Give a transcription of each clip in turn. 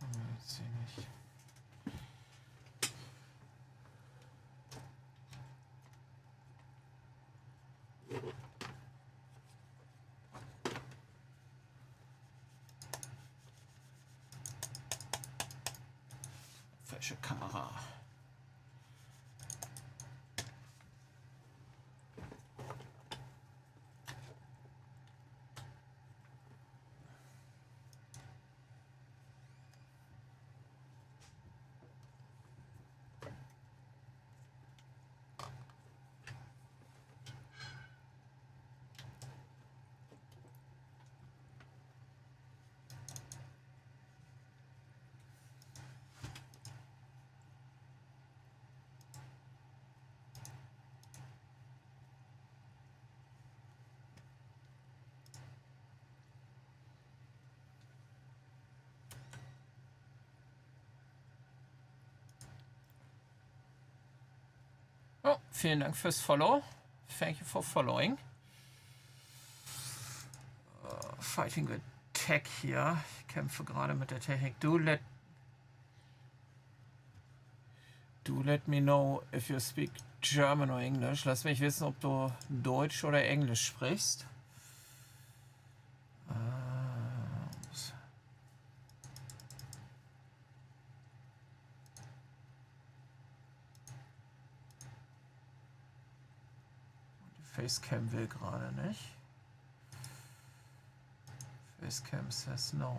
Jetzt sehe ich nicht. Falsche Kamera. Oh, vielen Dank fürs Follow. Thank you for following. Fighting with Tech hier. Ich kämpfe gerade mit der Technik. Do let me know if you speak German or English. Lass mich wissen, ob du Deutsch oder Englisch sprichst. Die Facecam will gerade nicht. Facecam says no.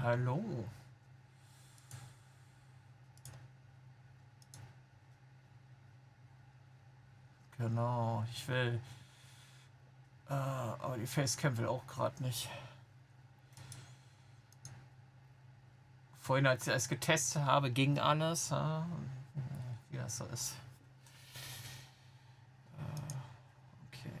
Hallo. Genau, ich will. Aber die Facecam will auch gerade nicht. Vorhin, als ich es getestet habe, ging alles. Wie das so ist. Okay.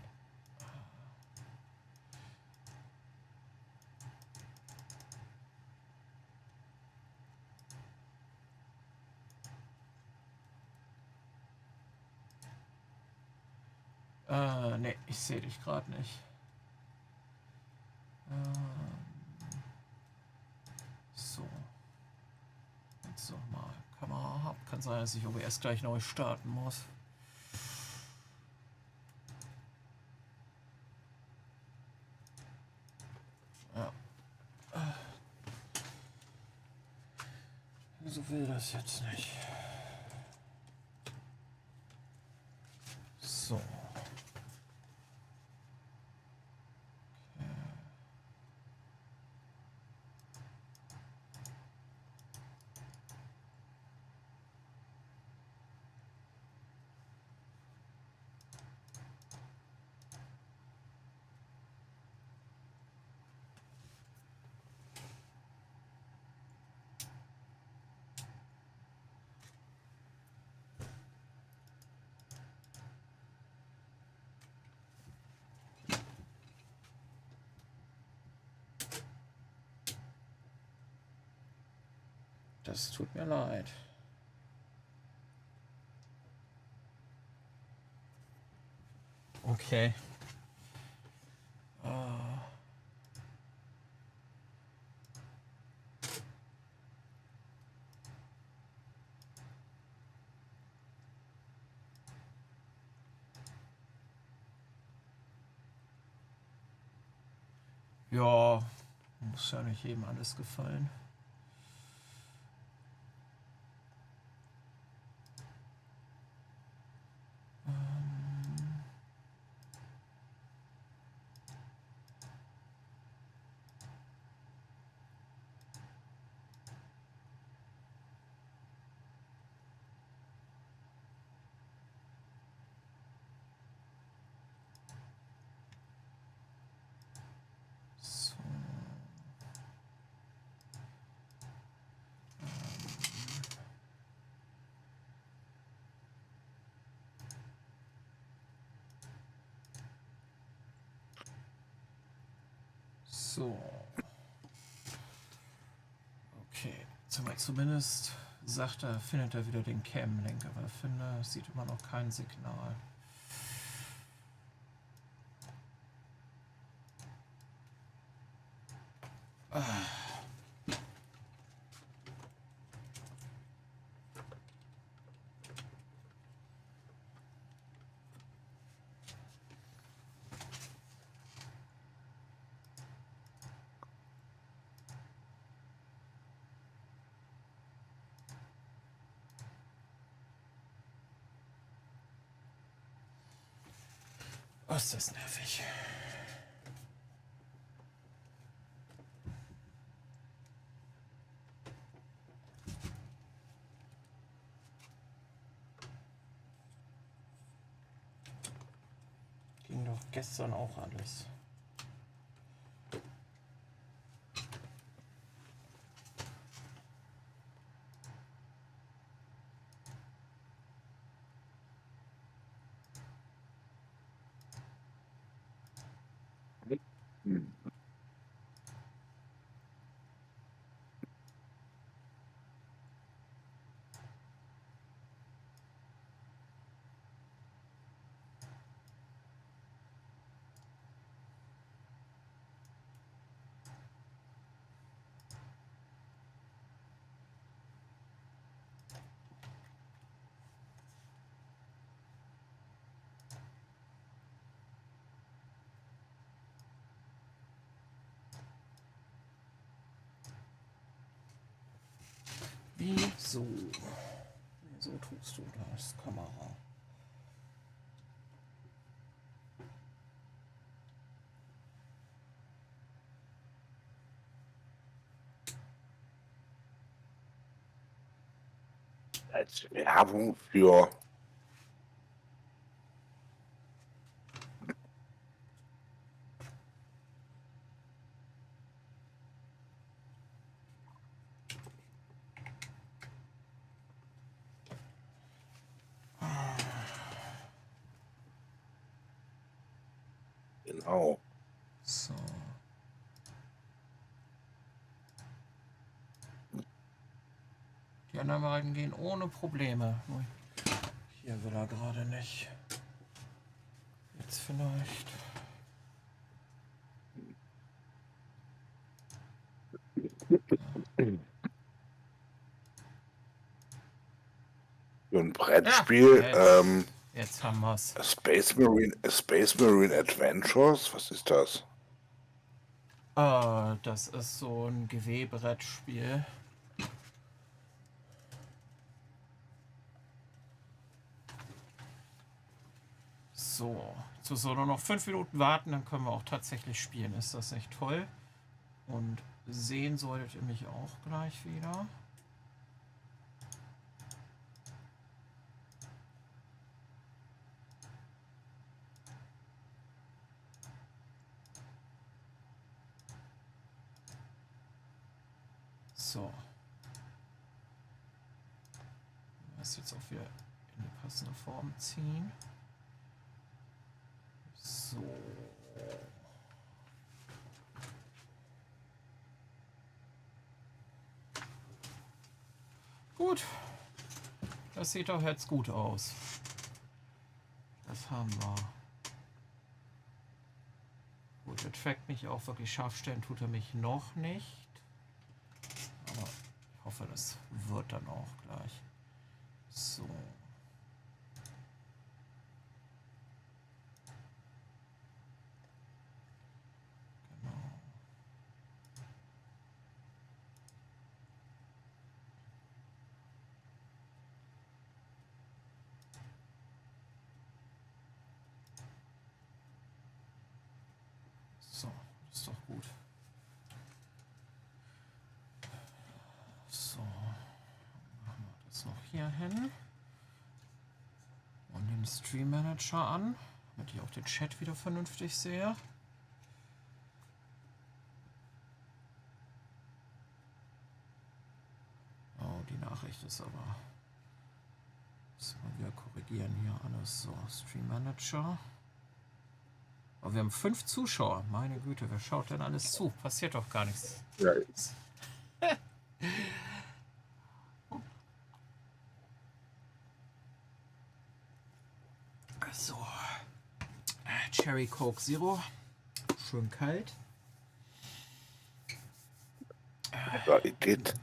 Ne, ich sehe dich gerade nicht. So. Jetzt nochmal Kamera haben. Kann sein, dass ich OBS gleich neu starten muss. Ja. Wieso will das jetzt nicht? So. Das tut mir leid. Okay. Ja, muss ja nicht jedem alles gefallen. So. So. Okay. Jetzt haben wir zumindest sagt er, findet er wieder den Cam-Link, aber ich finde, es sieht immer noch kein Signal. Oh, ist das nervig. Ging doch gestern auch alles. Wieso? Wieso tust du das, Kamera? Als Werbung für genau. So. Die anderen beiden gehen ohne Probleme. Hier will er gerade nicht. Jetzt vielleicht. Für ein Brettspiel. Ja, jetzt haben wir's. Space Marine Adventures. Was ist das? Das ist so ein GW-Brettspiel. So, jetzt müssen wir nur noch 5 Minuten warten, dann können wir auch tatsächlich spielen. Ist das echt toll? Und sehen solltet ihr mich auch gleich wieder. So. Das jetzt auch wieder in die passende Form ziehen. So. Gut. Das sieht doch jetzt gut aus. Das haben wir. gut, der trackt mich auch wirklich scharf stellen, tut er mich noch nicht. Aber ich hoffe, das wird dann auch gleich. So. Genau. So, ist doch gut. So, machen wir das noch hier hin. Und den Stream Manager an, damit ich auch den Chat wieder vernünftig sehe. Oh, die Nachricht ist aber. Müssen wir wieder korrigieren hier alles. So, Stream Manager. Oh, wir haben 5 Zuschauer. Meine Güte, wer schaut denn alles zu? Passiert doch gar nichts. Ja, So. Cherry Coke Zero. Schön kalt. Qualität.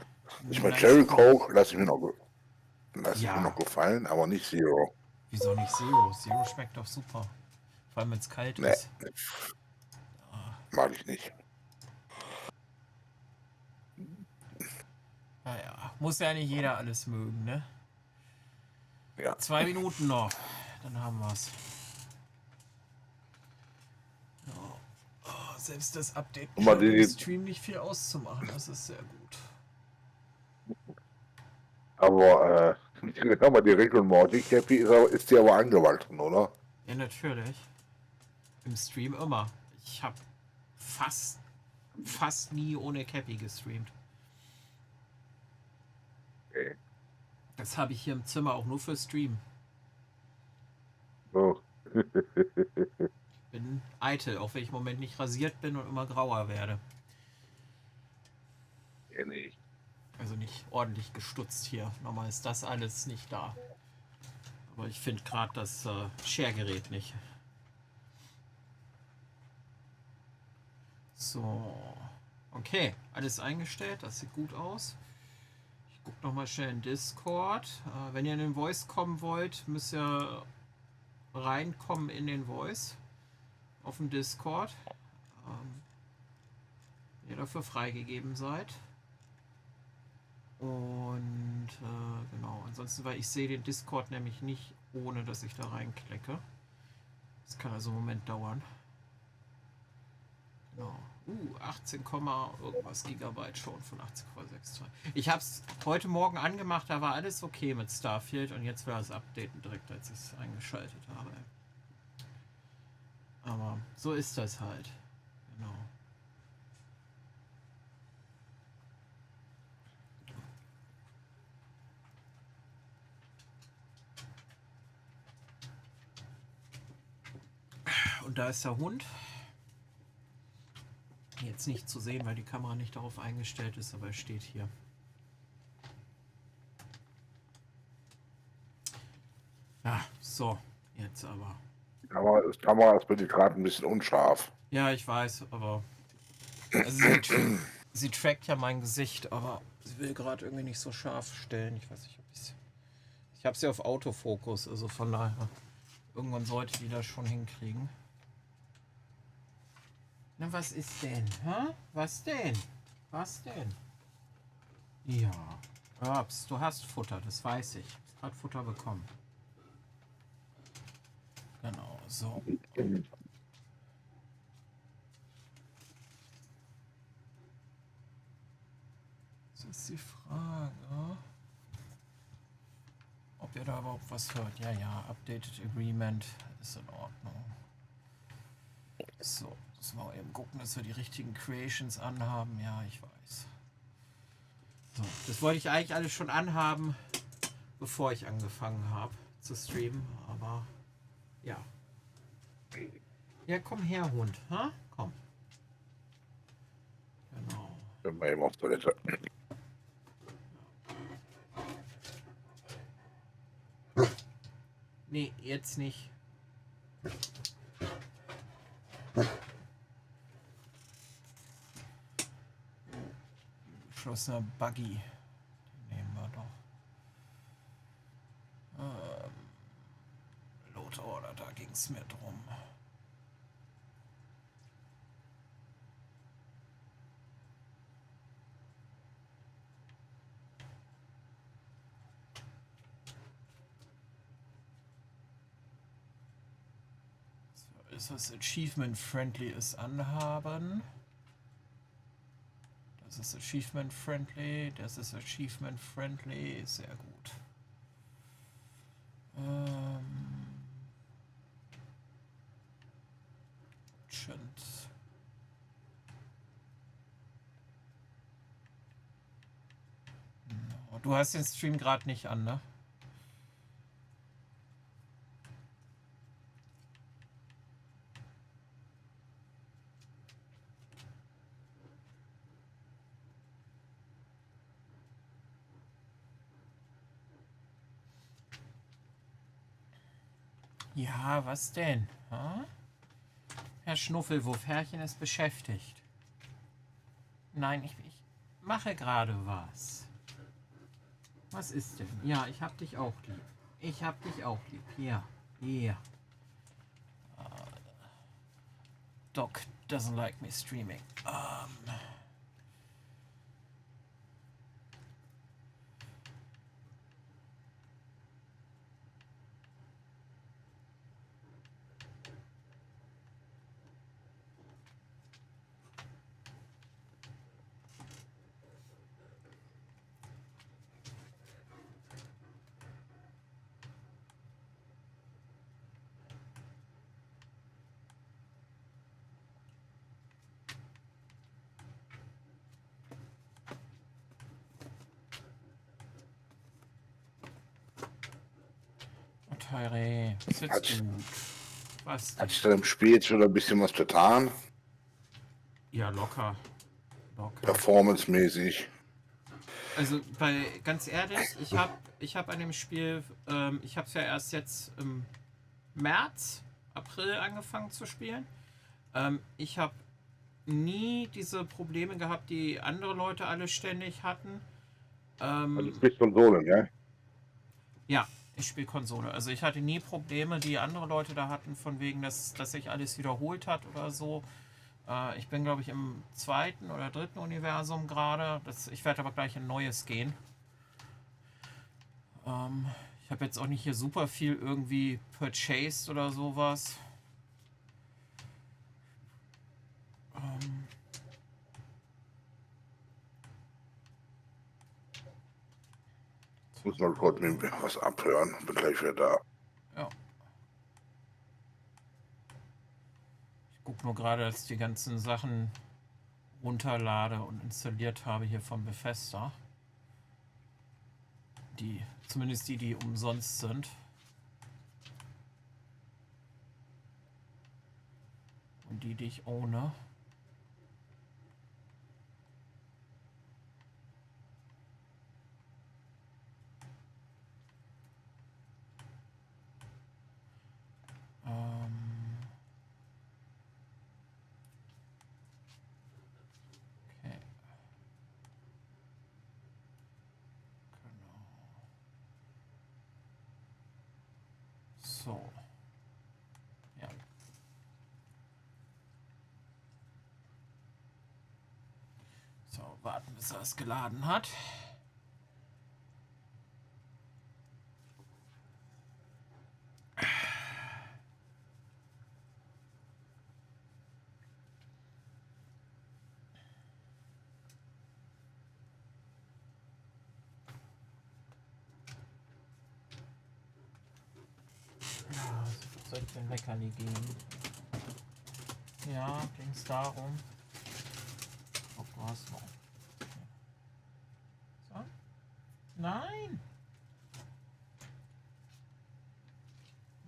Ich meine, Cherry Coke lasse ich mir noch gefallen, aber nicht Zero. Wieso nicht Zero? Zero schmeckt doch super. Vor allem, wenn es kalt Nee, ist. mag ich nicht. Naja, muss ja nicht jeder alles mögen, ne? Ja. 2 Minuten noch. Dann haben wir's. Oh, oh, selbst das Update scheint im Stream nicht viel auszumachen. Das ist sehr gut. Aber die Rick und Morty Cappy ist die aber angewachsen, oder? Ja, natürlich. Im Stream immer. Ich habe fast nie ohne Cappy gestreamt. Okay. Das habe ich hier im Zimmer auch nur für Stream. Oh. Bin eitel, auch wenn ich im Moment nicht rasiert bin und immer grauer werde. Ja, nicht. Also nicht ordentlich gestutzt hier. Normal ist das alles nicht da. Aber ich finde gerade das Schergerät nicht. So. Okay, alles eingestellt. Das sieht gut aus. Ich gucke nochmal schnell in Discord. Wenn ihr in den Voice kommen wollt, müsst ihr reinkommen in den Voice. Auf dem Discord. Wenn ihr dafür freigegeben seid. Und genau, ansonsten, weil ich sehe den Discord nämlich nicht, ohne dass ich da reinklicke. Das kann also einen Moment dauern. Genau. 18, irgendwas Gigabyte schon von 18,63. Ich habe es heute Morgen angemacht, da war alles okay mit Starfield und jetzt war das Updaten direkt, als ich es eingeschaltet habe. Aber so ist das halt. Genau. Und da ist der Hund. Jetzt nicht zu sehen, weil die Kamera nicht darauf eingestellt ist, aber er steht hier. Ja, so, jetzt aber. Die Kamera ist bitte gerade ein bisschen unscharf. Ja, ich weiß, aber also sie trackt ja mein Gesicht, aber sie will gerade irgendwie nicht so scharf stellen. Ich weiß nicht, ob ich habe sie auf Autofokus, also von daher irgendwann sollte die das schon hinkriegen. Na, was ist denn? Hä? Was denn? Was denn? Ja. Ups, du hast Futter, das weiß ich. Du hast gerade Futter bekommen. Genau, so. Das ist die Frage, ob ihr da überhaupt was hört. Ja, ja, Updated Agreement ist in Ordnung. So, müssen wir eben gucken, dass wir die richtigen Creations anhaben. Ja, ich weiß. So, das wollte ich eigentlich alles schon anhaben, bevor ich angefangen habe zu streamen, aber ja. Ja, komm her, Hund. Ha? Komm. Genau. Wenn man eben auf Toilette. Nee, jetzt nicht. abgeschlossener Buggy. Den nehmen wir doch. Load Order, da ging es mir drum. So, ist das Achievement Friendly ist anhaben. Das ist Achievement Friendly, das ist Achievement Friendly, sehr gut. Options. No, du hast den Stream gerade nicht an, ne? Ja, was denn? Hm? Herr Schnuffelwurf-Herrchen ist beschäftigt. Nein, ich mache gerade was. Was ist denn? Ja, ich hab dich auch lieb. Ich hab dich auch lieb. Hier. Hier. Doc doesn't like me streaming. Tyre, sitzt gut. Was? Hat sich dann im Spiel jetzt wieder ein bisschen was getan? Ja, locker. Performance-mäßig. Also, ganz ehrlich, ich hab an dem Spiel, ich habe es ja erst jetzt im März, April angefangen zu spielen. Ich habe nie diese Probleme gehabt, die andere Leute alle ständig hatten. Also sprich Konsole, ne? Ja, ich spiele Konsole. Also ich hatte nie Probleme, die andere Leute da hatten, von wegen, dass sich alles wiederholt hat oder so. Ich bin, glaube ich, im 2. oder 3. Universum gerade. Ich werde aber gleich in ein neues gehen. Ich habe jetzt auch nicht hier super viel irgendwie purchased oder sowas. Ich muss mal kurz mir was abhören. Bin gleich wieder da. Ja. Ich gucke nur gerade, dass ich die ganzen Sachen runterlade und installiert habe hier vom Bethesda. Zumindest die umsonst sind. Und die ich ohne. Okay. Genau. So. Ja. So, warten, bis er es geladen hat. Ja, soll ich den Leckerli geben? Ja, ging es darum. Oh, was noch? So? Nein!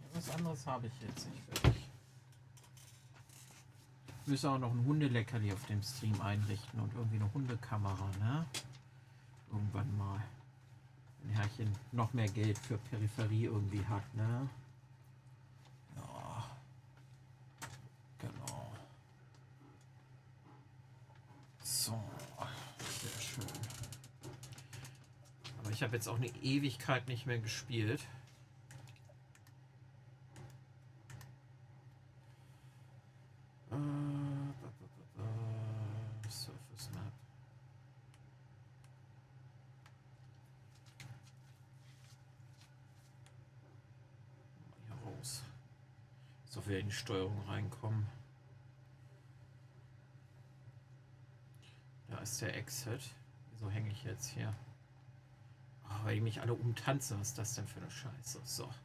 Ja, was anderes habe ich jetzt nicht für dich. Ich müsste auch noch ein Hundeleckerli auf dem Stream einrichten und irgendwie eine Hundekamera, ne? Irgendwann mal. Wenn Herrchen noch mehr Geld für Peripherie irgendwie hat, ne? Ja. Genau. So. Sehr schön. Ich habe jetzt auch eine Ewigkeit nicht mehr gespielt. Surface Map. Hier raus. So wieder in die Steuerung reinkommen. Da ist der Exit. Wieso hänge ich jetzt hier? Oh, weil die mich alle umtanzen. Was ist das denn für eine Scheiße? So. Komme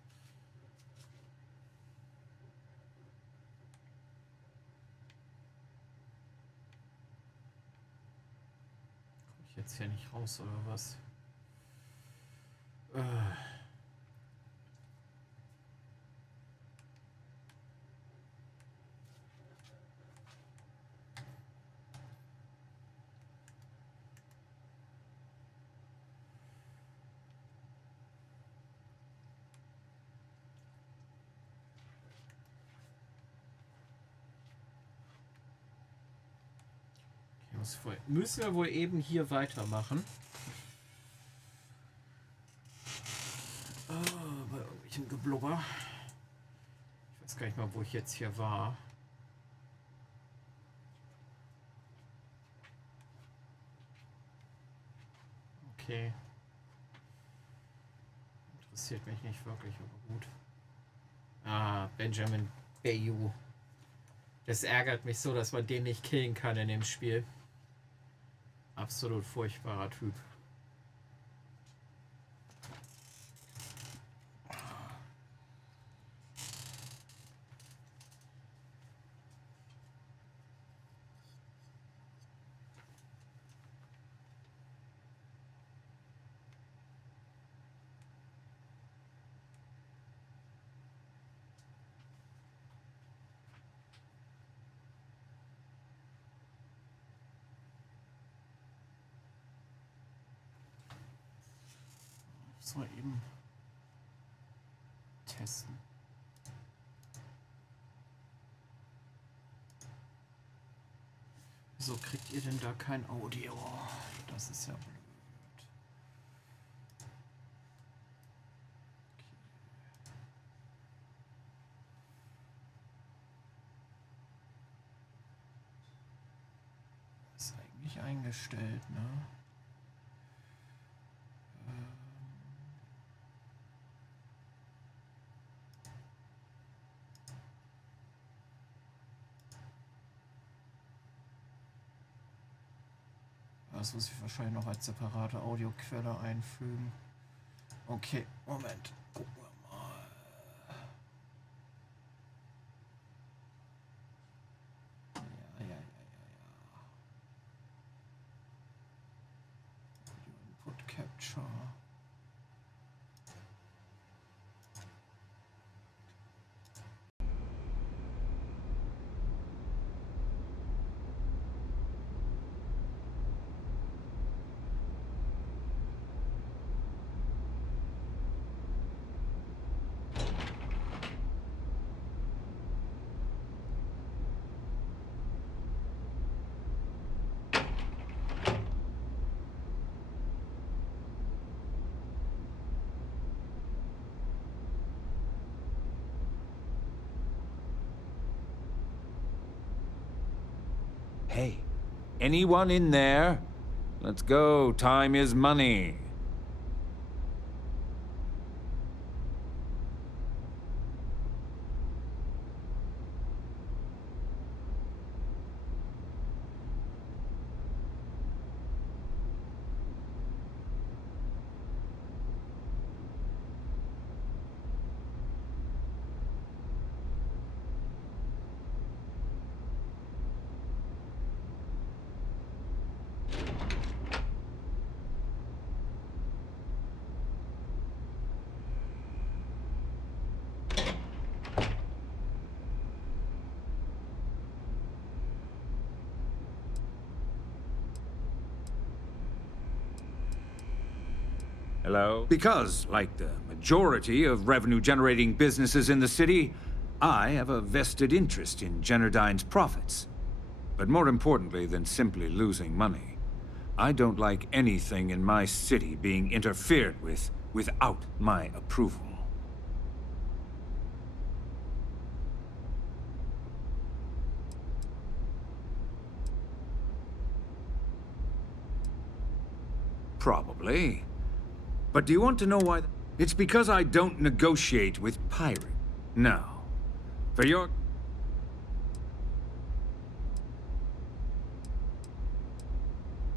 ich jetzt hier nicht raus oder was? Müssen wir wohl eben hier weitermachen. Bei irgendwelchem Geblubber. Ich weiß gar nicht mal, wo ich jetzt hier war. Okay. Interessiert mich nicht wirklich, aber gut. Ah, Benjamin Bayou. Das ärgert mich so, dass man den nicht killen kann in dem Spiel. Absolut furchtbarer Typ. Mal eben testen. Wieso kriegt ihr denn da kein Audio? Das ist ja blöd. Okay. Ist eigentlich eingestellt, ne? Das muss ich wahrscheinlich noch als separate Audioquelle einfügen. Okay, Moment. Gucken wir mal. Ja. Input Capture. Hey, anyone in there? Let's go, time is money. Hello? Because, like the majority of revenue-generating businesses in the city, I have a vested interest in Jennerdine's profits. But more importantly than simply losing money, I don't like anything in my city being interfered with without my approval. Probably. But do you want to know why? It's because I don't negotiate with pirates. No. For your...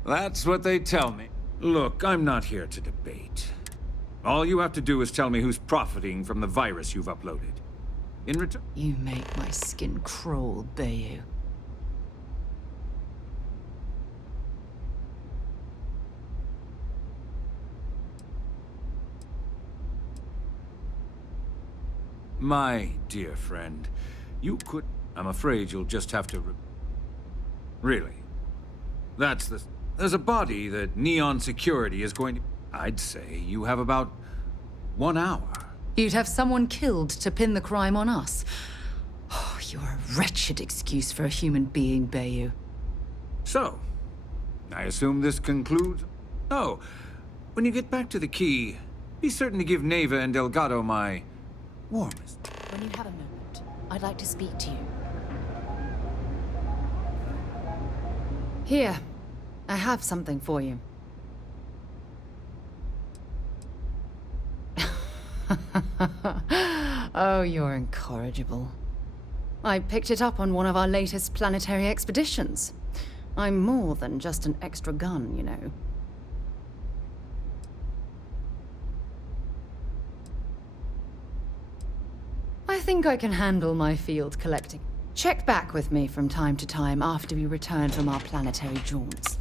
That's what they tell me. Look, I'm not here to debate. All you have to do is tell me who's profiting from the virus you've uploaded. In return... You make my skin crawl, Bayou. My dear friend, you could... I'm afraid you'll just have to... Really? That's the... There's a body that Neon Security is going to... I'd say you have about 1 hour. You'd have someone killed to pin the crime on us. Oh, you're a wretched excuse for a human being, Bayou. So, I assume this concludes... Oh, when you get back to the key, be certain to give Neva and Delgado my warmest. When you have a moment, I'd like to speak to you. Here, I have something for you. Oh, you're incorrigible. I picked it up on one of our latest planetary expeditions. I'm more than just an extra gun, you know. I think I can handle my field collecting. Check back with me from time to time after we return from our planetary jaunts.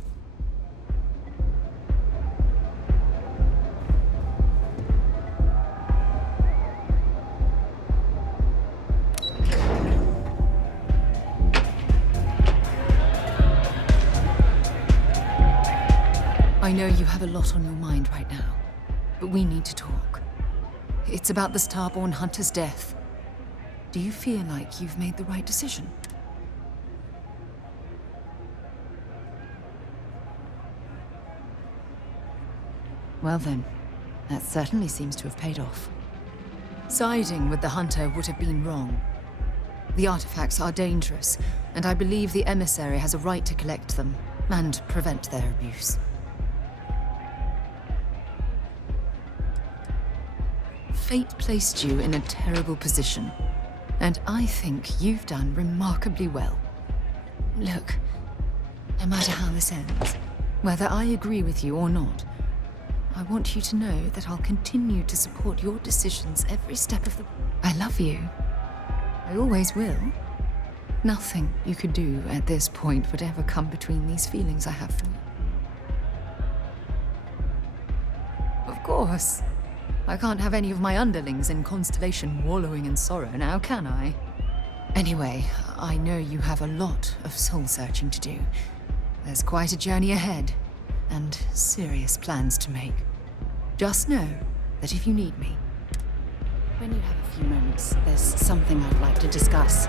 I know you have a lot on your mind right now, but we need to talk. It's about the Starborn Hunter's death. Do you feel like you've made the right decision? Well then, that certainly seems to have paid off. Siding with the Hunter would have been wrong. The artifacts are dangerous, and I believe the emissary has a right to collect them and prevent their abuse. Fate placed you in a terrible position, and I think you've done remarkably well. Look, no matter how this ends, whether I agree with you or not, I want you to know that I'll continue to support your decisions every step of the way. I love you. I always will. Nothing you could do at this point would ever come between these feelings I have for you. Of course. I can't have any of my underlings in Constellation wallowing in sorrow now, can I? Anyway, I know you have a lot of soul-searching to do. There's quite a journey ahead, and serious plans to make. Just know that if you need me, when you have a few moments, there's something I'd like to discuss.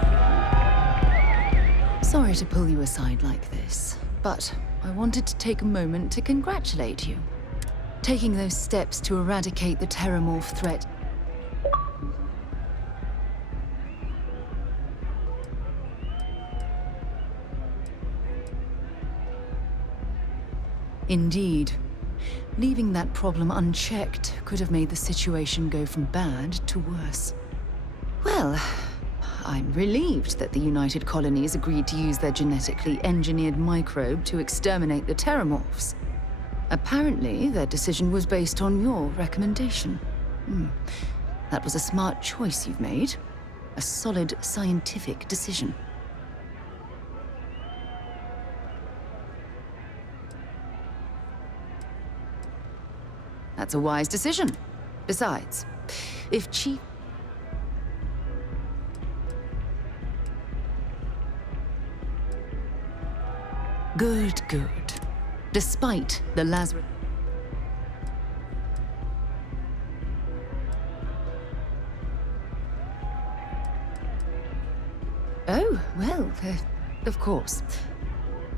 Sorry to pull you aside like this, but I wanted to take a moment to congratulate you. Taking those steps to eradicate the Terramorph threat. Indeed. Leaving that problem unchecked could have made the situation go from bad to worse. Well, I'm relieved that the United Colonies agreed to use their genetically engineered microbe to exterminate the Terramorphs. Apparently, their decision was based on your recommendation. That was a smart choice you've made. A solid scientific decision. That's a wise decision. Besides, if Chief... Good. Despite the Lazarus... Oh, well, of course.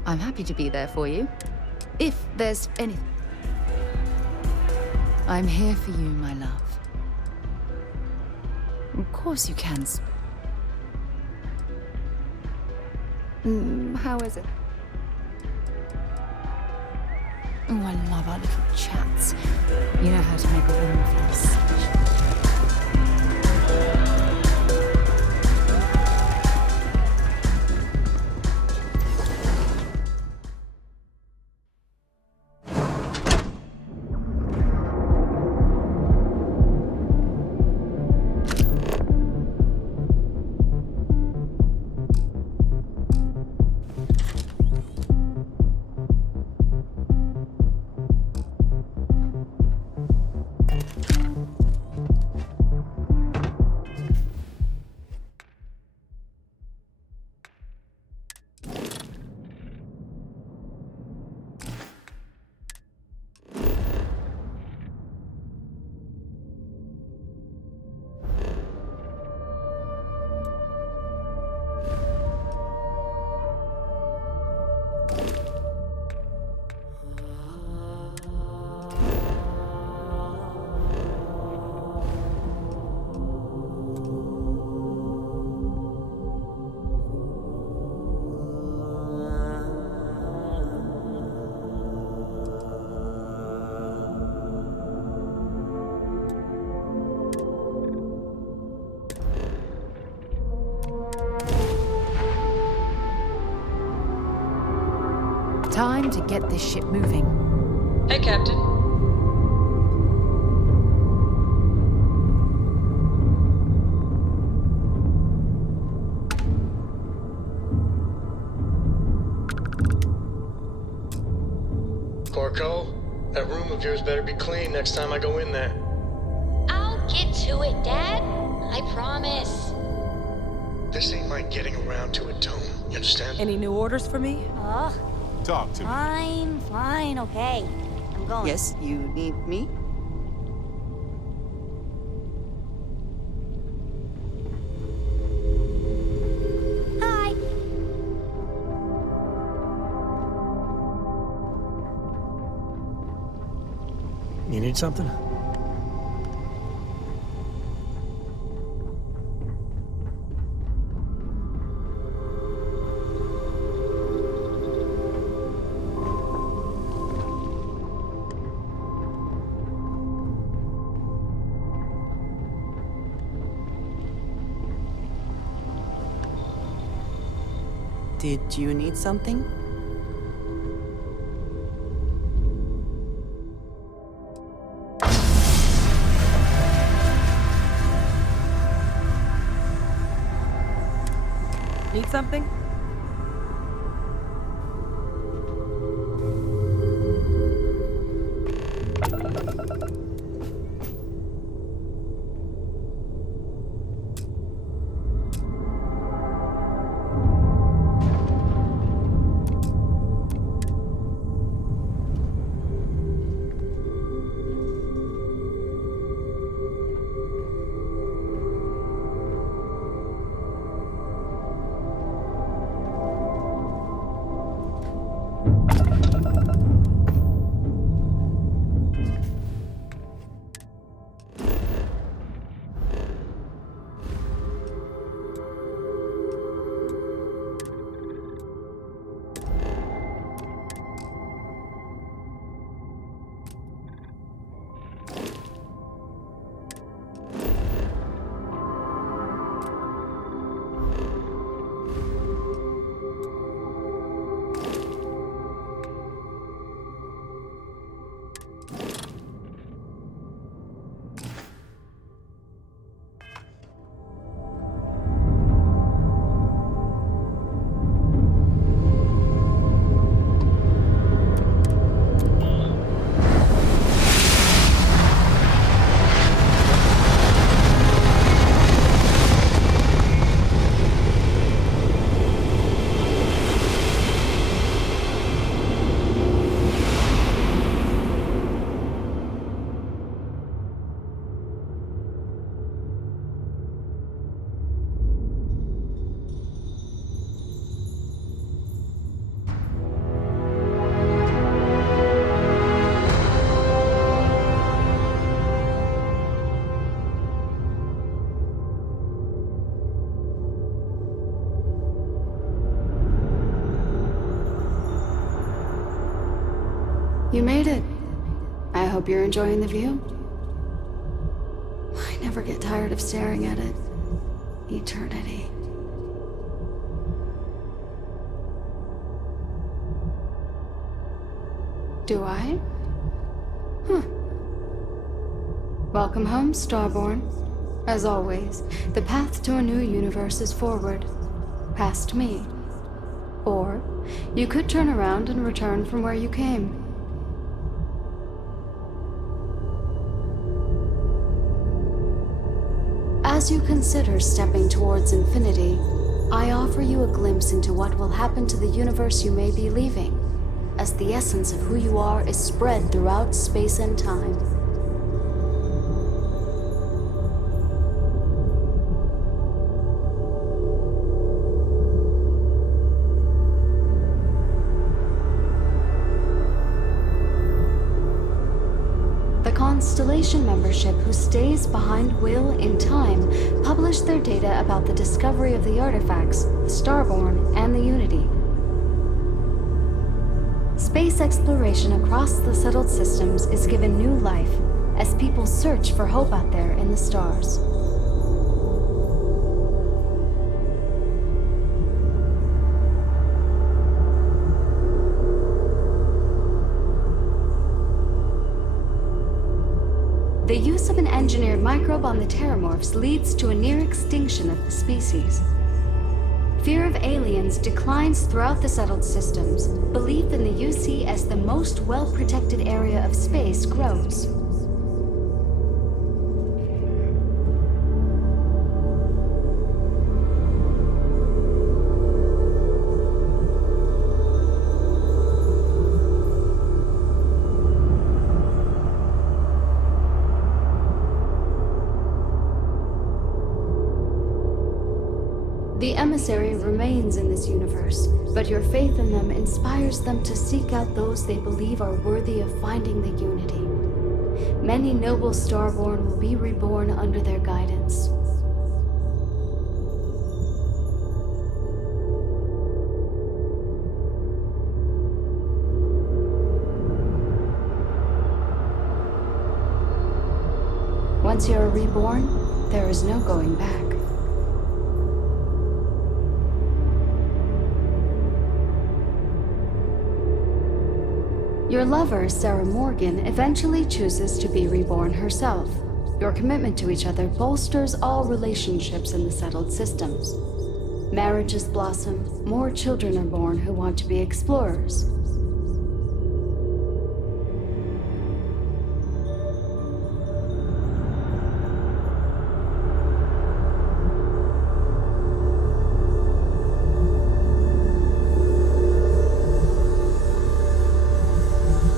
I'm happy to be there for you. If there's anything... I'm here for you, my love. Of course you can. How is it? Oh, I love our little chats. You know how to make a woman feel special. Time to get this ship moving. Hey, Captain. Corco, that room of yours better be clean next time I go in there. I'll get to it, Dad. I promise. This ain't my getting around to it, Tone. You understand? Any new orders for me? Ugh. Talk to me. Fine, okay. I'm going. Yes, you need me? Hi. You need something? Did you need something? Need something? You made it. I hope you're enjoying the view. I never get tired of staring at it. Eternity. Do I? Welcome home, Starborn. As always, the path to a new universe is forward, past me. Or, you could turn around and return from where you came. As you consider stepping towards infinity, I offer you a glimpse into what will happen to the universe you may be leaving, as the essence of who you are is spread throughout space and time. Constellation membership who stays behind will, in time, publish their data about the discovery of the artifacts, the Starborn, and the Unity. Space exploration across the settled systems is given new life as people search for hope out there in the stars. The use of an engineered microbe on the Terramorphs leads to a near extinction of the species. Fear of aliens declines throughout the settled systems. Belief in the UC as the most well-protected area of space grows. The emissary remains in this universe, but your faith in them inspires them to seek out those they believe are worthy of finding the Unity. Many noble Starborn will be reborn under their guidance. Once you are reborn, there is no going back. Your lover, Sarah Morgan, eventually chooses to be reborn herself. Your commitment to each other bolsters all relationships in the settled systems. Marriages blossom, more children are born who want to be explorers.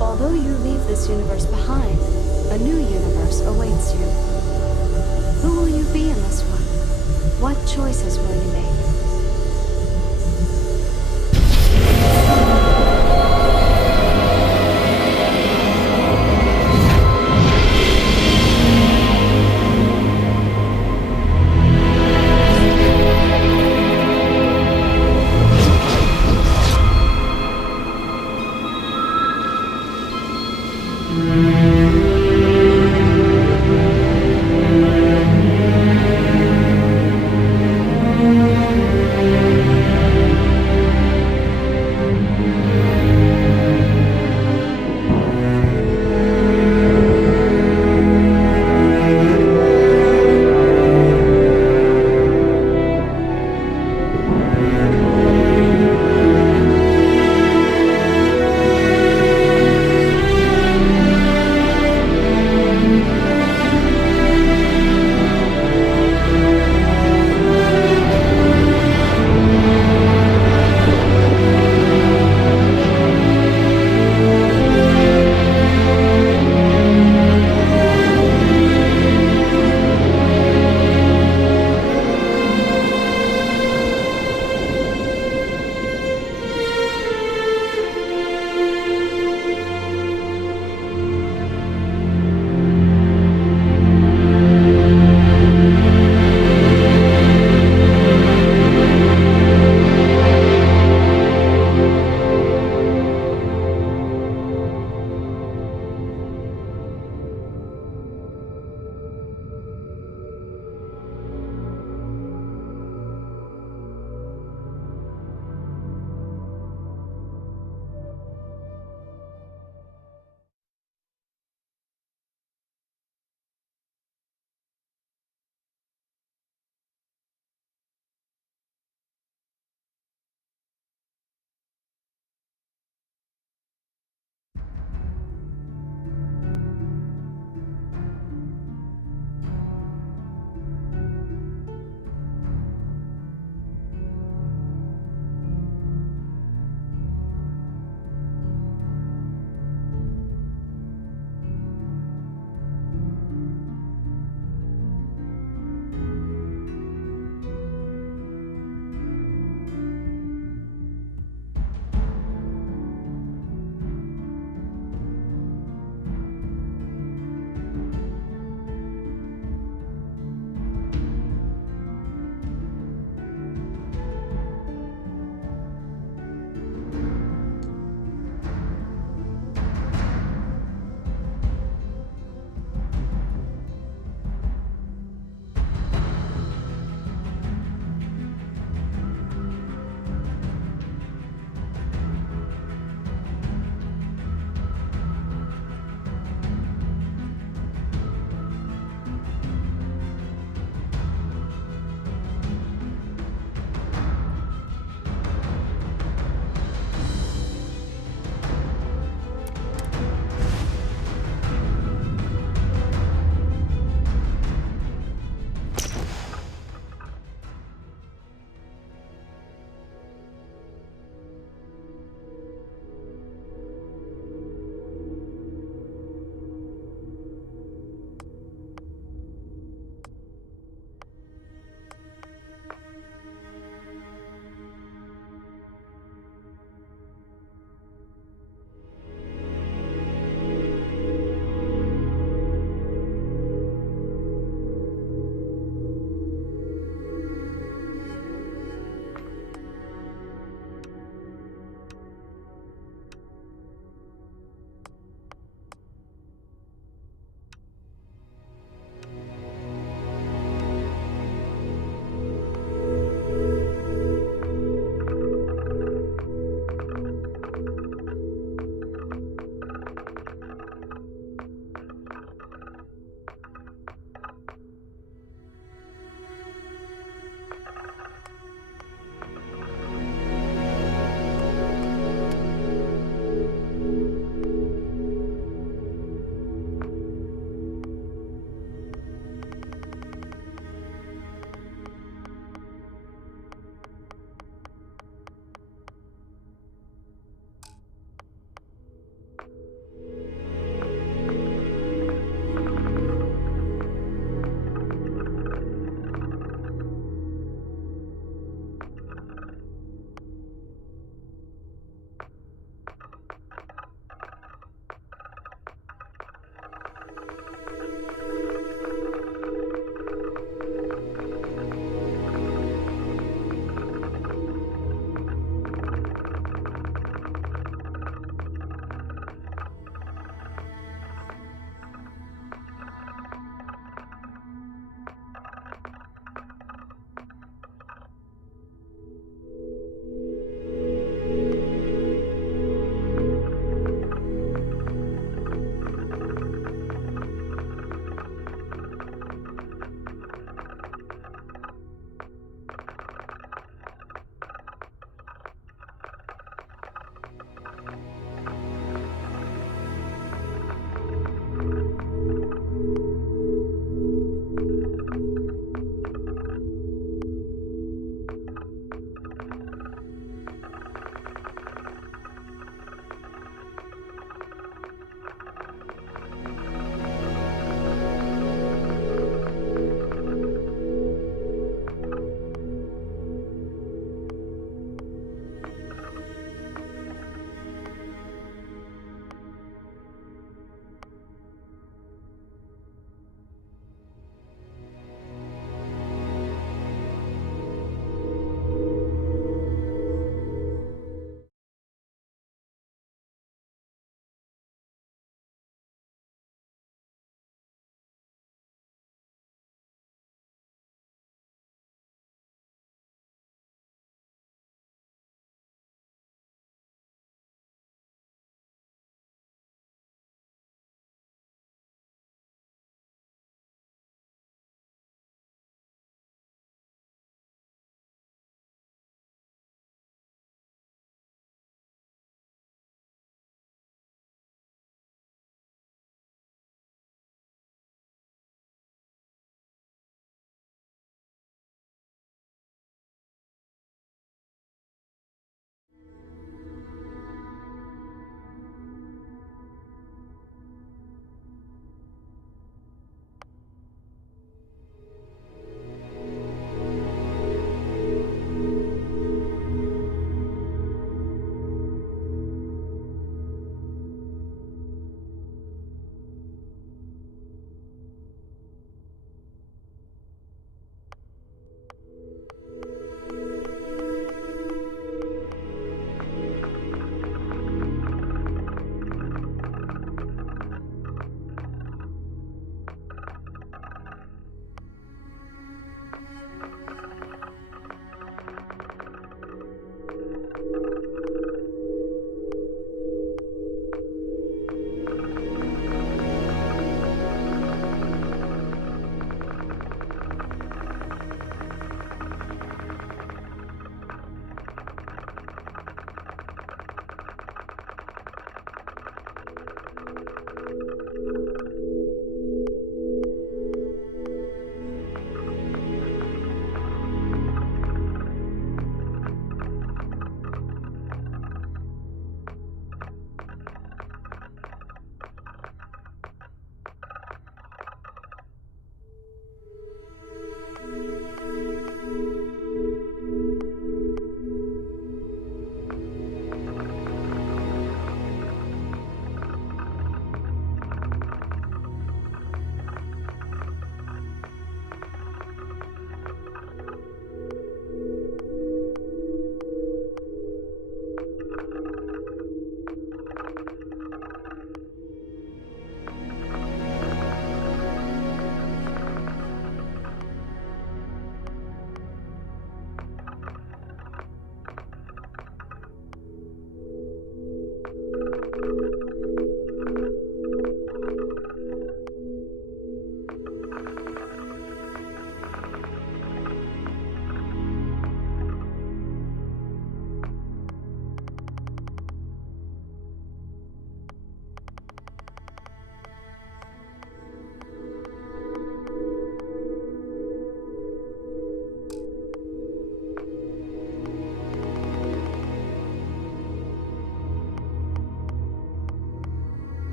Although you leave this universe behind, a new universe awaits you. Who will you be in this one? What choices will you make?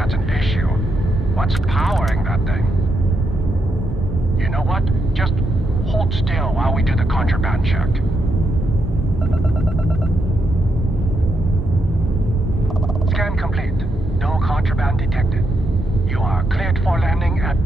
that's an issue. What's powering that thing? You know what? Just hold still while we do the contraband check. Scan complete. No contraband detected. You are cleared for landing at...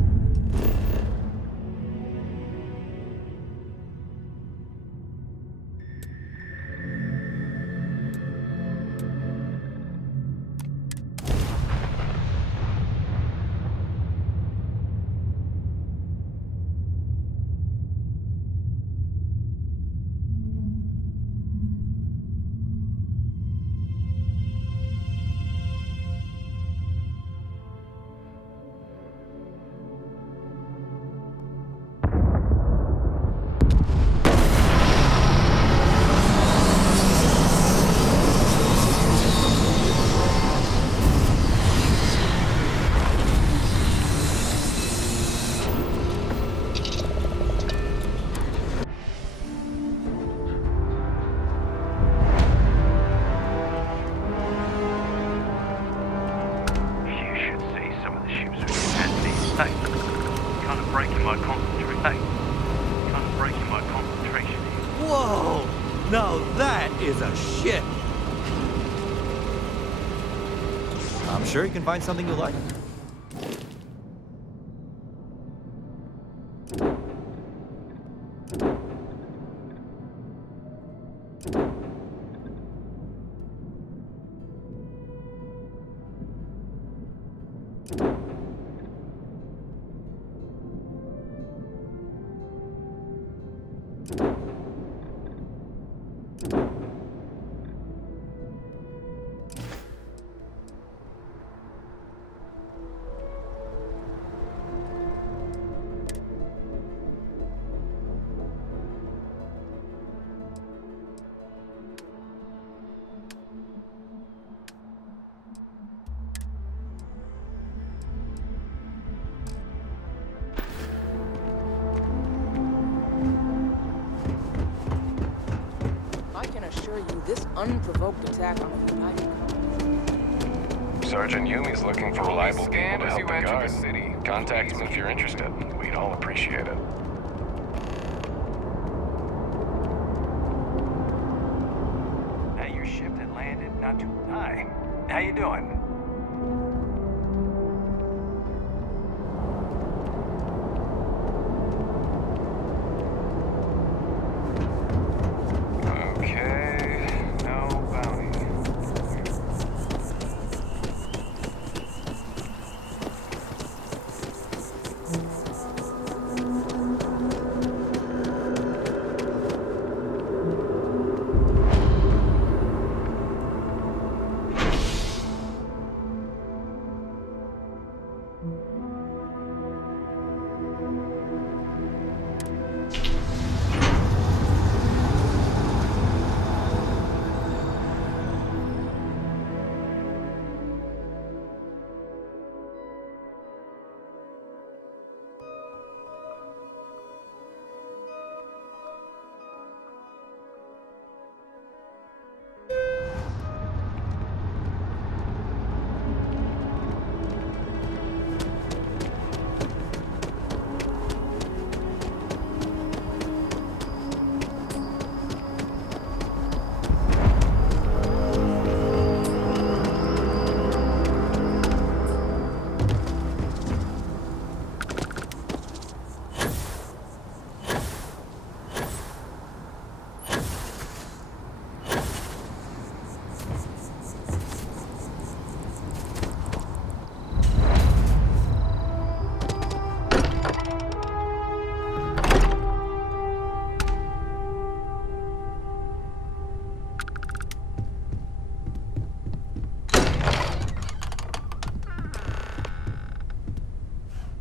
Whoa! Now that is a ship! I'm sure you can find something you like. This unprovoked attack on a United Sergeant Yumi's looking for reliable people to help the guard. Contact him if you're interested. We'd all appreciate it. Hey, your ship that landed not too high. How you doing?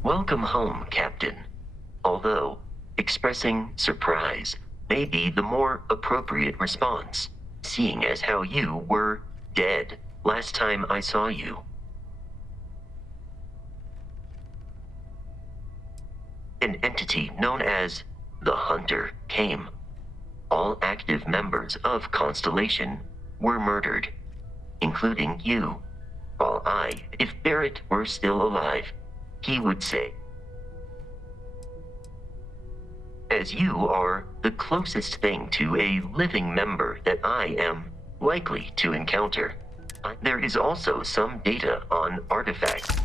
Welcome home, Captain. Although, expressing surprise may be the more appropriate response, seeing as how you were dead last time I saw you. An entity known as the Hunter came. All active members of Constellation were murdered, including you, while Now if Barrett were still alive, he would say, as you are the closest thing to a living member that I am likely to encounter, there is also some data on artifacts.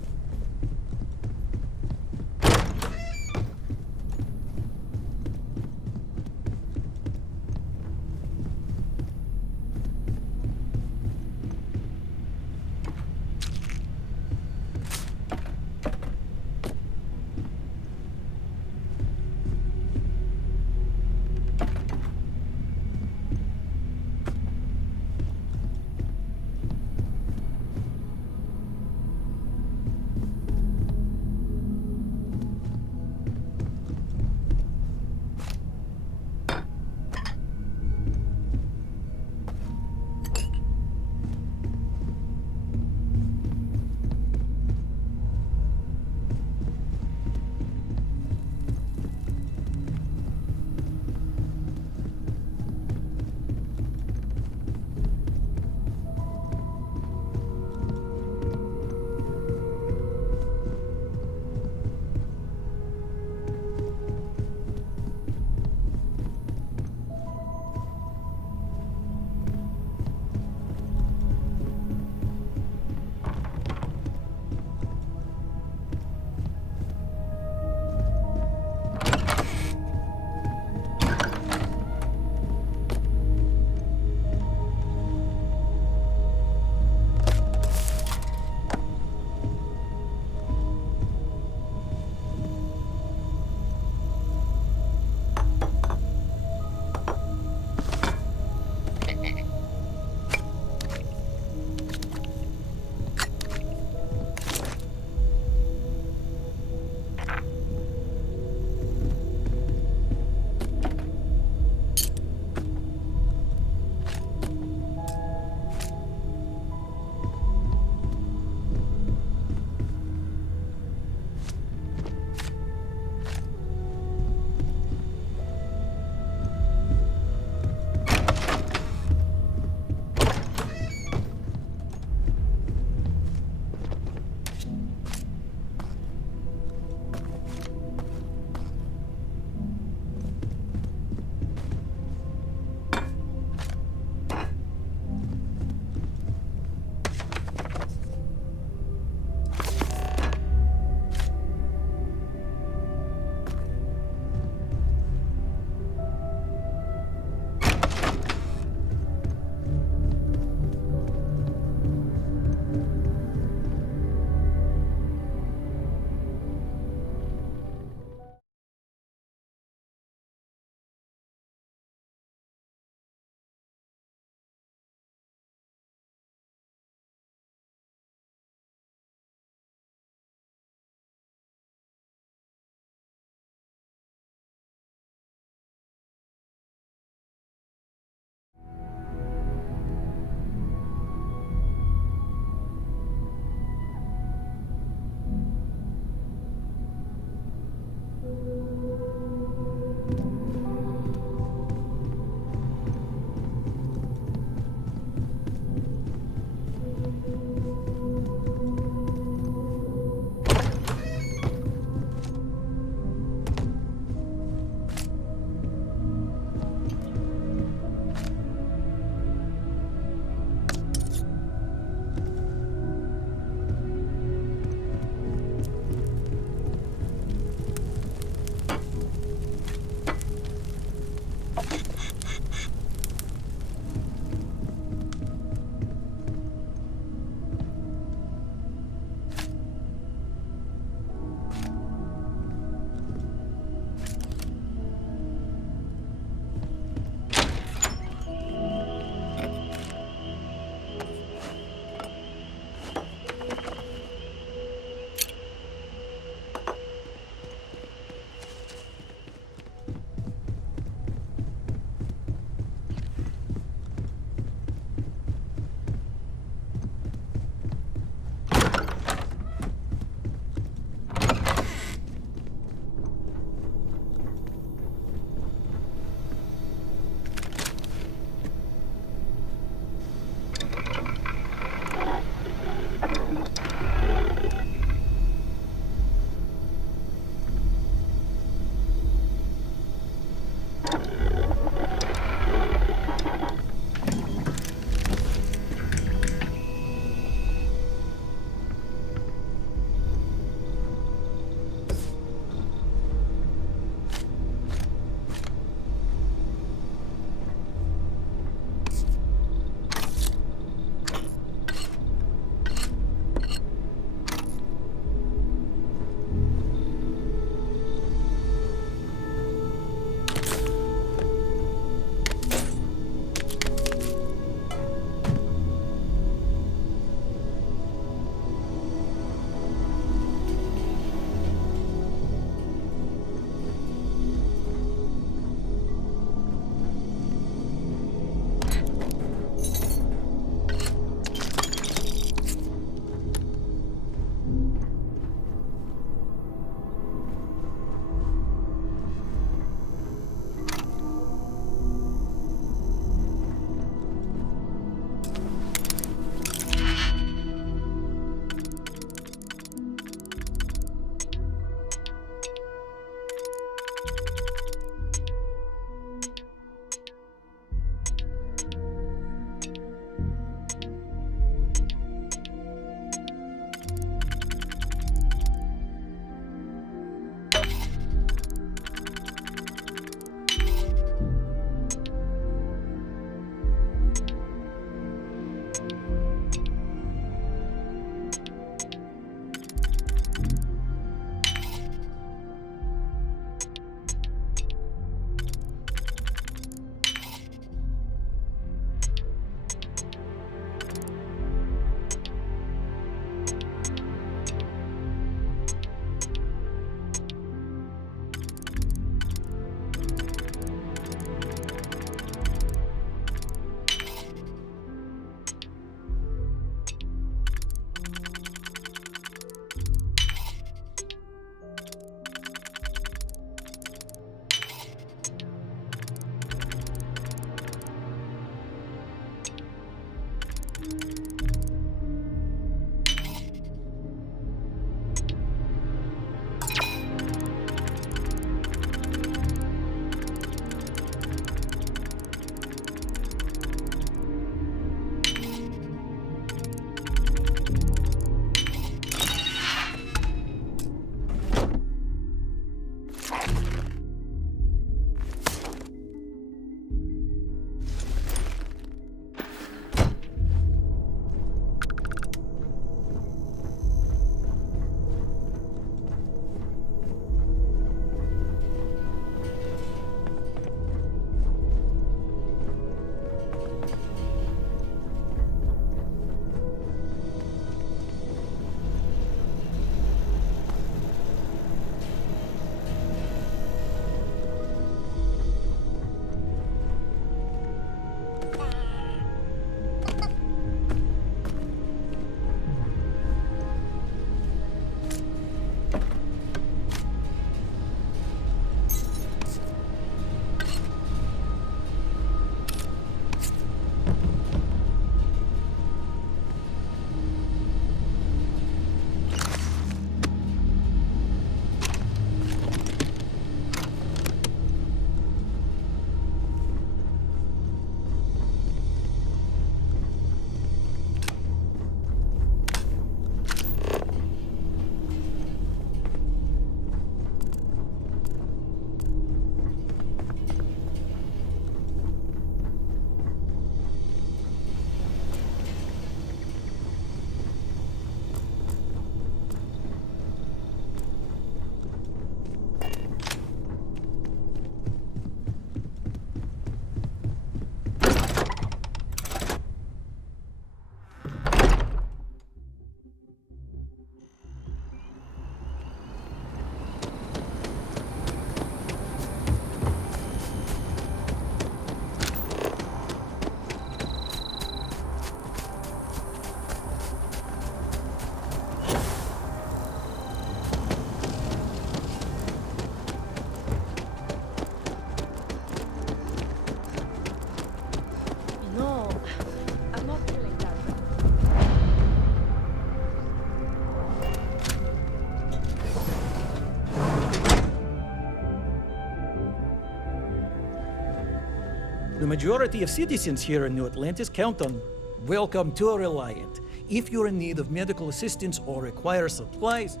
The majority of citizens here in New Atlantis count on welcome to a Reliant. If you're in need of medical assistance or require supplies,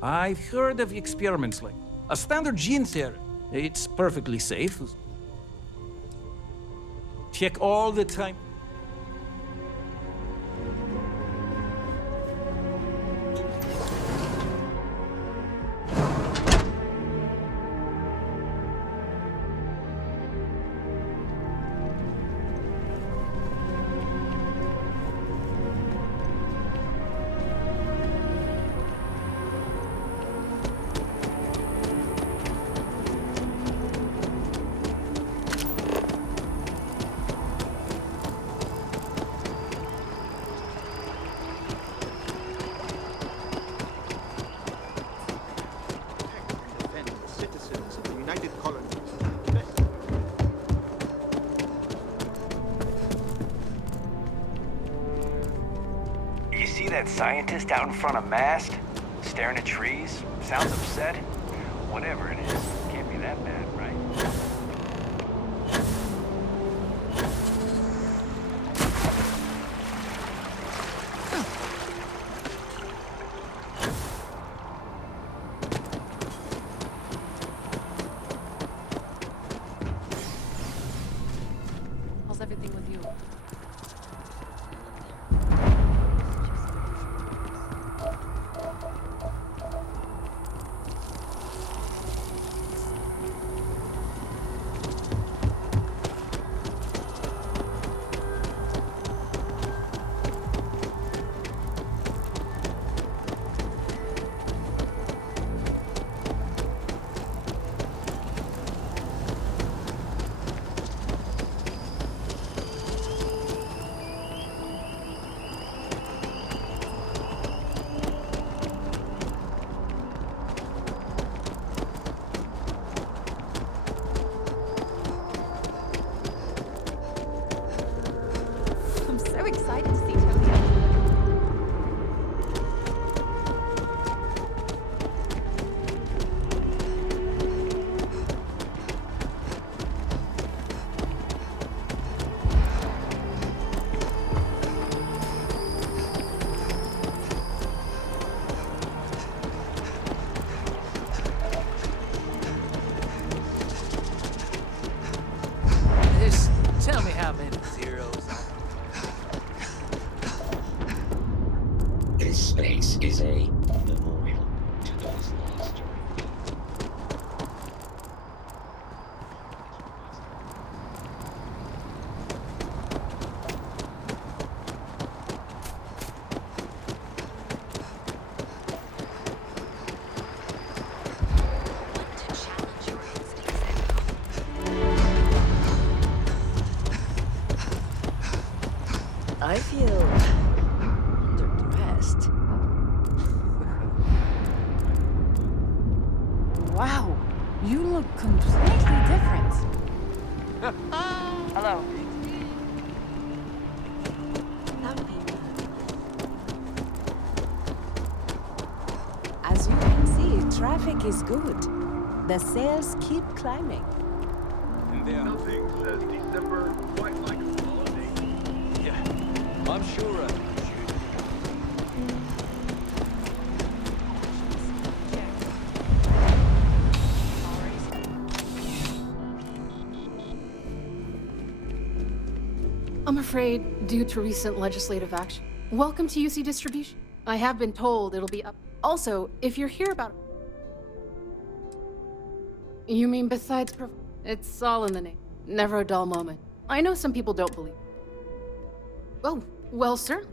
I've heard of experiments like a standard gene therapy. It's perfectly safe. Check all the time. That scientist out in front of mast, staring at trees, sounds upset. Whatever it is, can't be that bad, right? How's everything with you? Tell me how many zeros. This space is a memorial to those lost. I feel underdressed. Wow, you look completely different. Hello. As you can see, traffic is good. The sales keep climbing. And there nothing says December quite like a holiday. Yeah, I'm sure. I'm afraid, due to recent legislative action. Welcome to UC Distribution. I have been told it'll be up. Also, if you're here about... You mean besides... It's all in the name. Never a dull moment. I know some people don't believe. Oh, well, certainly.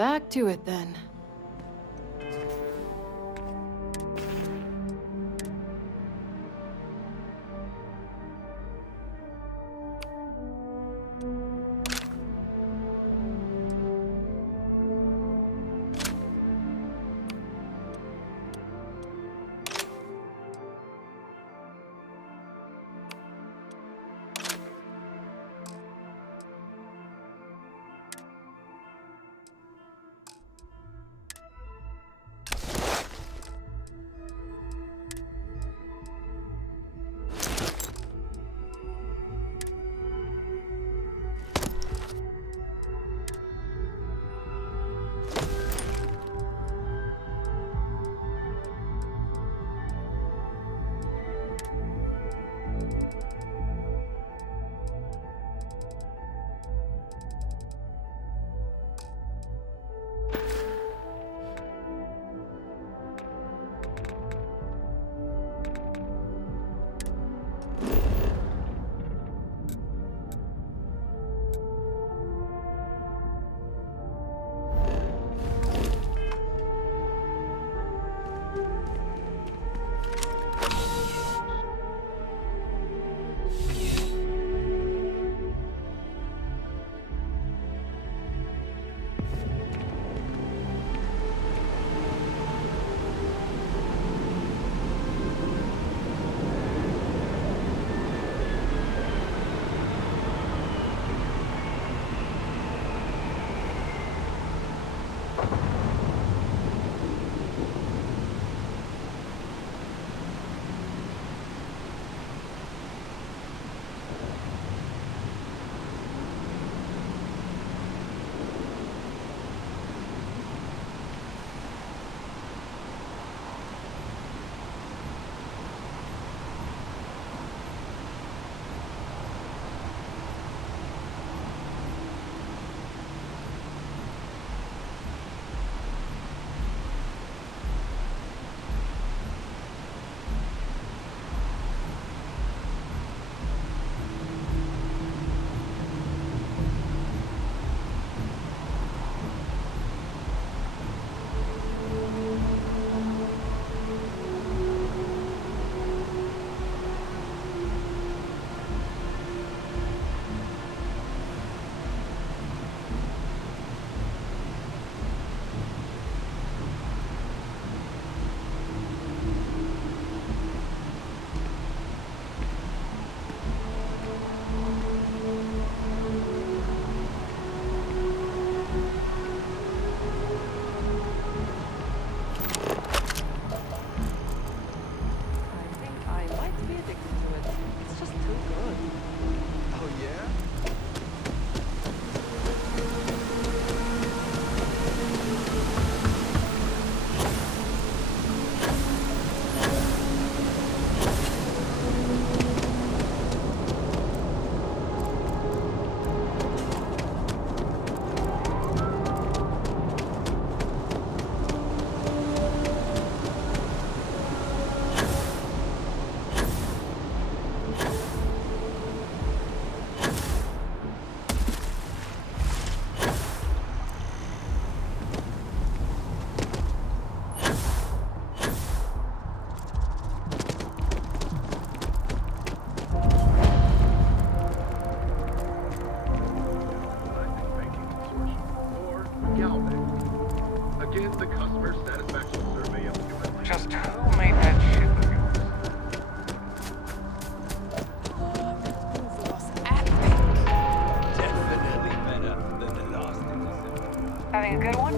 Back to it then. begin the customer satisfaction survey of the Just who made that ship of yours? Definitely better than the last thing. Having a good one?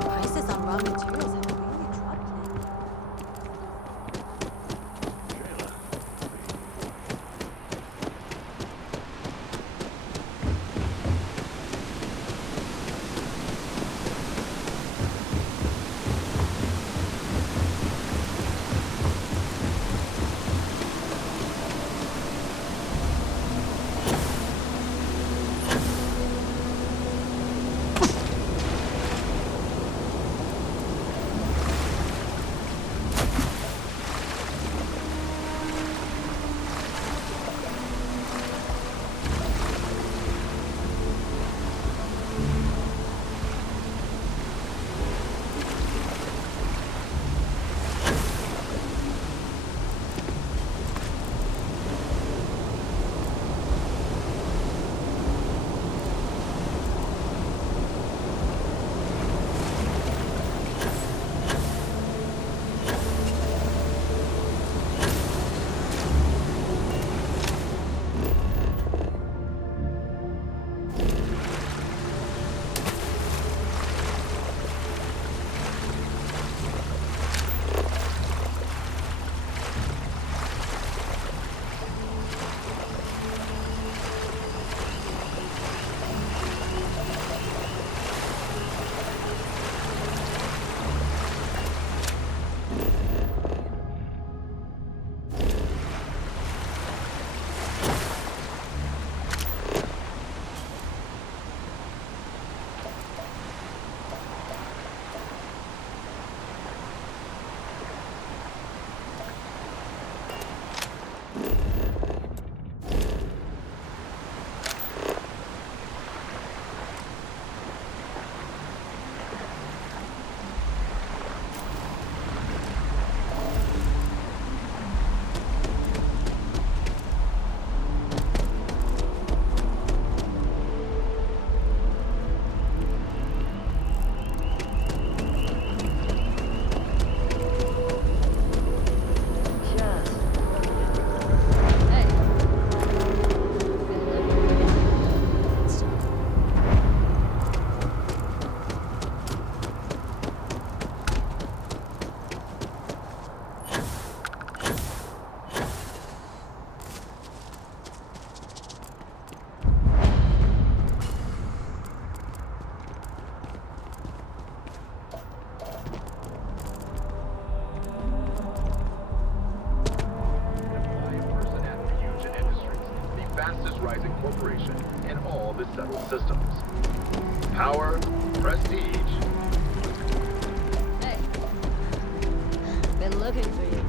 Prices on raw materials have really dropped lately. rising corporation in all the settled systems. Power, prestige. Hey, been looking for you.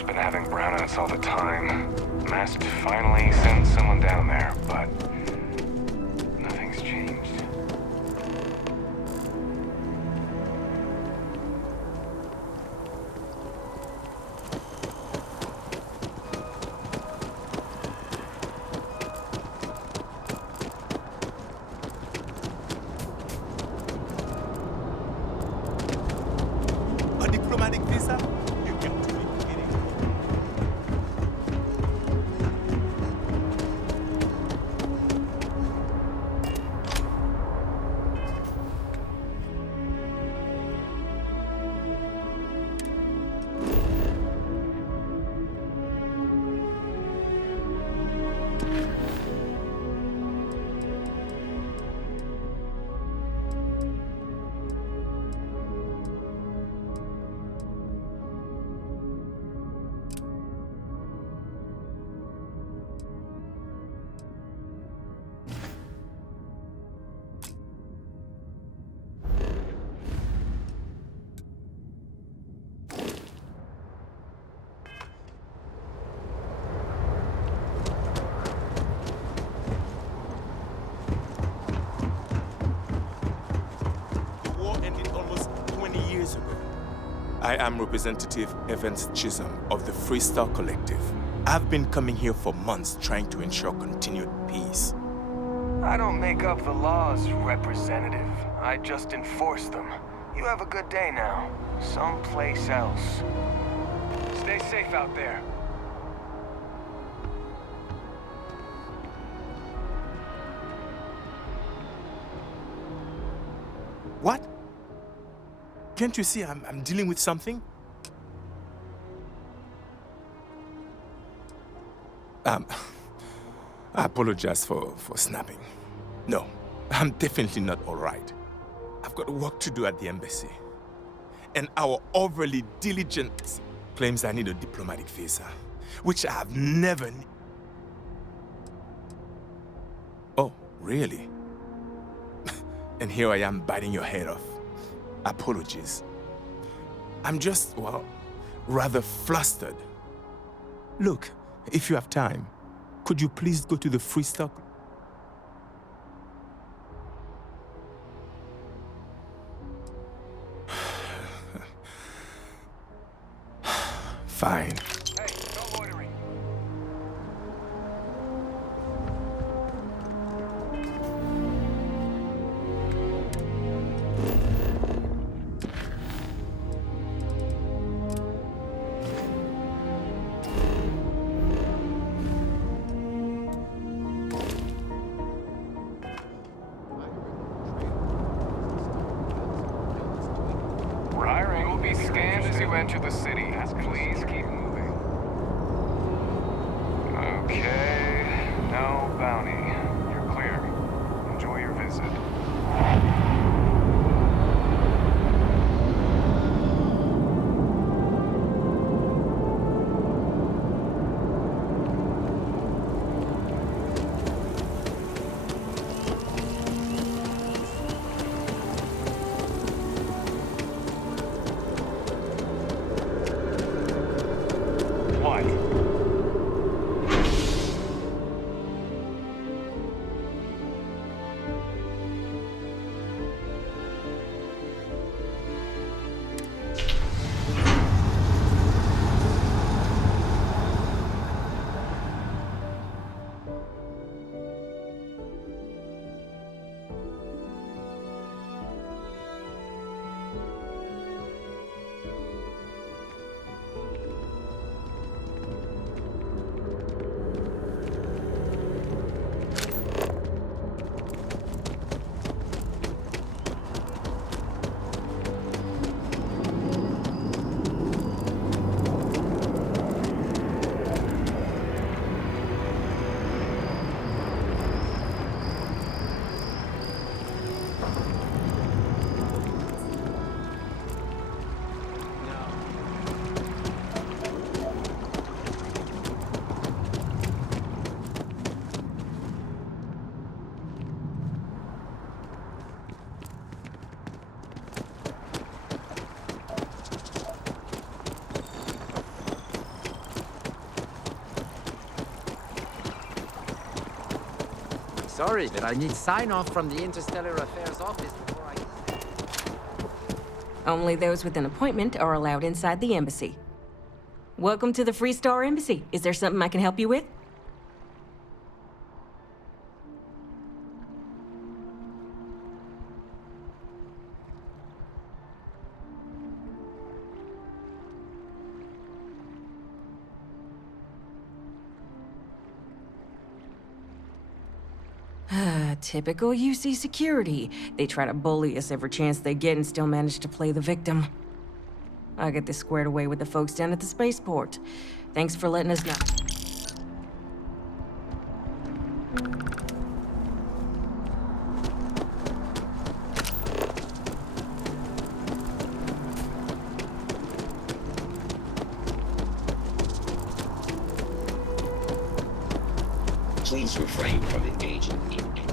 terminal's been having brownouts all the time. Mast finally sends someone down there, but nothing's changed. A diplomatic visa? You got to be kidding. The war ended almost 20 years ago. I am Representative Evans Chisholm of the Freestar Collective. I've been coming here for months trying to ensure continued peace. I don't make up the laws, Representative. I just enforce them. You have a good day now. Someplace else. Stay safe out there. What? Can't you see I'm dealing with something? I apologize for snapping. No, I'm definitely not all right. I've got work to do at the embassy. And our overly diligent claims I need a diplomatic visa, which I have never... Oh, really? And here I am biting your head off. Apologies. I'm just, well, rather flustered. Look, if you have time, could you please go to the Freestar? Fine. Hey, no loitering. Hiring will be scanned as you enter the city. Please keep moving. Okay, no bounty. You're clear. Enjoy your visit. Sorry, but I need sign-off from the Interstellar Affairs office before I... Only those with an appointment are allowed inside the embassy. Welcome to the Free Star Embassy. Is there something I can help you with? Typical UC security. They try to bully us every chance they get and still manage to play the victim. I'll get this squared away with the folks down at the spaceport. Thanks for letting us know. Please refrain from engaging in any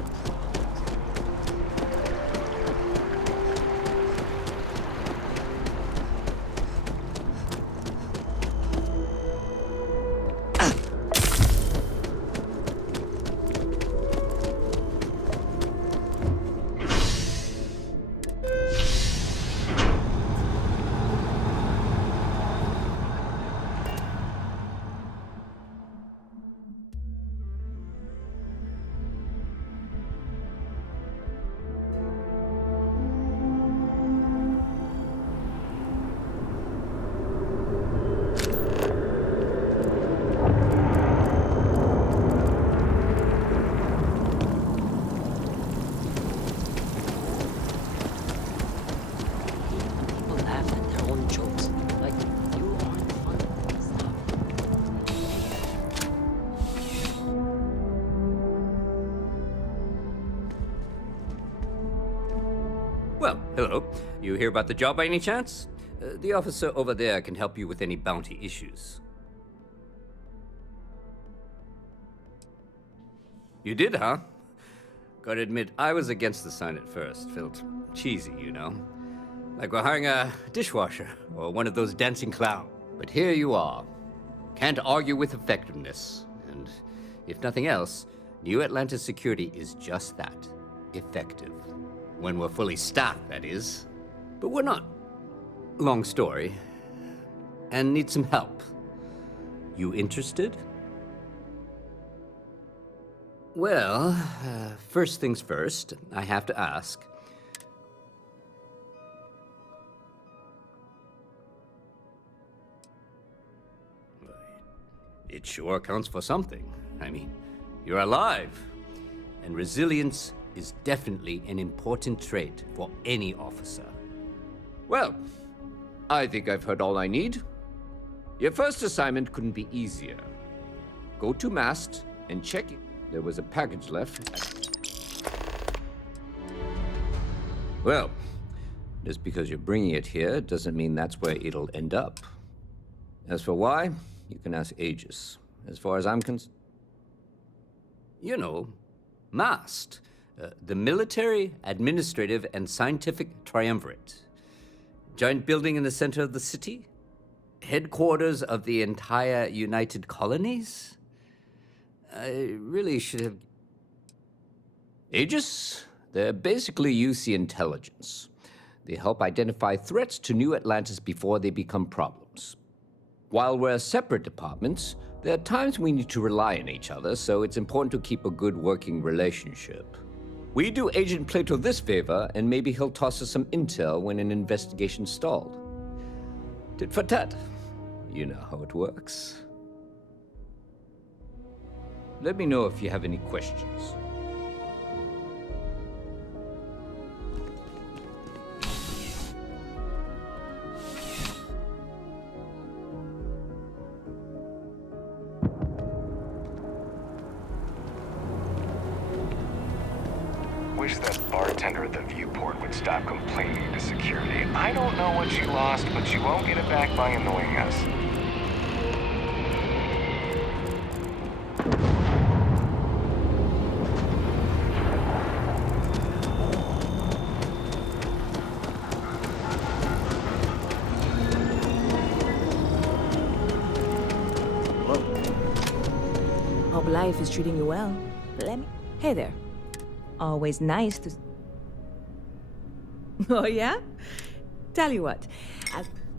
Well, hello. You hear about the job by any chance? The officer over there can help you with any bounty issues. You did, huh? Gotta admit, I was against the sign at first. Felt cheesy, you know? Like we're hiring a dishwasher or one of those dancing clowns. But here you are. Can't argue with effectiveness. And if nothing else, New Atlantis security is just that. Effective. When we're fully staffed, that is. But we're not. Long story. And need some help. You interested? Well, first things first, I have to ask. It sure counts for something. I mean, you're alive. And resilience is definitely an important trait for any officer. Well, I think I've heard all I need. Your first assignment couldn't be easier. Go to Mast and check it. There was a package left. Well, just because you're bringing it here doesn't mean that's where it'll end up. As for why, you can ask Aegis. As far as I'm concerned, you know, Mast. The Military, Administrative, and Scientific Triumvirate. Giant building in the center of the city? Headquarters of the entire United Colonies? I really should have... Aegis? They're basically UC intelligence. They help identify threats to New Atlantis before they become problems. While we're separate departments, there are times we need to rely on each other, so it's important to keep a good working relationship. We do Agent Plato this favor, and maybe he'll toss us some intel when an investigation stalled. Tit for tat. You know how it works. Let me know if you have any questions. Wish that bartender at the viewport would stop complaining to security. I don't know what you lost, but you won't get it back by annoying us. Hope life is treating you well. Let me... Hey there. Always nice to... Oh, yeah? Tell you what,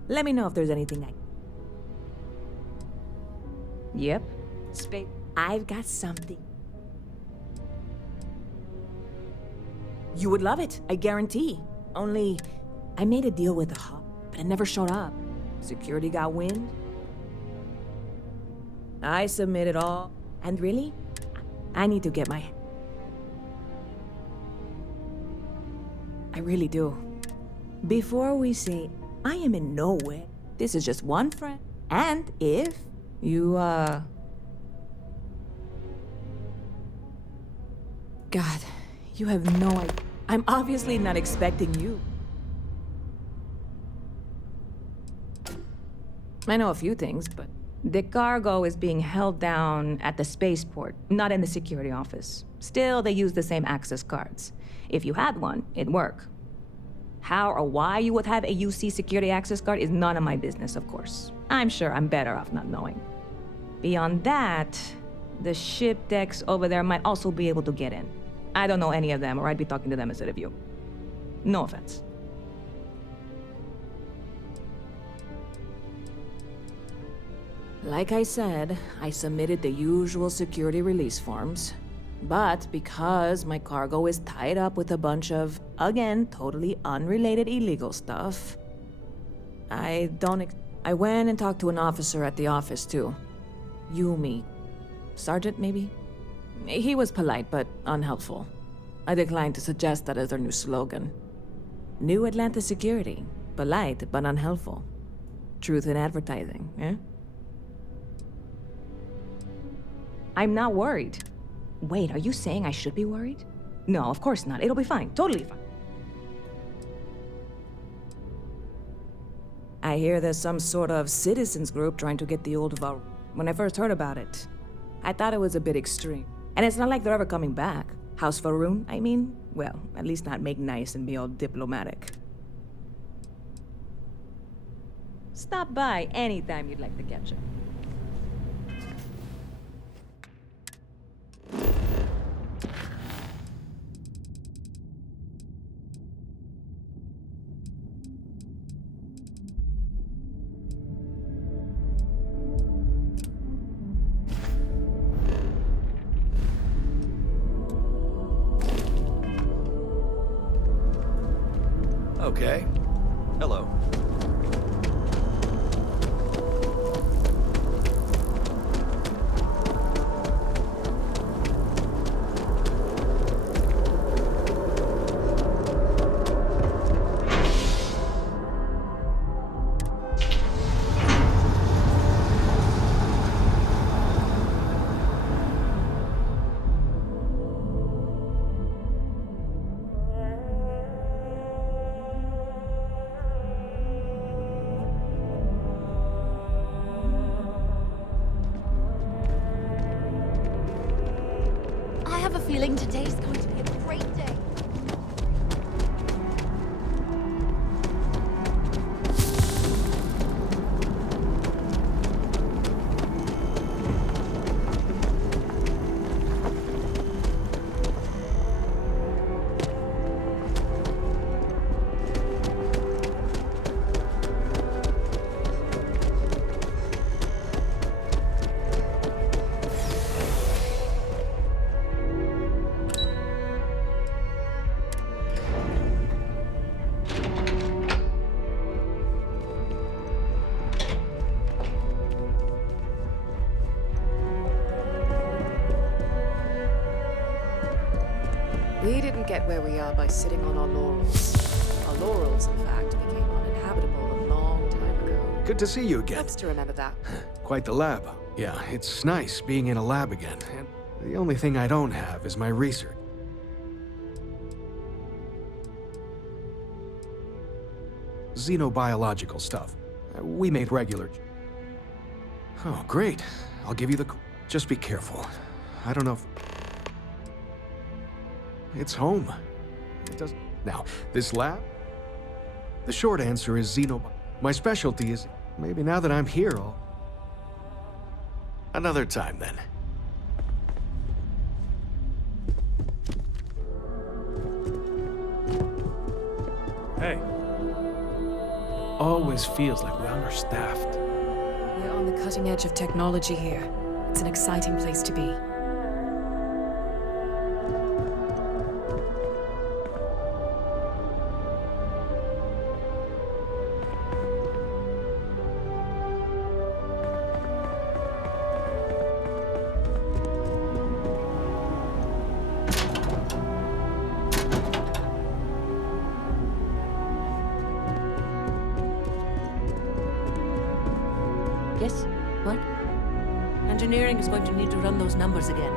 let me know if there's anything I... Yep. I've got something. You would love it, I guarantee. Only, I made a deal with the hub, but it never showed up. Security got wind. I submitted all, and really, I need to get my... I really do. Before we say, I am in no way. This is just one friend. And if you, God, you have no idea. I'm obviously not expecting you. I know a few things, but... The cargo is being held down at the spaceport, not in the security office. Still, they use the same access cards. If you had one, it'd work. How or why you would have a UC security access card is none of my business, of course. I'm sure I'm better off not knowing. Beyond that, the ship decks over there might also be able to get in. I don't know any of them, or I'd be talking to them instead of you. No offense. Like I said, I submitted the usual security release forms. But because my cargo is tied up with a bunch of, again, totally unrelated illegal stuff, I went and talked to an officer at the office, too. Yumi. Sergeant, maybe? He was polite, but unhelpful. I declined to suggest that as their new slogan. New Atlanta Security. Polite, but unhelpful. Truth in advertising, eh? I'm not worried. Wait, are you saying I should be worried? No, of course not. It'll be fine. Totally fine. I hear there's some sort of citizens group trying to get the old vault. When I first heard about it, I thought it was a bit extreme. And it's not like they're ever coming back. House Faroon, I mean? Well, at least not make nice and be all diplomatic. Stop by anytime you'd like to catch up. Okay. Hello. I have a feeling today's going to be a great day. We didn't get where we are by sitting on our laurels. Our laurels, in fact, became uninhabitable a long time ago. Good to see you again. Helps to remember that. Quite the lab. Yeah, it's nice being in a lab again. And the only thing I don't have is my research. Xenobiological stuff. We made regular... Oh, great. I'll give you the... Just be careful. I don't know if... It's home. It doesn't... Now, this lab? The short answer is My specialty is... Maybe now that I'm here, I'll... Another time, then. Hey. Always feels like we're understaffed. We're on the cutting edge of technology here. It's an exciting place to be. Yes? What? Engineering is going to need to run those numbers again.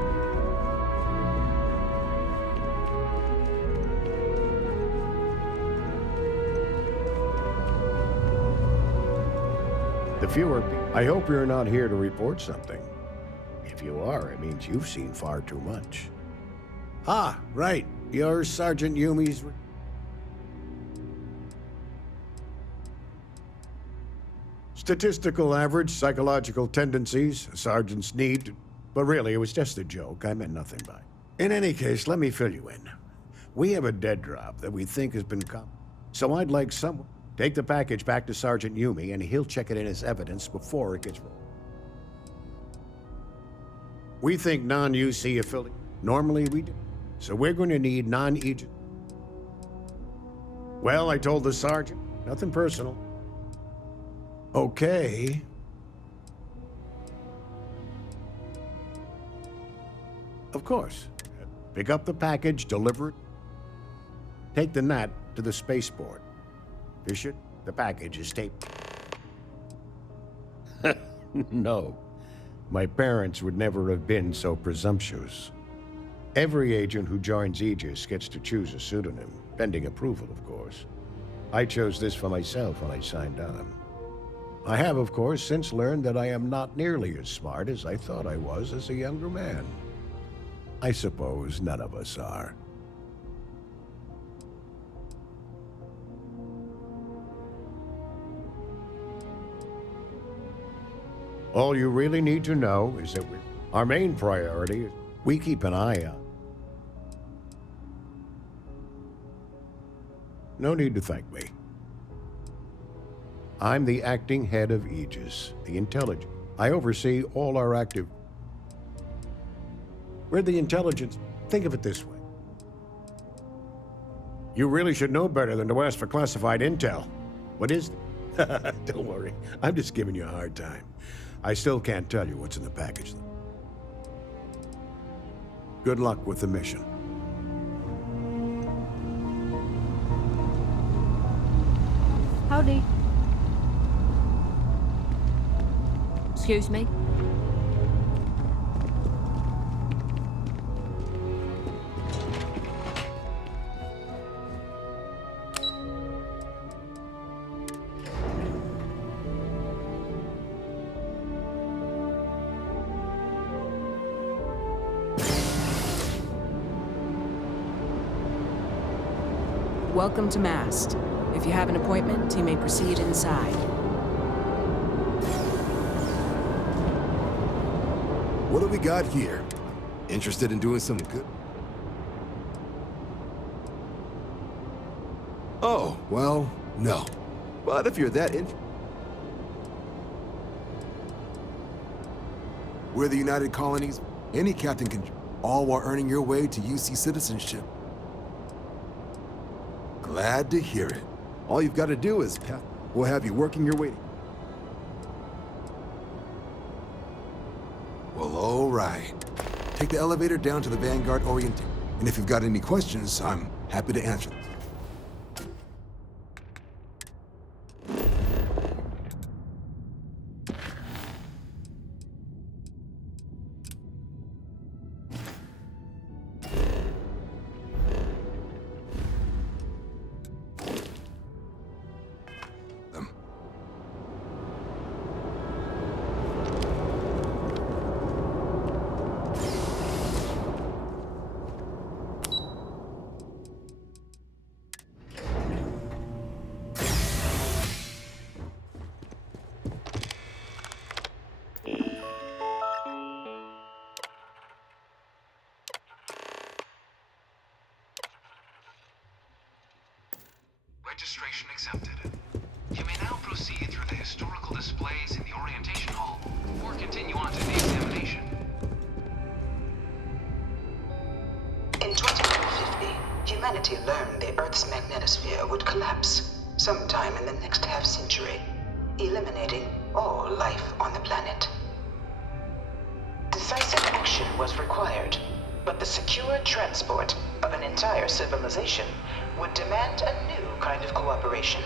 The fewer I hope you're not here to report something. If you are, it means you've seen far too much. Ah, right. You're Sergeant Yumi's... Statistical average, psychological tendencies, a sergeant's need. But really, it was just a joke. I meant nothing by it. In any case, let me fill you in. We have a dead drop that we think has been so I'd like someone take the package back to Sergeant Yumi, and he'll check it in as evidence before it gets... We think non-UC affiliate. Normally we do. So we're going to need non-Aegis. Well, I told the sergeant. Nothing personal. Okay. Of course. Pick up the package, deliver it. Take the NAT to the spaceport. Fish it. The package is taped. No. My parents would never have been so presumptuous. Every agent who joins Aegis gets to choose a pseudonym, pending approval, of course. I chose this for myself when I signed on. I have, of course, since learned that I am not nearly as smart as I thought I was as a younger man. I suppose none of us are. All you really need to know is that our main priority is we keep an eye on. No need to thank me. I'm the acting head of Aegis, the intelligence. I oversee all our active... We're the intelligence. Think of it this way. You really should know better than to ask for classified intel. What is it? Don't worry, I'm just giving you a hard time. I still can't tell you what's in the package. Good luck with the mission. Howdy. Excuse me? Welcome to Mast. If you have an appointment, you may proceed inside. What do we got here? Interested in doing some good? Oh, well, no. But if you're that we're the United Colonies. Any captain can, all while earning your way to UC citizenship. Glad to hear it. All you've got to do is we'll have you working your way. Well, all right. Take the elevator down to the Vanguard Orientation. And if you've got any questions, I'm happy to answer them. registration accepted. You may now proceed through the historical displays in the orientation hall, or continue on to the examination. In 2150, humanity learned the Earth's magnetosphere would collapse sometime in the next half-century, eliminating all life on the planet. Decisive action was required, but the secure transport of an entire civilization would demand a new kind of cooperation,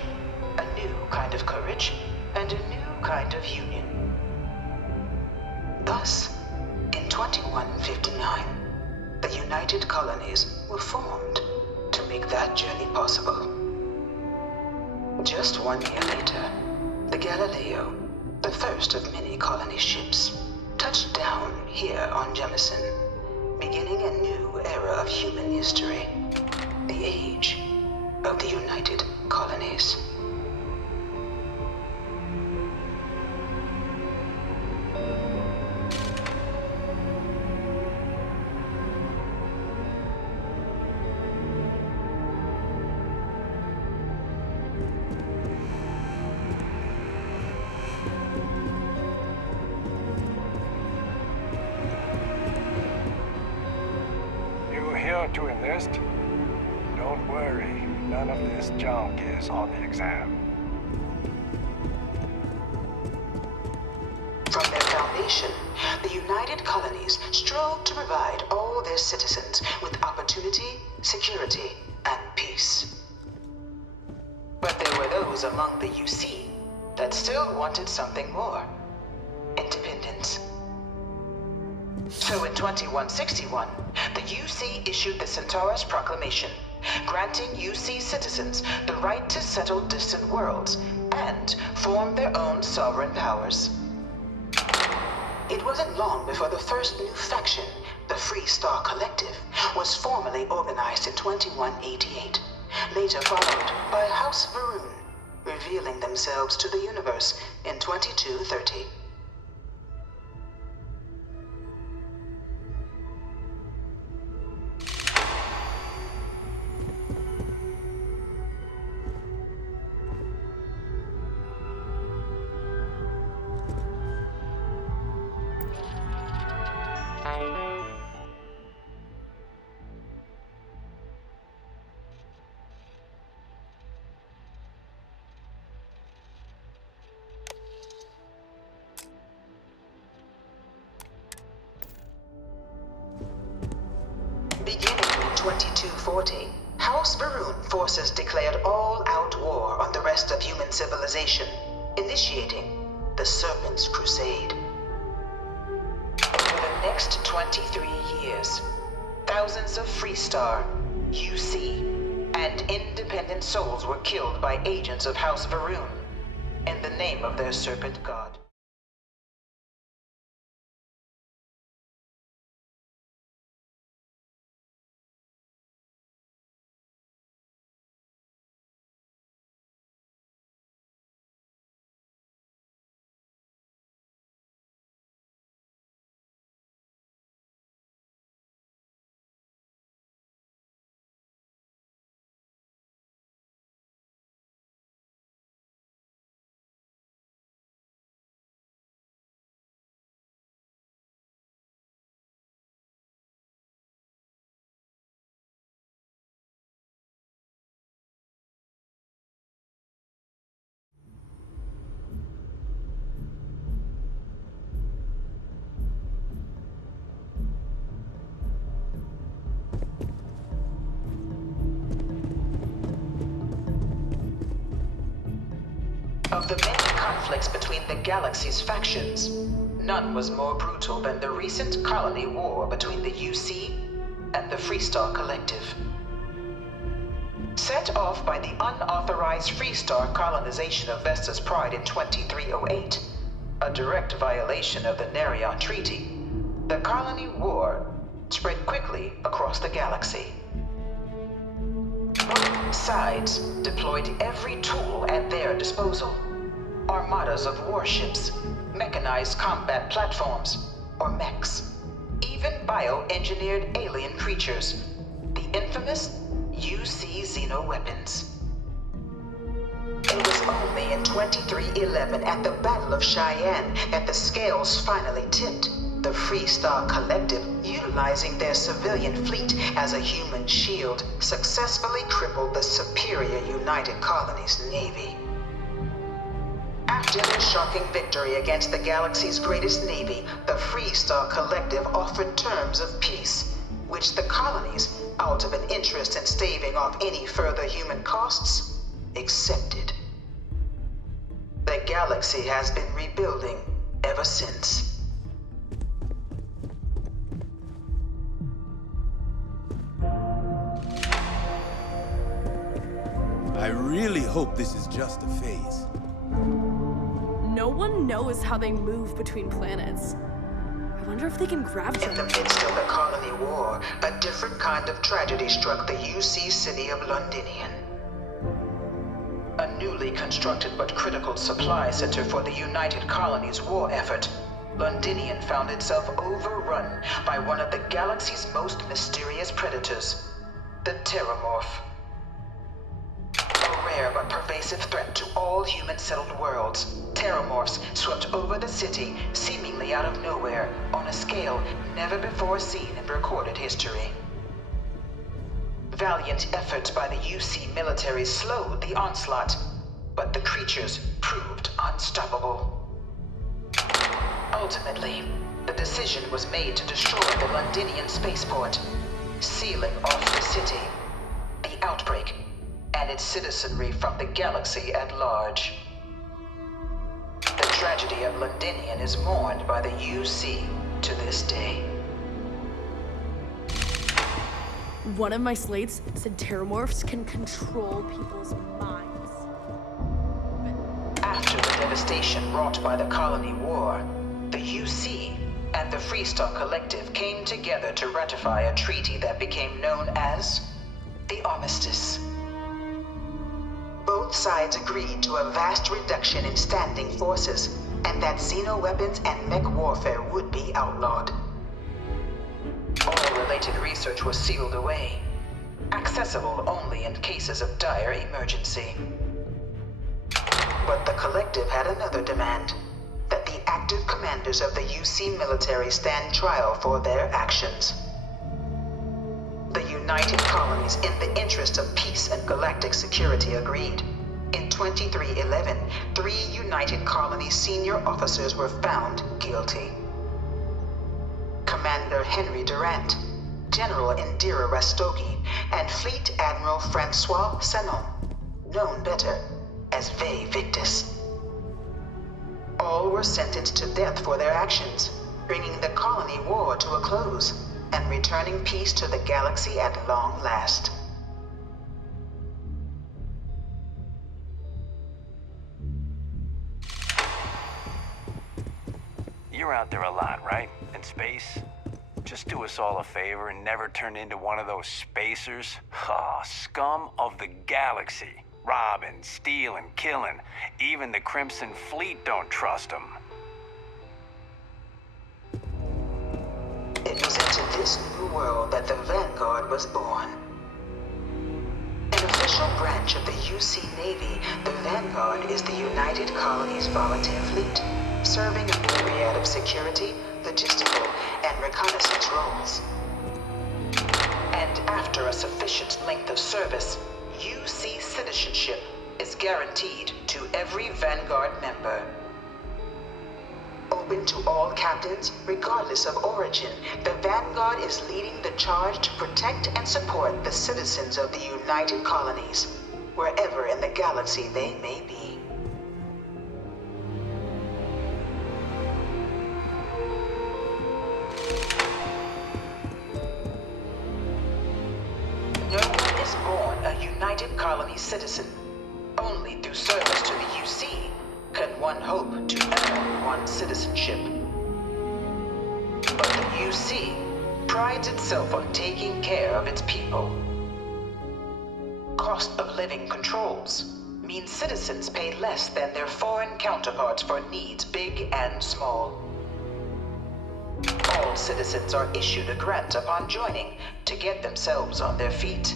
a new kind of courage, and a new kind of union. Thus, in 2159, the United Colonies were formed to make that journey possible. Just 1 year later, the Galileo, the first of many colony ships, touched down here on Jemison, beginning a new era of human history, the age of the United Colonies. To enlist? Don't worry, none of this junk is on the exam. From their foundation, the United Colonies strove to provide all their citizens with opportunity, security, and peace. But there were those among the UC that still wanted something more: independence. So in 2161, the UC issued the Centaurus Proclamation, granting UC citizens the right to settle distant worlds and form their own sovereign powers. It wasn't long before the first new faction, the Free Star Collective, was formally organized in 2188, later followed by House Varun, revealing themselves to the universe in 2230. Beginning in 2240, House Varun forces declared all-out war on the rest of human civilization, initiating the Serpent's Crusade. For the next 23 years, thousands of Freestar, UC, and independent souls were killed by agents of House Varun in the name of their Serpent God. Of the many conflicts between the galaxy's factions, none was more brutal than the recent colony war between the UC and the Freestar Collective. Set off by the unauthorized Freestar colonization of Vesta's Pride in 2308, a direct violation of the Nerion Treaty, the colony war spread quickly across the galaxy. Both sides deployed every tool at their disposal. Armadas of warships, mechanized combat platforms, or mechs, even bioengineered alien creatures, the infamous UC xeno weapons. only in 2311 at the Battle of Cheyenne that the scales finally tipped. The Freestar Collective, utilizing their civilian fleet as a human shield, successfully crippled the superior United Colonies Navy. After their shocking victory against the galaxy's greatest navy, the Freestar Collective offered terms of peace, which the colonies, out of an interest in staving off any further human costs, accepted. The galaxy has been rebuilding ever since. I really hope this is just a phase. No one knows how they move between planets. I wonder if they can grab In the midst of the colony war, a different kind of tragedy struck the UC city of Londinian. A newly constructed but critical supply center for the United Colonies' war effort, Londinian found itself overrun by one of the galaxy's most mysterious predators, the Terramorph. A rare but pervasive threat to all human-settled worlds, Terramorphs swept over the city, seemingly out of nowhere, on a scale never before seen in recorded history. Valiant efforts by the UC military slowed the onslaught, but the creatures proved unstoppable. Ultimately, the decision was made to destroy the Londinian spaceport, sealing off the city, the outbreak, and its citizenry from the galaxy at large. The tragedy of Londinian is mourned by the UC to this day. One of my slates said Terramorphs can control people's minds. After the devastation wrought by the colony war, the UC and the Freestar Collective came together to ratify a treaty that became known as the Armistice. Both sides agreed to a vast reduction in standing forces, and that xeno-weapons and mech warfare would be outlawed. All related research was sealed away, accessible only in cases of dire emergency. But the Collective had another demand, that the active commanders of the UC military stand trial for their actions. The United Colonies, in the interest of peace and galactic security, agreed. In 2311, 3 United Colonies senior officers were found guilty. Commander Henry Durant, General Indira Rastogi, and Fleet Admiral Francois Sanon, known better as Ve Victus. All were sentenced to death for their actions, bringing the colony war to a close and returning peace to the galaxy at long last. You're out there a lot, right? In space? Just do us all a favor and never turn into one of those spacers. Ah, scum of the galaxy. Robbing, stealing, killing. Even the Crimson Fleet don't trust them. It was into this new world that the Vanguard was born. An official branch of the UC Navy, the Vanguard is the United Colonies Volunteer Fleet, serving a myriad of security, logistical, and reconnaissance roles. And after a sufficient length of service, UC citizenship is guaranteed to every Vanguard member. Open to all captains, regardless of origin, the Vanguard is leading the charge to protect and support the citizens of the United Colonies, wherever in the galaxy they may be. No one is born a United Colonies citizen. Only through service to the UC can one hope to earn one's citizenship. But the UC prides itself on taking care of its people. Cost of living controls mean citizens pay less than their foreign counterparts for needs big and small. All citizens are issued a grant upon joining to get themselves on their feet.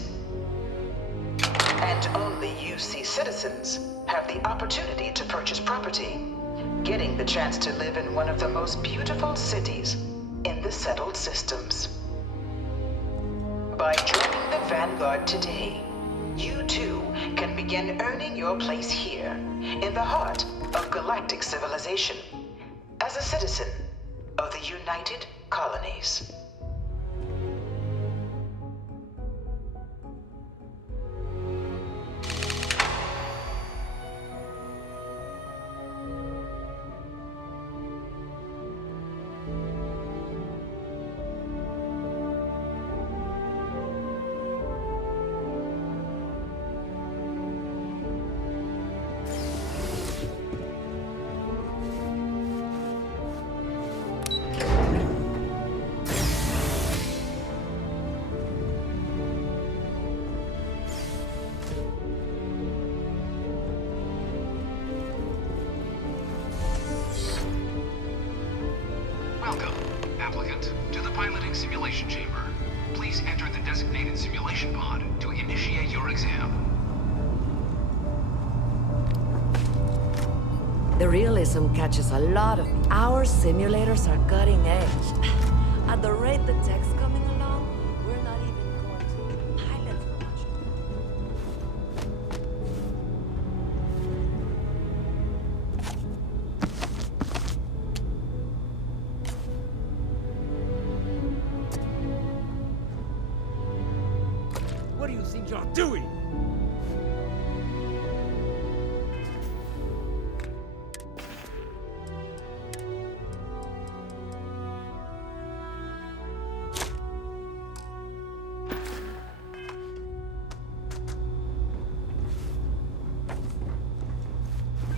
And only UC citizens have the opportunity to purchase property, getting the chance to live in one of the most beautiful cities in the settled systems. By joining the Vanguard today, you too can begin earning your place here, in the heart of galactic civilization, as a citizen of the United Colonies. Welcome, applicant, to the piloting simulation chamber. Please enter the designated simulation pod to initiate your exam. The realism catches a lot of me. Our simulators are cutting edge. At the rate the tech's coming along, we're not even going to pilot for much. What do you think you're doing?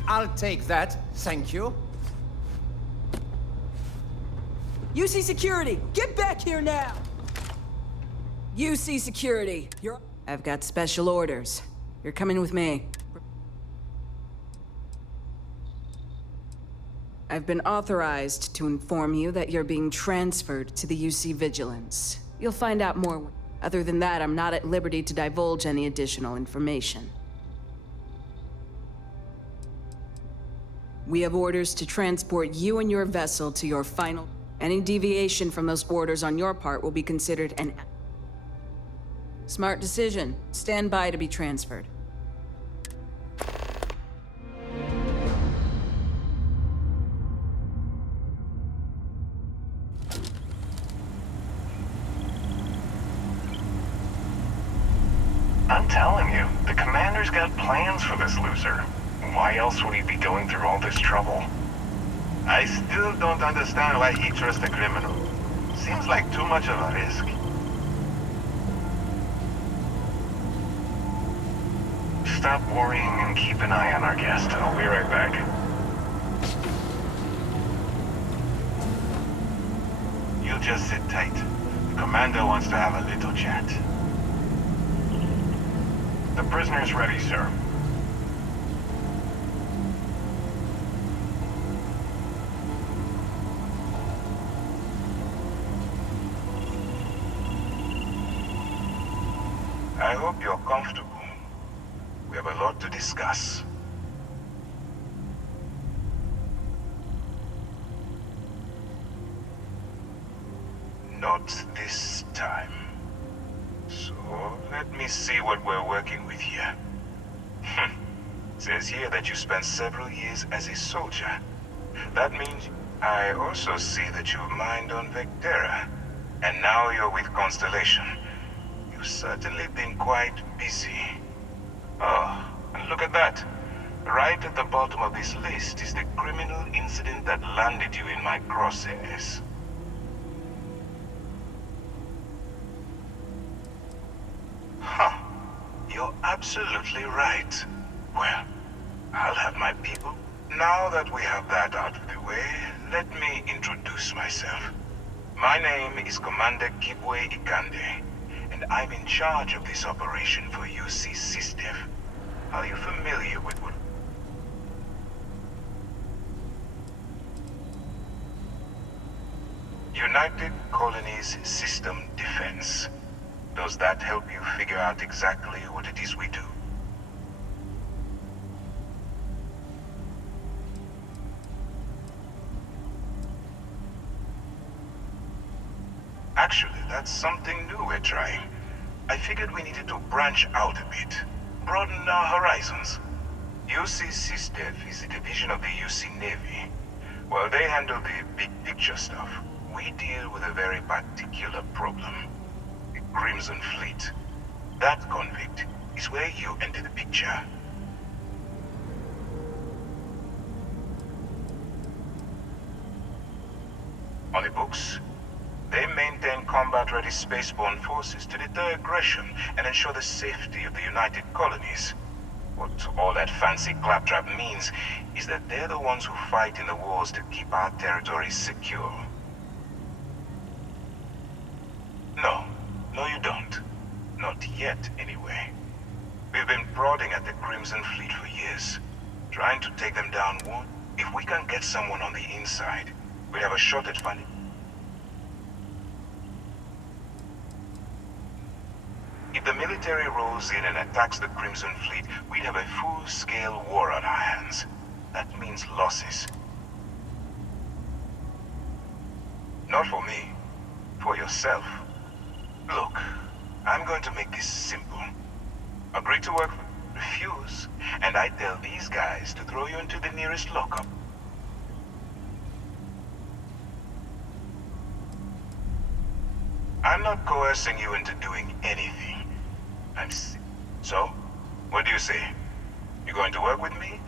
I'll take that, thank you. UC Security, get back here now! UC Security, I've got special orders. You're coming with me. I've been authorized to inform you that you're being transferred to the UC Vigilance. You'll find out more. Other than that, I'm not at liberty to divulge any additional information. We have orders to transport you and your vessel to your final... Any deviation from those orders on your part will be considered an... Smart decision. Stand by to be transferred. I'm telling you, the commander's got plans for this loser. Why else would he be going through all this trouble? I still don't understand why he trusts a criminal. Seems like too much of a risk. Stop worrying and keep an eye on our guest. I'll be right back. You just sit tight. The commander wants to have a little chat. The prisoner's ready, sir. I hope you're comfortable. We have a lot to discuss. Not this time. So, let me see what we're working with here. Says here that you spent several years as a soldier. That means I also see that you've mined on Vectera. And now you're with Constellation. You've certainly been quite busy. Oh, and look at that. Right at the bottom of this list is the criminal incident that landed you in my crosshairs. Huh. You're absolutely right. Well, I'll have my people. Now that we have that out of the way, let me introduce myself. My name is Commander Kibwe Ikande, and I'm in charge of this operation for UC SysDev. Are you familiar with what... United Colonies System Defense. Does that help you figure out exactly what it is we do? That's something new we're trying. I figured we needed to branch out a bit, broaden our horizons. UC SysDev is a division of the UC Navy. Well, they handle the big picture stuff. We deal with a very particular problem. The Crimson Fleet. That convict is where you enter the picture. On the books, they maintain combat-ready spaceborne forces to deter aggression and ensure the safety of the United Colonies. What all that fancy claptrap means is that they're the ones who fight in the wars to keep our territories secure. No, you don't. Not yet, anyway. We've been prodding at the Crimson Fleet for years, trying to take them down one. If we can get someone on the inside, we have a shot at finding... If the military rolls in and attacks the Crimson Fleet, we'd have a full-scale war on our hands. That means losses. Not for me. For yourself. Look, I'm going to make this simple. Agree to work, refuse, and I tell these guys to throw you into the nearest lockup. I'm not coercing you into doing anything. So, what do you say? You going to work with me,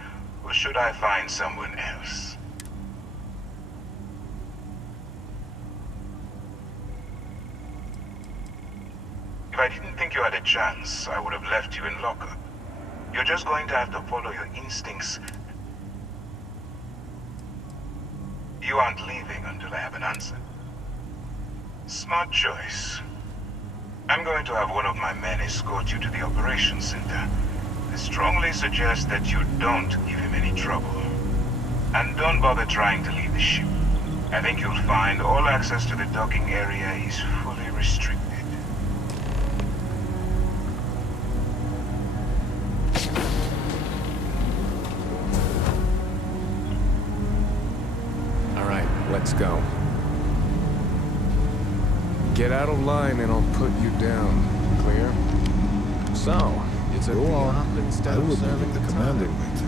or should I find someone else? If I didn't think you had a chance, I would have left you in lockup. You're just going to have to follow your instincts. You aren't leaving until I have an answer. Smart choice. I'm going to have one of my men escort you to the operations center. I strongly suggest that you don't give him any trouble. And don't bother trying to leave the ship. I think you'll find all access to the docking area is fully restricted. All right, let's go. Get out of line and I'll put you down. Clear? So, it's a op instead of serving the commander with.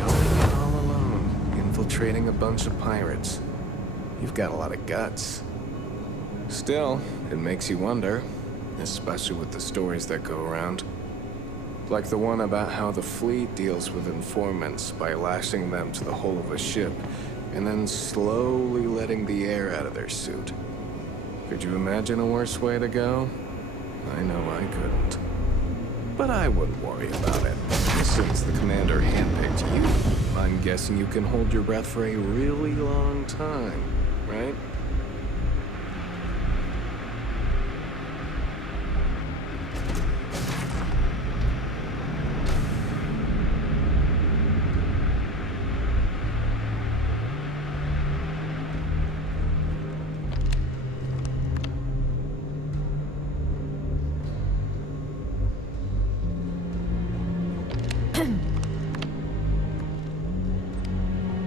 Going in all alone, infiltrating a bunch of pirates. You've got a lot of guts. Still, it makes you wonder, especially with the stories that go around. Like the one about how the fleet deals with informants by lashing them to the hull of a ship and then slowly letting the air out of their suit. Could you imagine a worse way to go? I know I couldn't. But I wouldn't worry about it. Since the commander handpicked you, I'm guessing you can hold your breath for a really long time, right?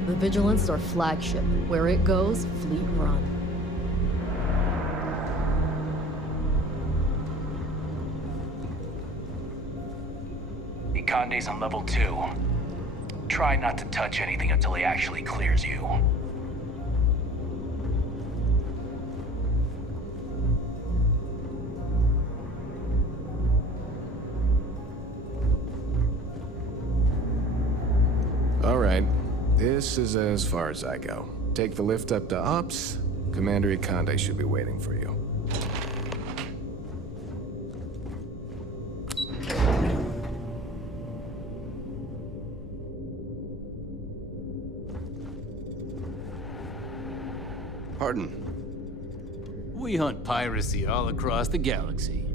The Vigilance, our flagship. Where it goes, fleet run. Conde's on level 2. Try not to touch anything until he actually clears you. All right. This is as far as I go. Take the lift up to Ops. Commander Conde should be waiting for you. Pardon? We hunt piracy all across the galaxy.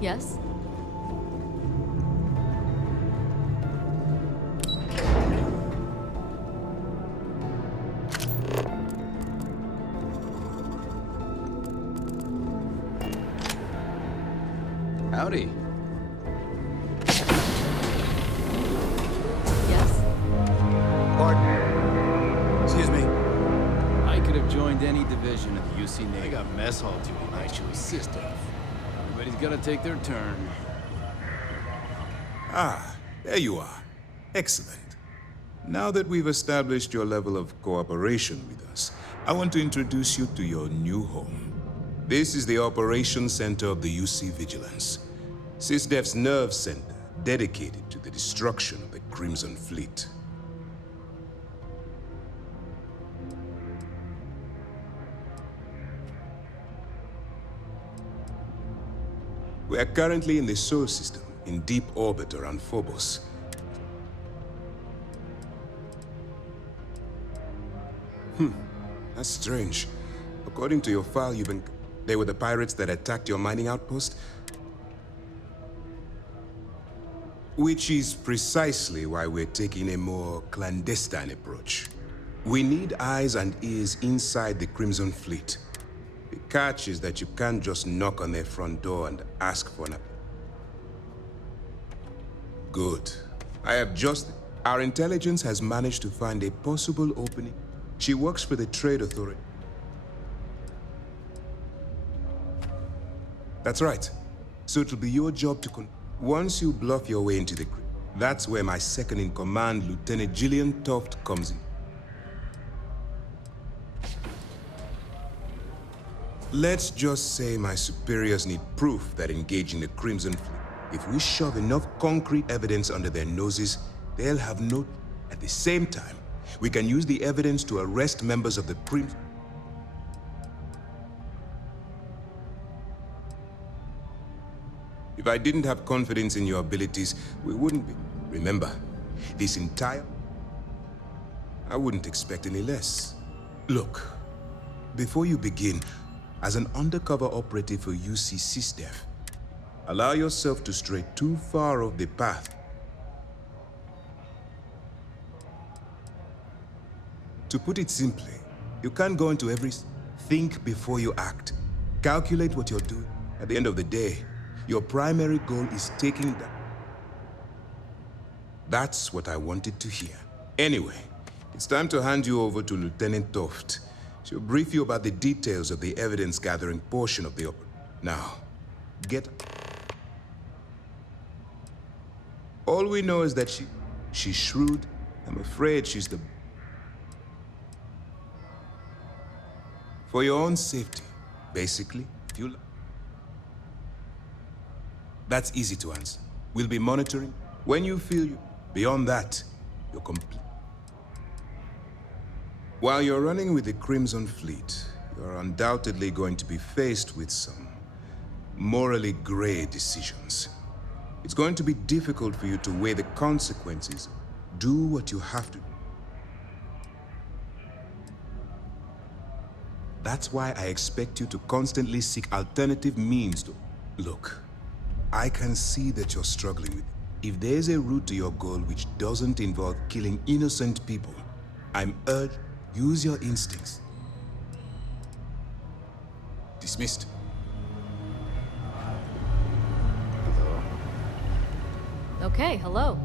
Yes? Howdy. Yes? Pardon? Excuse me. I could have joined any division of the UC Navy. I got mess hall duty night to assist stuff. Everybody's gotta take their turn. Ah, there you are. Excellent. Now that we've established your level of cooperation with us, I want to introduce you to your new home. This is the Operations Center of the UC Vigilance, SysDef's nerve center dedicated to the destruction of the Crimson Fleet. We are currently in the Sol system, in deep orbit around Phobos. That's strange. According to your file, they were the pirates that attacked your mining outpost? Which is precisely why we're taking a more clandestine approach. We need eyes and ears inside the Crimson Fleet. The catch is that you can't just knock on their front door and ask for an... Good. Our intelligence has managed to find a possible opening. She works for the Trade Authority. That's right. So it'll be your job to once you bluff your way into the crypt, that's where my second-in-command, Lieutenant Gillian Toft, comes in. Let's just say my superiors need proof that engaging the Crimson Fleet. If we shove enough concrete evidence under their noses, they'll have no... At the same time, we can use the evidence to arrest members of the Crimson... If I didn't have confidence in your abilities, we wouldn't be. Remember, this entire... I wouldn't expect any less. Look, before you begin, as an undercover operative for UC SysDef, allow yourself to stray too far off the path. To put it simply, you can't go into every... Think before you act. Calculate what you're doing. At the end of the day, your primary goal is taking that. That's what I wanted to hear. Anyway, it's time to hand you over to Lieutenant Toft. She'll brief you about the details of the evidence-gathering portion of the operation. Now, get... All we know is that she's shrewd. I'm afraid she's the... For your own safety, basically, if you... That's easy to answer. We'll be monitoring. When you feel you... Beyond that, you're complete. While you're running with the Crimson Fleet, you're undoubtedly going to be faced with some morally gray decisions. It's going to be difficult for you to weigh the consequences. Do what you have to. That's why I expect you to constantly seek alternative means to... Look, I can see that you're struggling with it. If there's a route to your goal which doesn't involve killing innocent people, I'm urged, use your instincts. Dismissed. Okay, hello.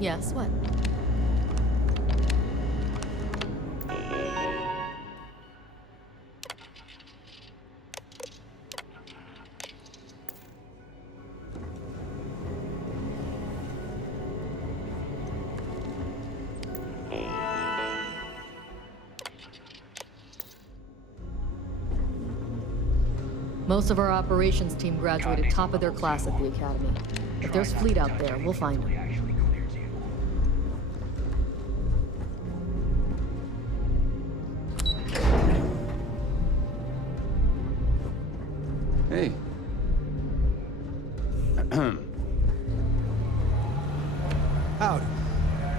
Yes, what? Most of our operations team graduated top of their class at the academy. If there's fleet out there, we'll find them. Howdy.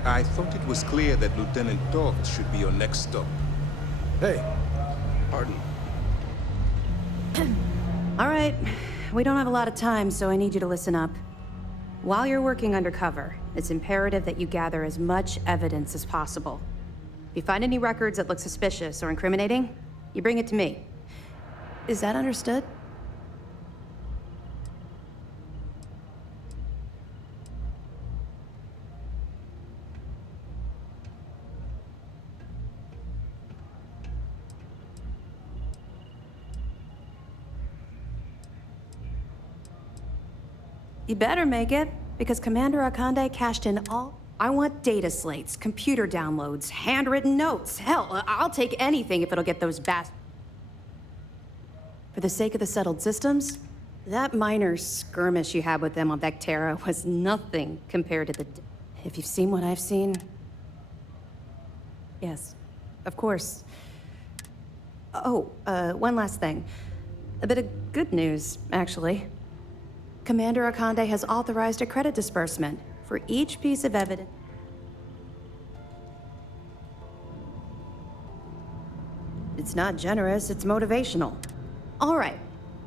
I thought it was clear that Lieutenant Toft should be your next stop. Hey, pardon. All right. We don't have a lot of time, so I need you to listen up. While you're working undercover, it's imperative that you gather as much evidence as possible. If you find any records that look suspicious or incriminating, you bring it to me. Is that understood? You better make it, because Commander Akande cashed in all... I want data slates, computer downloads, handwritten notes. Hell, I'll take anything if it'll get those For the sake of the settled systems, that minor skirmish you had with them on Vectera was nothing compared to the... If you've seen what I've seen... Yes, of course. Oh, one last thing. A bit of good news, actually. Commander Akande has authorized a credit disbursement for each piece of evidence. It's not generous, it's motivational. All right,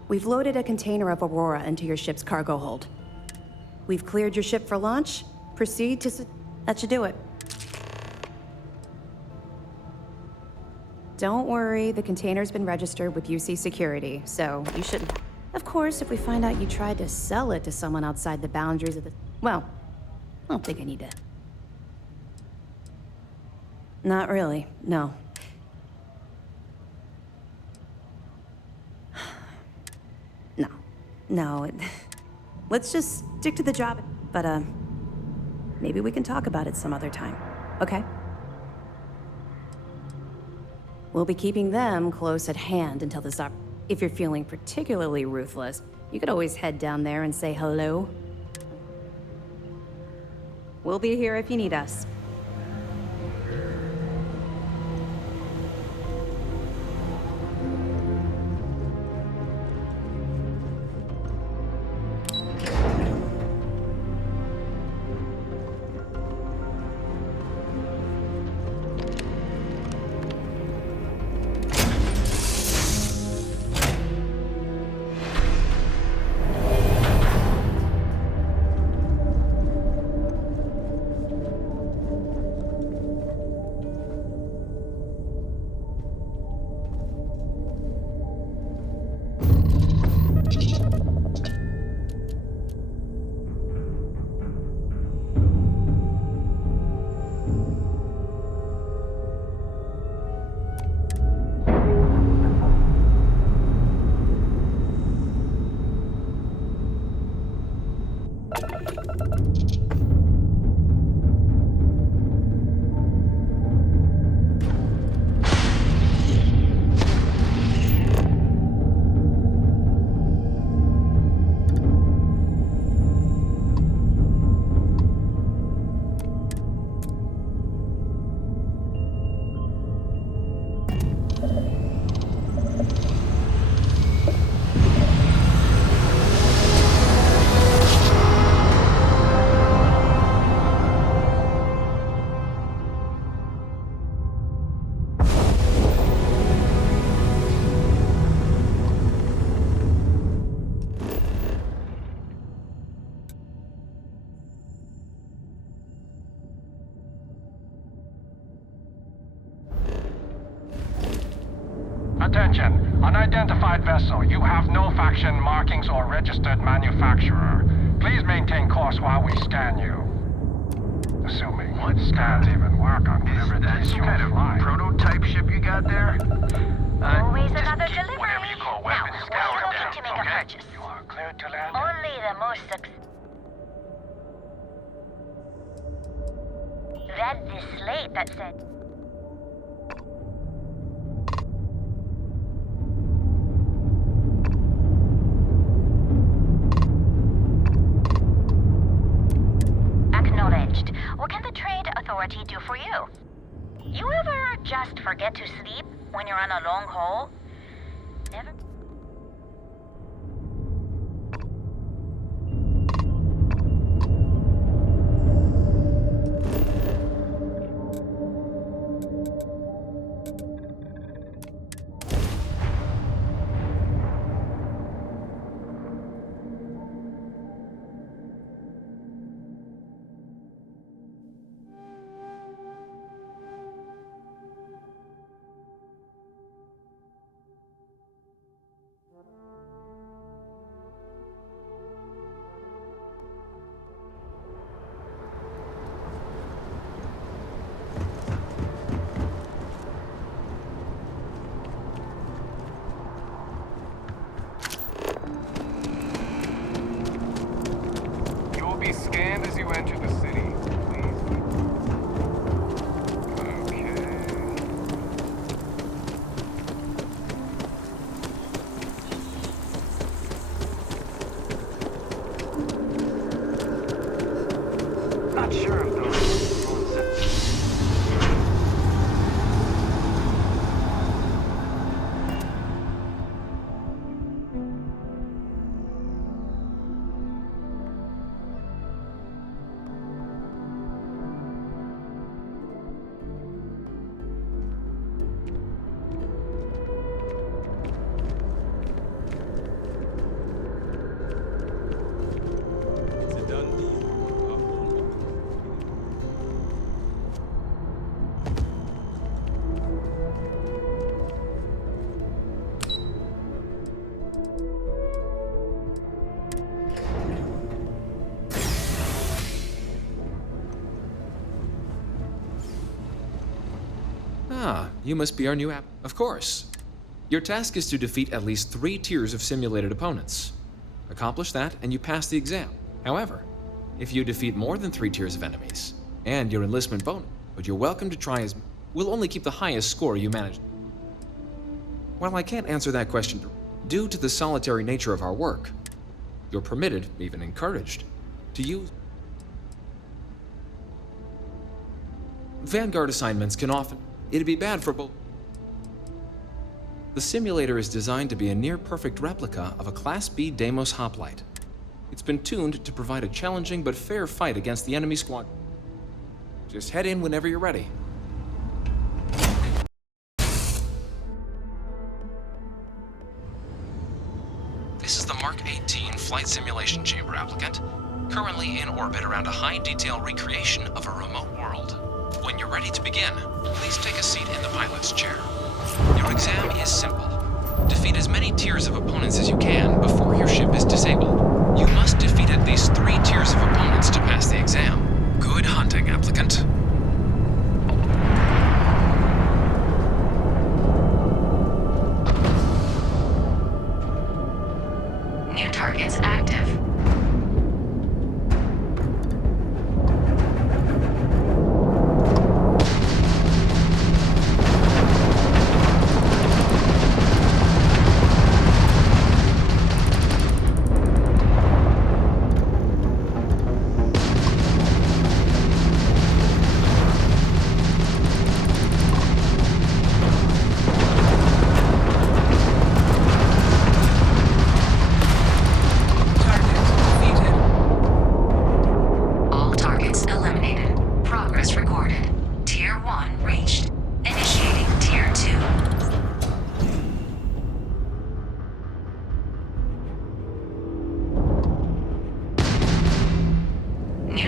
we've loaded a container of Aurora into your ship's cargo hold. We've cleared your ship for launch. Proceed to... That should do it. Don't worry, the container's been registered with UC Security, so you shouldn't... Of course, if we find out you tried to sell it to someone outside the boundaries of the... Well, I don't think I need to... Not really, no. No, let's just stick to the job, but, maybe we can talk about it some other time, okay? We'll be keeping them close at hand until this op... If you're feeling particularly ruthless, you could always head down there and say hello. We'll be here if you need us. Attention, unidentified vessel. You have no faction markings or registered manufacturer. Please maintain course while we scan you. Assuming what scans even work on whatever it is you're flying. Kind of prototype ship you got there? Always another delivery. Whatever you call Now, weapons, when scour you're them looking to make down, a okay? purchase, You are cleared to land. only the most read this slate that said... Acknowledged. What can the Trade Authority do for you? You ever just forget to sleep when you're on a long haul? Never... not sure if those drones... Ah, you must be our new app. Of course. Your task is to defeat at least 3 tiers of simulated opponents. Accomplish that, and you pass the exam. However, if you defeat more than 3 tiers of enemies, and your enlistment bonus, but you're welcome to try as... We'll only keep the highest score you manage. While I can't answer that question, due to the solitary nature of our work, you're permitted, even encouraged, to use... Vanguard assignments can often... It'd be bad for both. The simulator is designed to be a near-perfect replica of a Class B Deimos hoplite. It's been tuned to provide a challenging but fair fight against the enemy squad. Just head in whenever you're ready. This is the Mark 18 Flight Simulation Chamber applicant, currently in orbit around a high-detail recreation of a remote world. When you're ready to begin, please take a seat in the pilot's chair. Your exam is simple. Defeat as many tiers of opponents as you can before your ship is disabled. You must defeat at least 3 tiers of opponents to pass the exam. Good hunting, applicant. New targets active.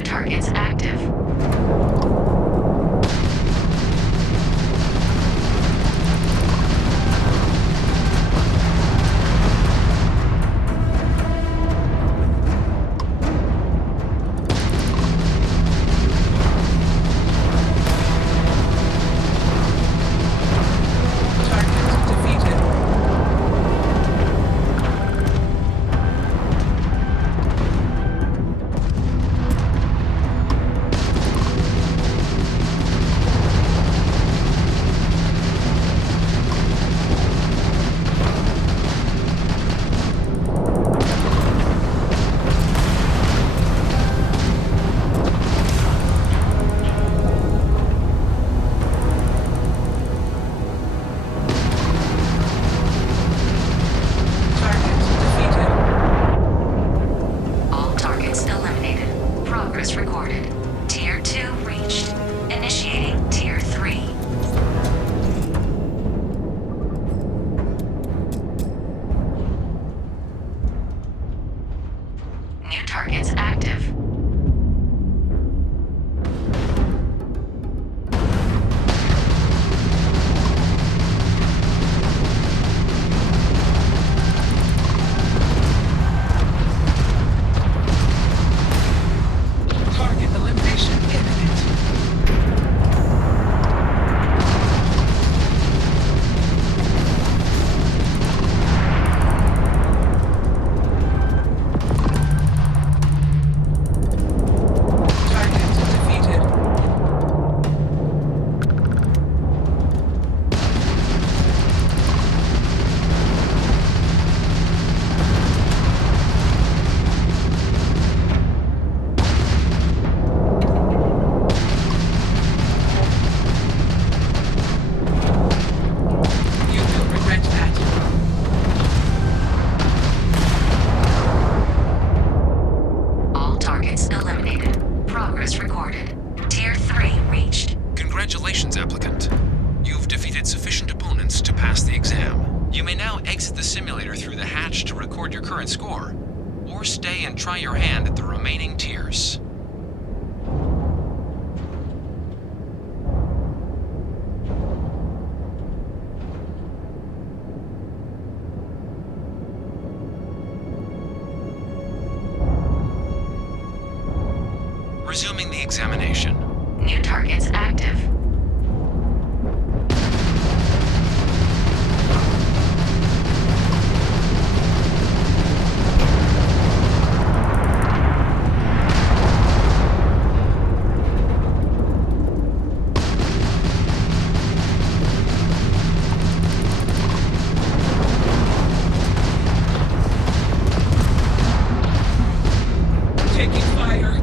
Targets active. Targets active. Target eliminated. Progress recorded. Tier 3 reached. Congratulations, applicant. You've defeated sufficient opponents to pass the exam. You may now exit the simulator through the hatch to record your current score, or stay and try your hand at the remaining tiers. Resuming the examination. New targets active. Taking fire.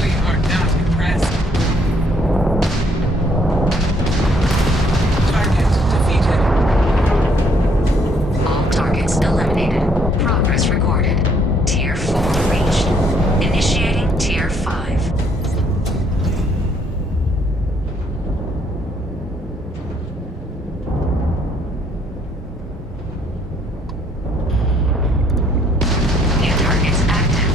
We are not impressed. Target defeated. All targets eliminated. Progress recorded. Tier 4 reached. Initiating Tier 5. New targets active.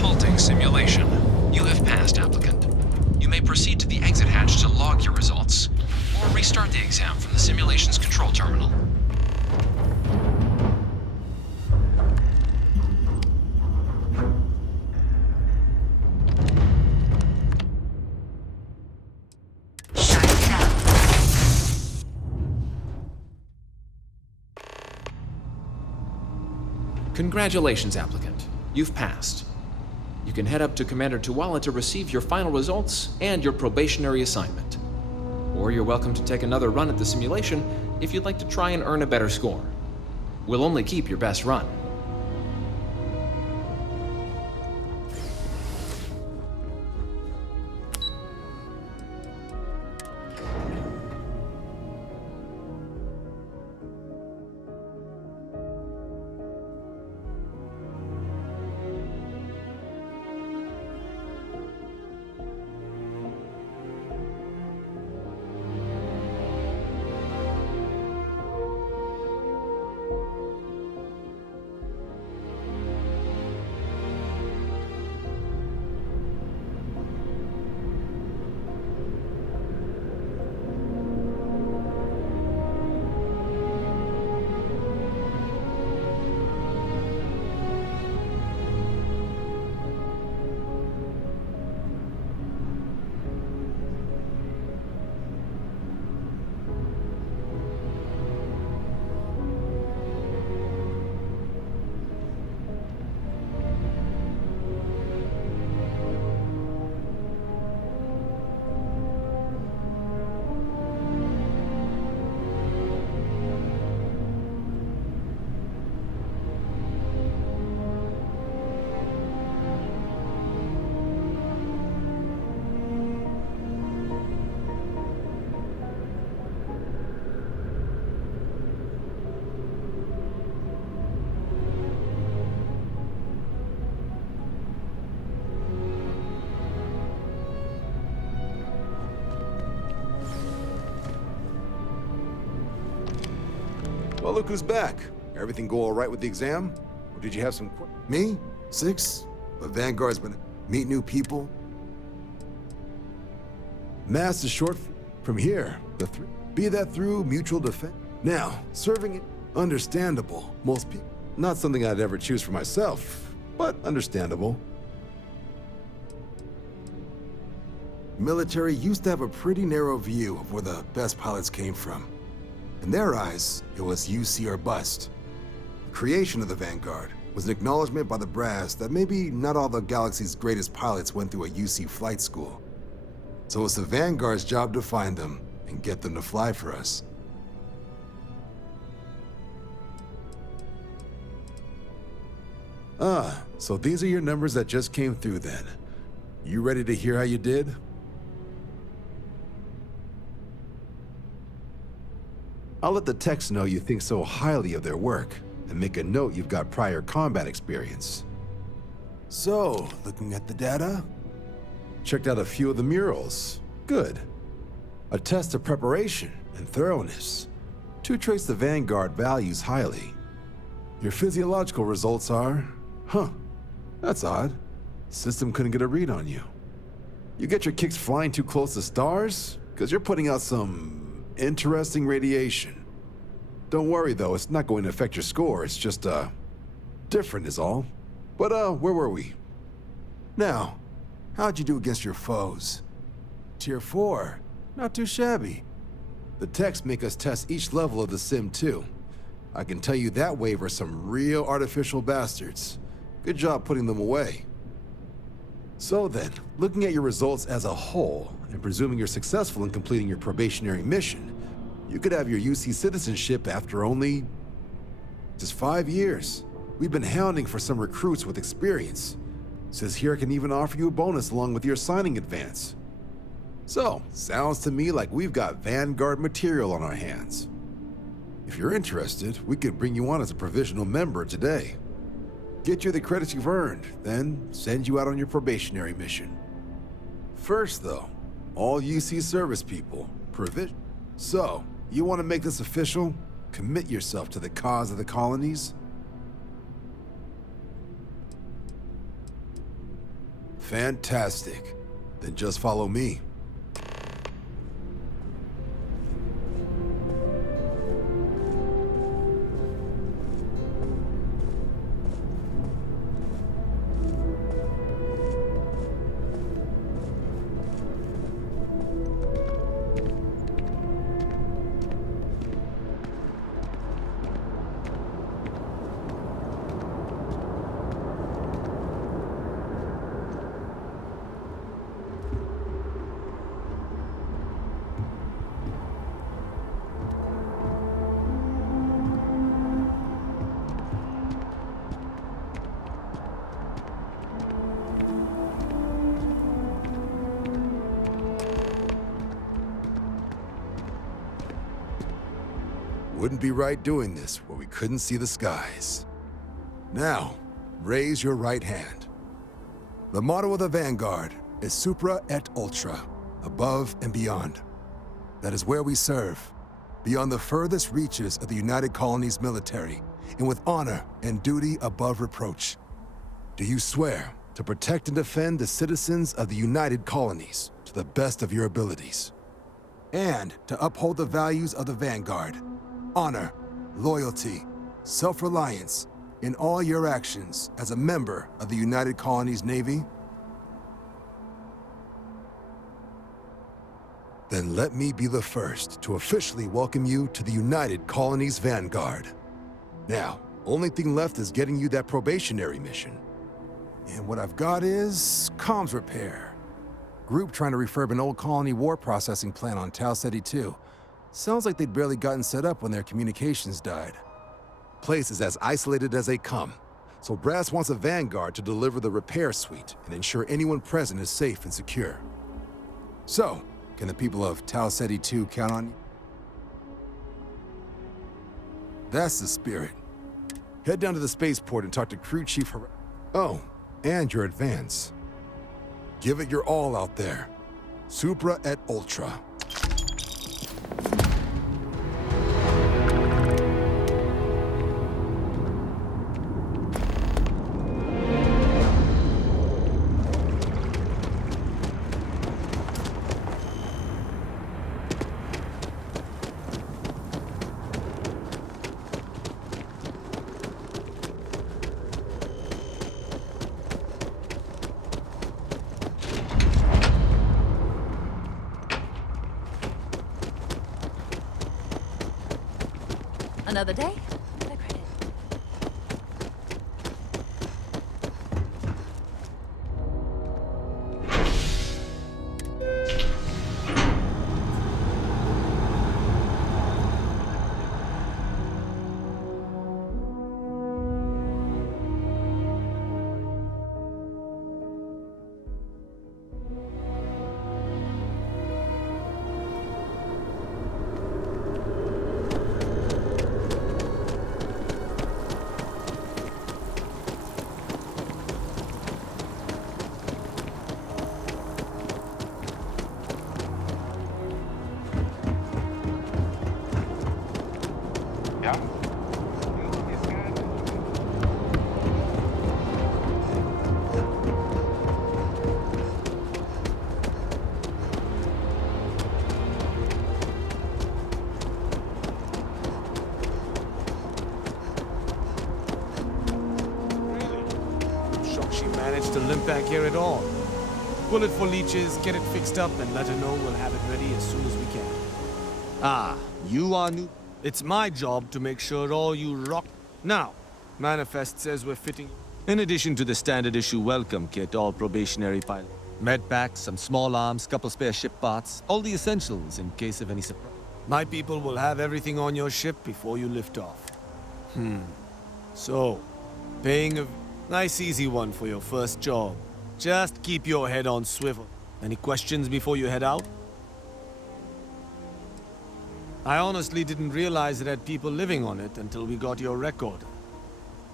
Halting simulation. You have passed, applicant. You may proceed to the exit hatch to log your results, or restart the exam from the simulation's control terminal. Congratulations, applicant. You've passed. You can head up to Commander Tuwala to receive your final results and your probationary assignment. Or you're welcome to take another run at the simulation if you'd like to try and earn a better score. We'll only keep your best run. Well, look who's back. Everything go all right with the exam? Or did you have some Me? 6? The Vanguard's been meet new people? Mass is short from here. The 3. Be that through mutual defense. Now, serving it, understandable. Most people, not something I'd ever choose for myself, but understandable. Military used to have a pretty narrow view of where the best pilots came from. In their eyes, it was UC or bust. The creation of the Vanguard, was an acknowledgement by the brass that maybe not all the galaxy's greatest pilots went through a UC flight school. So it's the Vanguard's job to find them and get them to fly for us. Ah, so these are your numbers that just came through then. You ready to hear how you did? I'll let the techs know you think so highly of their work, and make a note you've got prior combat experience. So, looking at the data? Checked out a few of the murals. Good. A test of preparation and thoroughness. Two traits the Vanguard values highly. Your physiological results are... Huh. That's odd. System couldn't get a read on you. You get your kicks flying too close to stars? Because you're putting out some interesting radiation. Don't worry though, it's not going to affect your score, it's just, different is all. But, where were we? Now, how'd you do against your foes? Tier 4, not too shabby. The techs make us test each level of the sim too. I can tell you that wave are some real artificial bastards. Good job putting them away. So then, looking at your results as a whole, and presuming you're successful in completing your probationary mission, you could have your UC citizenship after only... just 5 years. We've been hounding for some recruits with experience. Says here I can even offer you a bonus along with your signing advance. So, sounds to me like we've got Vanguard material on our hands. If you're interested, we could bring you on as a provisional member today. Get you the credits you've earned, then send you out on your probationary mission. First though, all UC service people, So, you want to make this official? Commit yourself to the cause of the colonies? Fantastic. Then just follow me. Wouldn't be right doing this where we couldn't see the skies. Now, raise your right hand. The motto of the Vanguard is Supra et Ultra, above and beyond. That is where we serve, beyond the furthest reaches of the United Colonies military, and with honor and duty above reproach. Do you swear to protect and defend the citizens of the United Colonies to the best of your abilities? And to uphold the values of the Vanguard, honor, loyalty, self-reliance in all your actions as a member of the United Colonies Navy? Then let me be the first to officially welcome you to the United Colonies Vanguard. Now, only thing left is getting you that probationary mission. And what I've got is comms repair. Group trying to refurb an old colony war processing plant on Tau Ceti 2. Sounds like they'd barely gotten set up when their communications died. Place is as isolated as they come, so Brass wants a Vanguard to deliver the repair suite and ensure anyone present is safe and secure. So, can the people of Tau Ceti 2 count on you? That's the spirit. Head down to the spaceport and talk to Crew Chief Oh, and your advance. Give it your all out there. Supra et Ultra. Another day? to limp back here at all. Pull it for leeches, get it fixed up, and let her know we'll have it ready as soon as we can. Ah, you are new. It's my job to make sure all you rock. Now, Manifest says we're fitting. In addition to the standard issue welcome kit, all probationary pilot. Med packs, some small arms, couple spare ship parts, all the essentials in case of any surprise. My people will have everything on your ship before you lift off. So, paying a nice easy one for your first job. Just keep your head on swivel. Any questions before you head out? I honestly didn't realize it had people living on it until we got your record.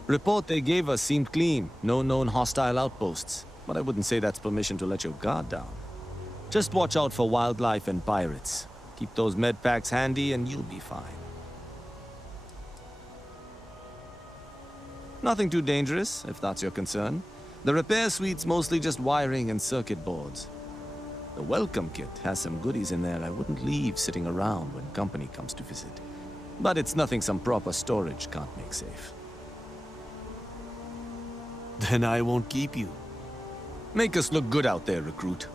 Report they gave us seemed clean. No known hostile outposts. But I wouldn't say that's permission to let your guard down. Just watch out for wildlife and pirates. Keep those med packs handy and you'll be fine. Nothing too dangerous, if that's your concern. The repair suite's mostly just wiring and circuit boards. The welcome kit has some goodies in there I wouldn't leave sitting around when company comes to visit. But it's nothing some proper storage can't make safe. Then I won't keep you. Make us look good out there, recruit.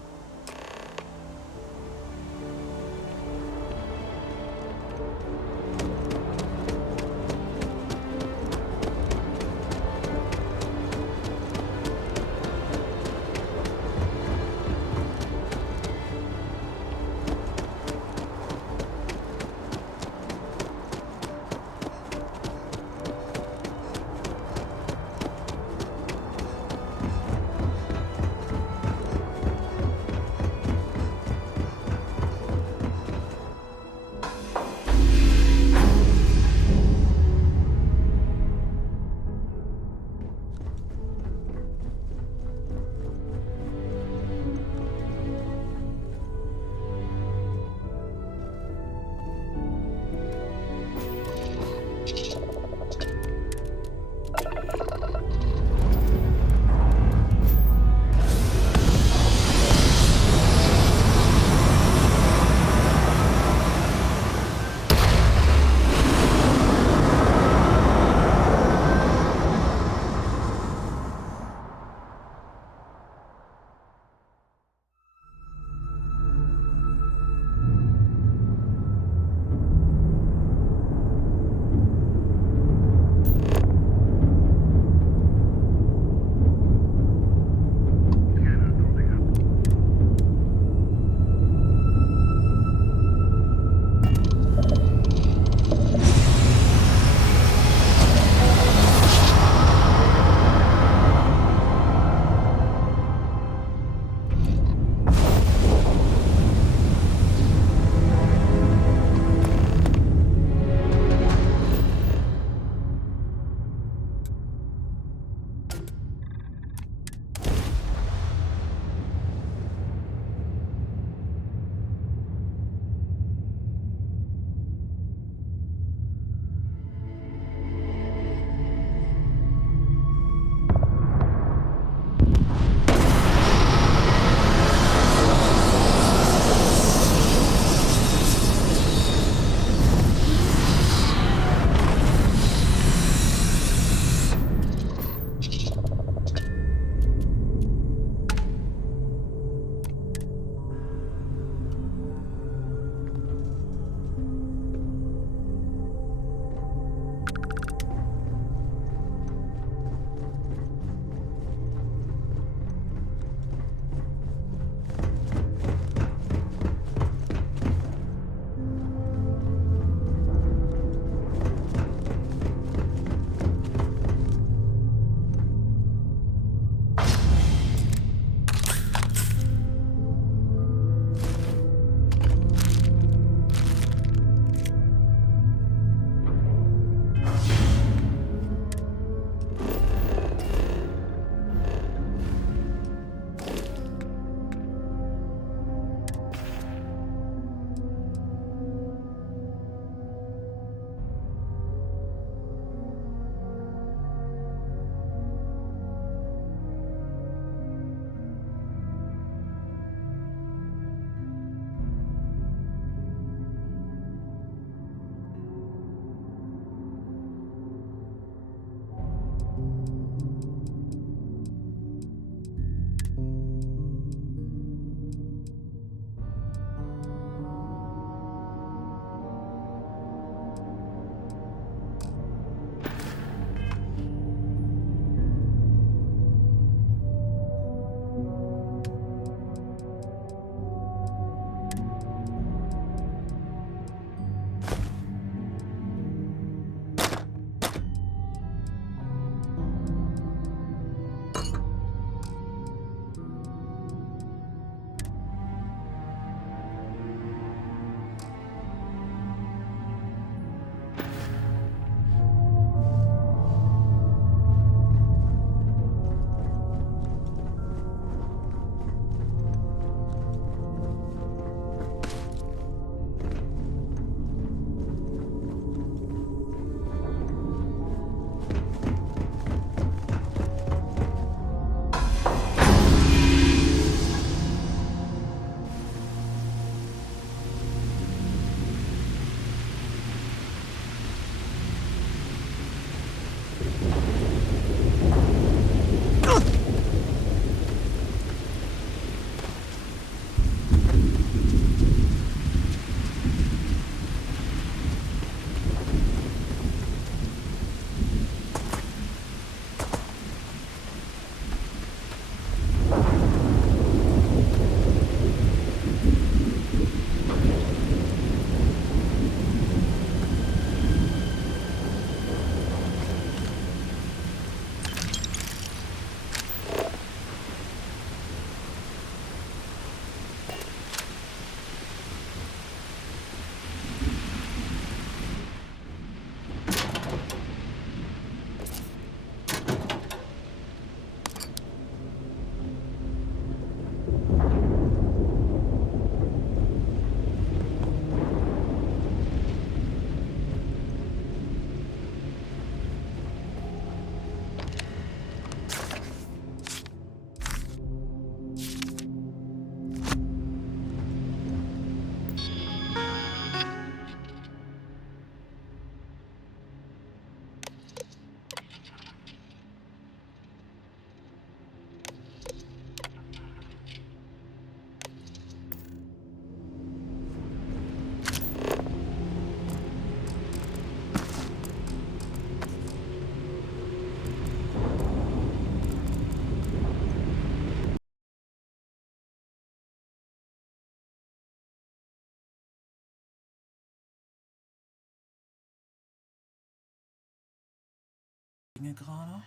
Dinge gerade.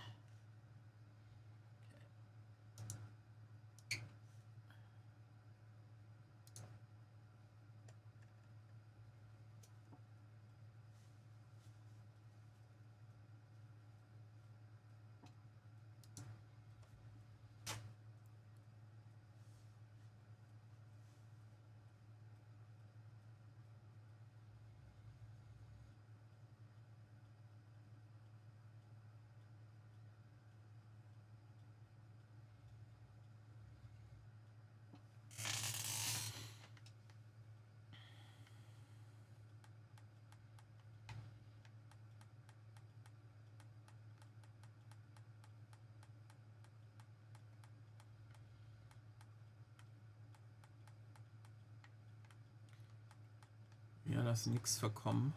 Ja, da ist nichts verkommen.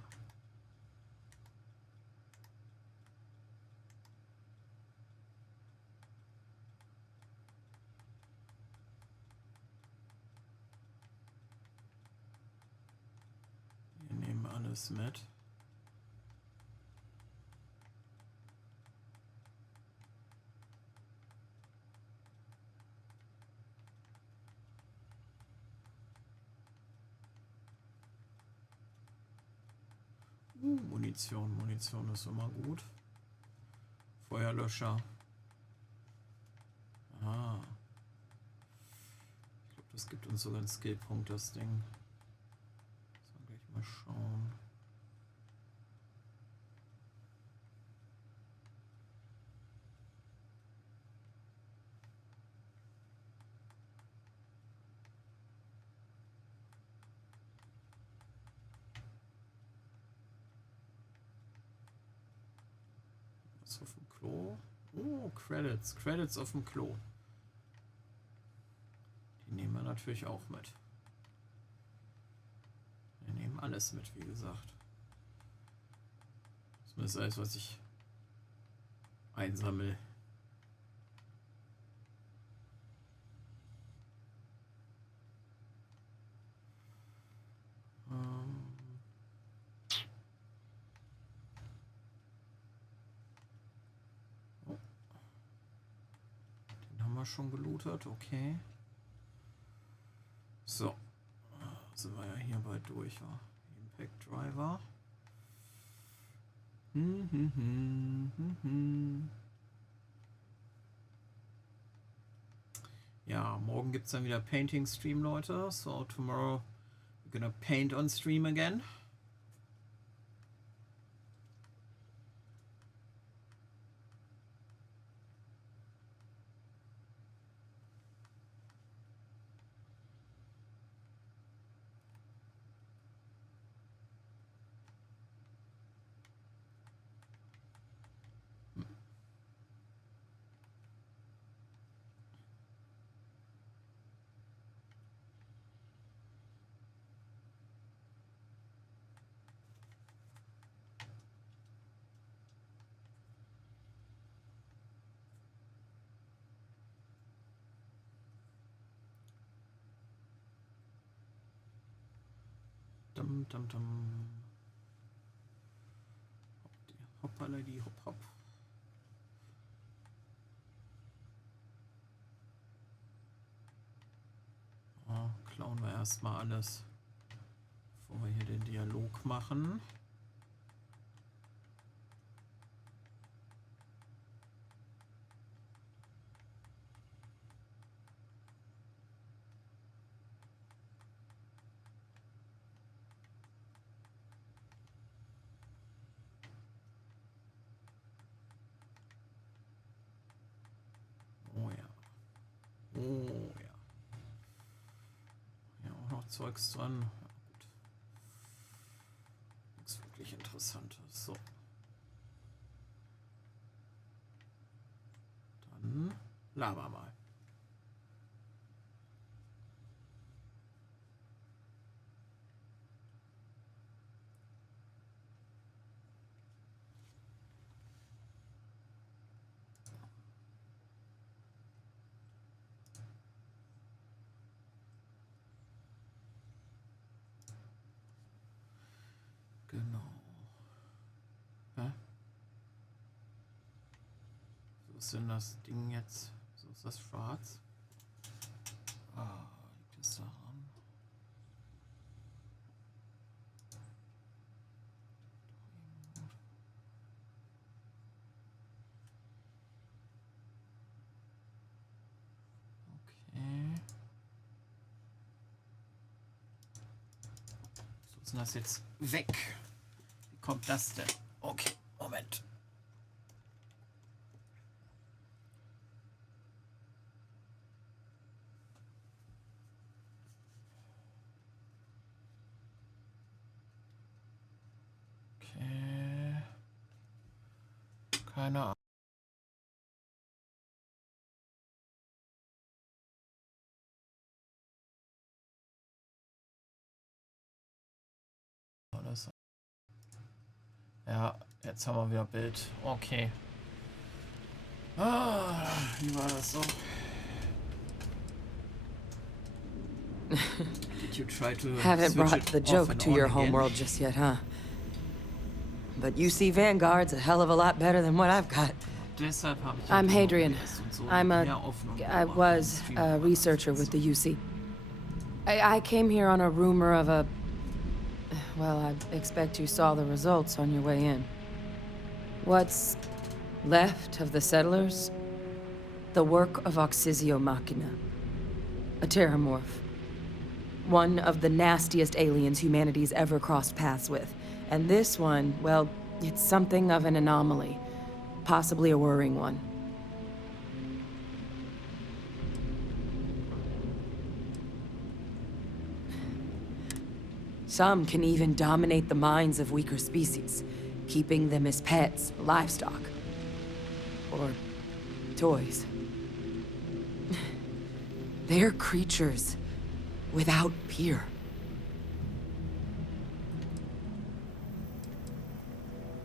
Wir nehmen alles mit. Munition. Munition ist immer gut. Feuerlöscher. Ah. Ich glaube, das gibt uns sogar einen Skillpunkt, das Ding. So, gleich mal schauen. Was auf dem Klo? Oh, Credits. Credits auf dem Klo. Die nehmen wir natürlich auch mit. Wir nehmen alles mit, wie gesagt. Das ist alles, was ich einsammle. Oh. Den haben wir schon gelootet, okay. So. Sind wir ja hier bald durch, wa? Impact Driver. Ja, morgen gibt es dann wieder Painting Stream, Leute. So, tomorrow we're gonna paint on stream again. Dum, dum, dum. Hoppaladi, hopp, hopp. Oh, klauen wir erstmal alles, bevor wir hier den Dialog machen. Oh ja. Oh ja. Ja, auch noch Zeugs dran. Ja, gut. Nichts wirklich Interessantes. So. Dann laber mal. Genau. Hä? ist denn das Ding jetzt? So ist das schwarz. Ah, liegt es daran? Okay. So ist das jetzt weg. Wie kommt das denn? Okay, Moment. Okay. Keine Ahnung. Ja, jetzt haben wir wieder Bild. Okay. Ah, wie war das so? Did you try to Haven't switch brought it the off joke and to on your again? homeworld just yet, huh? But UC Vanguard's a hell of a lot better than what I've got. Deshalb habe ich I'm ja Hadrian. und so I mehr Hoffnung was a researcher with the UC. I came here on a rumor of a... Well, I expect you saw the results on your way in. What's left of the settlers? The work of Oxysio Machina. A terramorph. One of the nastiest aliens humanity's ever crossed paths with. And this one, well, it's something of an anomaly. Possibly a worrying one. Some can even dominate the minds of weaker species, keeping them as pets, livestock, or toys. They're creatures without peer.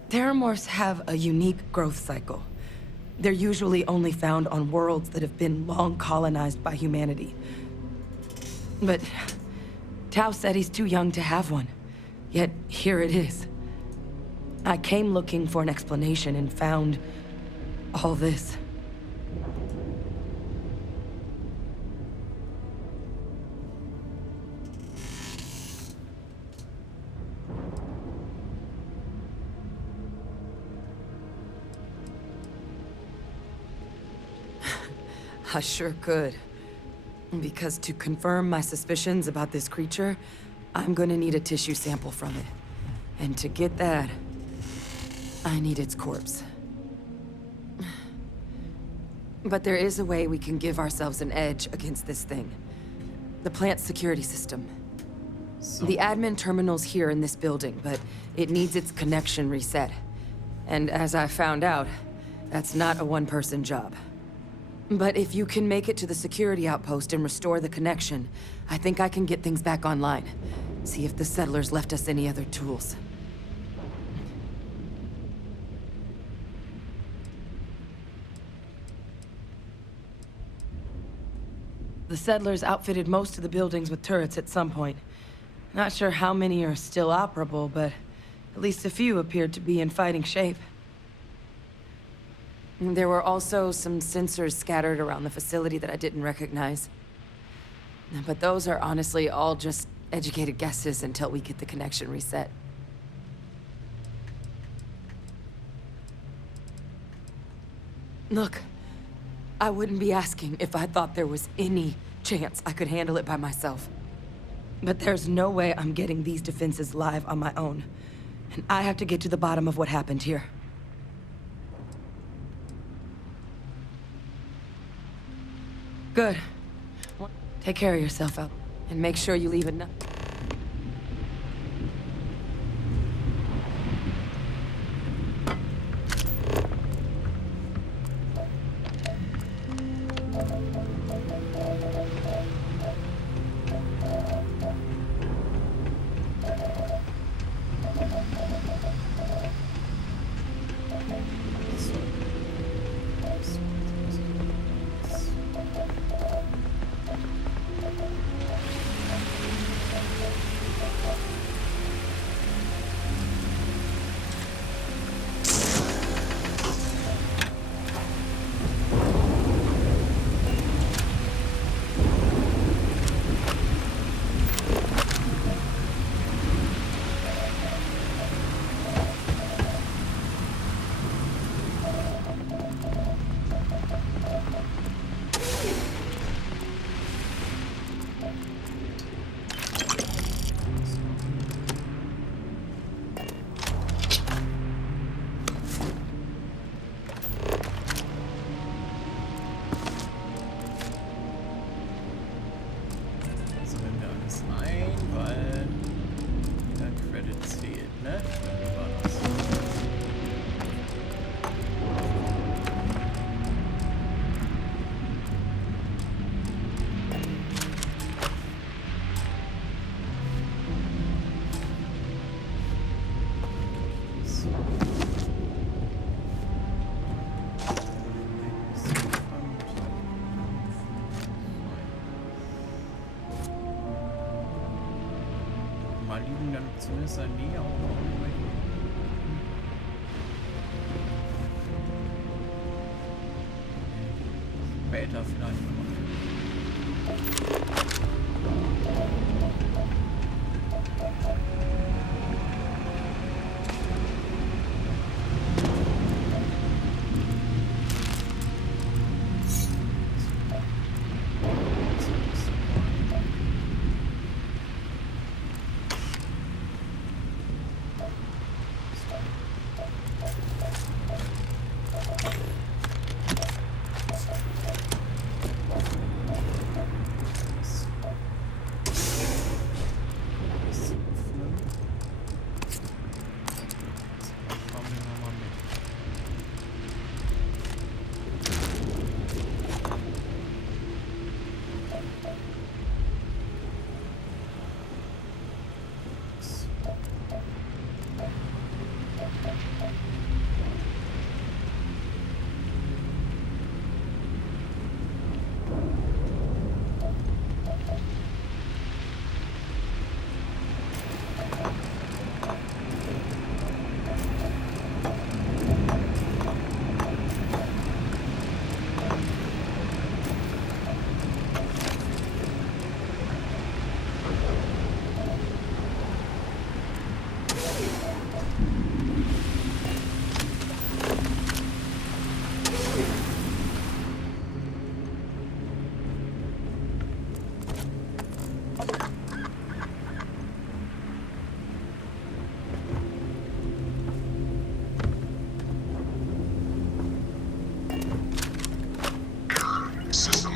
Terramorphs have a unique growth cycle. They're usually only found on worlds that have been long colonized by humanity. But Tao said he's too young to have one. Yet here it is. I came looking for an explanation and found all this. I sure could. Because to confirm my suspicions about this creature, I'm gonna need a tissue sample from it. And to get that, I need its corpse. But there is a way we can give ourselves an edge against this thing. The plant's security system. The admin terminal's here in this building, but it needs its connection reset. And as I found out, that's not a one-person job. But if you can make it to the security outpost and restore the connection, I think I can get things back online. See if the settlers left us any other tools. The settlers outfitted most of the buildings with turrets at some point. Not sure how many are still operable, but at least a few appeared to be in fighting shape. There were also some sensors scattered around the facility that I didn't recognize. But those are honestly all just educated guesses until we get the connection reset. Look, I wouldn't be asking if I thought there was any chance I could handle it by myself. But there's no way I'm getting these defenses live on my own. And I have to get to the bottom of what happened here. Good. Take care of yourself, Al. And make sure you leave enough. weil der Credit zählt, ne? Wie war das? Mal liegen dann zumindest ein Nähe auch noch irgendwelche. Später vielleicht noch.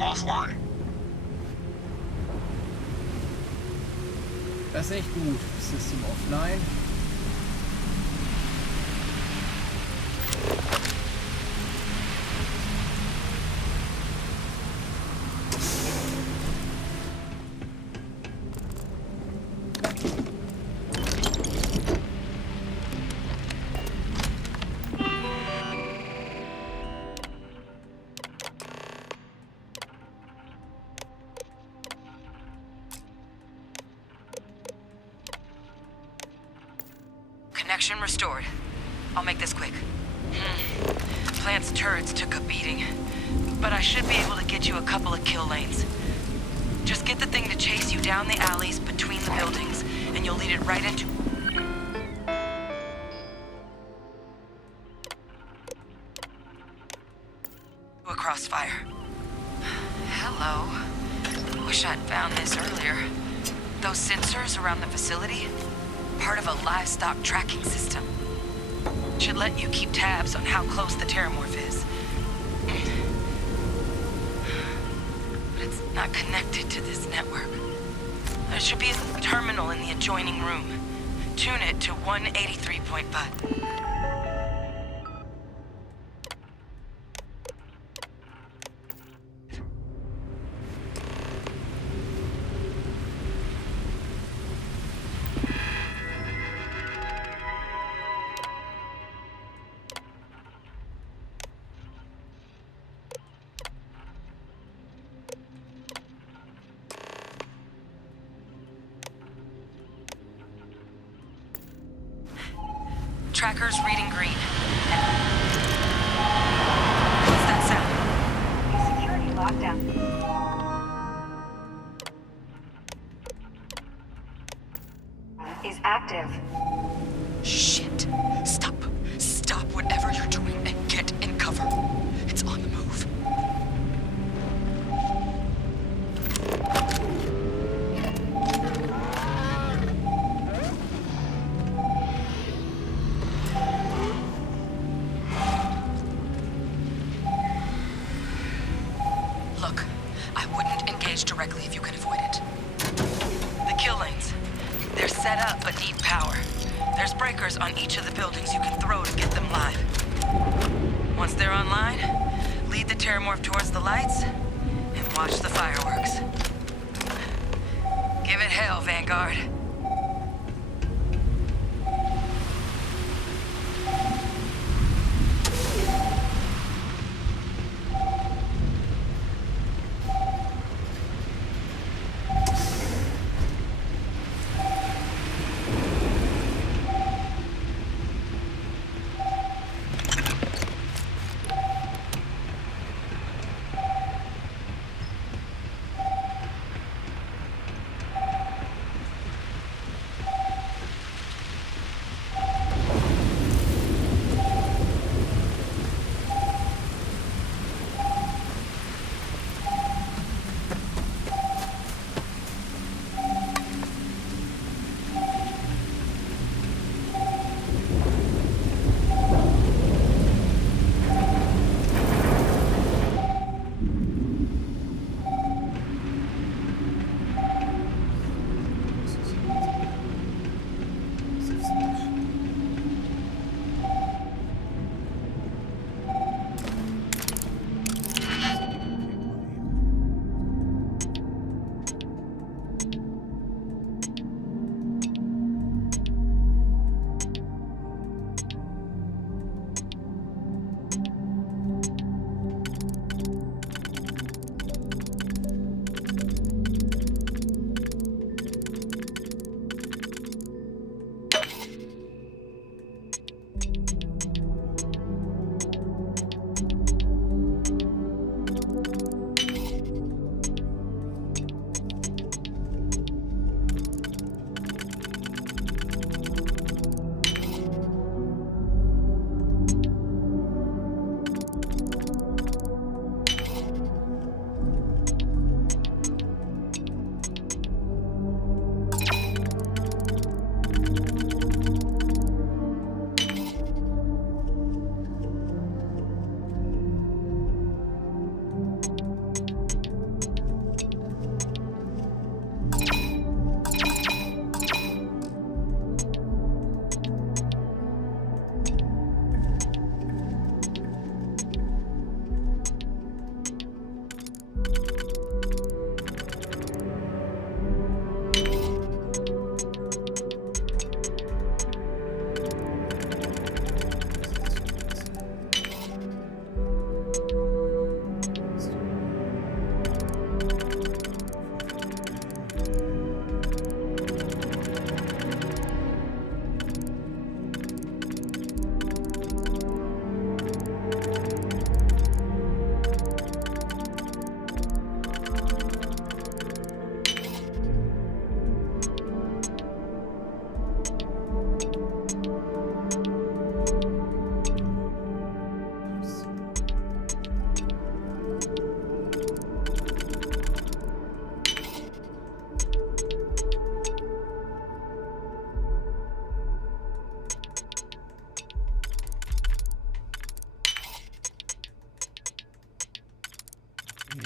offline. Das ist echt gut. System offline. Connection restored. I'll make this quick. Plant's turrets took a beating, but I should be able to get you a couple of kill lanes. Just get the thing to chase you down the alleys between the buildings, and you'll lead it right into... a crossfire. Hello. Wish I'd found this earlier. Those sensors around the facility? Part of a livestock tracking system. Should let you keep tabs on how close the terramorph is. But it's not connected to this network. There should be a terminal in the adjoining room. Tune it to 183.5. Tracker's reading green. What's that sound? Security lockdown. Is active. Shit. Stop. Stop whatever you're doing and get in cover. It's on the move. Look, I wouldn't engage directly if you can avoid it. The kill lanes. They're set up but need power. There's breakers on each of the buildings you can throw to get them live. Once they're online, lead the Terramorph towards the lights and watch the fireworks. Give it hell, Vanguard.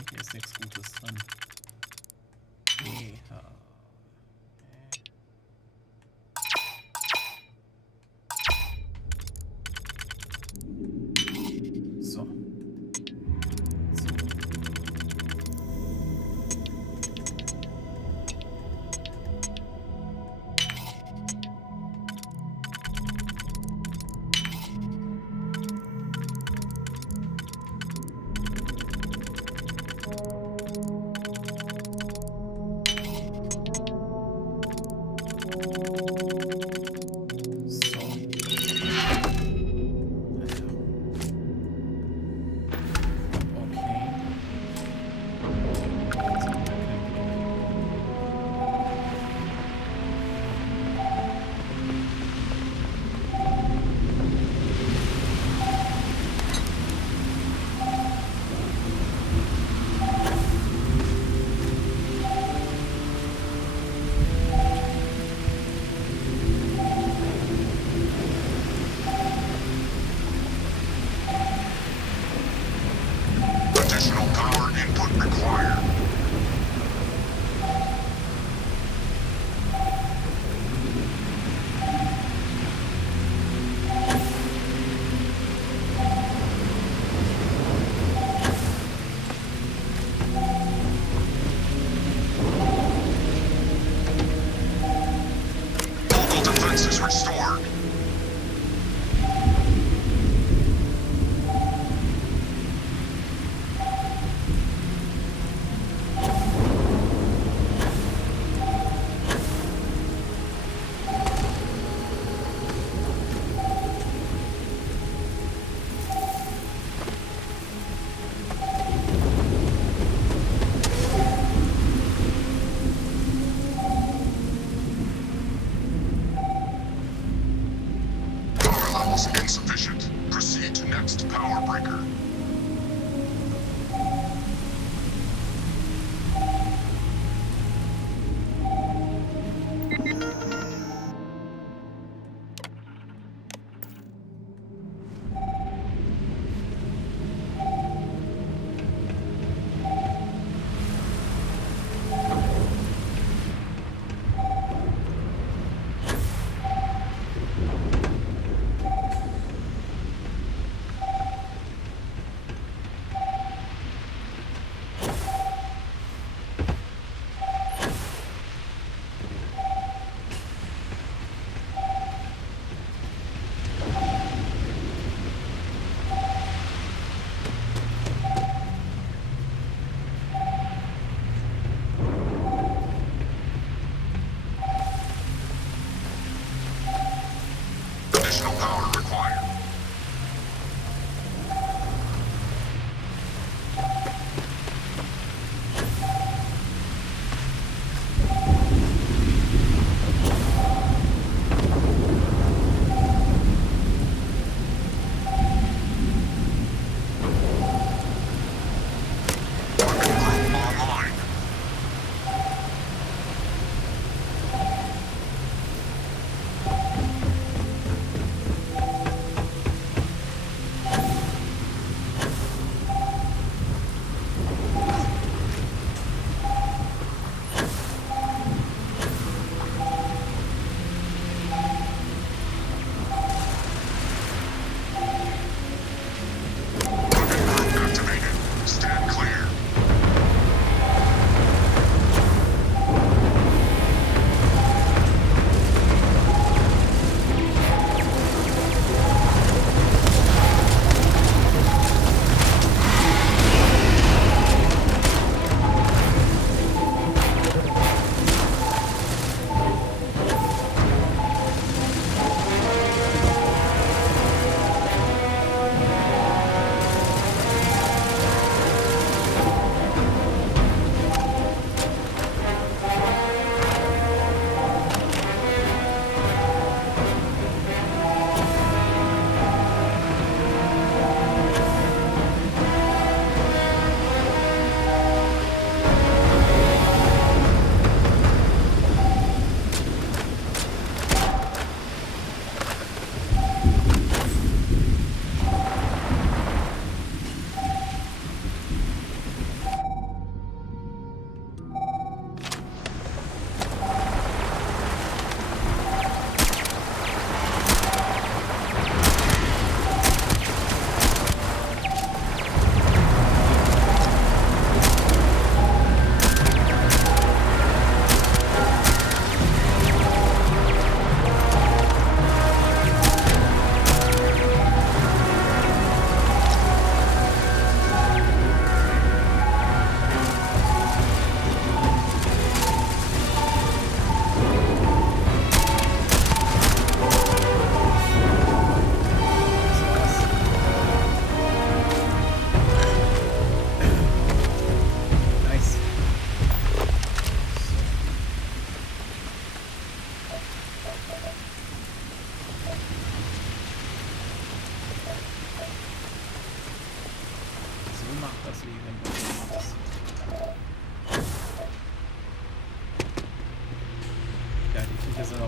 Hier ist nichts Gutes dran. Nee, so. restored. Insufficient. Proceed to next power breaker. Additional power required.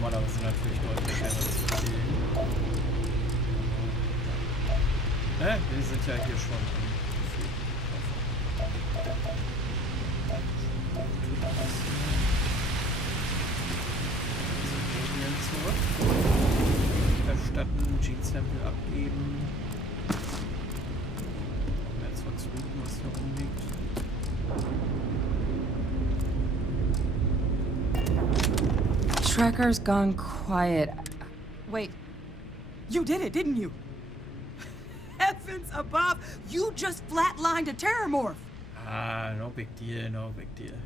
normalerweise natürlich deutlich schwerer zu killen. Wir sind ja hier schon zurück. Erstatten, G-Sample abgeben. Netzwerksrouten, was hier rumliegt. Tracker's gone quiet. Wait. You did it, didn't you? Heavens above! You just flatlined a terramorph! Ah, no big deal, no big deal.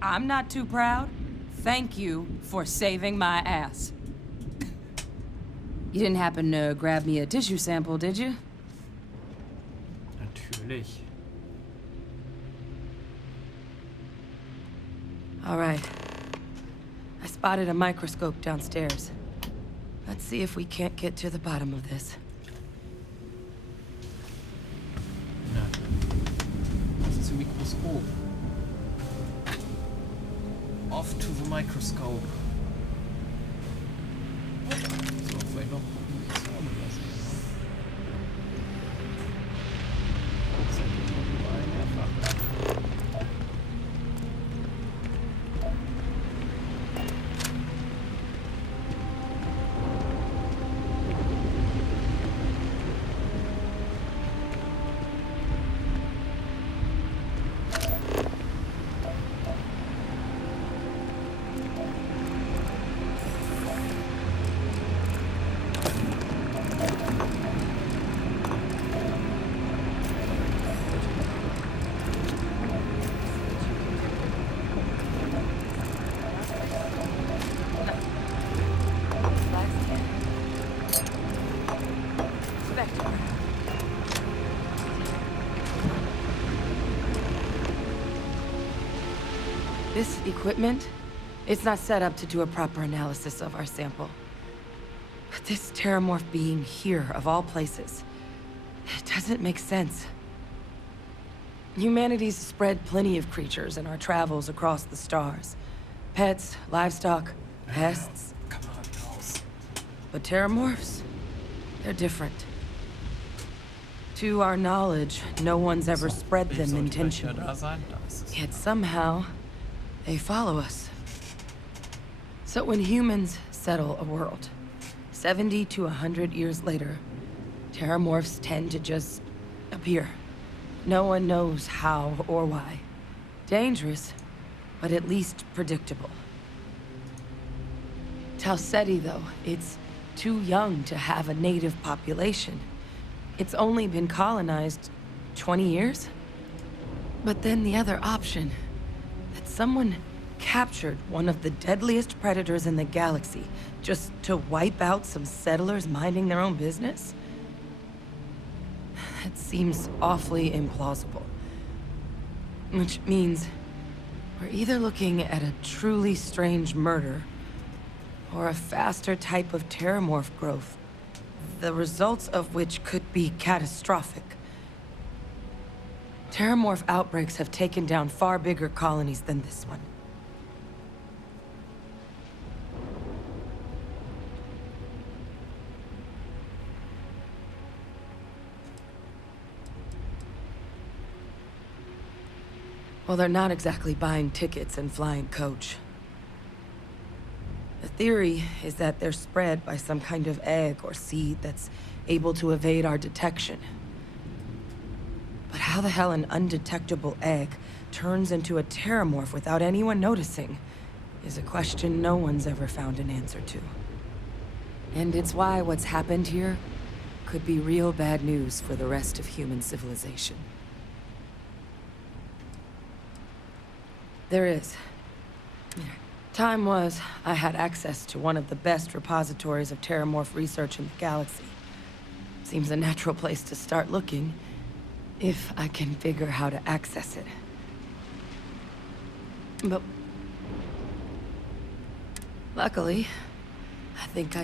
I'm not too proud. Thank you for saving my ass. You didn't happen to grab me a tissue sample, did you? Natürlich. All right. I spotted a microscope downstairs. Let's see if we can't get to the bottom of this. Na, das ist ein Mikroskop. Off to the microscope. So, vielleicht noch gucken, wie es vorne lassen. This equipment, it's not set up to do a proper analysis of our sample. But this terramorph being here, of all places, it doesn't make sense. Humanity's spread plenty of creatures in our travels across the stars. Pets, livestock, pests. But terramorphs, they're different. To our knowledge, no one's ever spread them intentionally. Yet somehow, they follow us. So when humans settle a world, 70 to 100 years later, terramorphs tend to just appear. No one knows how or why. Dangerous, but at least predictable. Talseti, though, it's too young to have a native population. It's only been colonized 20 years? But then the other option, that someone captured one of the deadliest predators in the galaxy just to wipe out some settlers minding their own business? That seems awfully implausible. Which means we're either looking at a truly strange murder or a faster type of terramorph growth, the results of which could be catastrophic. Terramorph outbreaks have taken down far bigger colonies than this one. Well, they're not exactly buying tickets and flying coach. The theory is that they're spread by some kind of egg or seed that's able to evade our detection. But how the hell an undetectable egg turns into a terramorph without anyone noticing is a question no one's ever found an answer to. And it's why what's happened here could be real bad news for the rest of human civilization. There is. Time was, I had access to one of the best repositories of terramorph research in the galaxy. Seems a natural place to start looking, if I can figure how to access it. But luckily, I think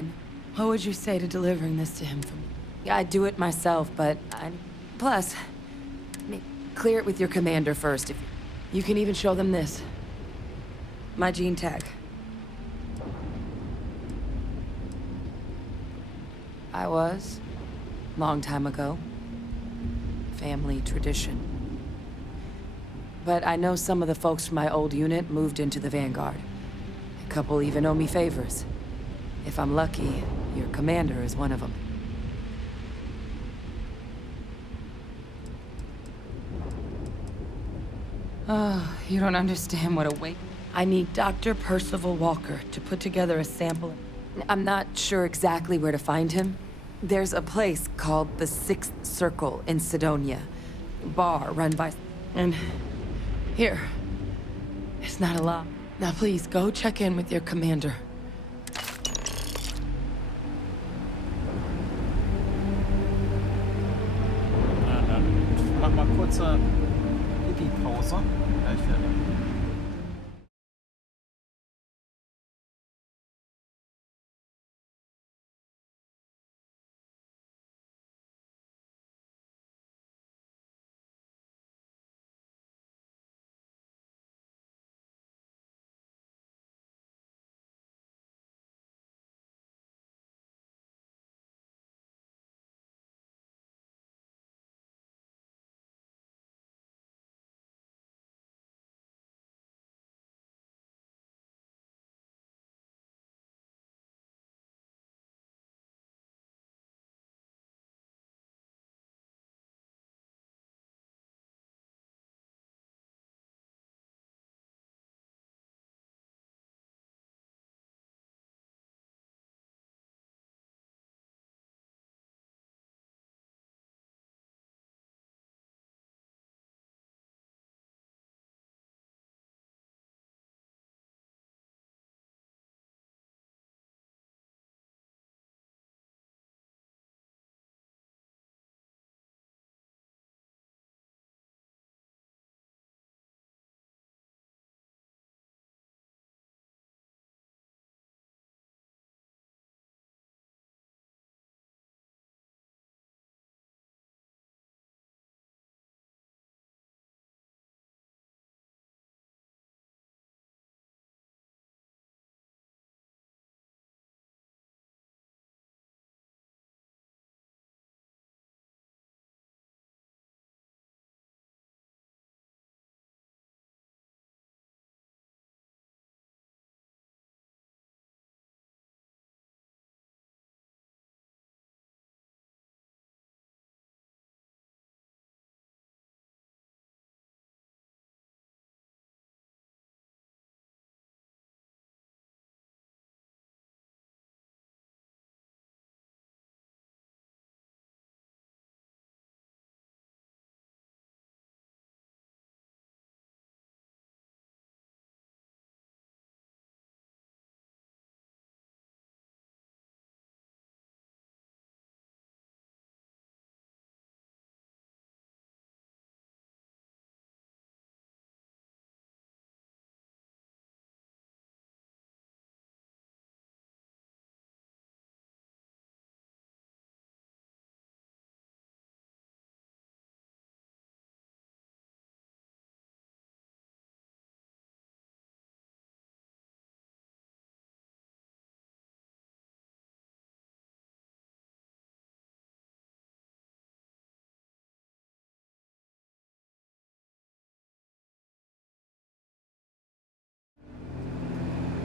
what would you say to delivering this to him from me? Yeah, I'd do it myself, but plus, clear it with your commander first. If you can even show them this. My gene tag. I was, long time ago. Family tradition. But I know some of the folks from my old unit moved into the Vanguard. A couple even owe me favors. If I'm lucky, your commander is one of them. Oh, you don't understand what a wait. I need Dr. Percival Walker to put together a sample. I'm not sure exactly where to find him. There's a place called the Sixth Circle in Sidonia. Bar run by... And... here. It's not a lot. Now please, go check in with your commander. Na dann, mach mal kurze Pipi-Pause. Gleich fertig.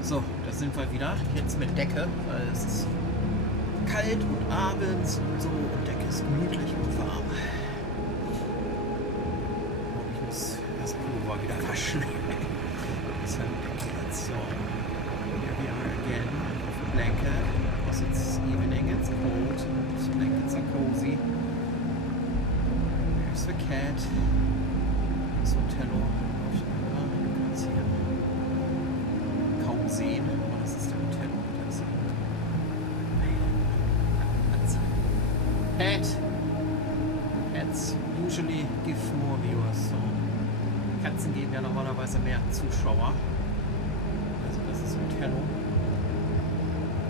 So, da sind wir wieder. Jetzt mit Decke, weil es ist kalt und abends und so. Und Decke ist gemütlich und warm. Und ich muss das Pullover wieder waschen. Deshalb Decke jetzt so. Here we are again. With a blanket. Because it's evening, it's cold. And blankets are cozy. There's the cat. So Tello. Sehen, aber das ist der Hotel. Das Cat. Cats usually give more viewers, so. Katzen geben ja normalerweise mehr Zuschauer. Also das ist Hotel.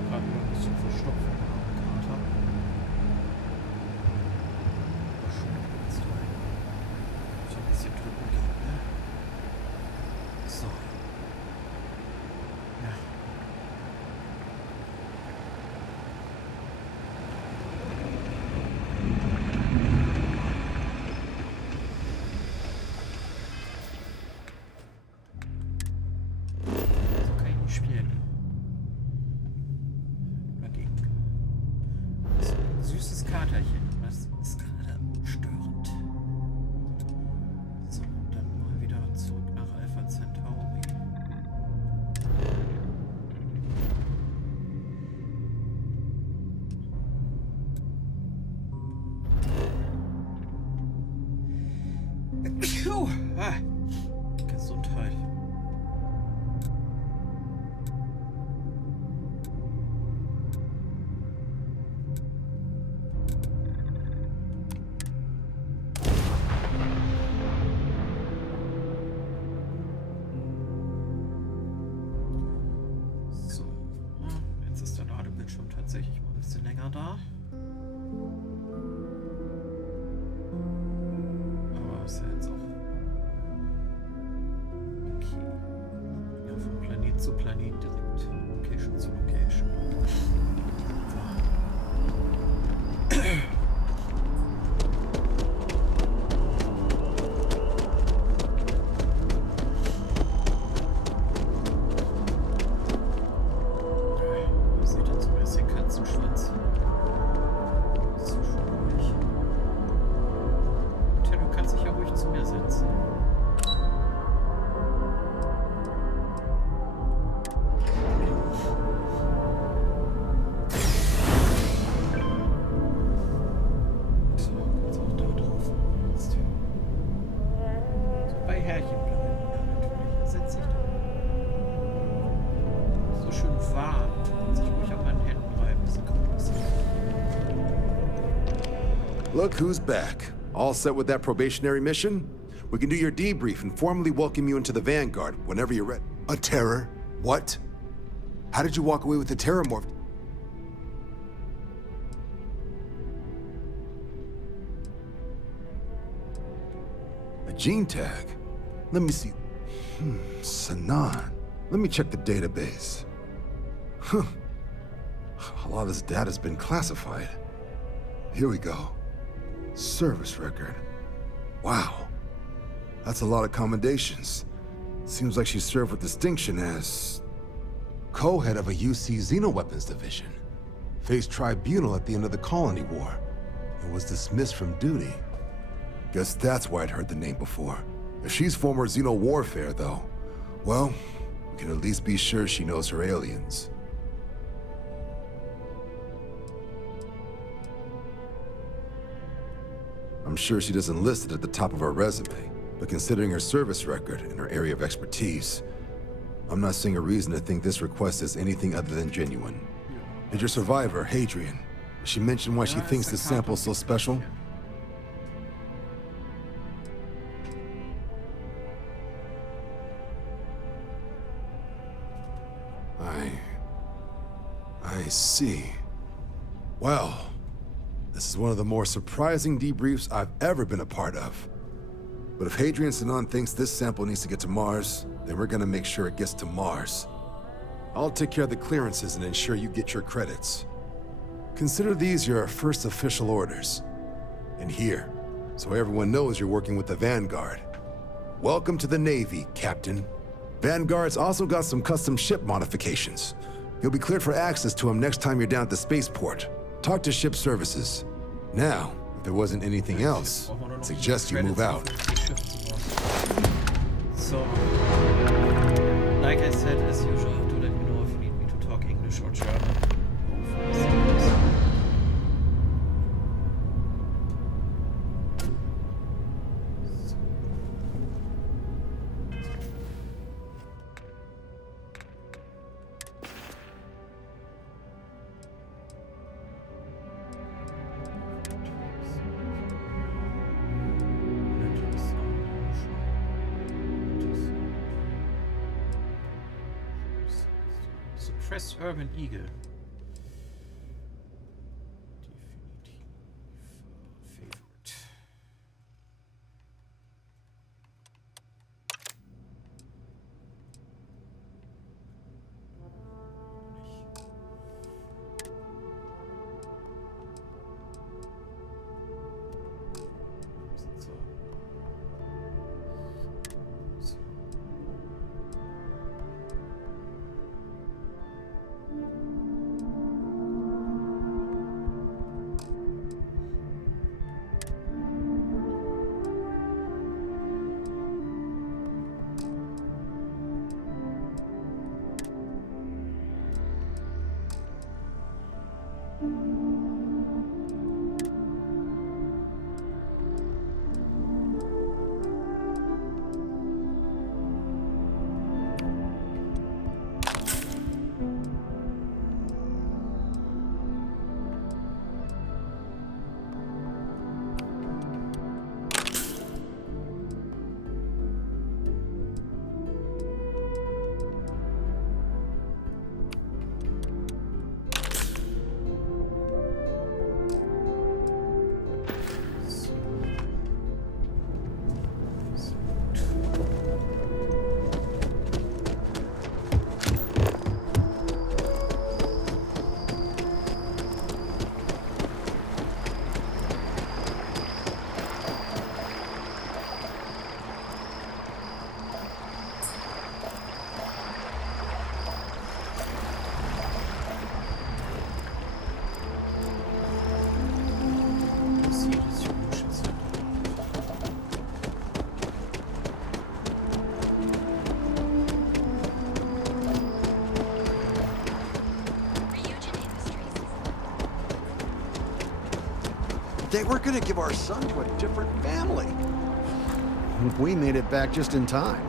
Gerade wieder ein bisschen verstopft. Kater. Aber schon ganz toll. So ein bisschen drücken geht, ne? So. Zurück tatsächlich mal ein bisschen länger da. Aber ist ja jetzt auch okay. Ja, von Planet zu Planet direkt. Location zu Location. Look who's back. All set with that probationary mission? We can do your debrief and formally welcome you into the Vanguard whenever you're ready. A terror? What? How did you walk away with the terramorph? A gene tag? Let me see. Sanan. Let me check the database. Huh. A lot of this data's been classified. Here we go. Service record. Wow. That's a lot of commendations. Seems like she served with distinction as co-head of a UC Xenoweapons division. Faced tribunal at the end of the Colony War and was dismissed from duty. Guess that's why I'd heard the name before. If she's former Xeno warfare, though, well, we can at least be sure she knows her aliens. I'm sure she doesn't list it at the top of her resume, but considering her service record and her area of expertise, I'm not seeing a reason to think this request is anything other than genuine. Did your survivor, Hadrian, she mention why she thinks this sample's so special? I see. Well, this is one of the more surprising debriefs I've ever been a part of. But if Hadrian Sanan thinks this sample needs to get to Mars, then we're gonna make sure it gets to Mars. I'll take care of the clearances and ensure you get your credits. Consider these your first official orders. And here, so everyone knows you're working with the Vanguard. Welcome to the Navy, Captain. Vanguard's also got some custom ship modifications. You'll be cleared for access to them next time you're down at the spaceport. Talk to ship services. Now, if there wasn't anything else, I'd suggest you move out. So, like I said, as usual, do let me know if you need me to talk English or German. Suppress Urban Eagle. Definitiv favorite. They were gonna give our son to a different family. We made it back just in time.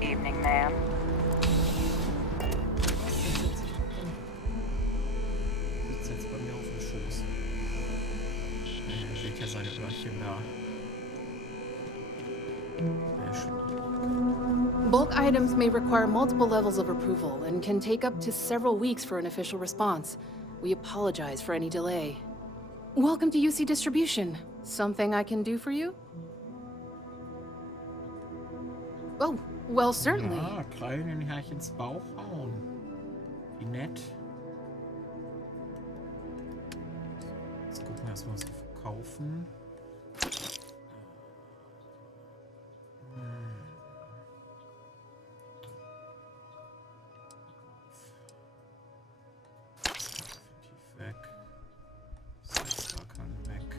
Evening, ma'am. Sitzt jetzt bei mir auf dem Schoß. Seht ja seine Öhrchen da. Bulk items may require multiple levels of approval and can take up to several weeks for an official response. We apologize for any delay. Welcome to UC Distribution. Something I can do for you? Oh, well, certainly. Ja, Krallen in Herrchens Bauch hauen. Wie nett. Jetzt gucken wir erstmal, was wir verkaufen. Weg. Sidestar kann weg.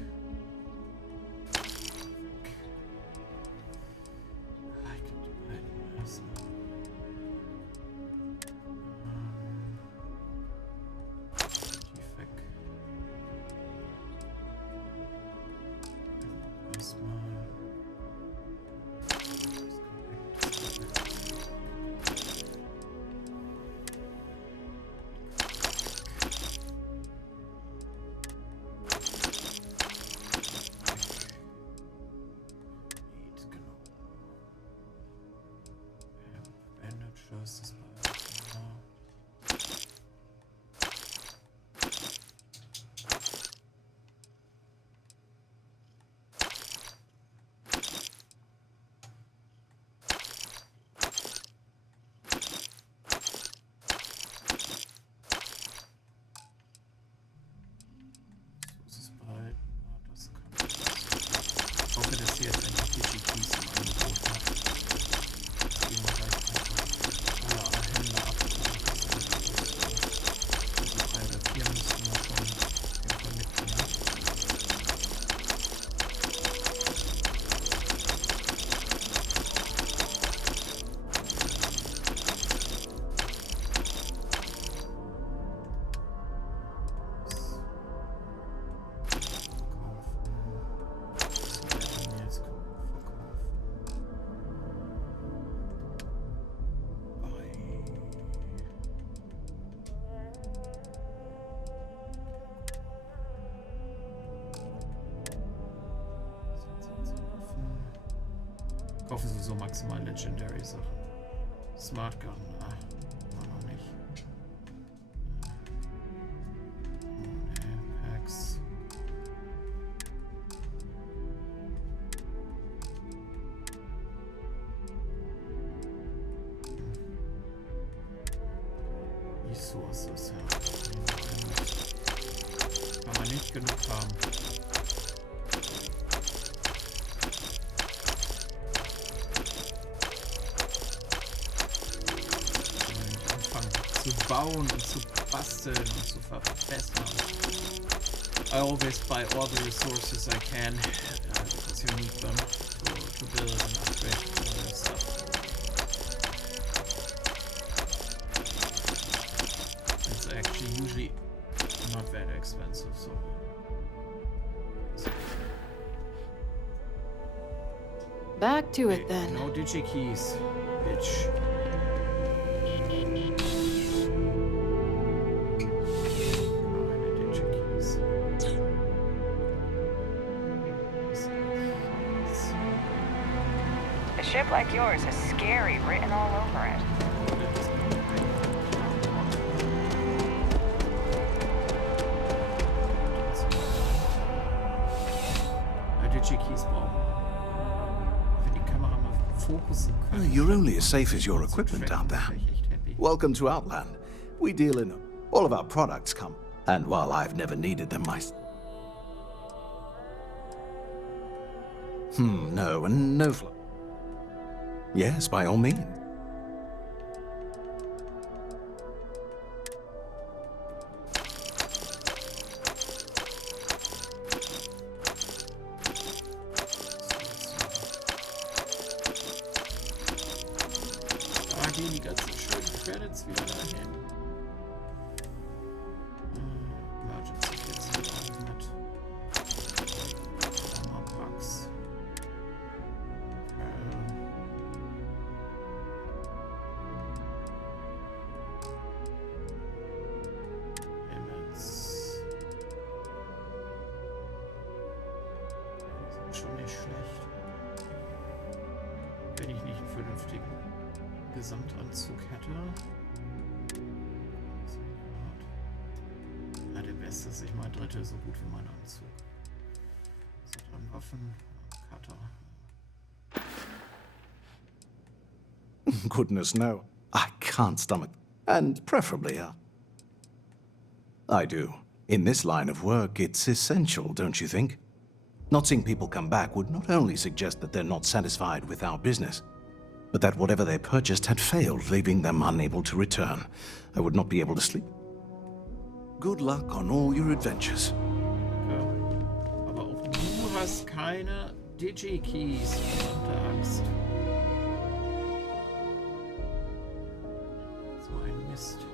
Ich gebe die beiden erstmal. Tief weg. Erstmal. Das war ich hoffe, dass sie jetzt endlich die GPs im Angebot hat. Jetzt gehen wir gleich einfach alle Händler ab. Die 3 oder 4 müssten wir schon auf jeden Fall mitnehmen. Ich hoffe sowieso maximal Legendary Sachen. Smart Gun, noch nicht. Packs. Resources, ja. Kann man nicht genug haben. Zu bauen und zu basteln und zu verbessern. I always buy all the resources I can because you need them to build and upgrade your stuff. It's actually usually not that expensive, so. Back to it then. No digi keys, bitch. A ship like yours has scary written all over it. You're only as safe as your equipment out there. Welcome to Outland. We deal in all of our products come. And while I've never needed them myself. No, and no flow. Yes, by all means. jetzt wieder dahin. Emergency Kits mit Packs. Schon nicht schlecht. Wenn ich nicht einen vernünftigen Gesamtanzug hätte. Ja, der beste ist, ich meine, Dritte so gut wie mein Anzug. So, dann Waffen, Cutter. Goodness, no. I can't stomach. And preferably, I do. In this line of work, it's essential, don't you think? Not seeing people come back would not only suggest that they're not satisfied with our business, but that whatever they purchased had failed, leaving them unable to return. I would not be able to sleep. Good luck on all your adventures. Ja. Aber auch du hast keine Digi-Keys, verdammte Angst. So ein Mist.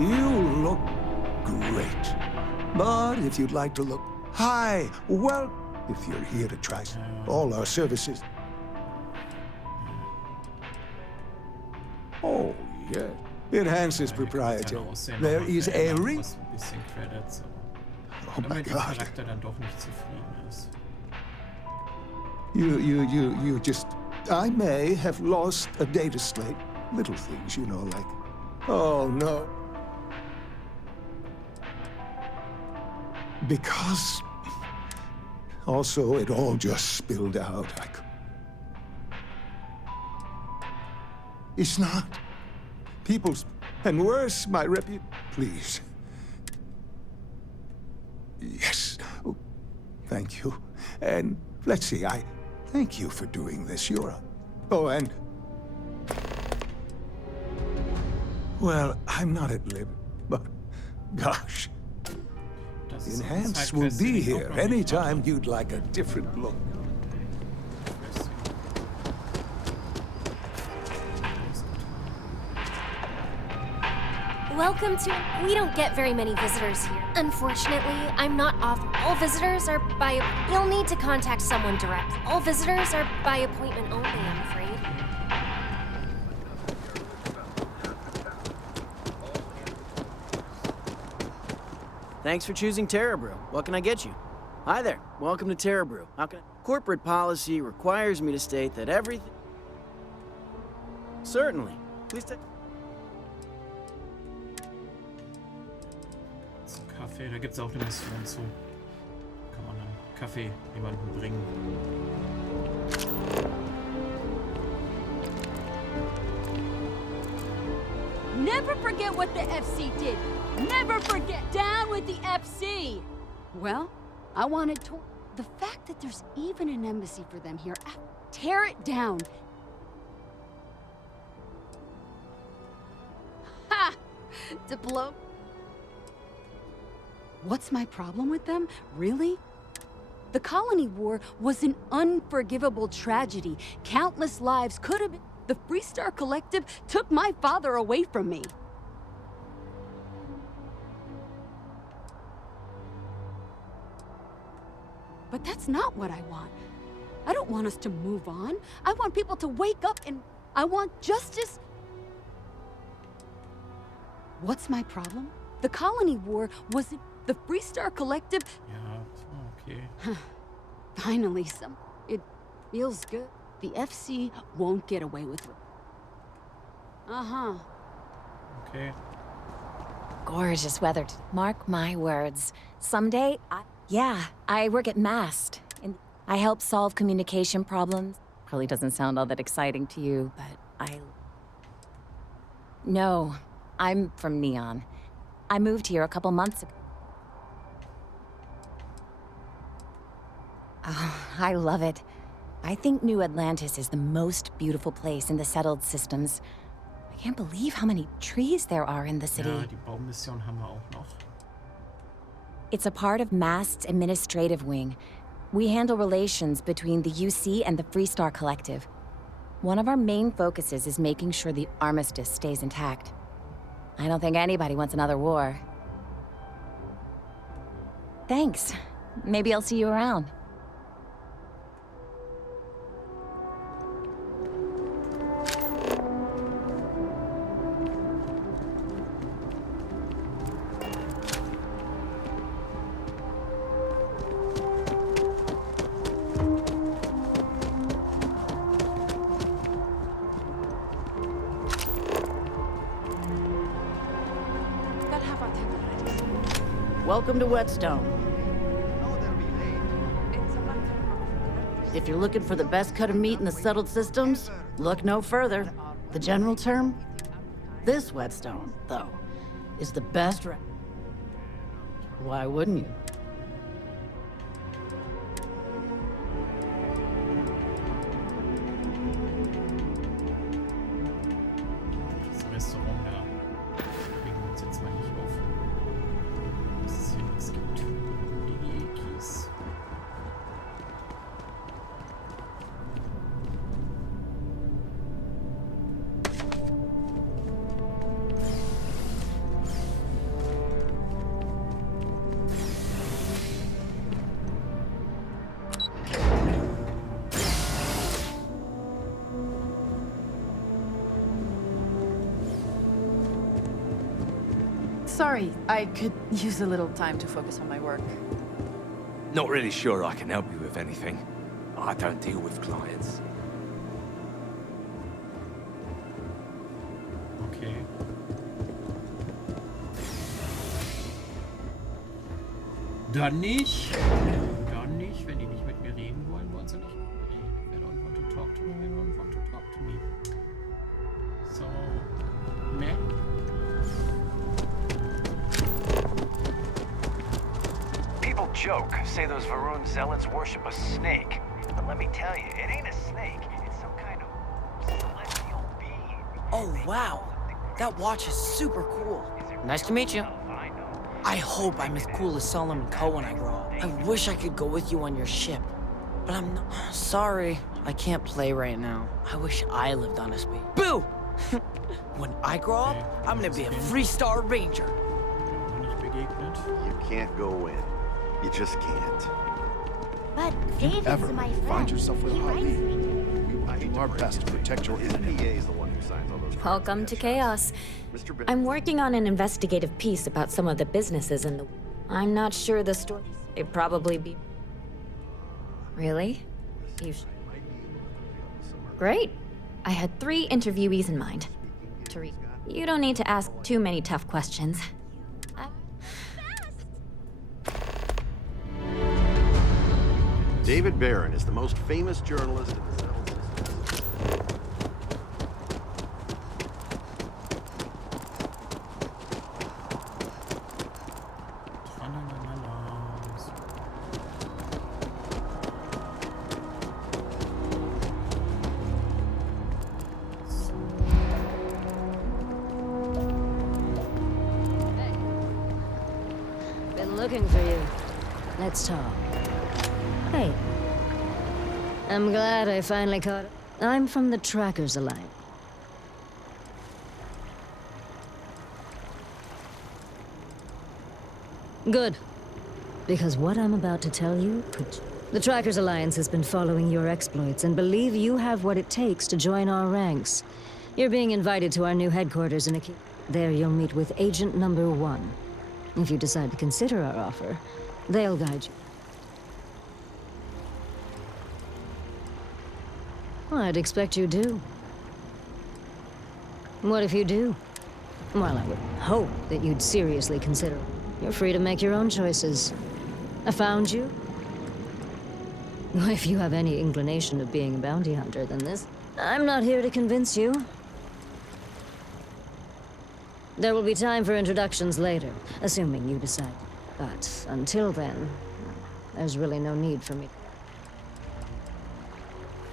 You look great. But if you'd like to look... Hi, well, if you're here to try all our services... Oh, yeah. Enhances proprietary. There is a ring... Oh my God. You just... I may have lost a data slate. Little things, you know, like... Oh, no. Because... Also, it all just spilled out. It's not. People's... And worse, my reputation... Please. Yes. Oh, thank you. And let's see, I thank you for doing this. You're a... Oh, and... Well, I'm not at liberty, but... Gosh... Enhance will be here anytime you'd like a different look. Welcome to... We don't get very many visitors here. Unfortunately, I'm not off. All visitors are by... You'll need to contact someone direct. All visitors are by appointment only, I'm afraid. Thanks for choosing Terra Brew. What can I get you? Hi there. Welcome to Terra Brew. How can I... Corporate policy requires me to state that everything... Certainly. Please take... Zum Kaffee, da gibt es auch eine Mission zu. Kann man einen Kaffee jemandem bringen. Never forget what the FC did. Never forget. Down with the FC. Well, I wanted to... The fact that there's even an embassy for them here, tear it down. Ha! Diplo. What's my problem with them? Really? The Colony War was an unforgivable tragedy. Countless lives could have been... The Freestar Collective took my father away from me. But that's not what I want. I don't want us to move on. I want people to wake up and... I want justice. What's my problem? The Colony War wasn't... The Freestar Collective... Ja, okay. Finally, it feels good. The FC won't get away with it. Uh-huh. Okay. Gorgeous weather. Mark my words. Someday, I work at MAST, and I help solve communication problems. Probably doesn't sound all that exciting to you, but No, I'm from Neon. I moved here a couple months ago. Oh, I love it. I think New Atlantis is the most beautiful place in the settled systems. I can't believe how many trees there are in the city. Ja, die Baummission haben wir auch noch. It's a part of MAST's administrative wing. We handle relations between the UC and the Freestar Collective. One of our main focuses is making sure the armistice stays intact. I don't think anybody wants another war. Thanks. Maybe I'll see you around. Welcome to Whetstone. If you're looking for the best cut of meat in the settled systems, look no further. The general term? This Whetstone, though, is the best. Why wouldn't you? Das Restaurant da. Regen wir uns jetzt mal nicht auf. Dass es hier nichts gibt. Die Kies. Sorry, I could use a little time to focus on my work. Not really sure I can help you with anything. I don't deal with clients. Okay. Dann nicht. Dann nicht. Wenn die nicht mit mir reden wollen, wollen sie nicht mit mir reden. They don't want to talk to me, they don't want to talk to me. So. Meh. People joke, say those Varun zealots worship a snake. But let me tell you, it ain't a snake. It's some kind of celestial being. Oh, wow. That watch is super cool. Nice to meet you. I hope I'm as cool as Solomon Coe when I grow up. I wish I could go with you on your ship. But I'm not. Sorry, I can't play right now. I wish I lived on a space. Boo! When I grow up, I'm gonna be a Freestar Ranger. You can't go in. You just can't. But If you David's ever my find friend. yourself with a He hot likes lead, me. we will do our best to protect your innocence. is the one who signs all those. Welcome to Chaos. I'm working on an investigative piece about some of the businesses in the... I'm not sure the story... It'd probably be... Really? Great. I had 3 interviewees in mind. Therese, you don't need to ask too many tough questions. David Barron is the most famous journalist in the settled systems. Been looking for you. Let's talk. Hey. I'm glad I finally caught it. I'm from the Trackers Alliance. Good. Because what I'm about to tell you could... The Trackers Alliance has been following your exploits and believe you have what it takes to join our ranks. You're being invited to our new headquarters in a... There you'll meet with Agent Number 1. If you decide to consider our offer, they'll guide you. I'd expect you do. What if you do? Well, I would hope that you'd seriously consider. You're free to make your own choices. I found you. If you have any inclination of being a bounty hunter, then this... I'm not here to convince you. There will be time for introductions later, assuming you decide. But until then, there's really no need for me.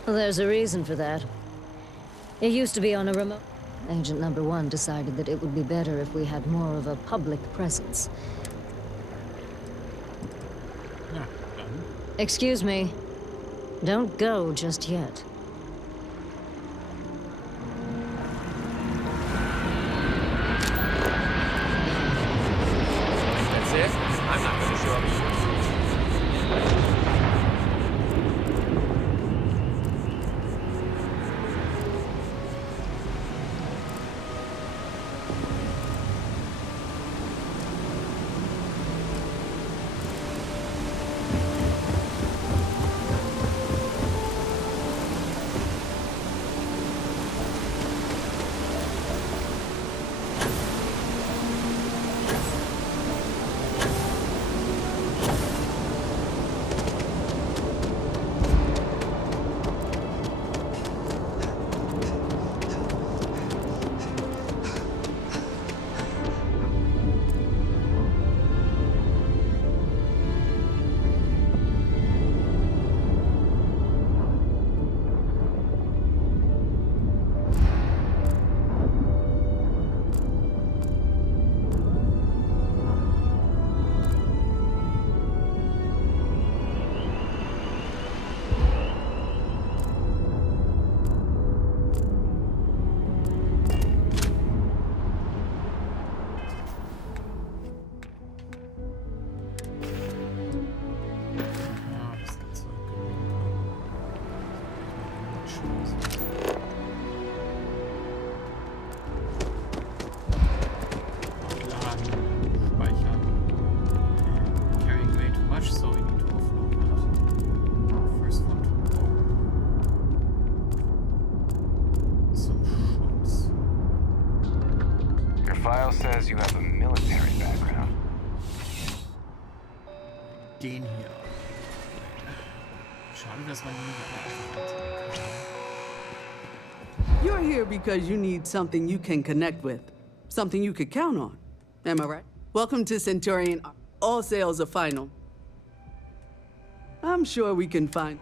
There's a reason for that. It used to be on a remote... Agent Number 1 decided that it would be better if we had more of a public presence. Ja, dann Excuse me. Don't go just yet. That's it? I'm not going to show up. File says you have a military background. Den hier. Schade, dass man ihn nicht You're here because you need something you can connect with. Something you could count on. Am I right? Welcome to Centurion. All sales are final. I'm sure we can find...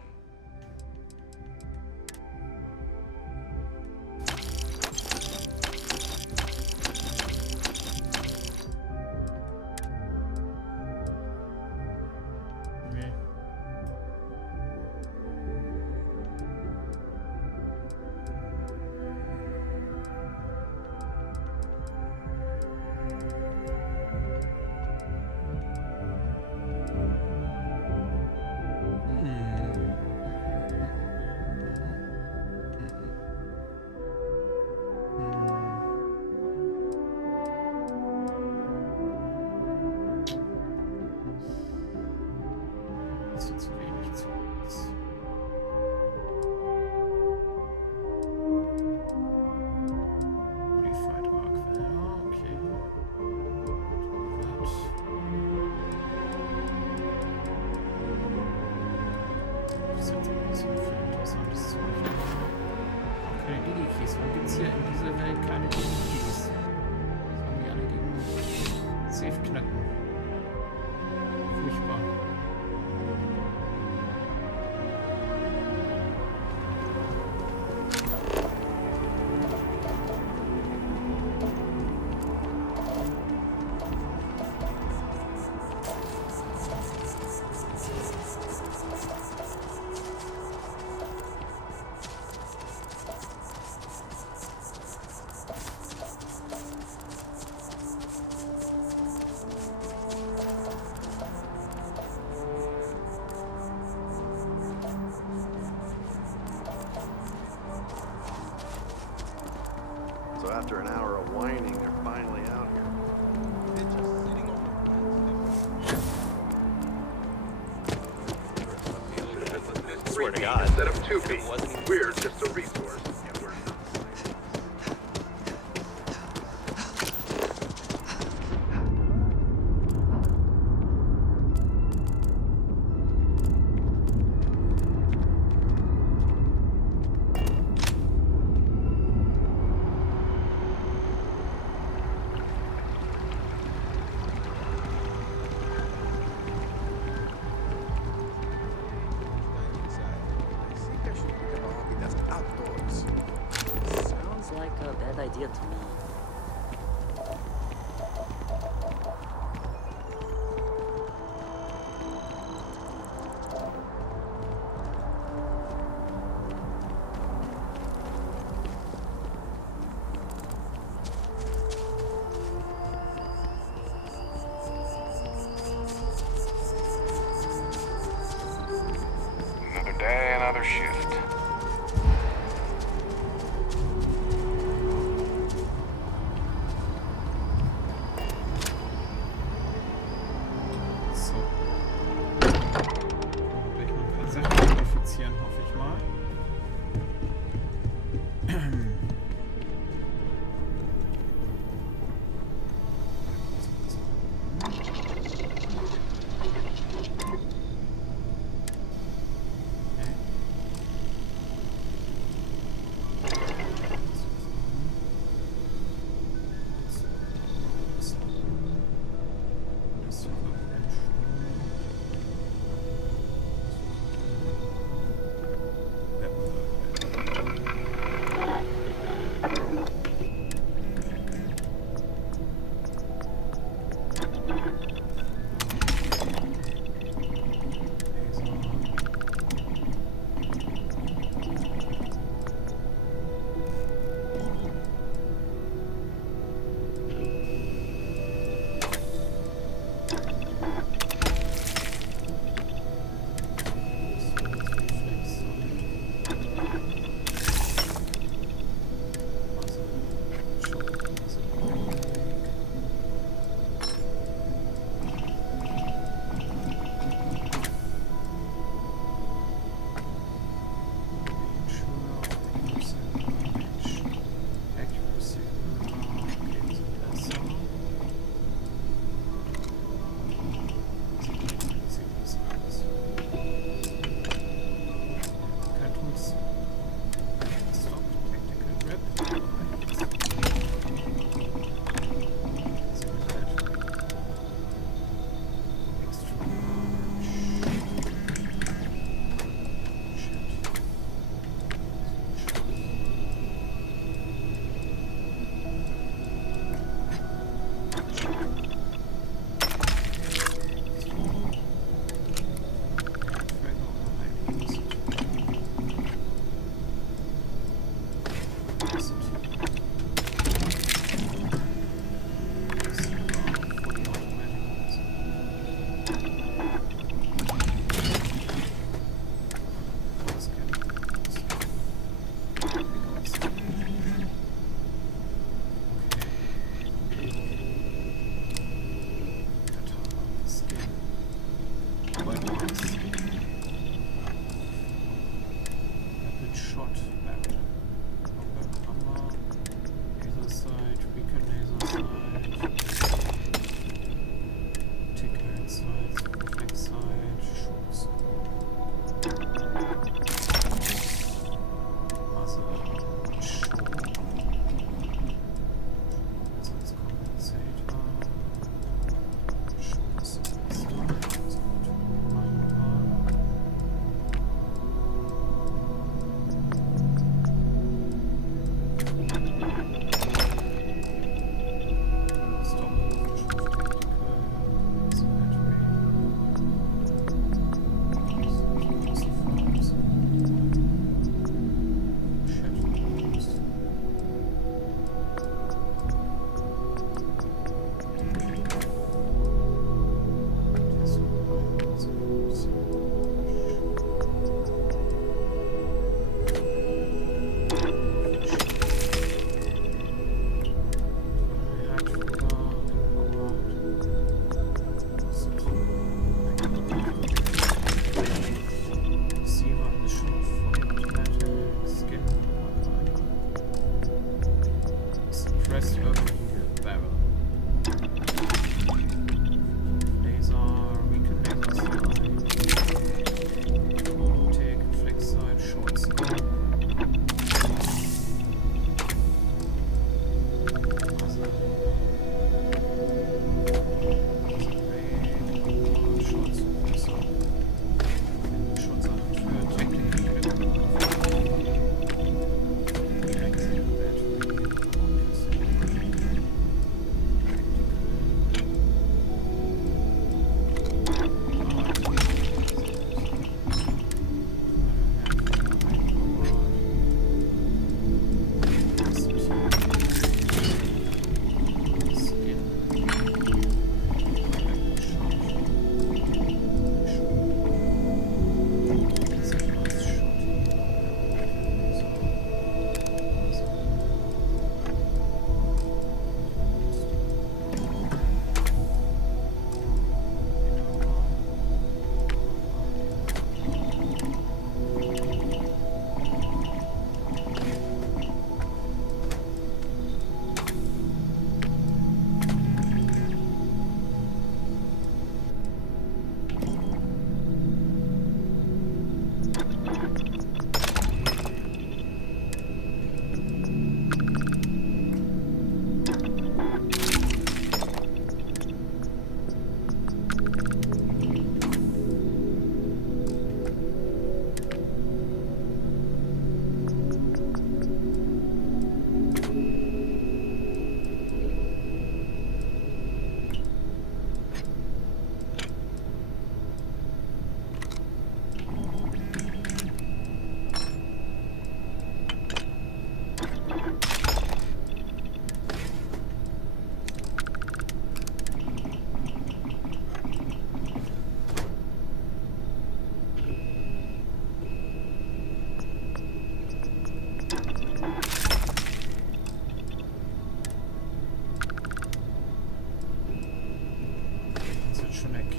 Warum gibt es hier in dieser Welt keine DDKs? Das haben die alle gegen Safe knacken. Furchtbar. So after an hour of whining, they're finally out here. They're just sitting on the swear to God. Instead of 2B. We're just a resource. Outdoors. another shift. So. Gleich noch ein paar Sachen modifizieren, hoffe ich mal.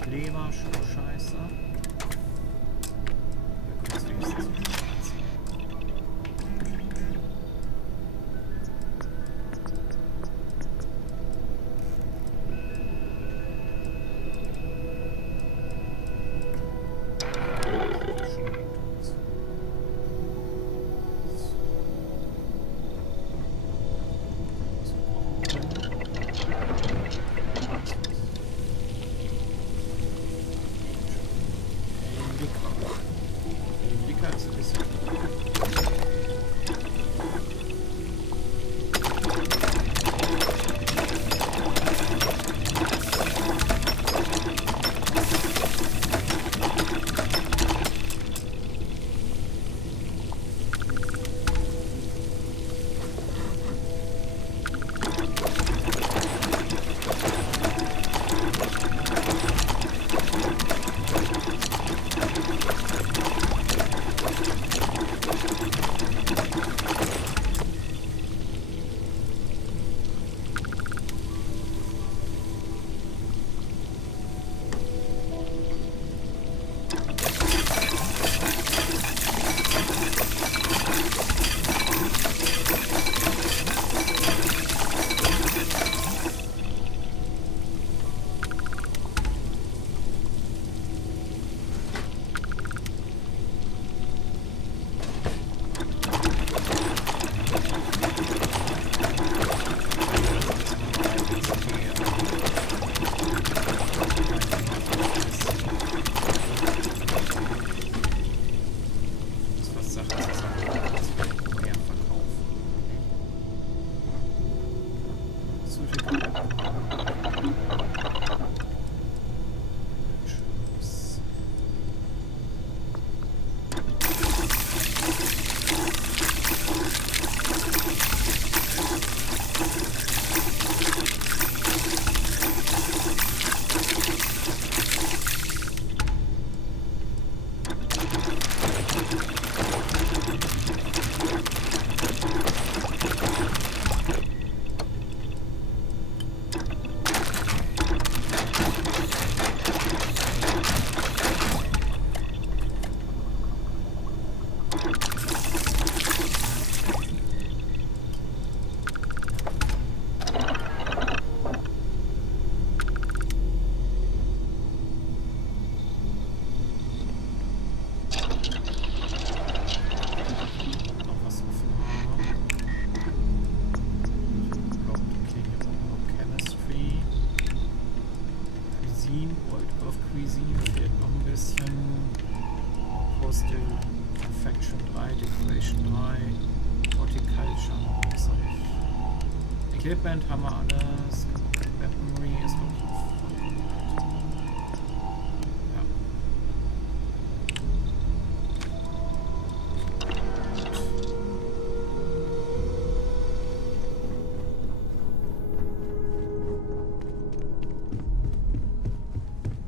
Kleber, Scheiße. Wir können es wenigstens wieder anziehen. Equipment haben wir alles. Weaponry ist doch so voll. Ja.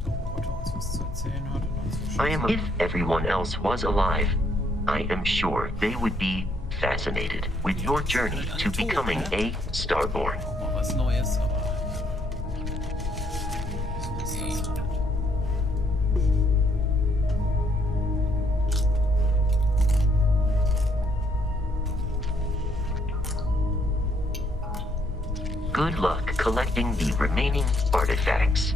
So, ob er uns was zu erzählen hat oder so. If everyone else was alive, I am sure they would be fascinated with your journey to becoming a Starborn. Was Neues, aber Good luck collecting the remaining artifacts.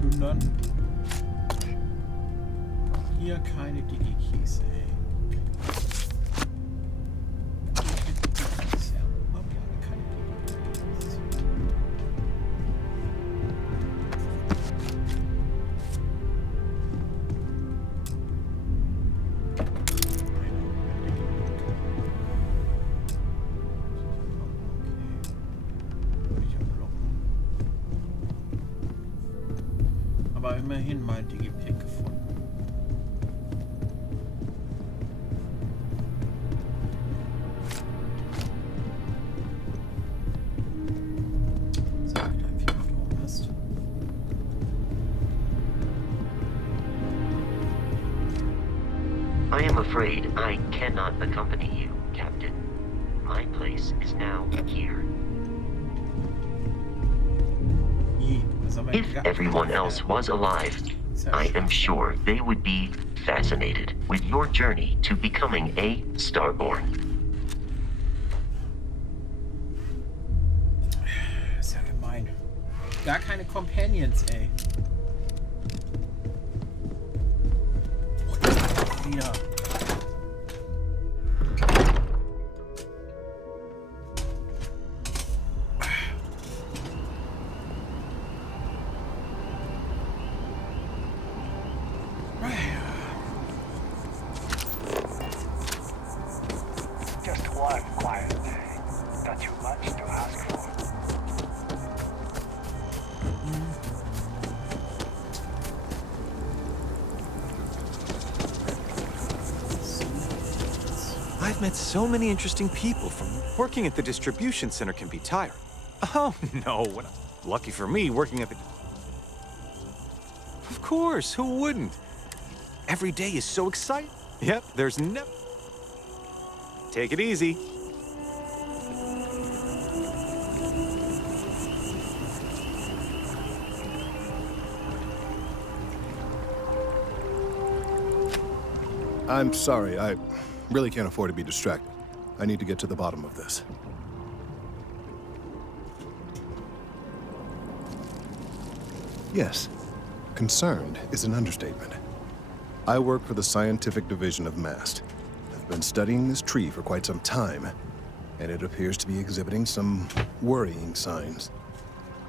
plündern. Hier keine Digi-Keys, ey. Aber immerhin mal Digipick gefunden. So, wieder ein Viertelturm ist. I am afraid I cannot accompany you, Captain. My place is now here. If everyone else was alive, I am sure they would be fascinated with your journey to becoming a Starborn. Ist ja gemein. Gar keine Companions, ey. Wieder. Just one quiet day. Not too much to ask for. I've met so many interesting people from working at the distribution center can be tiring. Oh, no. Lucky for me, working at the... Of course, who wouldn't? Every day is so exciting. Yep, there's never... Take it easy. I'm sorry, I really can't afford to be distracted. I need to get to the bottom of this. Yes, concerned is an understatement. I work for the scientific division of MAST. I've been studying this tree for quite some time, and it appears to be exhibiting some worrying signs.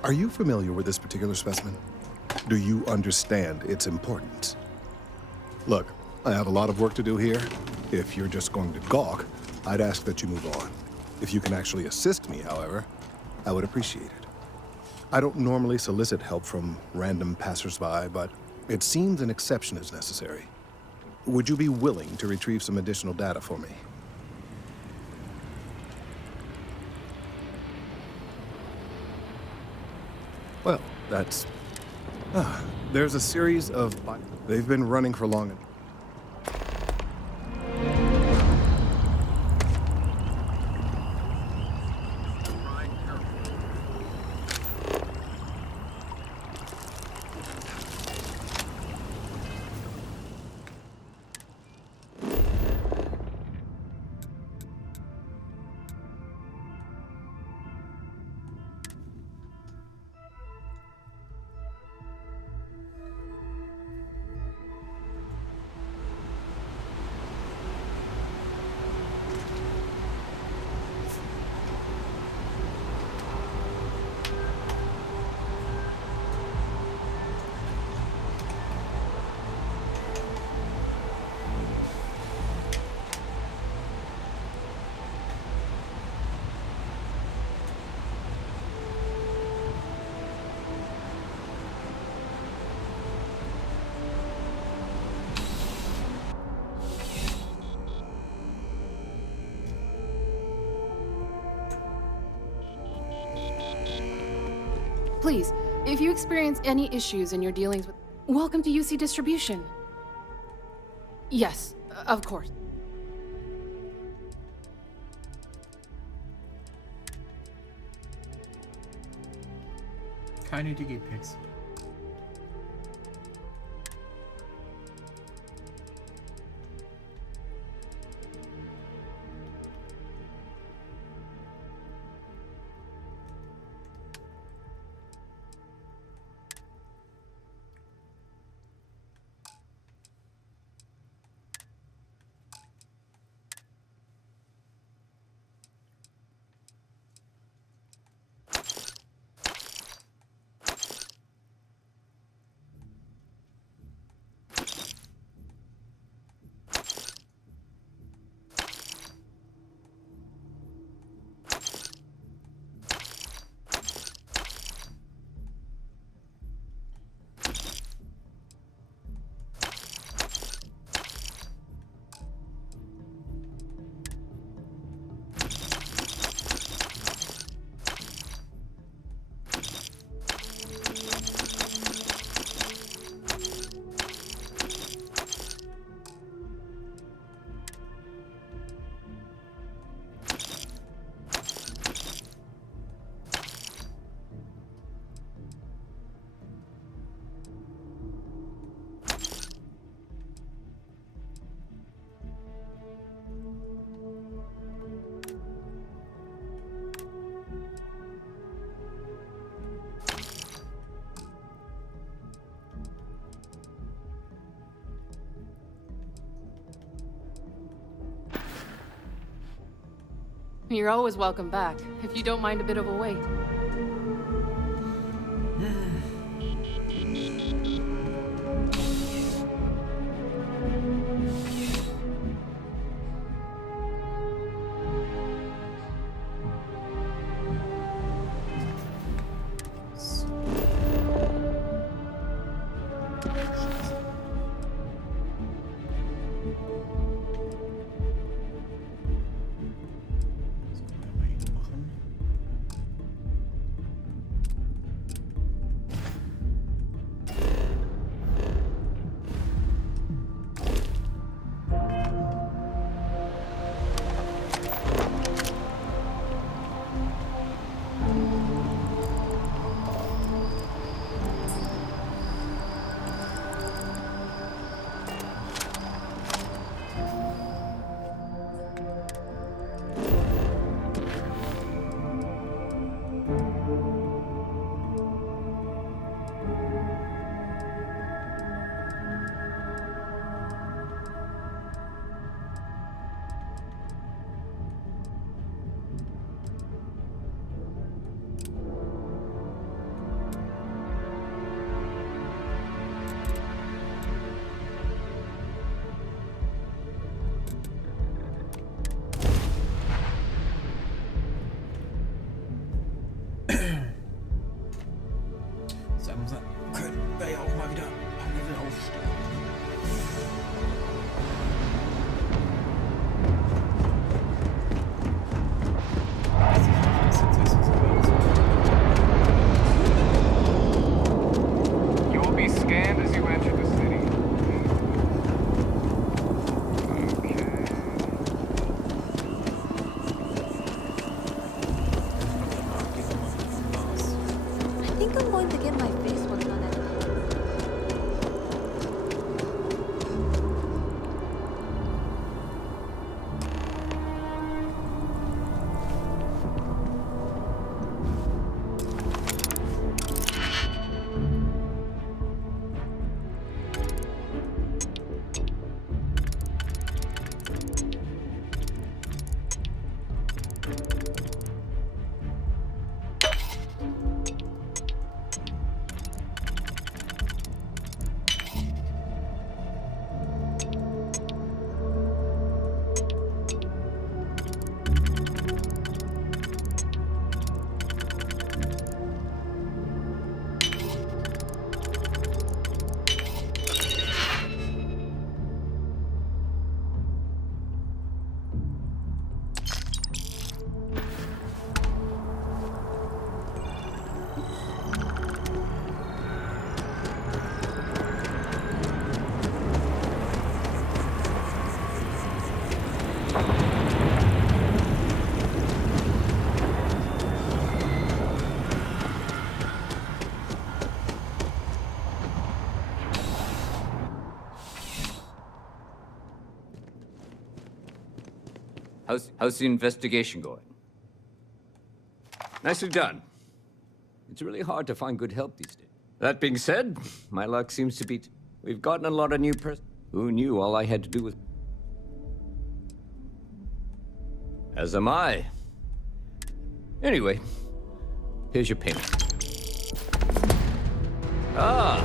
Are you familiar with this particular specimen? Do you understand its importance? Look, I have a lot of work to do here. If you're just going to gawk, I'd ask that you move on. If you can actually assist me, however, I would appreciate it. I don't normally solicit help from random passersby, but it seems an exception is necessary. Would you be willing to retrieve some additional data for me? Well, that's... there's a series of... They've been running for long enough. Please, if you experience any issues in your dealings with... Welcome to UC Distribution. Yes, of course. Keine Digipicks. You're always welcome back, if you don't mind a bit of a wait. Können wir ja auch mal wieder ein Level aufstellen. You will be scanned as you enter the city. I think I'm going to get my face worked on it. How's the investigation going? Nicely done. It's really hard to find good help these days. That being said, my luck seems to be... We've gotten a lot of new Who knew all I had to do was... As am I. Anyway, here's your payment. Ah,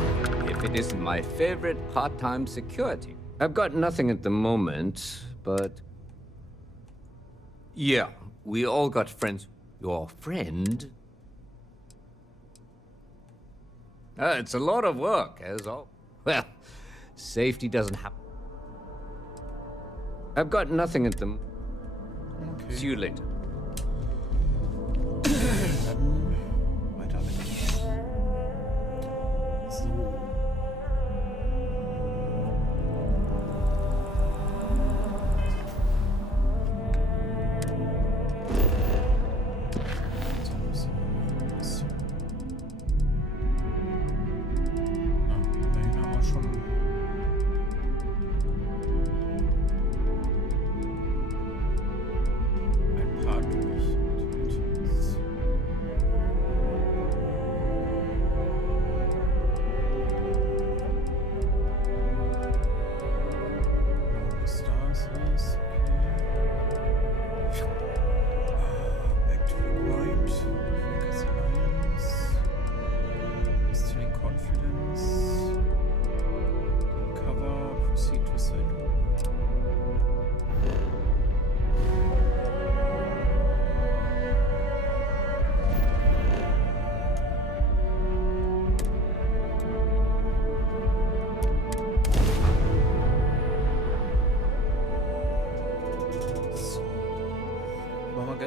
if it isn't my favorite part-time security. I've got nothing at the moment, but... Yeah, we all got friends. Your friend? It's a lot of work, as all. Well, safety doesn't happen. I've got nothing at the moment. Okay. See you later. Weiter mit. So.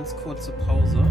ganz kurze Pause.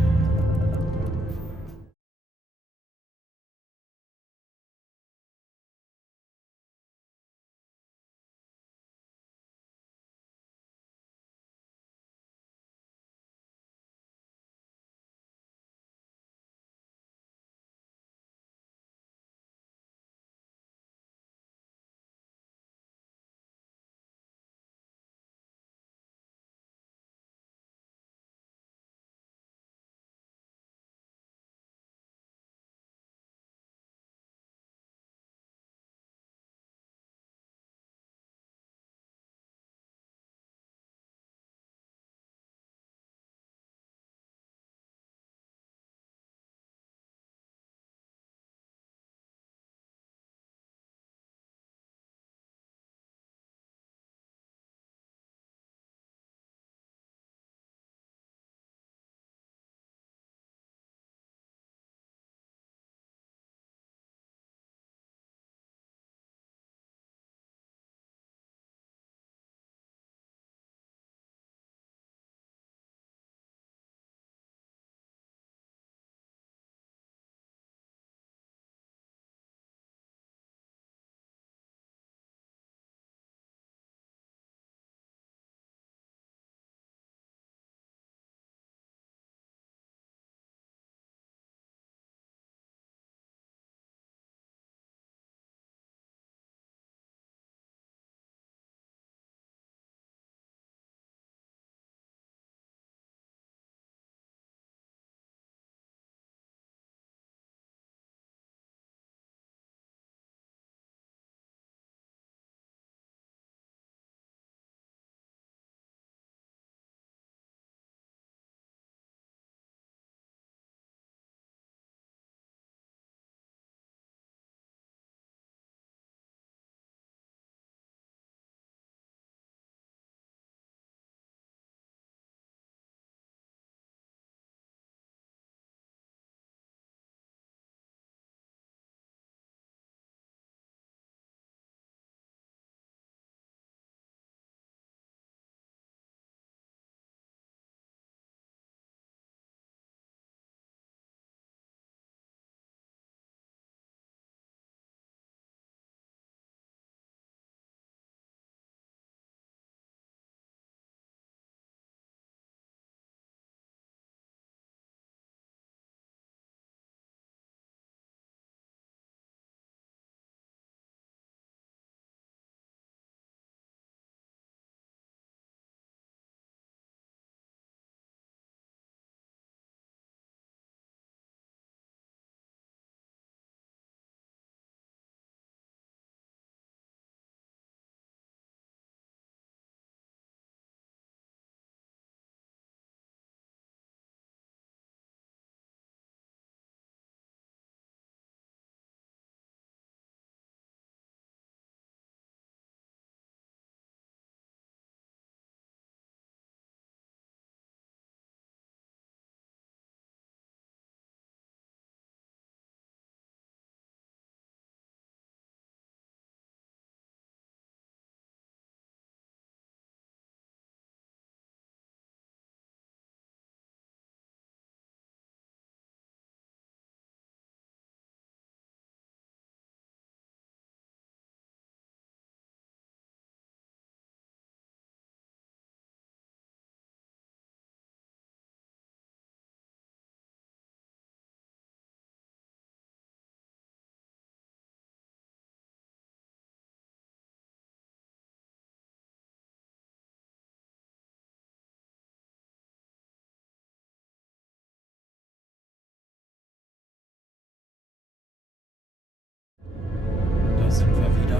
Da sind wir wieder.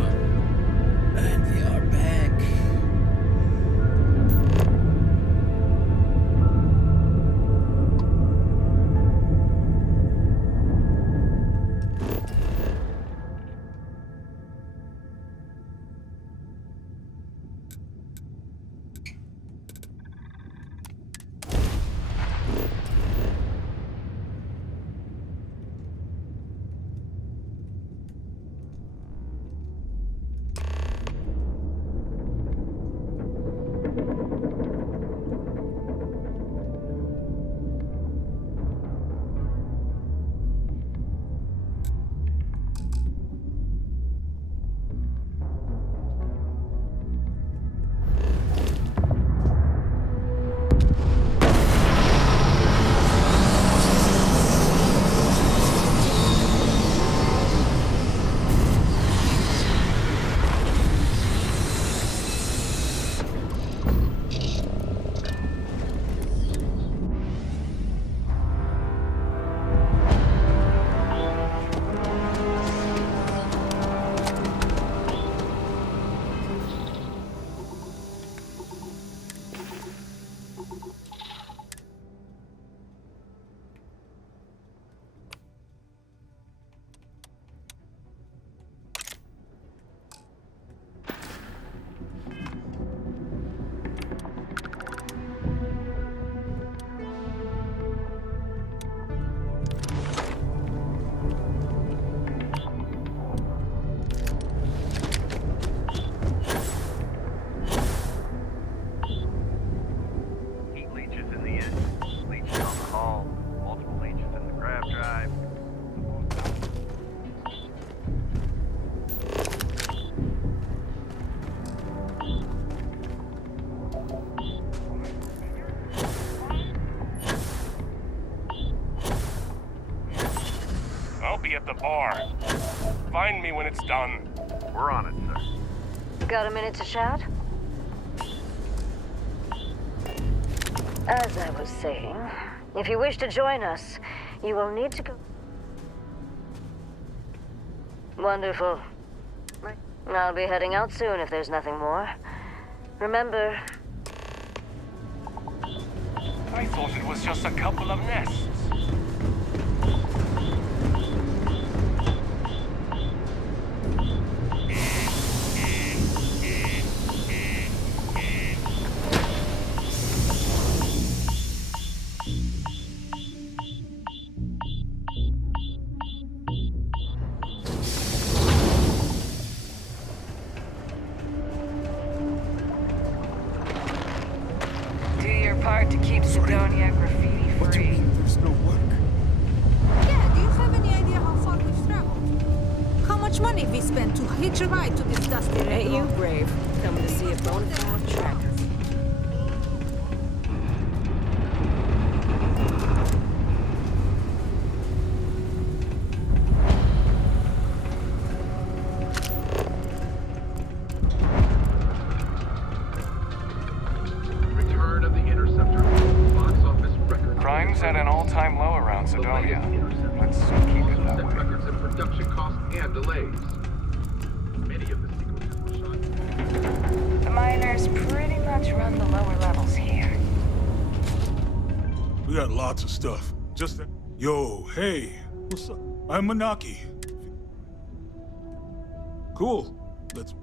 And we are back. more. Find me when it's done. We're on it, sir. Got a minute to chat? As I was saying, if you wish to join us, you will need to go. Wonderful. I'll be heading out soon if there's nothing more. Remember... I thought it was just a couple of nests. Do your part to keep Sidonia graffiti free. What do you mean there's no work? Yeah, do you have any idea how far we've traveled? How much money we spent to hitch a ride to this dusty red Ain't you road? brave? Coming to see a bona fide tracker. Return of the Interceptor. Box office record. Crime's at an all-time low around Sidonia. Let's keep it that way. Records in production costs and delays. Many of the sequences were shot. The miners pretty much run the lower levels here. We got lots of stuff. Just that. Yo, hey, what's up? I'm Manaki. Cool. Let's.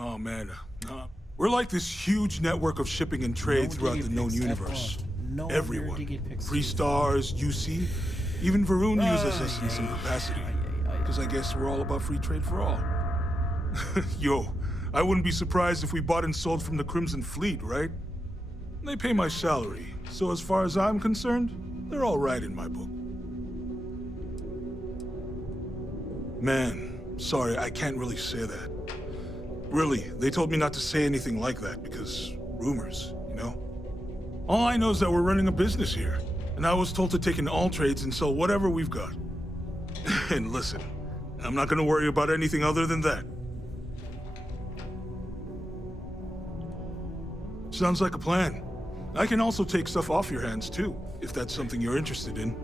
Oh man, we're like this huge network of shipping and trade throughout the known universe. Everyone, Pre-Stars, UC, even Varun uses us in some capacity. Because I guess we're all about free trade for all. Yo, I wouldn't be surprised if we bought and sold from the Crimson Fleet, right? They pay my salary, so as far as I'm concerned, they're all right in my book. Man, sorry, I can't really say that. Really, they told me not to say anything like that because rumors, you know? All I know is that we're running a business here, and I was told to take in all trades and sell whatever we've got. And listen, I'm not gonna worry about anything other than that. Sounds like a plan. I can also take stuff off your hands too, if that's something you're interested in.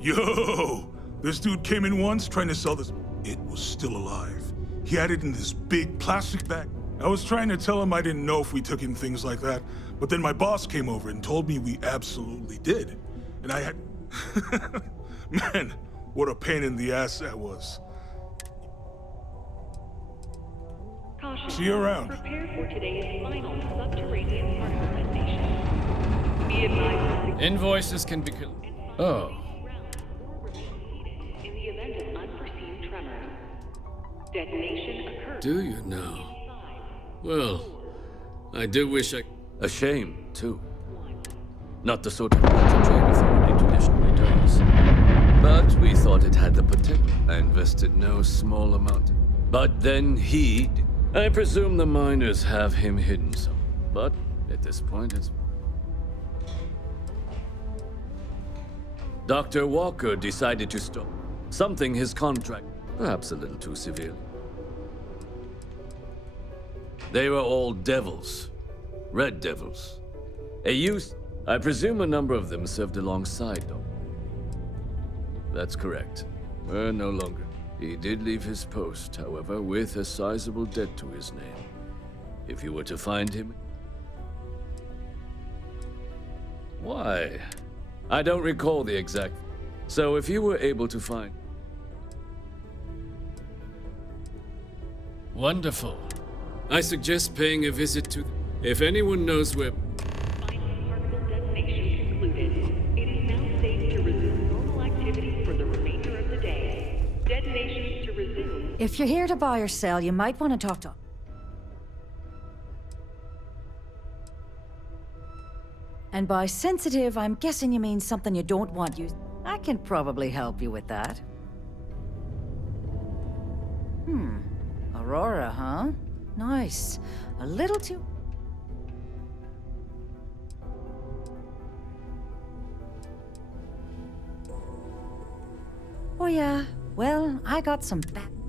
Yo! This dude came in once trying to sell this. It was still alive. He had it in this big plastic bag. I was trying to tell him I didn't know if we took in things like that, but then my boss came over and told me we absolutely did. And I had... Man, what a pain in the ass that was. Caution. See you around. Prepare for today's final subterranean particle detonation. Be advised. Invoices can be... Oh. In the event of unforeseen tremors, detonation occurs. Do you now? Well, I do wish I... A shame, too. Not the sort of thing the Trade Authority traditionally does. But we thought it had the potential. I invested no small amount. But then he... I presume the miners have him hidden some. But at this point, it's... Dr. Walker decided to stop. Something his contract, perhaps a little too severe. They were all devils. Red devils. A use... I presume a number of them served alongside, though. That's correct. We're no longer. He did leave his post, however, with a sizable debt to his name. If you were to find him... Why? I don't recall the exact. So if you were able to find... Wonderful. I suggest paying a visit to... If anyone knows where... Particle detonation concluded. It is now safe to resume normal activity for the remainder of the day. Detonations to resume. If you're here to buy or sell, you might want to talk to... And by sensitive, I'm guessing you mean something you don't want used. I can probably help you with that. Aurora, huh? Nice. A little too... Oh yeah, well, I got some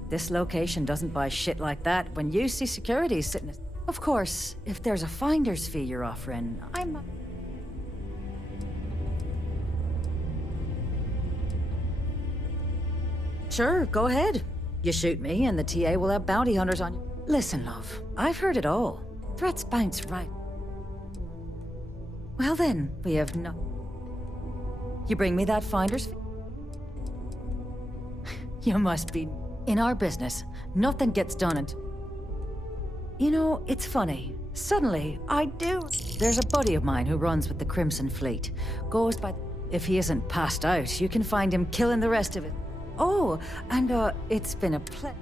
This location doesn't buy shit like that when UC Security's sitting... Of course, if there's a finder's fee you're offering, I'm... Sure, go ahead. You shoot me and the TA will have bounty hunters on you. Listen, love, I've heard it all. Threats bounce right. Well then, we have no... You bring me that finder's fee? You must be... In our business, nothing gets done until... You know, it's funny. Suddenly, I do. There's a buddy of mine who runs with the Crimson Fleet. Goes by... If he isn't passed out, you can find him killing the rest of it. Oh, and it's been a pleasure.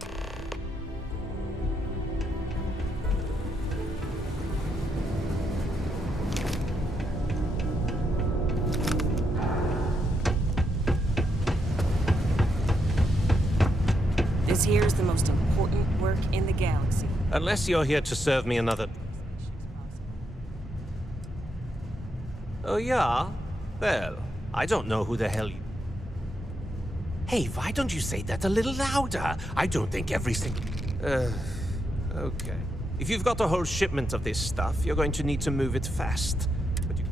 This here is the most important work in the galaxy. Unless you're here to serve me another... Oh, yeah? Well, I don't know who the hell you... Hey, why don't you say that a little louder? I don't think every single... Okay. If you've got a whole shipment of this stuff, you're going to need to move it fast. But you...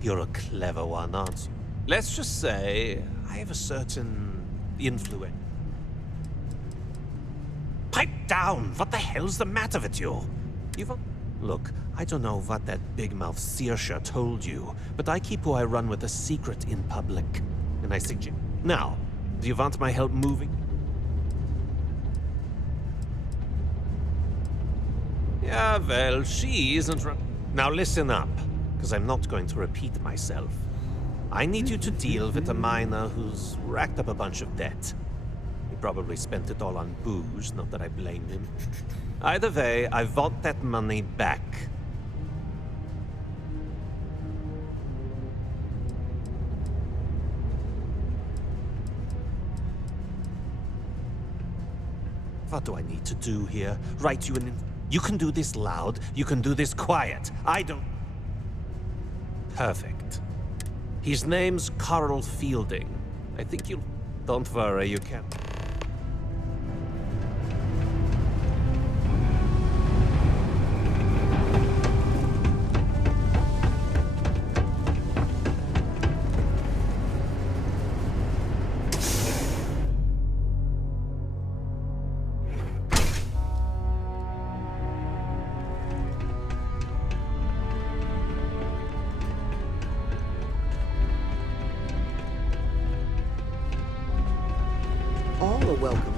You're a clever one, aren't you? Let's just say I have a certain influence. Pipe down! What the hell's the matter with you? Look, I don't know what that big-mouth Saoirse told you, but I keep who I run with a secret in public. And I suggest... Now, do you want my help moving? Yeah, well, she isn't... Now listen up, because I'm not going to repeat myself. I need you to deal with a miner who's racked up a bunch of debt. He probably spent it all on booze, not that I blame him. Either way, I want that money back. What do I need to do here? Write you an... You can do this loud, you can do this quiet. I don't... Perfect. His name's Carl Fielding. I think you'll... Don't worry, you can. All are welcome.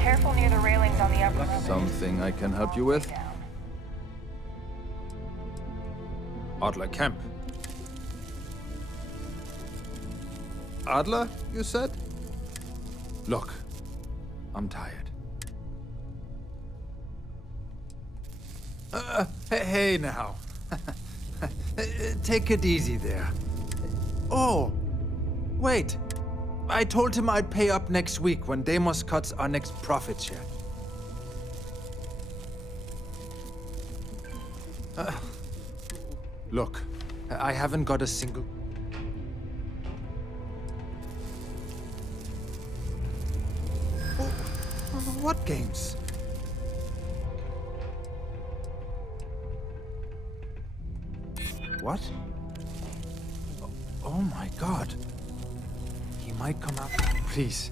Careful near the railings on the upper level. Something I can help you with? Adler Camp. Adler, you said? Look, I'm tired. Hey now. Take it easy there. Oh, wait. I told him I'd pay up next week when Deimos cuts our next profit share. Look, I haven't got a single... What games? What? Oh my god. He might come out. Please,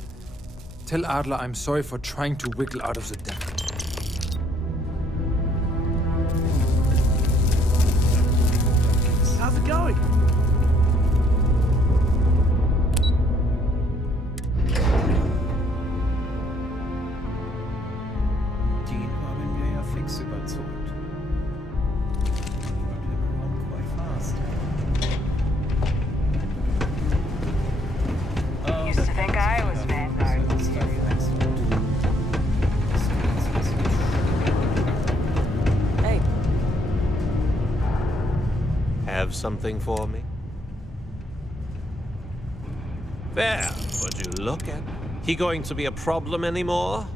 Tell Adler I'm sorry for trying to wiggle out of the den. How's it going? Den haben wir ja fix überzeugt. But him around quite fast. Used to think I was Vanguard. Hey. Have something for me? There, would you look at? He going to be a problem anymore?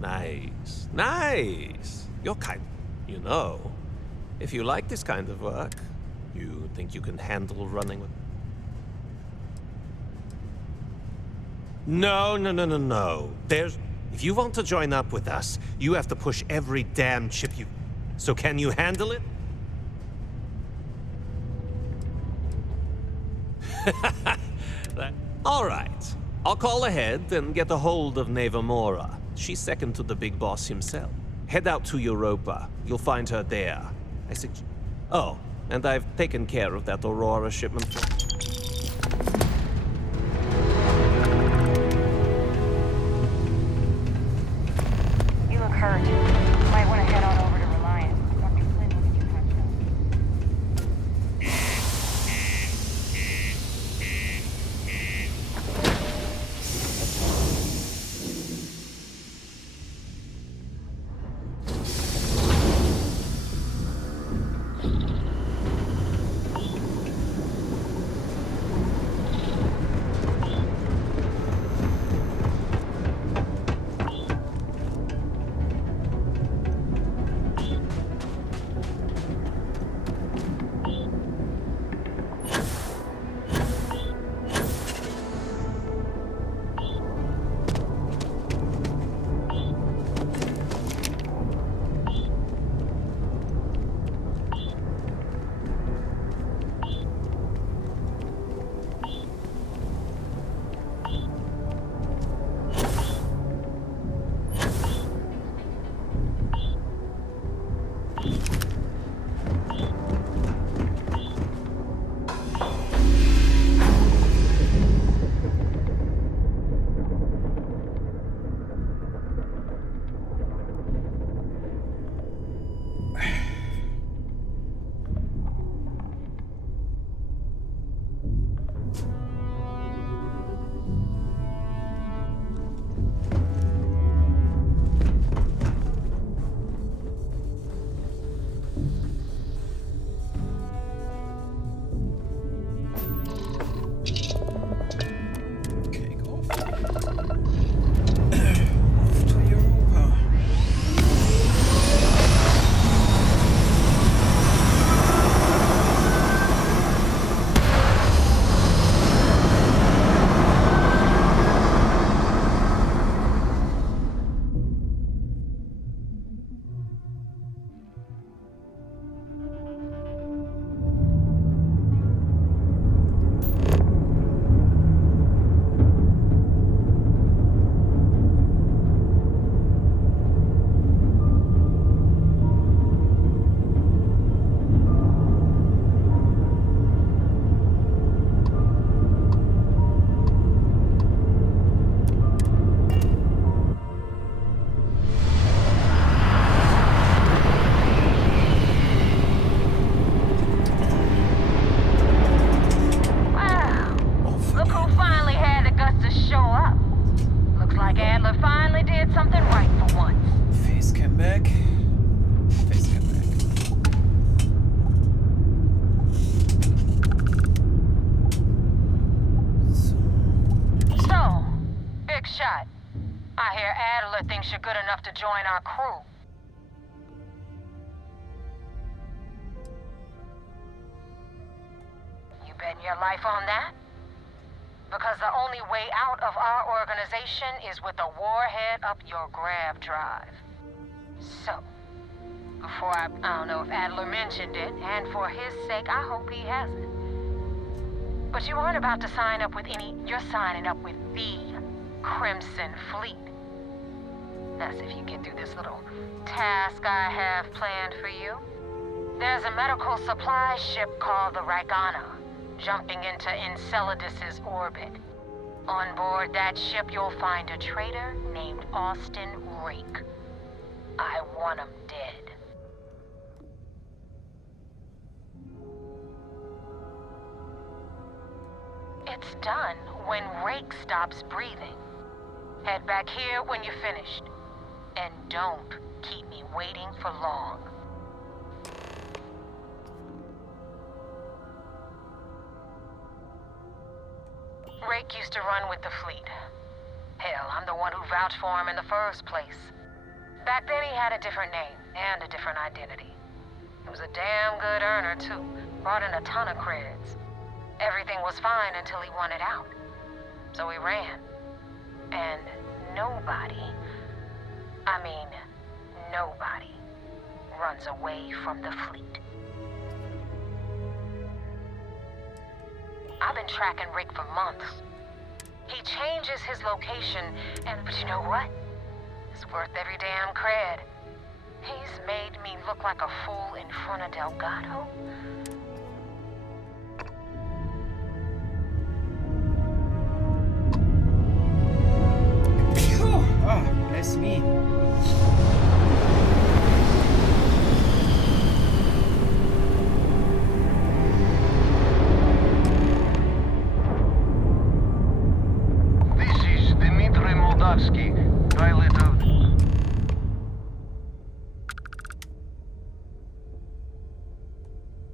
Nice, nice. You're kind, you know. If you like this kind of work, you think you can handle running with... No. If you want to join up with us, you have to push every damn chip you... So can you handle it? All right. I'll call ahead and get a hold of Neva Mora. She's second to the big boss himself. Head out to Europa. You'll find her there. Oh, and I've taken care of that Aurora shipment for... You look hurt. Might want to head on over to Reliance. Dr. Flynn will get you patched up. Thinks you're good enough to join our crew. You betting your life on that? Because the only way out of our organization is with a warhead up your grab drive. So, before I don't know if Adler mentioned it, and for his sake, I hope he hasn't. But you aren't about to sign up with any, you're signing up with the Crimson Fleet. That's if you get through this little task I have planned for you. There's a medical supply ship called the Rykana, jumping into Enceladus's orbit. On board that ship, you'll find a traitor named Austin Rake. I want him dead. It's done when Rake stops breathing. Head back here when you're finished. And don't keep me waiting for long. Rake used to run with the fleet. Hell, I'm the one who vouched for him in the first place. Back then he had a different name and a different identity. He was a damn good earner too. Brought in a ton of creds. Everything was fine until he wanted out. So he ran. And nobody runs away from the fleet. I've been tracking Rick for months. He changes his location, but you know what? It's worth every damn cred. He's made me look like a fool in front of Delgado. Ah, bless me. Pilot of...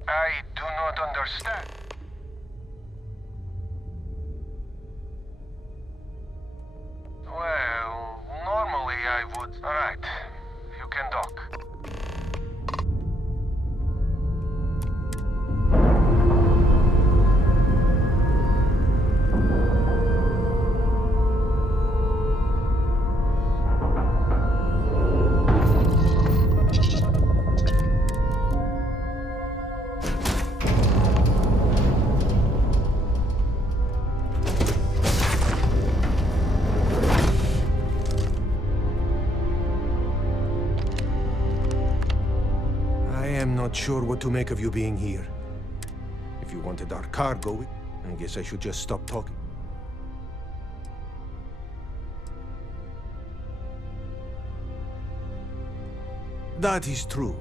I do not understand. Well, normally I would... Alright, you can dock. I'm not sure what to make of you being here. If you wanted our cargo, I guess I should just stop talking. That is true.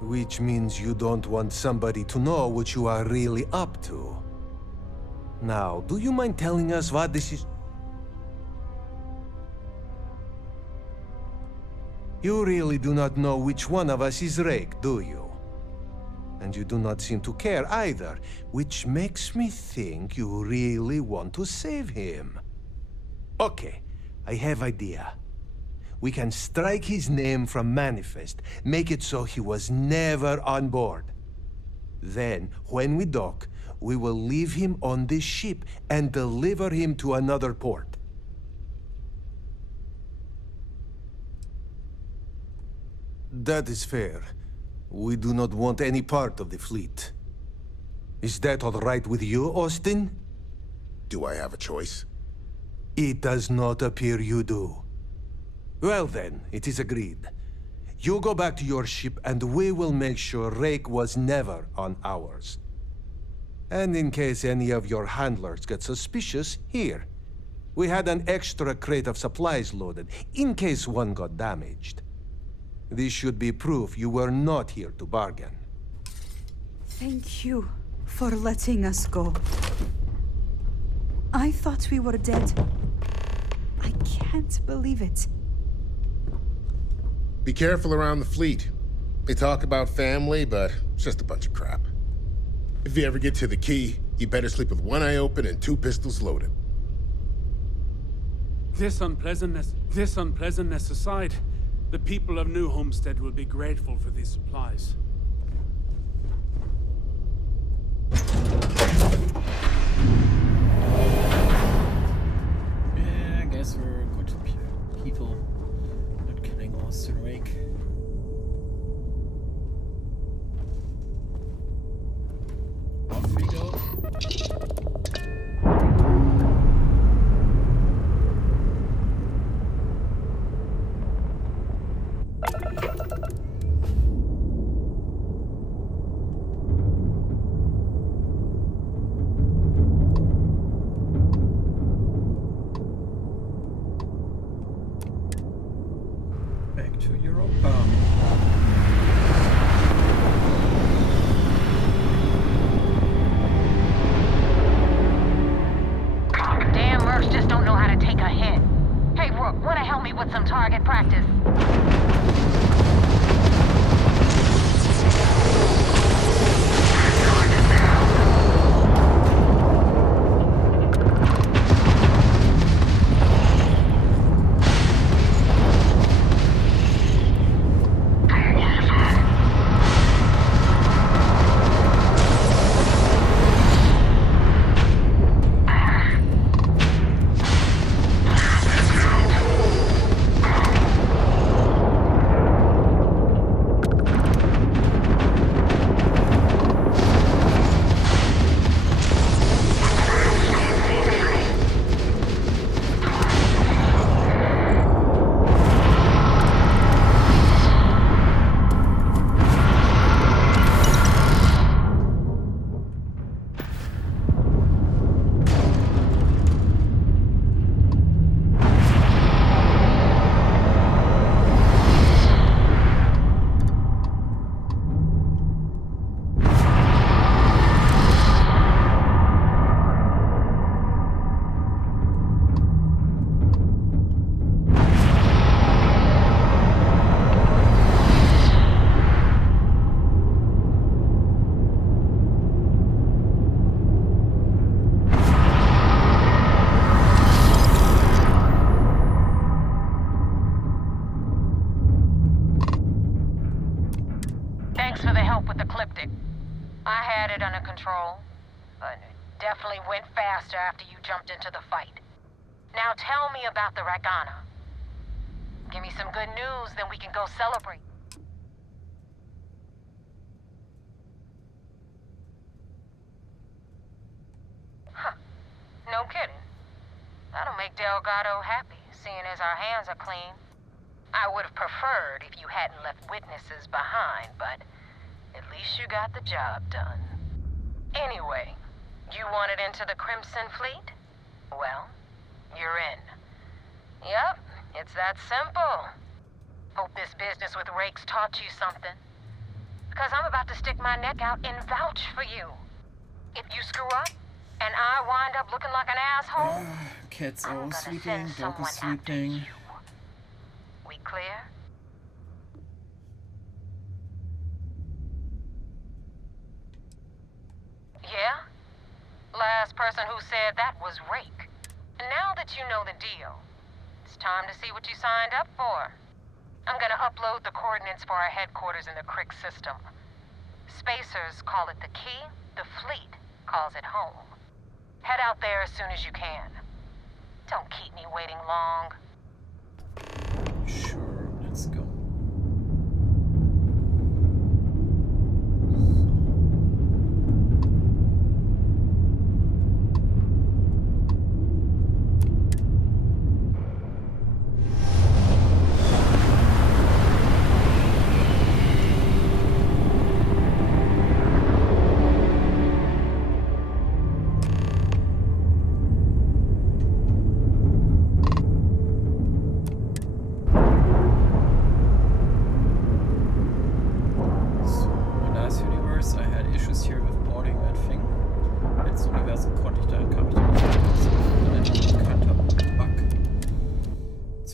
Which means you don't want somebody to know what you are really up to. Now, do you mind telling us what this is? You really do not know which one of us is Rake, do you? And you do not seem to care either, which makes me think you really want to save him. Okay, I have idea. We can strike his name from Manifest, make it so he was never on board. Then, when we dock, we will leave him on this ship and deliver him to another port. That is fair. We do not want any part of the fleet. Is that all right with you, Austin? Do I have a choice? It does not appear you do. Well then, it is agreed. You go back to your ship and we will make sure Rake was never on ours. And in case any of your handlers get suspicious, here. We had an extra crate of supplies loaded, in case one got damaged. This should be proof you were not here to bargain. Thank you for letting us go. I thought we were dead. I can't believe it. Be careful around the fleet. They talk about family, but it's just a bunch of crap. If you ever get to the key, you better sleep with one eye open and 2 pistols loaded. This unpleasantness aside, the people of New Homestead will be grateful for these supplies. Yeah, I guess we're good people. Not killing Austin Rake. Off we go. Back to Europa. Damn mercs just don't know how to take a hit. Hey, Rook, wanna help me with some target practice? Thanks for the help with the Ecliptic. I had it under control, but it definitely went faster after you jumped into the fight. Now tell me about the Ragana. Give me some good news, then we can go celebrate. Huh. No kidding. That'll make Delgado happy, seeing as our hands are clean. I would have preferred if you hadn't left witnesses behind, but at least you got the job done. Anyway, you wanted into the Crimson Fleet? Well, you're in. Yep, it's that simple. Hope this business with Rakes taught you something. Because I'm about to stick my neck out and vouch for you. If you screw up, and I wind up looking like an asshole, Cat's all sleeping, dog is sleeping. We clear? Yeah? Last person who said that was Rake. And now that you know the deal, it's time to see what you signed up for. I'm gonna upload the coordinates for our headquarters in the Crick system. Spacers call it the key, the fleet calls it home. Head out there as soon as you can. Don't keep me waiting long. Sure, let's go.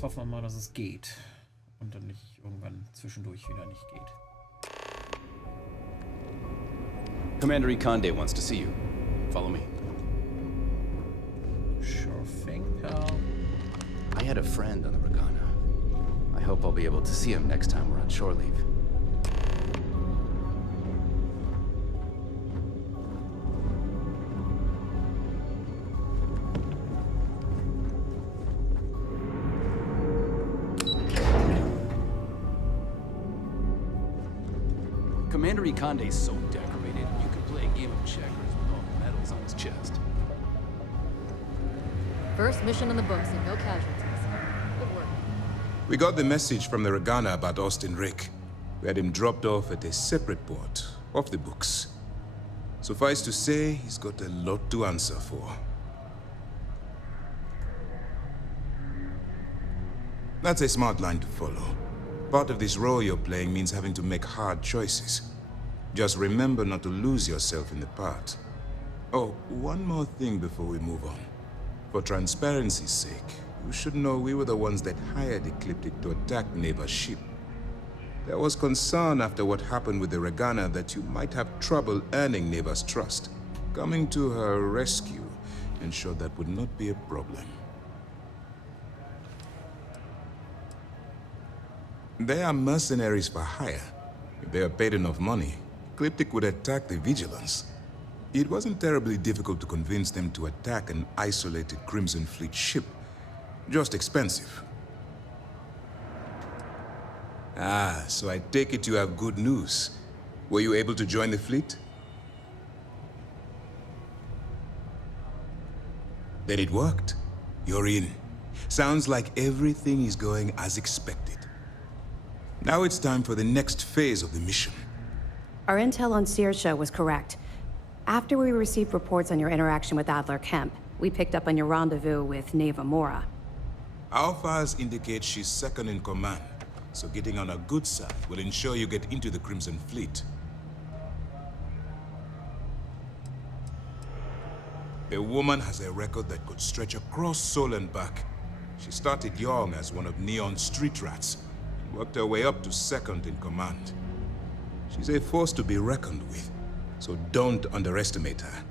Hoffen wir mal, dass es geht und dann nicht irgendwann zwischendurch wieder nicht geht. Commander Ikonde wants to see you. Follow me. Sure thing, pal. I had a friend on the Ragana. I hope I'll be able to see him next time we're on shore leave. Commander Ikonde's so decorated, you could play a game of checkers with all the medals on his chest. First mission in the books and no casualties. Good work. We got the message from the Ragana about Austin Rick. We had him dropped off at a separate port, off the books. Suffice to say, he's got a lot to answer for. That's a smart line to follow. Part of this role you're playing means having to make hard choices. Just remember not to lose yourself in the part. Oh, one more thing before we move on. For transparency's sake, you should know we were the ones that hired Ecliptic to attack Neva's ship. There was concern after what happened with the Regana that you might have trouble earning Neva's trust. Coming to her rescue ensured that would not be a problem. They are mercenaries for hire. If they are paid enough money, Ecliptic would attack the Vigilance. It wasn't terribly difficult to convince them to attack an isolated Crimson Fleet ship. Just expensive. Ah, so I take it you have good news. Were you able to join the fleet? Then it worked. You're in. Sounds like everything is going as expected. Now it's time for the next phase of the mission. Our intel on Saoirse was correct. After we received reports on your interaction with Adler Kemp, we picked up on your rendezvous with Neva Mora. Our files indicate she's second in command, so getting on her good side will ensure you get into the Crimson Fleet. The woman has a record that could stretch across Sol and back. She started young as one of Neon's street rats, and worked her way up to second in command. She's a force to be reckoned with, so don't underestimate her.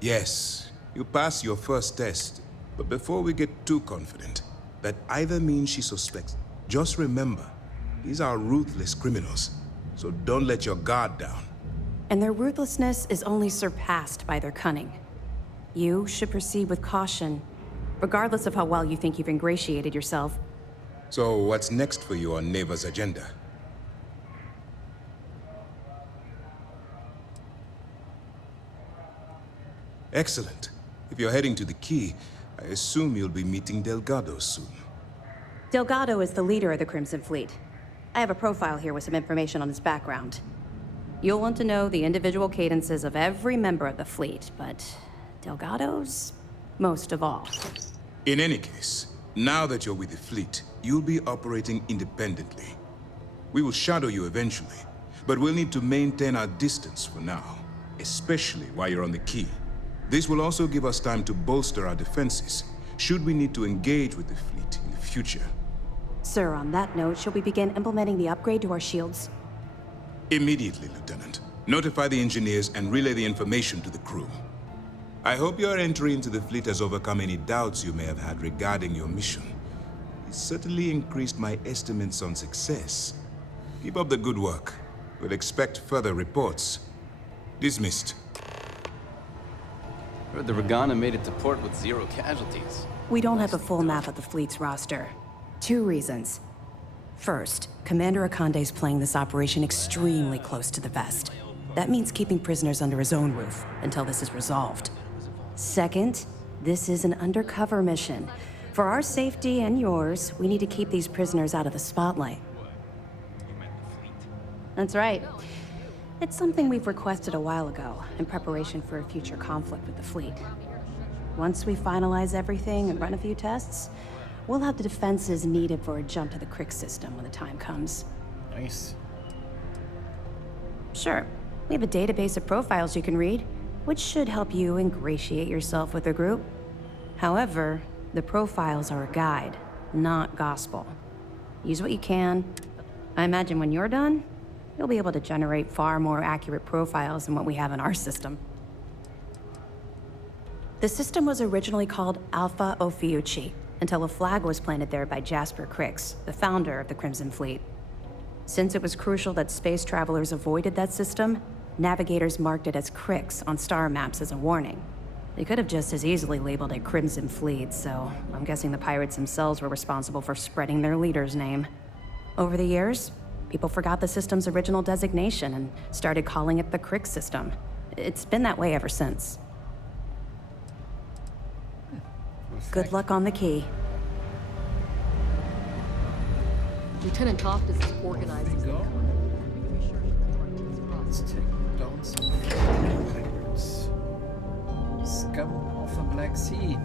Yes, you passed your first test, but before we get too confident, that either means she suspects. Just remember, these are ruthless criminals, so don't let your guard down. And their ruthlessness is only surpassed by their cunning. You should proceed with caution, regardless of how well you think you've ingratiated yourself. So what's next for you on Neva's agenda? Excellent. If you're heading to the Key, I assume you'll be meeting Delgado soon. Delgado is the leader of the Crimson Fleet. I have a profile here with some information on his background. You'll want to know the individual cadences of every member of the fleet, but Delgado's most of all. In any case, now that you're with the fleet, you'll be operating independently. We will shadow you eventually, but we'll need to maintain our distance for now, especially while you're on the Key. This will also give us time to bolster our defenses, should we need to engage with the fleet in the future. Sir, on that note, shall we begin implementing the upgrade to our shields? Immediately, Lieutenant. Notify the engineers and relay the information to the crew. I hope your entry into the fleet has overcome any doubts you may have had regarding your mission. It certainly increased my estimates on success. Keep up the good work. We'll expect further reports. Dismissed. Heard the Regana made it to port with 0 casualties. We don't have a full map of the fleet's roster. 2 reasons. First, Commander Akande's playing this operation extremely close to the vest. That means keeping prisoners under his own roof until this is resolved. Second, this is an undercover mission. For our safety and yours, we need to keep these prisoners out of the spotlight. That's right. It's something we've requested a while ago, in preparation for a future conflict with the fleet. Once we finalize everything and run a few tests, we'll have the defenses needed for a jump to the Crick system when the time comes. Nice. Sure. We have a database of profiles you can read, which should help you ingratiate yourself with the group. However, the profiles are a guide, not gospel. Use what you can. I imagine when you're done, you'll be able to generate far more accurate profiles than what we have in our system. The system was originally called Alpha Ophiuchi, until a flag was planted there by Jasper Crix, the founder of the Crimson Fleet. Since it was crucial that space travelers avoided that system, navigators marked it as Crix on star maps as a warning. They could have just as easily labeled it Crimson Fleet, so I'm guessing the pirates themselves were responsible for spreading their leader's name. Over the years, people forgot the system's original designation and started calling it the Crix system. It's been that way ever since. Good luck on the Key. Lieutenant Toft is as organized as they come. Let's take down some pirates. Scum of the Black Sea.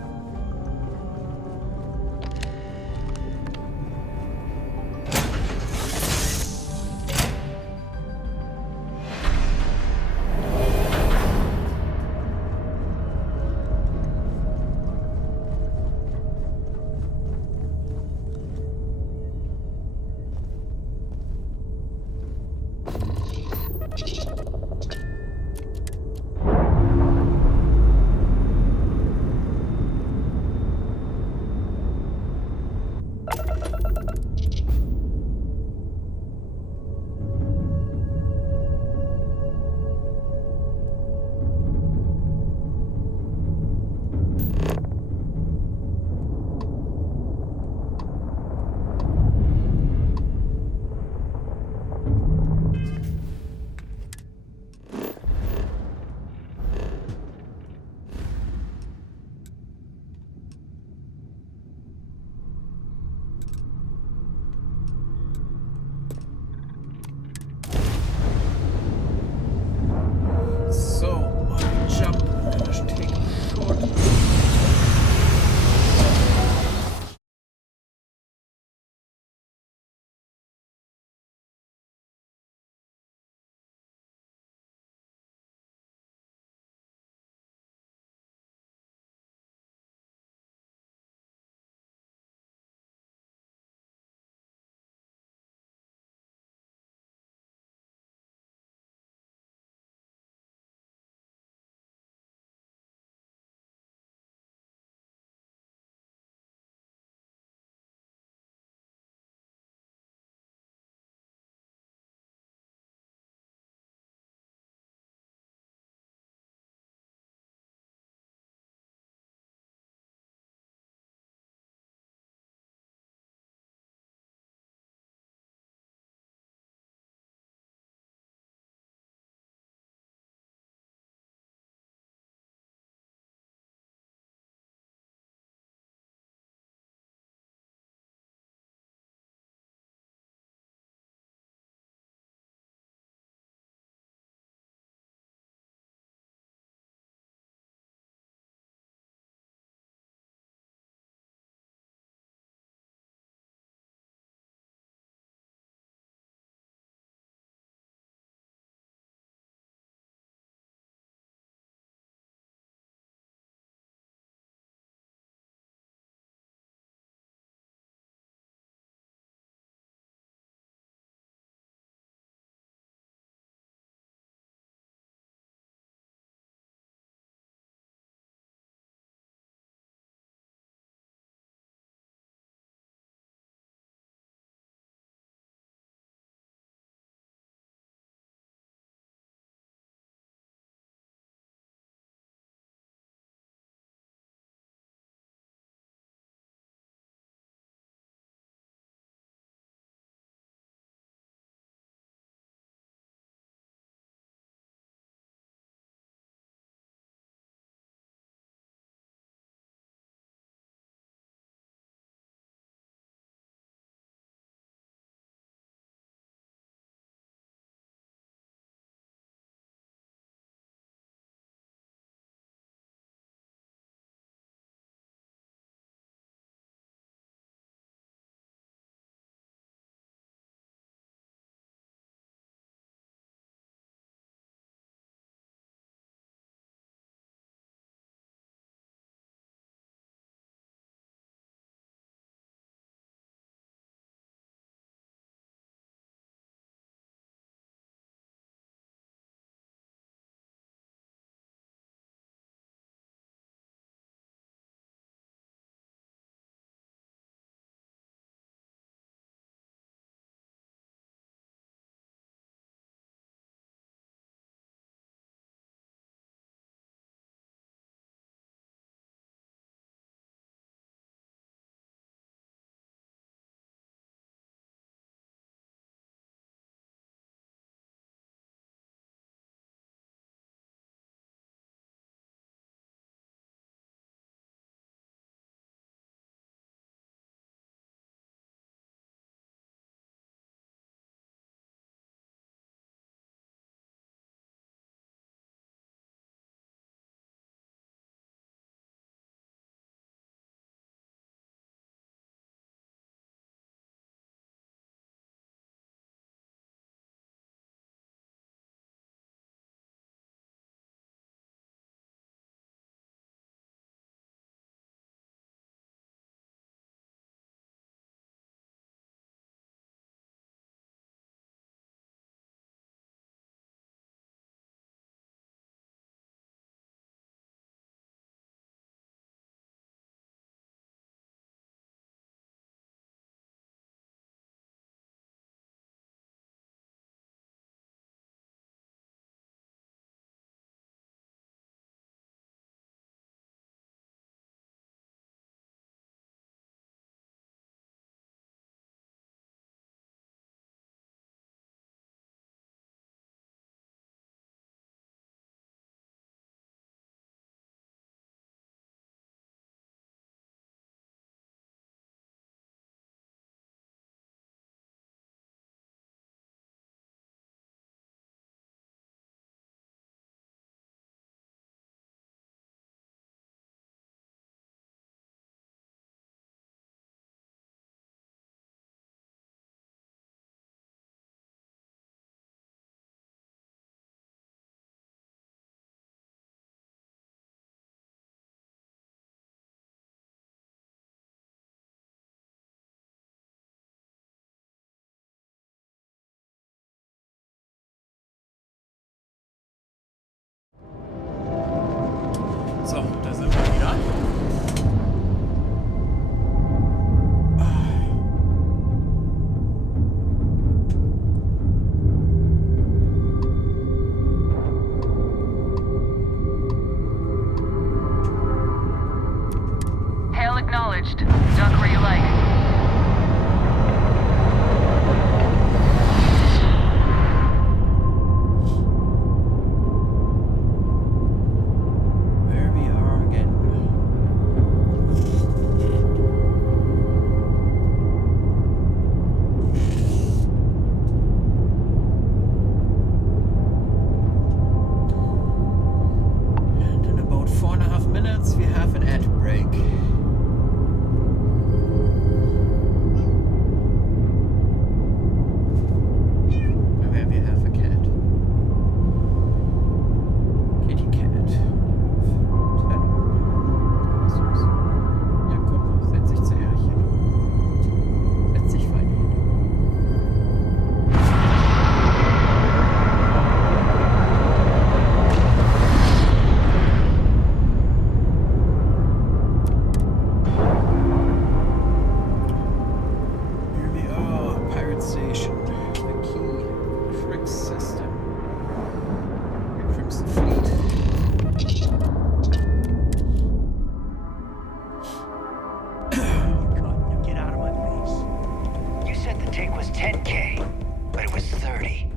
take was 10K, but it was 30.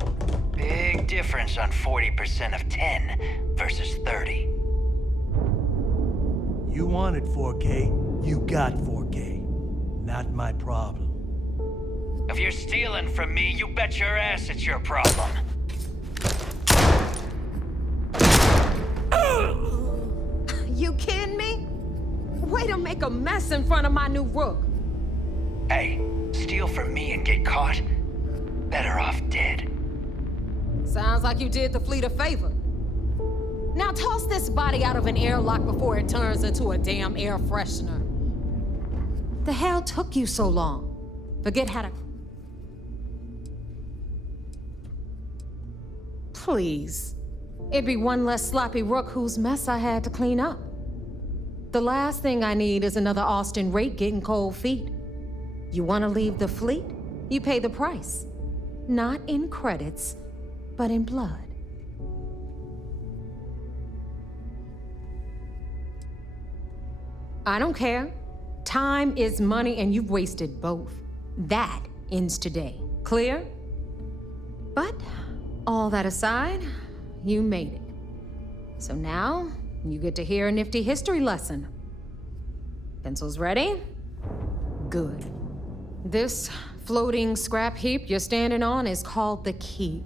Big difference on 40% of 10 versus 30. You wanted 4K, you got 4K. Not my problem. If you're stealing from me, you bet your ass it's your problem. You kidding me? Way to make a mess in front of my new rook. Hey, steal from me and get caught? Better off dead. Sounds like you did the fleet a favor. Now toss this body out of an airlock before it turns into a damn air freshener. The hell took you so long? Forget how to... Please. It'd be one less sloppy rook whose mess I had to clean up. The last thing I need is another Austin rate getting cold feet. You want to leave the fleet? You pay the price. Not in credits, but in blood. I don't care. Time is money and you've wasted both. That ends today. Clear? But all that aside, you made it. So now, you get to hear a nifty history lesson. Pencils ready? Good. This floating scrap heap you're standing on is called the Key.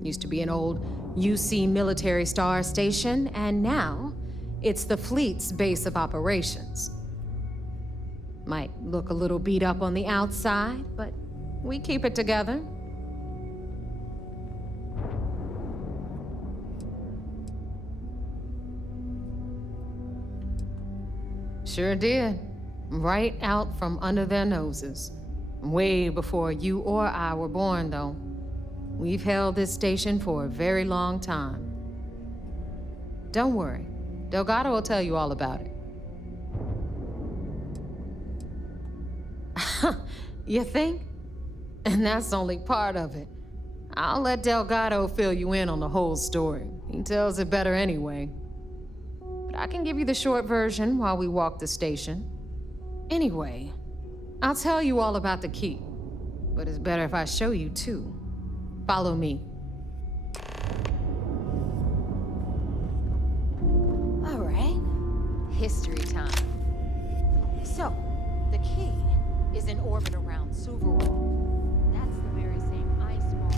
Used to be an old UC military star station, and now it's the fleet's base of operations. Might look a little beat up on the outside, but we keep it together. Sure did. Right out from under their noses. Way before you or I were born, though. We've held this station for a very long time. Don't worry. Delgado will tell you all about it. You think? And that's only part of it. I'll let Delgado fill you in on the whole story. He tells it better anyway. But I can give you the short version while we walk the station. Anyway, I'll tell you all about the Key. But it's better if I show you too. Follow me. All right. History time. So, the Key is in orbit around Suvorov. That's the very same ice ball.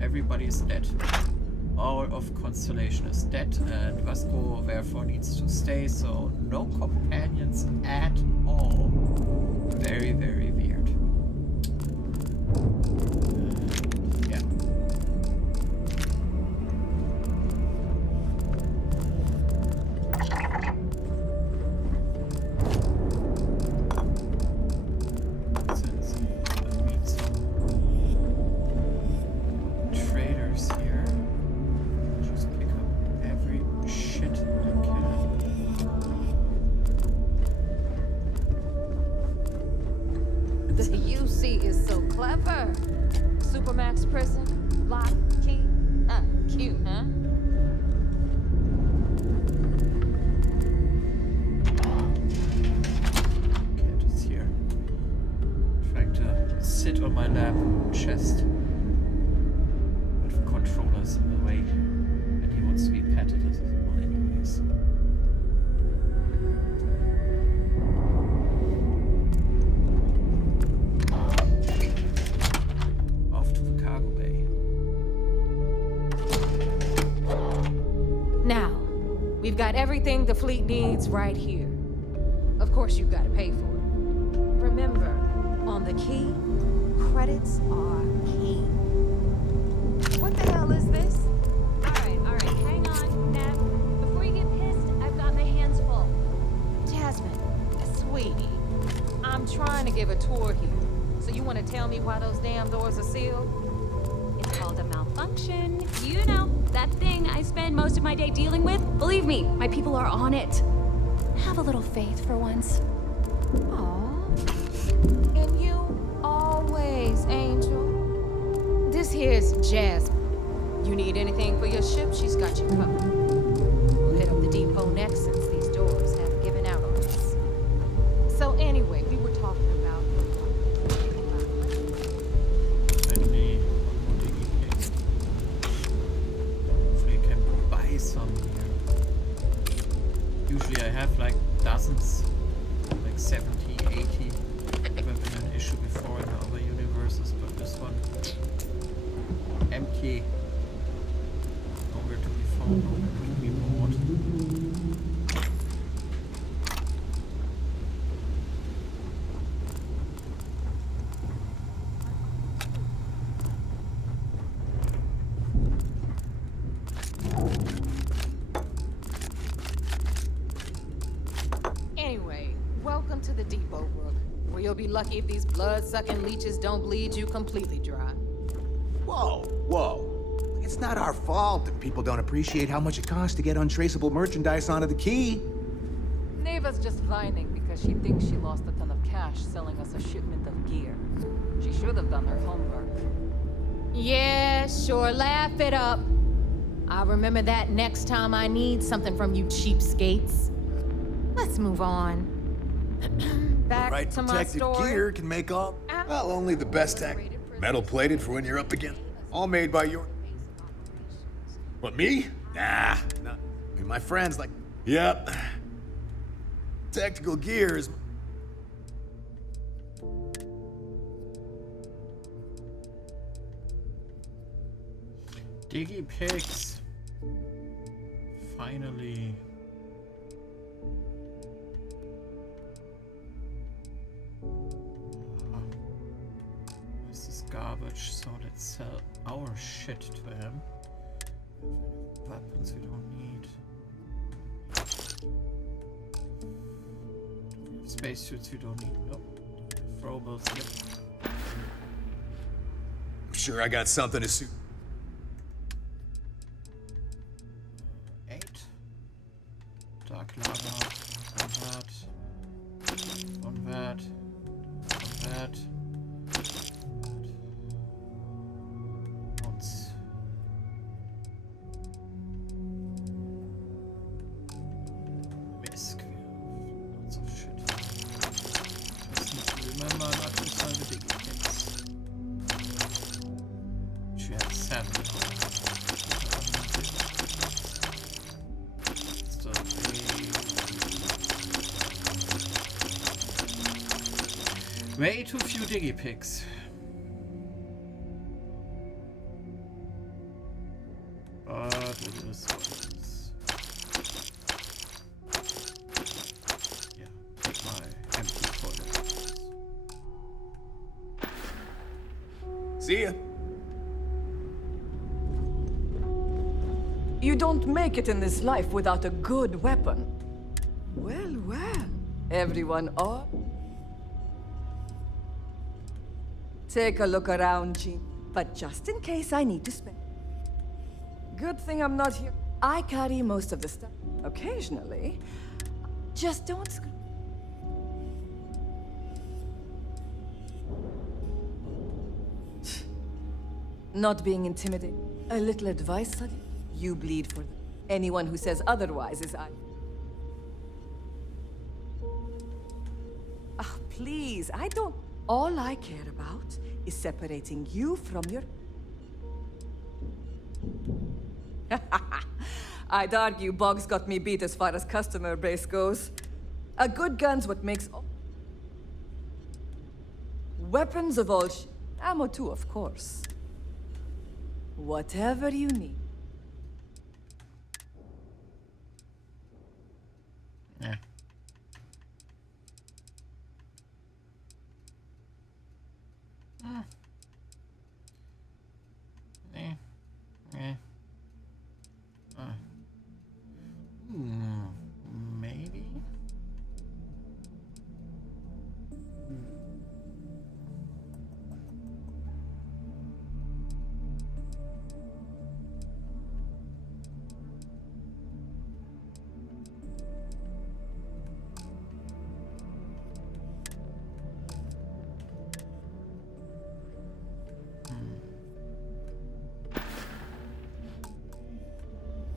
Everybody's dead. All of Constellation is dead, and Vasco therefore needs to stay, so no companions at all. Very, very weird. Yeah. Cargo bay. We've got everything the fleet needs right here. Of course, you've got to pay for it. Remember, on the key, credits are king. What the hell is this? All right, hang on, Nev. Before you get pissed, I've got my hands full. Jasmine, sweetie, I'm trying to give a tour here. So you want to tell me why those damn doors are sealed? It's called a malfunction. You know, that thing I spend most of my day dealing with. Believe me, my people are on it. Have a little faith for once. Aww. And you always, Angel. This here's Jasmine. You need anything for your ship, she's got you covered. We'll hit up the depot next since these doors have given out on us. So anyway, we were talking about hopefully I can buy some here. Usually I have like dozens, like 70, 80. Never been an issue before in other universes, but this one empty. Nowhere to be found, nowhere to be bought. Anyway, welcome to the depot, Rook, where you'll be lucky if these blood-sucking leeches don't bleed you completely dry. Whoa, whoa. It's not our fault that people don't appreciate how much it costs to get untraceable merchandise onto the key. Neva's just whining because she thinks she lost a ton of cash selling us a shipment of gear. She should have done her homework. Yeah, sure, laugh it up. I'll remember that next time I need something from you cheapskates. Let's move on. Back Right to my protected story. gear can make all... Well, only the best tech. Metal plated for when you're up against... All made by your... What, me? Nah. Not. I mean, my friends, like... Yep. Tactical gear is... Diggy Pigs. Finally. This is garbage, so let's sell our shit to him. Weapons we don't need. Spacesuits we don't need. Nope. Throwables, yep. I'm sure I got something to suit... 8. Dark lava. On that. On that. On that. Once. Whisk. Lots of shit. Just need to remember not to sell the big things. She had 7 now. Still 3. Way too few diggy pigs. But it is what it is. Yeah, take my empty toilet. See ya. You don't make it in this life without a good weapon. Well, well. Everyone up? Take a look around, Jean. But just in case I need to spend. Good thing I'm not here. I carry most of the stuff. Occasionally. Just don't scream. Not being intimidated. A little advice, Sadi? You bleed for them. Anyone who says otherwise is I. Ah, please, I don't. All I care about is separating you from your... I'd argue Boggs got me beat as far as customer base goes. A good gun's what makes... Weapons of all ammo too, of course. Whatever you need. Yeah. Maybe.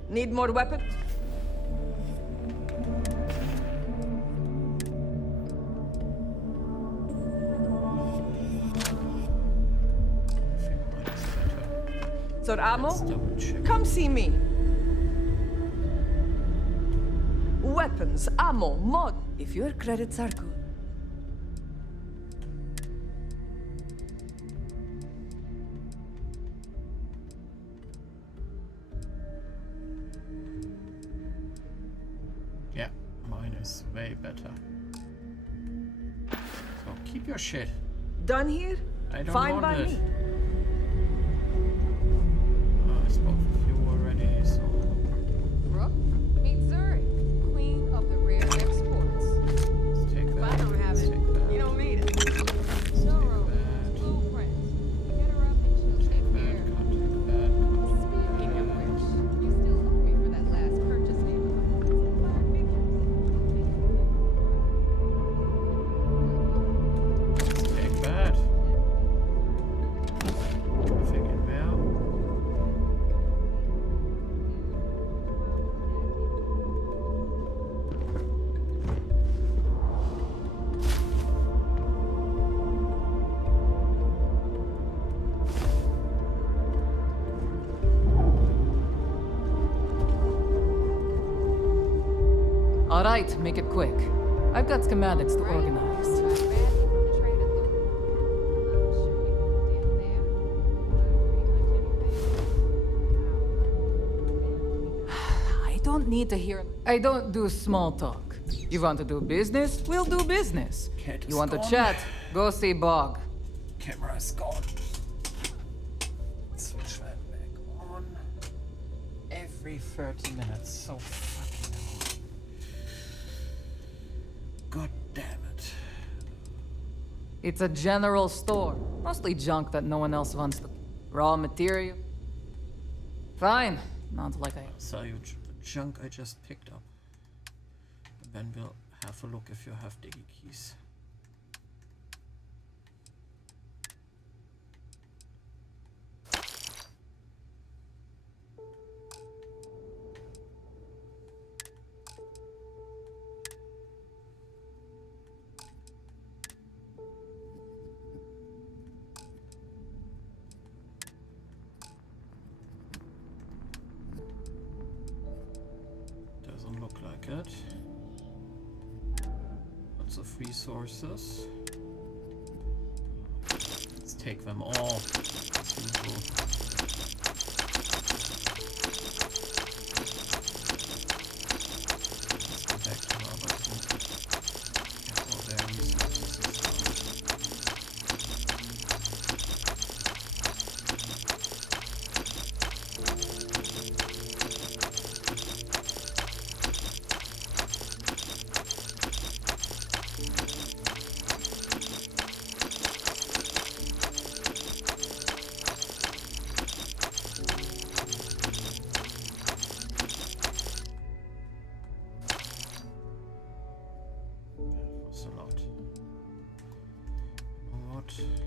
Need more weapons? Sir Ammo? Come see me. Weapons, ammo, mod. If your credits are good. Yeah, mine is way better. So keep your shit. Done here? I don't Fine want by it. me. I spoke with you already, so. Brooke, meet Zuri, queen of the rare exports. Let's take that. I don't have Let's it. take that. You don't need it. Showroom, blueprint. Get her up and she'll take care. Speaking of which, you still owe me for that last purchase name of Let's take that. Figured me out. All right, make it quick. I've got schematics to organize. I don't need to hear. I don't do small talk. You want to do business? We'll do business. Cat You is want gone. to chat? Go see Bog. Camera is gone. Switch that back on. Every 30 minutes. So fucking annoying. God damn it. It's a general store. Mostly junk that no one else wants to. Raw material. Fine. Not like I. I'll sell you the junk I just picked up. And then we'll have a look if you have diggy keys. Doesn't look like it. Lots of resources. Let's take them all. As usual. Let's go back to Robert to get all their resources and stuff. Was a lot. What can happen?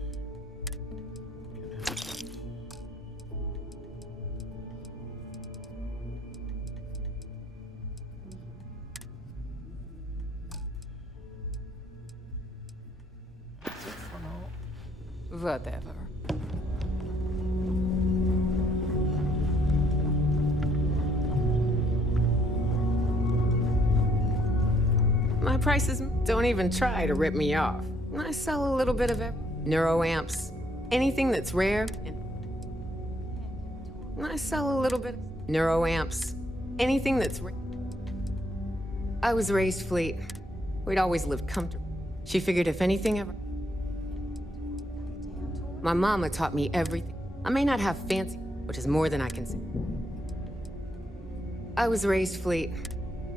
That's it for now. Whatever. My prices don't even try to rip me off. I sell a little bit of neuroamps, anything that's rare. I sell a little bit neuroamps, anything that's rare. I was raised fleet. We'd always lived comfortably. She figured if anything ever... My mama taught me everything. I may not have fancy, which is more than I can say. I was raised fleet.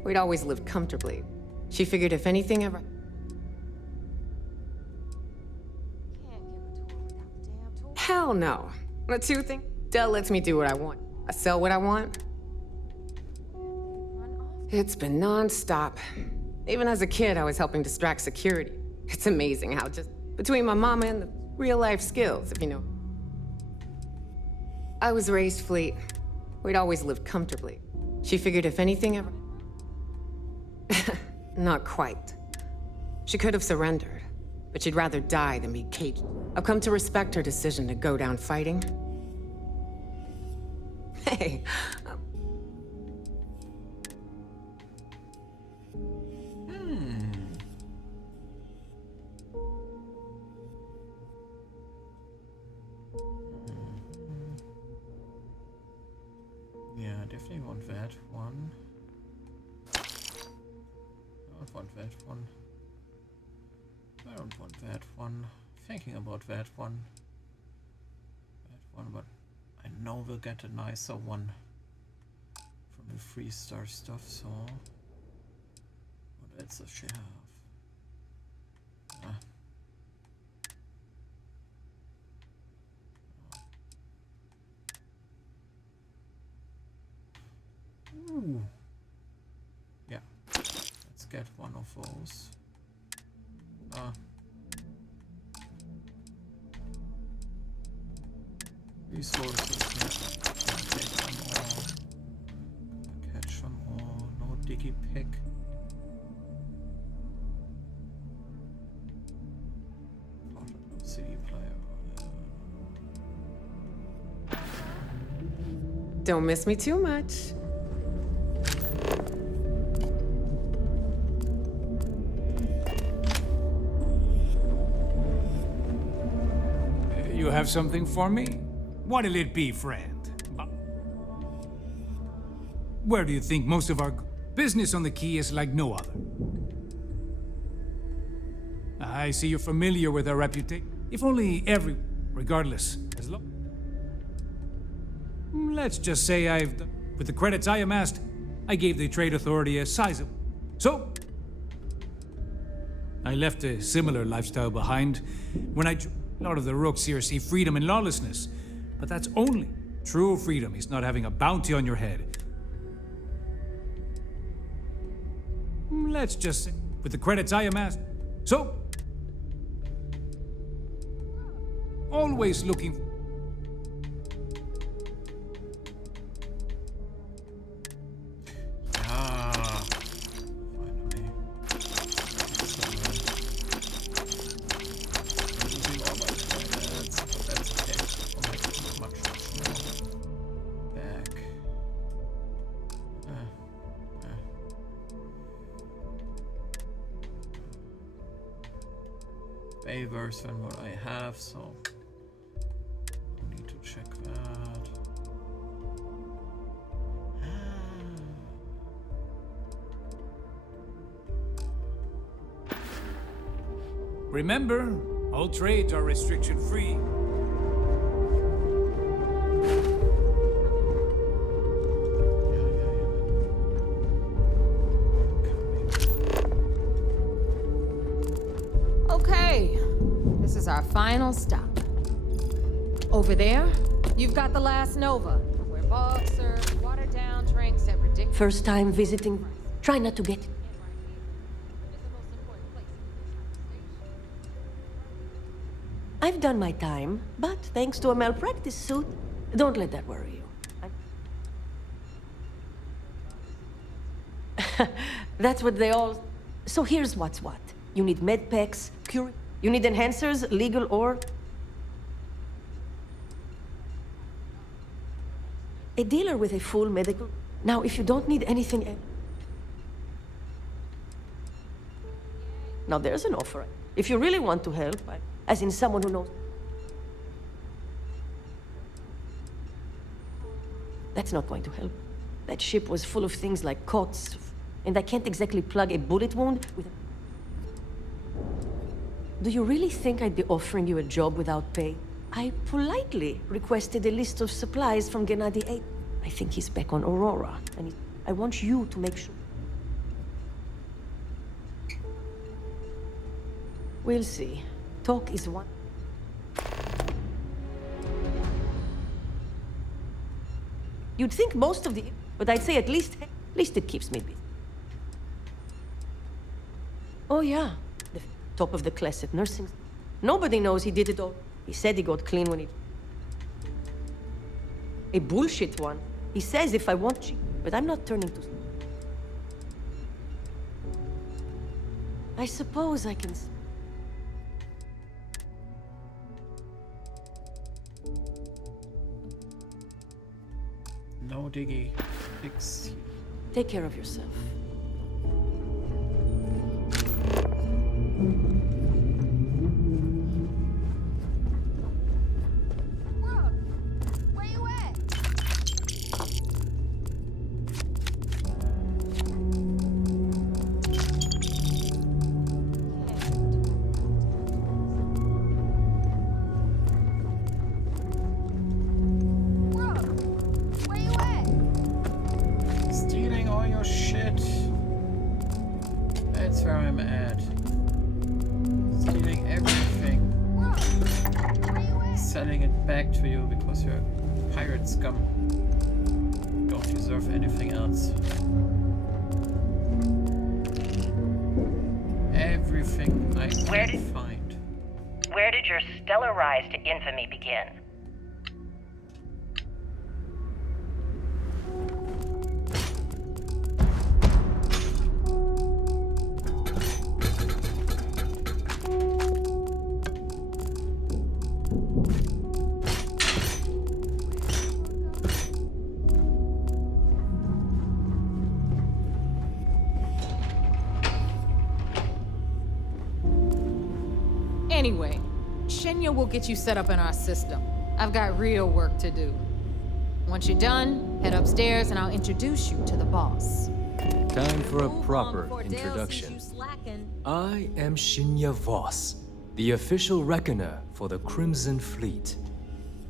We'd always lived comfortably. She figured if anything ever... Hell no. The two thing, Dell lets me do what I want. I sell what I want. It's been non-stop. Even as a kid, I was helping distract security. It's amazing how just between my mama and the real-life skills, if you know. I was raised fleet. We'd always lived comfortably. She figured if anything ever... Not quite. She could have surrendered, but she'd rather die than be caged. I've come to respect her decision to go down fighting. Hey, Yeah, definitely want that one. I don't want that one. I don't want that one. Thinking about that one. That one, but I know we'll get a nicer one from the 3-star stuff, so what else does she have? Ooh. Yeah, let's get one of those. Resources, yeah. Take them all. Catch them all. No diggy pick. CD player. don't miss me too much. You have something for me? What'll it be, friend? Where do you think most of our business on the key is like no other? I see you're familiar with our reputation. If only regardless, as long... Let's just say with the credits I amassed, I gave the trade authority a sizable. So, I left a similar lifestyle behind when a lot of the rooks here see freedom and lawlessness. But that's only true freedom is not having a bounty on your head. Let's just say, with the credits I amassed. So, always looking. Worse than what I have, so I need to check that. Remember, all trades are restriction-free. Our final stop. Over there, you've got the last Nova, where Bob serves watered-down drinks at ridiculous... First time visiting. Try not to get... I've done my time, but thanks to a malpractice suit, don't let that worry you. That's what they all... So here's what's what. You need med packs, cure... You need enhancers, legal or... A dealer with a full medical... Now, if you don't need anything else... Now, there's an offer. If you really want to help, as in someone who knows... That's not going to help. That ship was full of things like cots And I can't exactly plug a bullet wound with a... Do you really think I'd be offering you a job without pay? I politely requested a list of supplies from Gennady 8. I think he's back on Aurora, and I want you to make sure. We'll see. Talk is one. You'd think most of the... But I'd say at least it keeps me busy. Oh yeah, the top of the class at nursing. Nobody knows he did it all. He said he got clean when he... A bullshit one. He says if I want you, but I'm not turning to... I suppose I can... No diggy. Fix. Take care of yourself. Where you at? Where you at? Stealing all your shit. That's where I'm at. Stealing everything. Selling it back to you because you're pirate scum. Don't deserve anything else. Everything I can find. Where did your stellar rise to infamy begin? Anyway, Shenya will get you set up in our system. I've got real work to do. Once you're done, head upstairs and I'll introduce you to the boss. Time for a proper introduction. I am Shenya Voss, the official reckoner for the Crimson Fleet.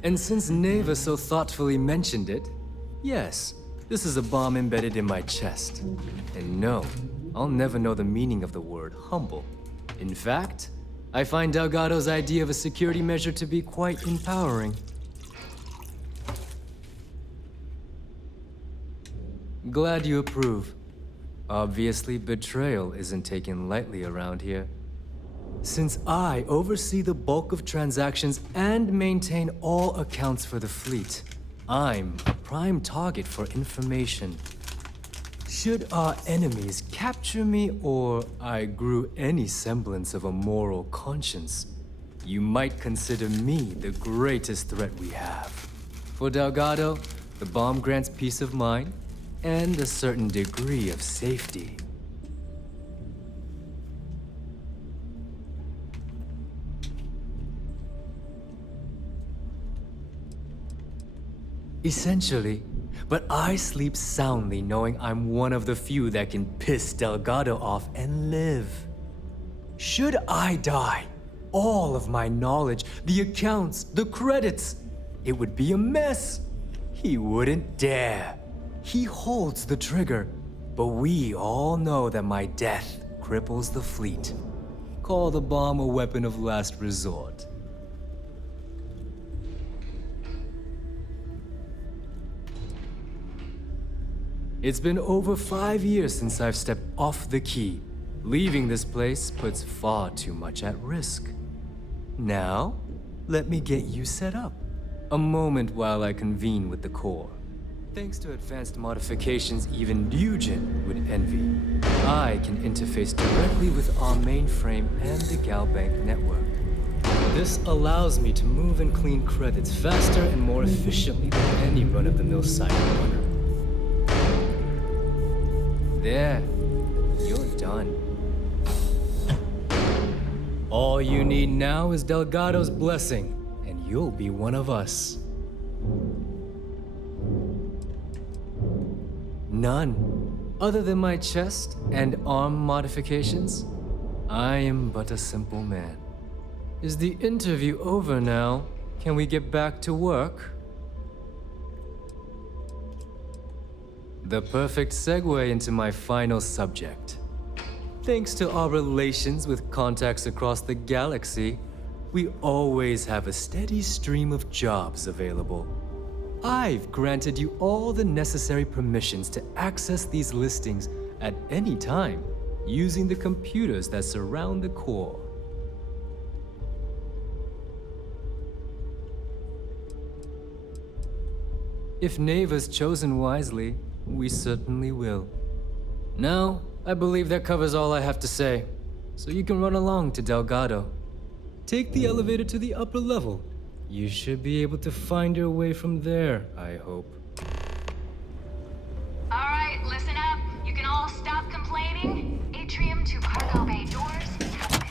And since Neva so thoughtfully mentioned it, yes, this is a bomb embedded in my chest. And no, I'll never know the meaning of the word humble. In fact, I find Delgado's idea of a security measure to be quite empowering. Glad you approve. Obviously, betrayal isn't taken lightly around here. Since I oversee the bulk of transactions and maintain all accounts for the fleet, I'm a prime target for information. Should our enemies capture me or I grew any semblance of a moral conscience, you might consider me the greatest threat we have. For Delgado, the bomb grants peace of mind and a certain degree of safety. Essentially, but I sleep soundly knowing I'm one of the few that can piss Delgado off and live. Should I die, all of my knowledge, the accounts, the credits, it would be a mess. He wouldn't dare. He holds the trigger, but we all know that my death cripples the fleet. Call the bomb a weapon of last resort. It's been over 5 years since I've stepped off the key. Leaving this place puts far too much at risk. Now, let me get you set up. A moment while I convene with the core. Thanks to advanced modifications even Nugent would envy, I can interface directly with our mainframe and the Galbank network. This allows me to move and clean credits faster and more efficiently than any run-of-the-mill cyber runner. There, you're done. All you need now is Delgado's blessing, and you'll be one of us. None. Other than my chest and arm modifications, I am but a simple man. Is the interview over now? Can we get back to work? The perfect segue into my final subject. Thanks to our relations with contacts across the galaxy, we always have a steady stream of jobs available. I've granted you all the necessary permissions to access these listings at any time, using the computers that surround the core. If Neva's chosen wisely, we certainly will. Now, I believe that covers all I have to say, so you can run along to Delgado. Take the elevator to the upper level. You should be able to find your way from there, I hope. All right, listen up. You can all stop complaining. Atrium to cargo bay doors have been repaired.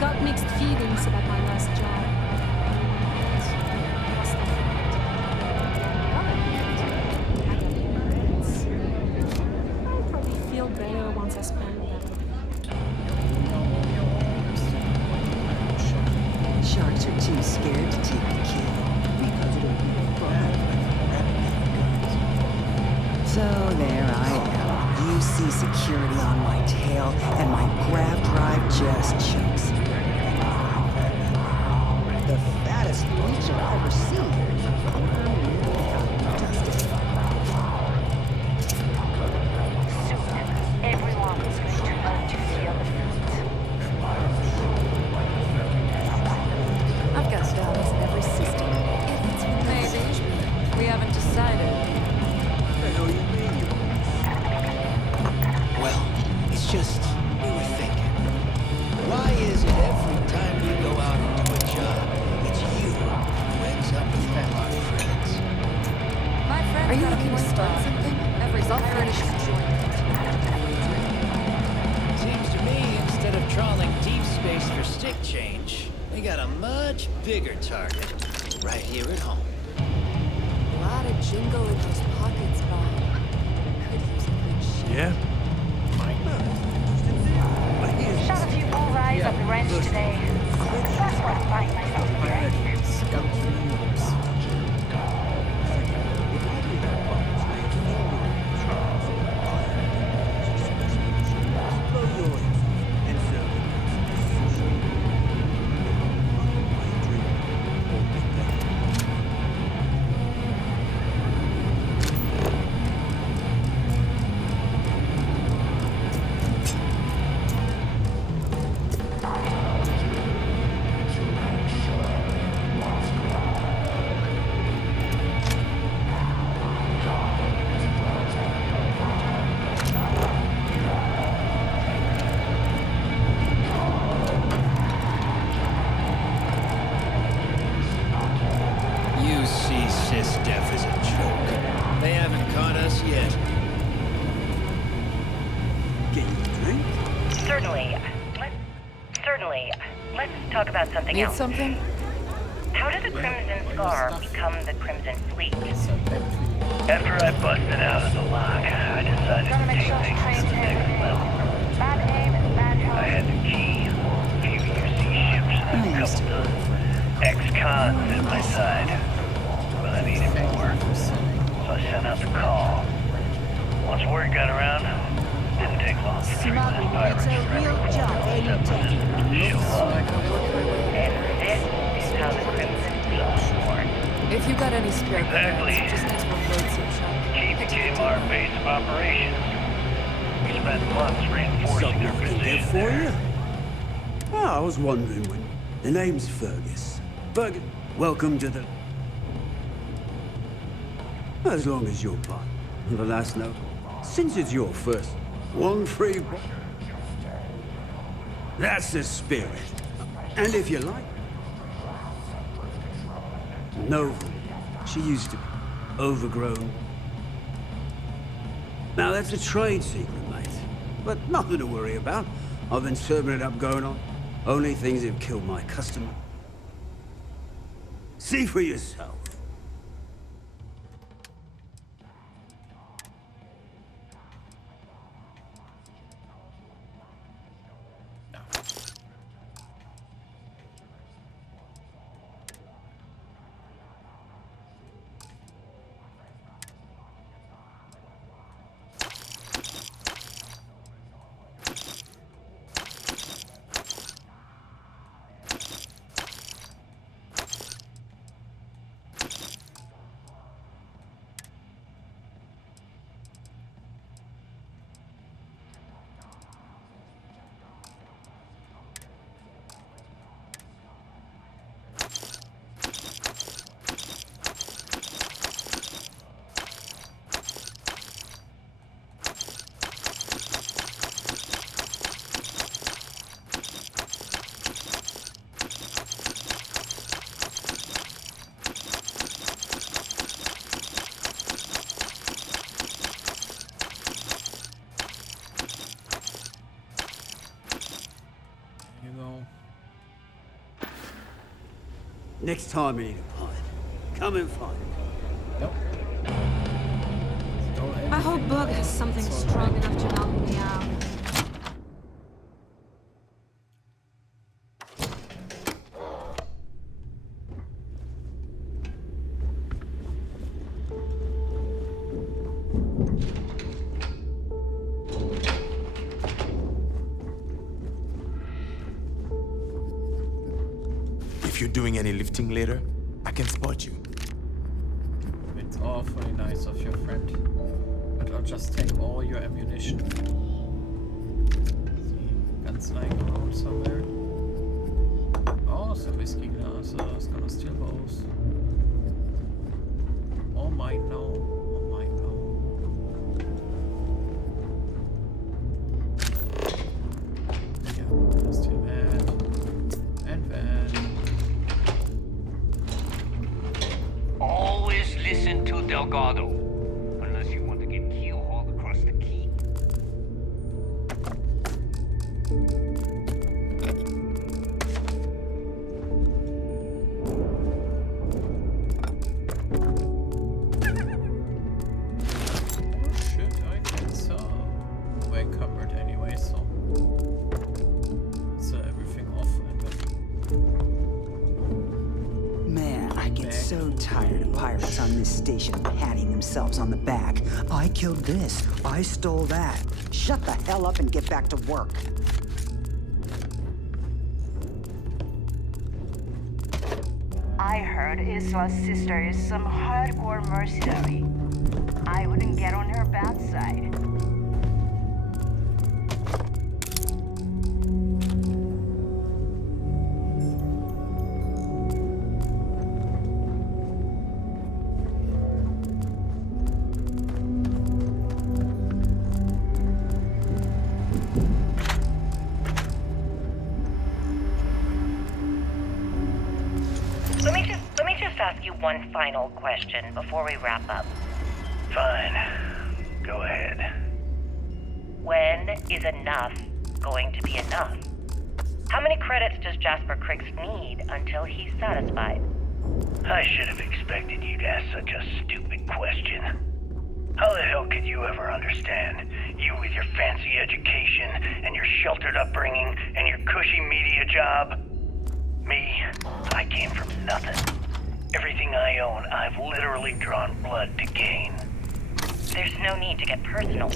Got mixed feelings about my last job. I'll probably feel better once I spend them. Sharks are too scared to take the kill because it'll be fun. So there I am. You see security on my tail, and my grav drive just chokes. The fattest creature I've ever seen. Everyone is going to learn to feel the feet. I've got stones in every system. Maybe. We haven't decided. Well, it's just, we were thinking. Why is it every time you go out and do a job, it's you who ends up with all our friends? My friend, are you looking to start something? Every furnish Seems to me, instead of trawling deep space for stick change, we got a much bigger target right here at home. A lot of jingle in those pockets, Bob. Could use a good shit. Yeah? Shot a few bullseyes up the ranch today. That's what I'm buying myself a drink. Sys-Def is a joke. They haven't caught us yet. Get you a drink? Certainly. Let's talk about something Need else. something? How did the Crimson Scar become the Crimson Fleet? After I busted out of the lock, I decided to take things to the next level. I had the key, a few UC ships, and a couple of ex-cons at my side. But I needed more, so I sent out the call. Once word got around, didn't take long for three less pirates to show up. And this is how the Crimson Fleet was born. If you got any spare Exactly. credits, just need to unload some shop. Key became our base of operations. We spent months reinforcing our position for you? Oh, I was wondering when. The name's Fergus. Fergus, welcome to the... As long as you're part. The last note. Since it's your first, one free... That's the spirit. And if you like... No, she used to be overgrown. Now that's a trade secret, mate. But nothing to worry about. I've been serving it up going on. Only things that have killed my customer. See for yourself. Next time you need a pint, come and find me. I hope Bug has something strong enough to knock me out. If you're doing any lifting later, I can spot you. It's awfully nice of your friend, but I'll just take all your ammunition. See, ganz lying around somewhere. Oh, some whiskey glasses. Gonna steal those. All mine now. All mine now. Yeah, gonna steal that. And that. Always listen to Delgado, unless you want to get keel-hauled across the key. Oh shit, I guess we're covered anyway, so it's everything off and Man, I get so tired of pirates on this station patting themselves on the back. I killed this. I stole that. Shut the hell up and get back to work. I heard Isla's sister is some hardcore mercenary. I wouldn't get on her bad side. Let me just ask you one final question before we wrap up. Fine. Go ahead. When is enough going to be enough? How many credits does Jasper Criggs need until he's satisfied? I should have expected you to ask such a stupid question. How the hell could you ever understand? You with your fancy education and your sheltered upbringing and your cushy media job? Me, I came from nothing. Everything I own, I've literally drawn blood to gain. There's no need to get personal.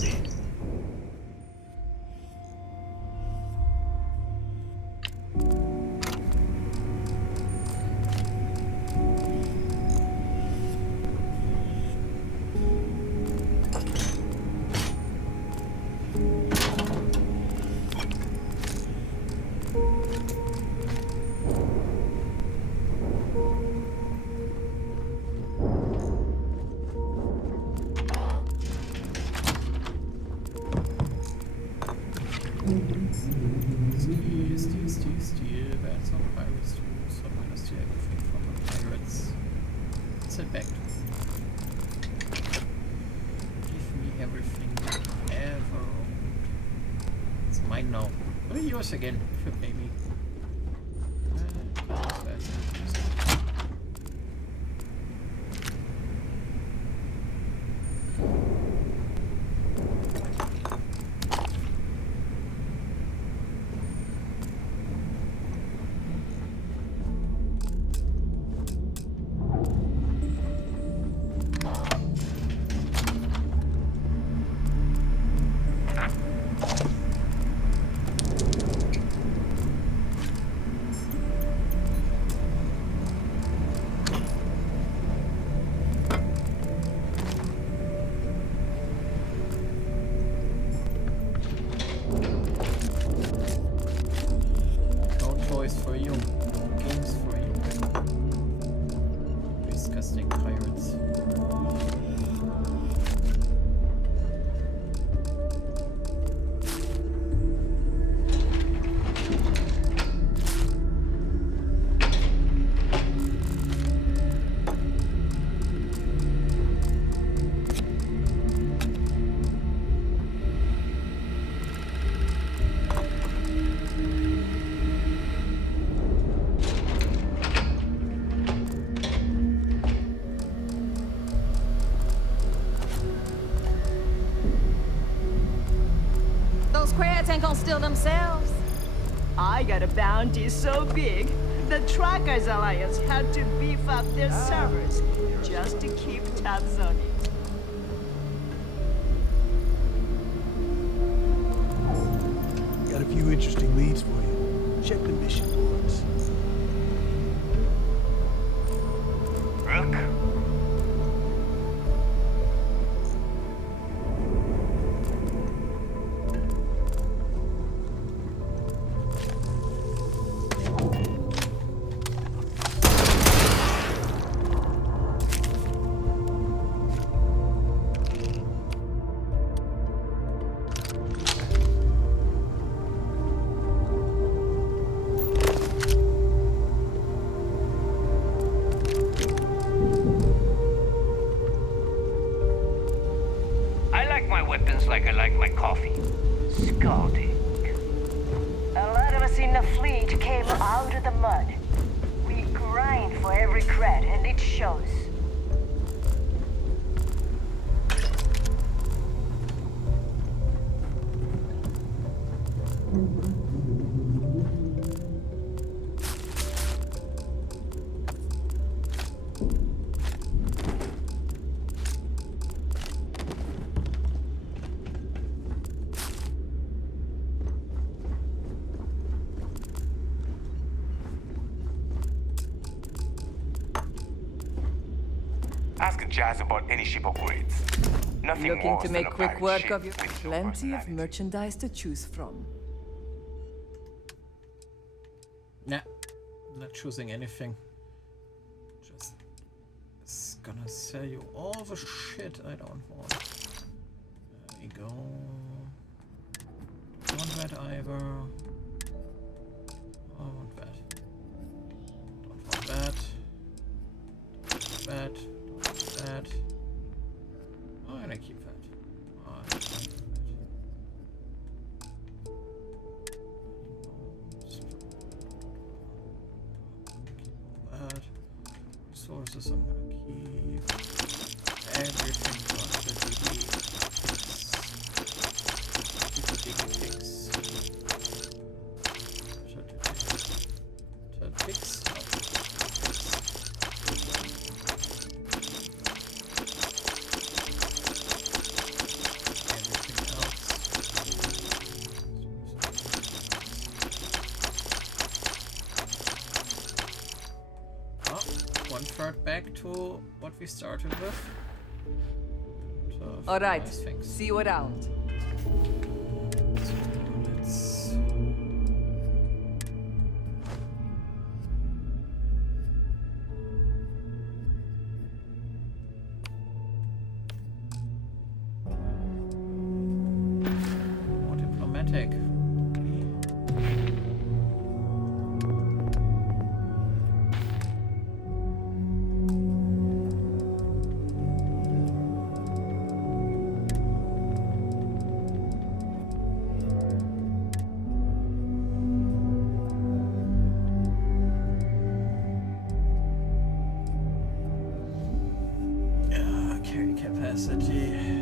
Steal. That's all pirates do. So I'm gonna steal everything from the pirates. Send back to me. Give me everything ever. It's mine now. Oh, yours again, if you pay me. For you, games for you. Disgusting pirates. Those crabs ain't gonna steal themselves. I got a bounty so big, the Trackers Alliance had to beef up their servers just to keep tabs on it. Got a few interesting leads for you. Check the mission boards. Rook? Weapons like I like my coffee. Scalding. A lot of us in the fleet came out of the mud. We grind for every cred, and it shows. Ask Jazz about any ship upgrades. Nothing Looking worse to than make a quick pirate work ship of you. with no Plenty of personality. merchandise to choose from. Nah, not choosing anything. Just gonna sell you all the shit I don't want. There we go. Don't want that either. I want that. Don't want that. Don't want that. Don't want that. I'm gonna keep that. I'm gonna keep that. That. Resources I'm gonna keep. Everything but the DB. Back to what we started with. All right, see you around. So let's more diplomatic. City.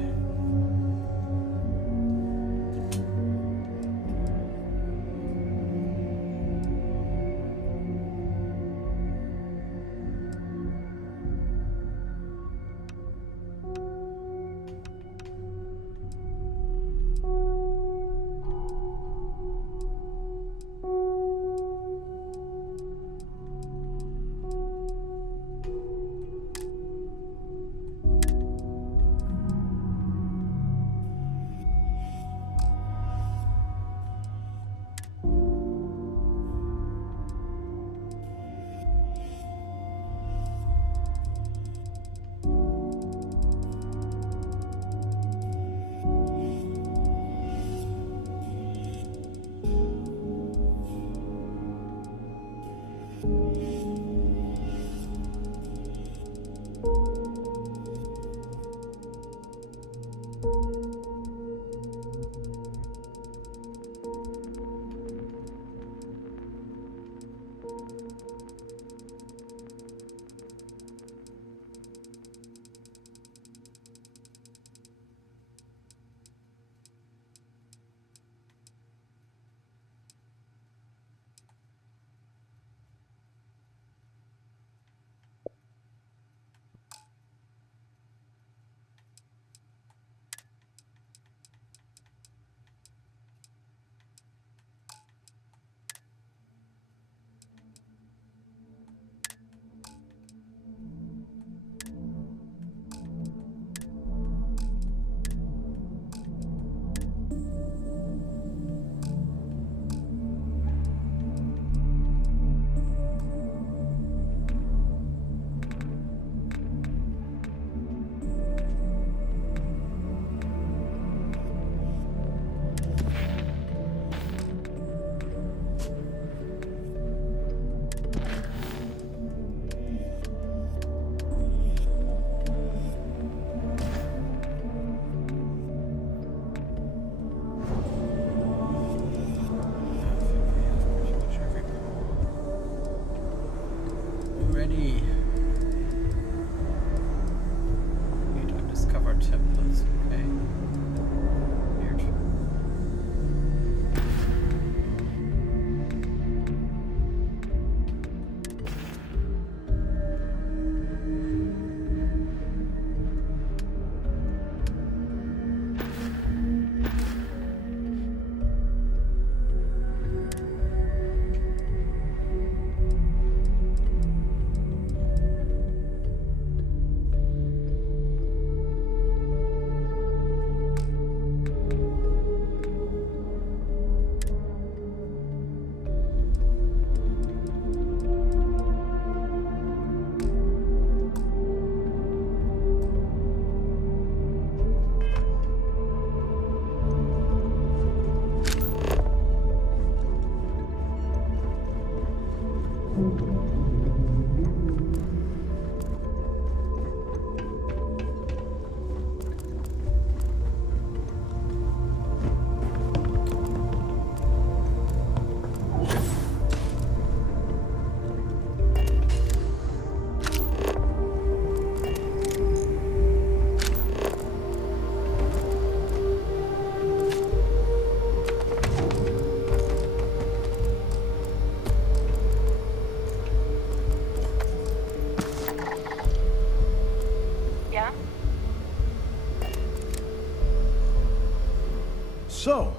So,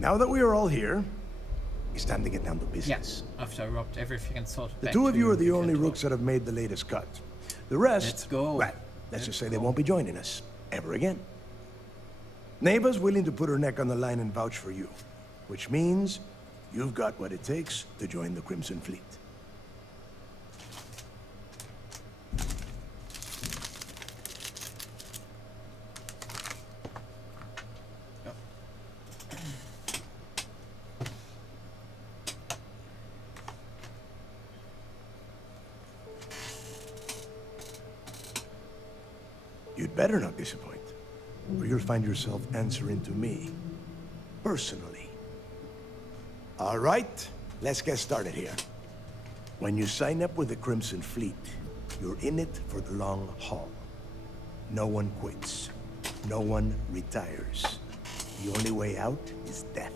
now that we are all here, it's time to get down to business. Yes, after I robbed everything and sorted The back two of you to are the only Kentucky. rooks that have made the latest cut. The rest, Let's go. well, let's just say they won't be joining us ever again. Neva's willing to put her neck on the line and vouch for you, which means you've got what it takes to join the Crimson Fleet. You'd better not disappoint, or you'll find yourself answering to me, personally. All right, let's get started here. When you sign up with the Crimson Fleet, you're in it for the long haul. No one quits. no one retires. The only way out is death.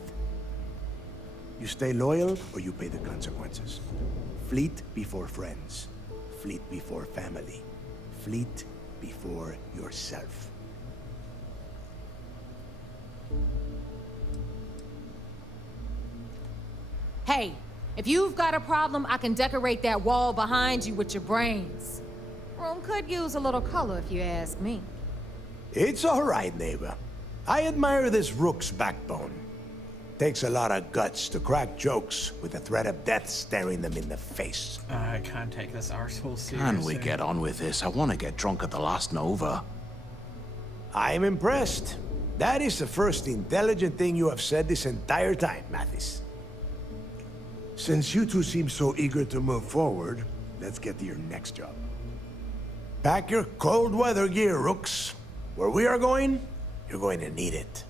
You stay loyal or you pay the consequences. Fleet before friends. Fleet before family. Fleet before yourself. Hey, if you've got a problem, I can decorate that wall behind you with your brains. Room could use a little color if you ask me. It's all right, neighbor. I admire this rook's backbone. Takes a lot of guts to crack jokes with the threat of death staring them in the face. I can't take this arsehole seriously. Can we get on with this? I want to get drunk at the last Nova. I'm impressed. That is the first intelligent thing you have said this entire time, Mathis. Since you two seem so eager to move forward, let's get to your next job. Pack your cold weather gear, rooks. Where we are going, you're going to need it.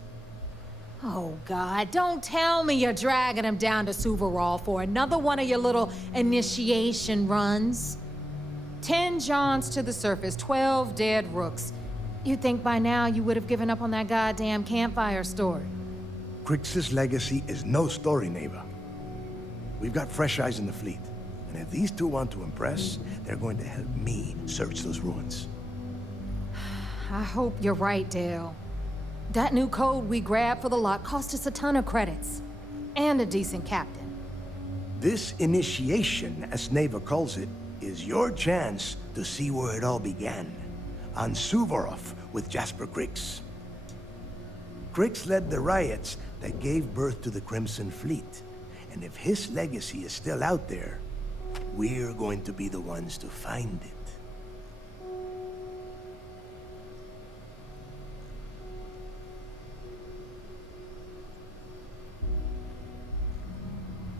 Oh, God, don't tell me you're dragging him down to Suvarol for another one of your little initiation runs. 10 Johns to the surface, 12 dead rooks. You'd think by now you would have given up on that goddamn campfire story. Crix's legacy is no story, neighbor. We've got fresh eyes in the fleet. And if these two want to impress, they're going to help me search those ruins. I hope you're right, Dale. That new code we grabbed for the lot cost us a ton of credits. And a decent captain. This initiation, as Neva calls it, is your chance to see where it all began. On Suvorov with Jasper Crix. Crix led the riots that gave birth to the Crimson Fleet. And if his legacy is still out there, we're going to be the ones to find it.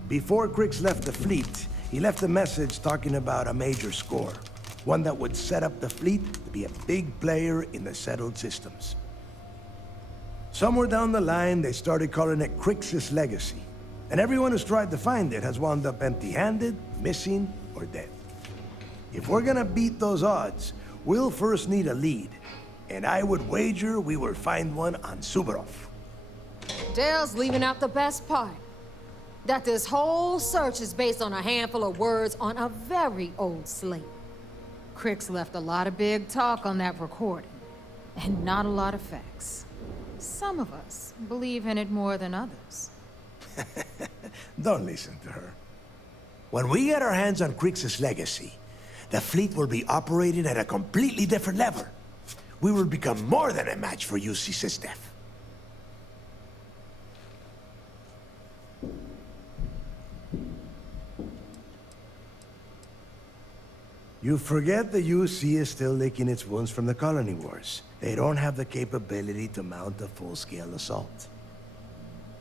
Before Crix left the fleet, he left a message talking about a major score. One that would set up the fleet to be a big player in the settled systems. Somewhere down the line, they started calling it Crix's legacy. And everyone who's tried to find it has wound up empty-handed, missing, or dead. If we're gonna beat those odds, we'll first need a lead. And I would wager we will find one on Suvorov. Dale's leaving out the best part. That this whole search is based on a handful of words on a very old slate. Crix left a lot of big talk on that recording, and not a lot of facts. Some of us believe in it more than others. Don't listen to her. When we get our hands on Crix's legacy, the fleet will be operating at a completely different level. We will become more than a match for UC System. You forget the UC is still licking its wounds from the colony wars. They don't have the capability to mount a full-scale assault.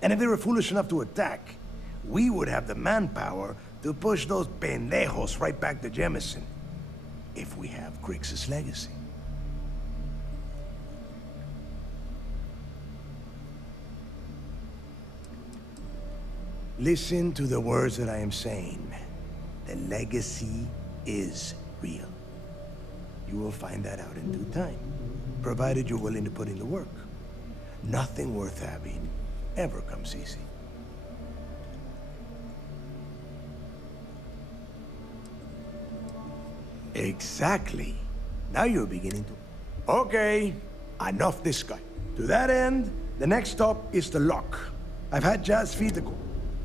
And if they were foolish enough to attack, we would have the manpower to push those pendejos right back to Jemison. If we have Crix's legacy. Listen to the words that I am saying. The legacy is real. You will find that out in due time, provided you're willing to put in the work. Nothing worth having ever comes easy. Exactly. Now you're beginning to... Okay, enough this guy. To that end, the next stop is the lock. I've had Jazz feed the...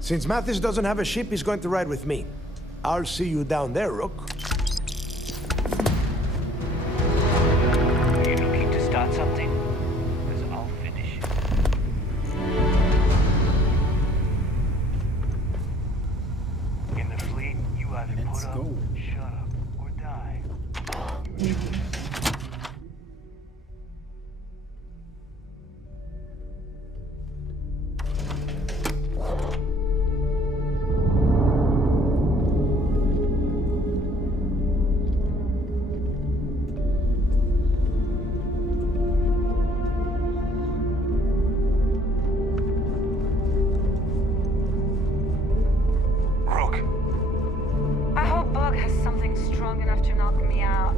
Since Mathis doesn't have a ship, he's going to ride with me. I'll see you down there, Rook. Are you looking to start something? Because I'll finish it. In the fleet, you either put up, shut up, or die. I hope Bug has something strong enough to knock me out.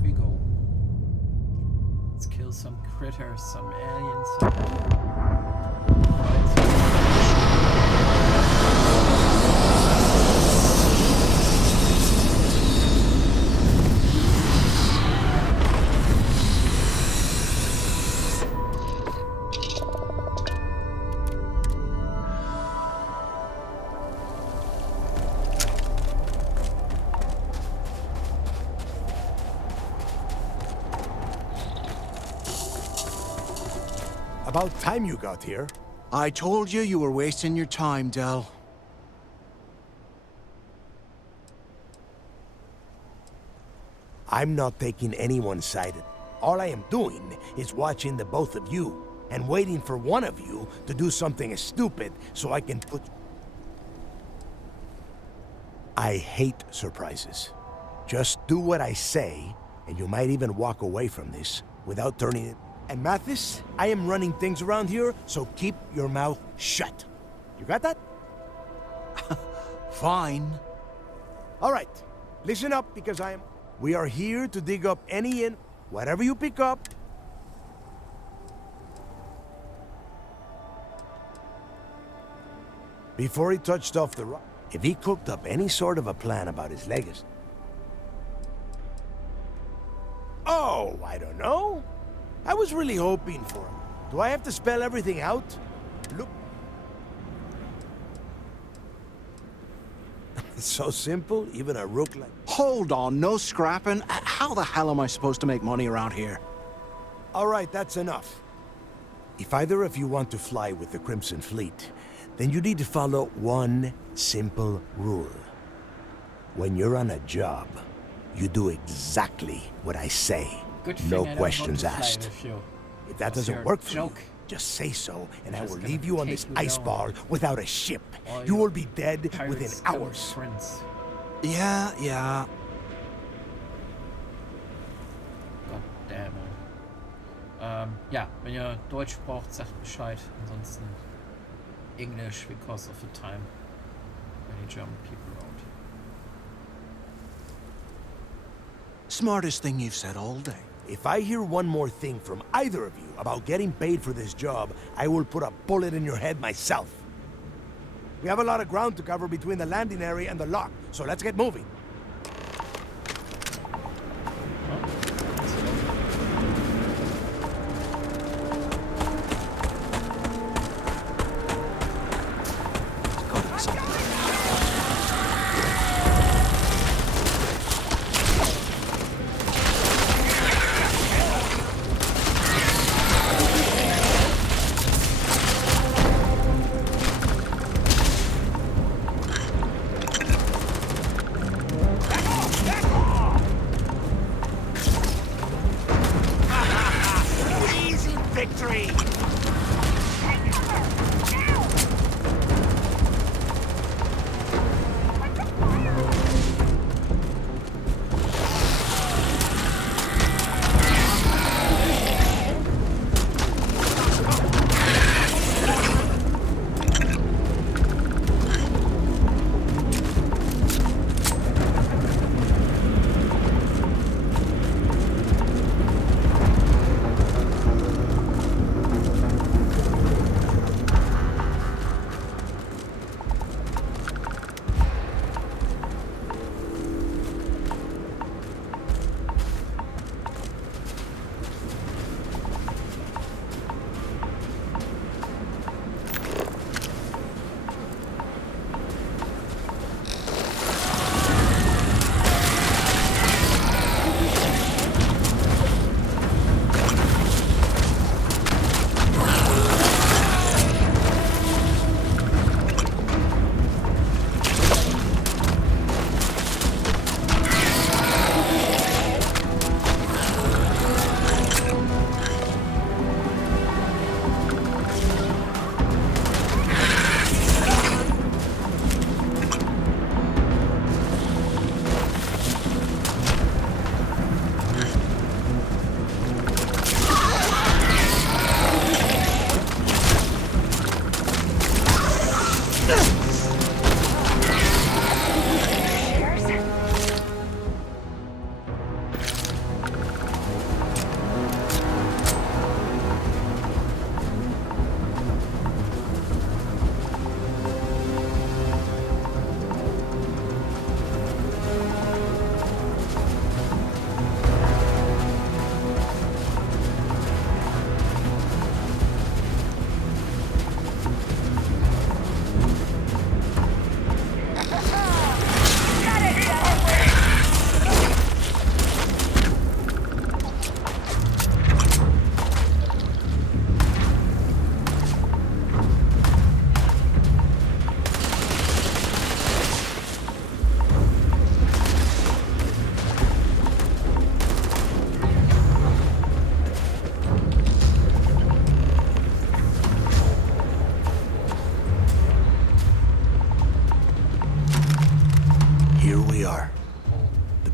we go. Let's kill some critters, some aliens, fight some About time you got here. I told you were wasting your time, Del. I'm not taking anyone's side. All I am doing is watching the both of you and waiting for one of you to do something stupid so I can put... I hate surprises. Just do what I say, and you might even walk away from this without turning it... And Mathis, I am running things around here, so keep your mouth shut. You got that? Fine. All right, listen up because we are here to dig up any and whatever you pick up. Before he touched off the rock, if he cooked up any sort of a plan about his legacy. Oh, I don't know. I was really hoping for him. Do I have to spell everything out? Look. It's so simple, even a rook like... Hold on, no scrapping. How the hell am I supposed to make money around here? All right, that's enough. If either of you want to fly with the Crimson Fleet, then you need to follow one simple rule. When you're on a job, you do exactly what I say. No questions asked. If that doesn't work for you, just say so, and I will leave you on this ice ball without a ship. You will be dead within hours. Yeah. God damn it. Ja, wenn ihr Deutsch braucht, sagt Bescheid. Ansonsten English because of the time. Many German people wrote. Smartest thing you've said all day. If I hear one more thing from either of you about getting paid for this job, I will put a bullet in your head myself. We have a lot of ground to cover between the landing area and the lock, so let's get moving.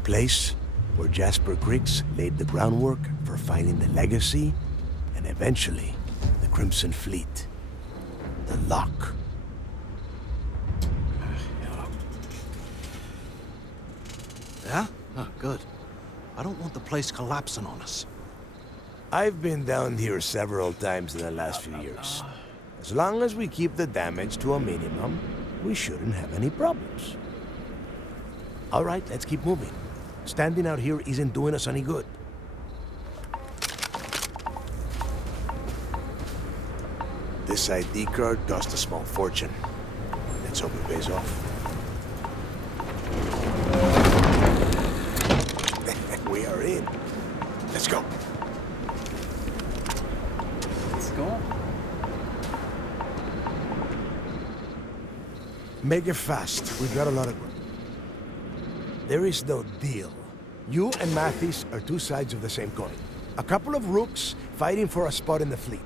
place where Jasper Cricks laid the groundwork for finding the legacy and eventually the Crimson Fleet. The lock. Yeah? Oh, good. I don't want the place collapsing on us. I've been down here several times in the last few years. As long as we keep the damage to a minimum, we shouldn't have any problems. All right, let's keep moving. Standing out here isn't doing us any good. This ID card cost a small fortune. Let's hope it pays off. We are in. Let's go. Let's go. Make it fast. We've got a lot of... There is no deal. You and Mathis are two sides of the same coin. A couple of rooks fighting for a spot in the fleet.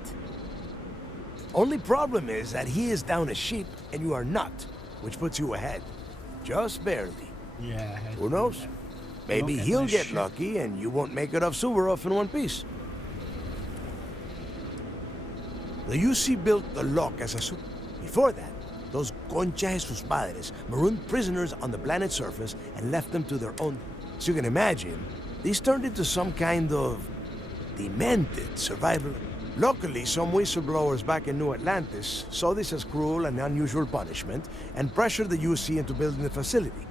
Only problem is that he is down a ship and you are not, which puts you ahead. Just barely. Yeah. Who knows? Maybe he'll get lucky and you won't make it off Suvorov in one piece. The UC built the lock as a Before that, those concha de sus madres marooned prisoners on the planet's surface and left them to their own. So you can imagine, these turned into some kind of demented survival. Locally, some whistleblowers back in New Atlantis saw this as cruel and unusual punishment and pressured the UC into building the facility.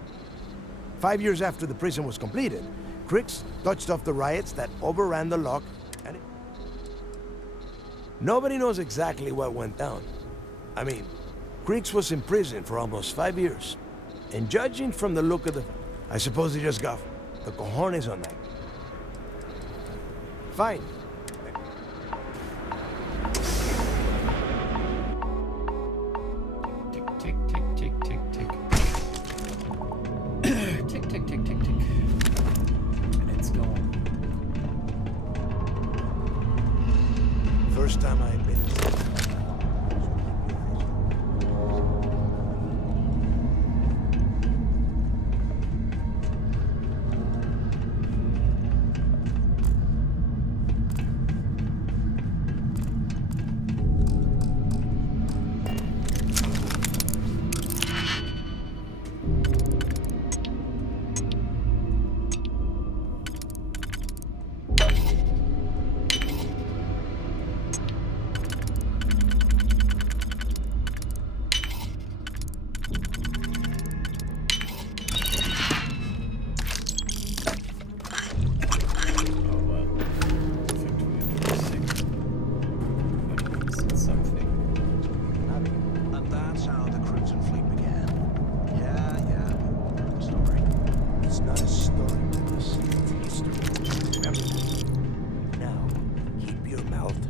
5 years after the prison was completed, Cricks touched off the riots that overran the lock, and nobody knows exactly what went down. I mean, Cricks was in prison for almost 5 years, and judging from the look of the... I suppose he just got the cojones on that. Fine. Tick, tick, tick, tick, tick. Tick, tick, tick, tick, tick. Let's go. First time I've been...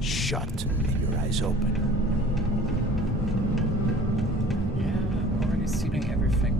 Shut and your eyes open. Yeah, I'm already seeing everything.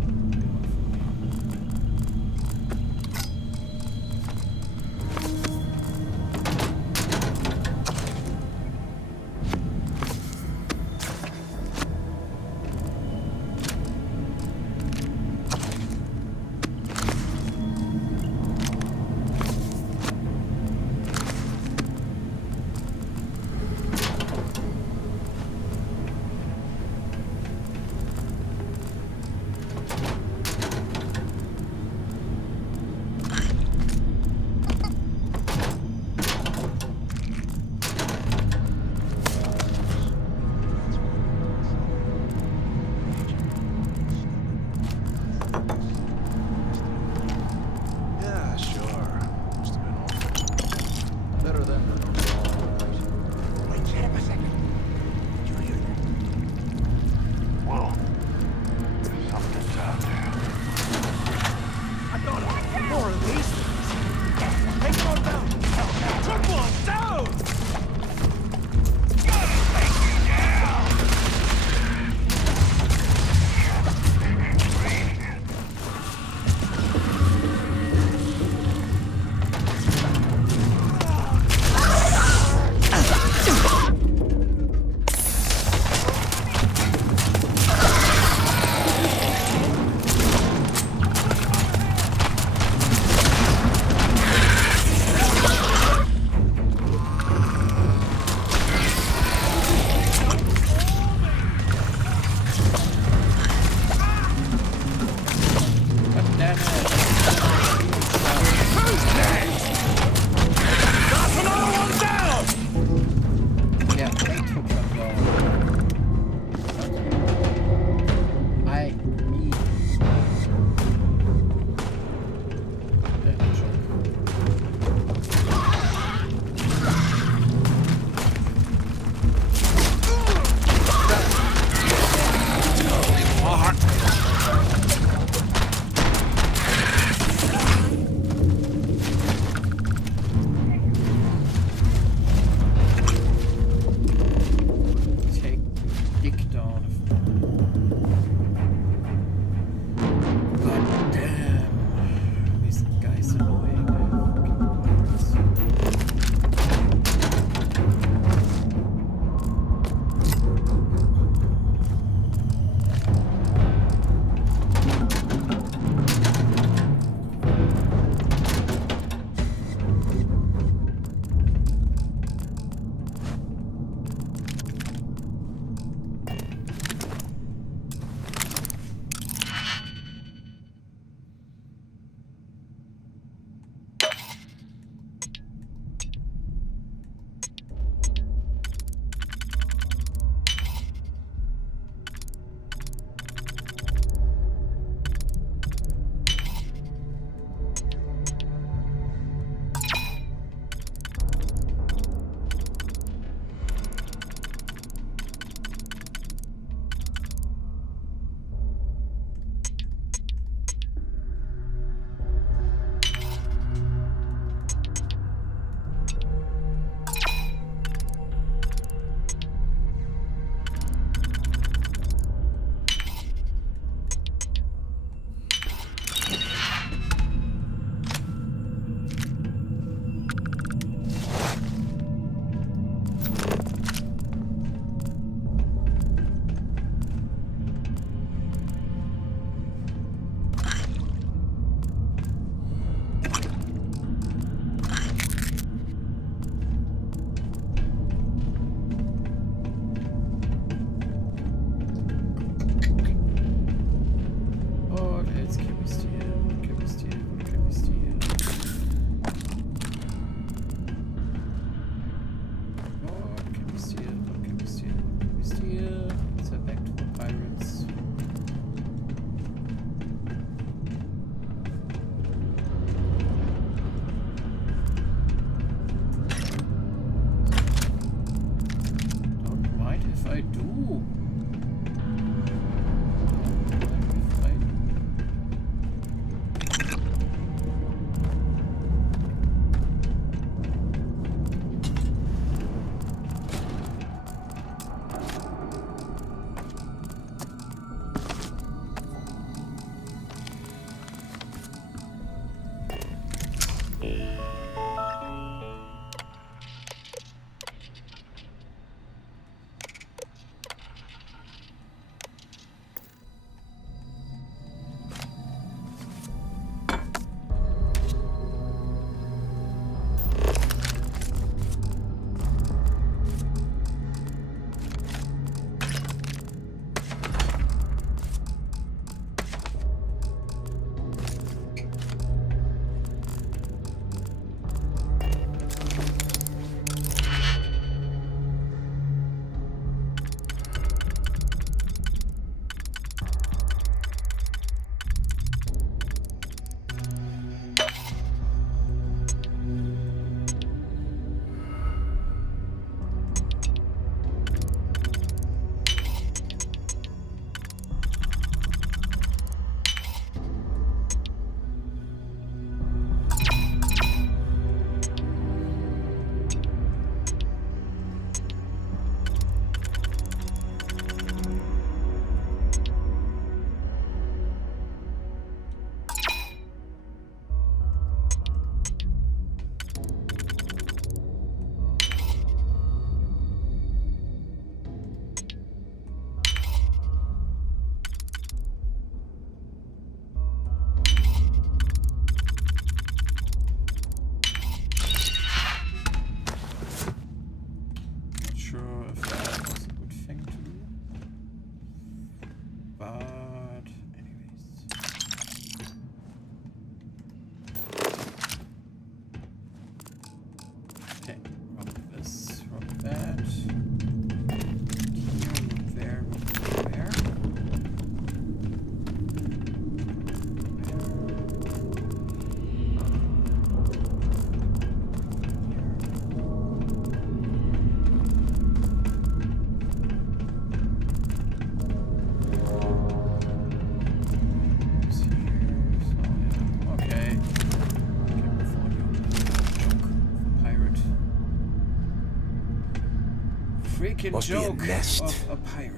Must be a nest.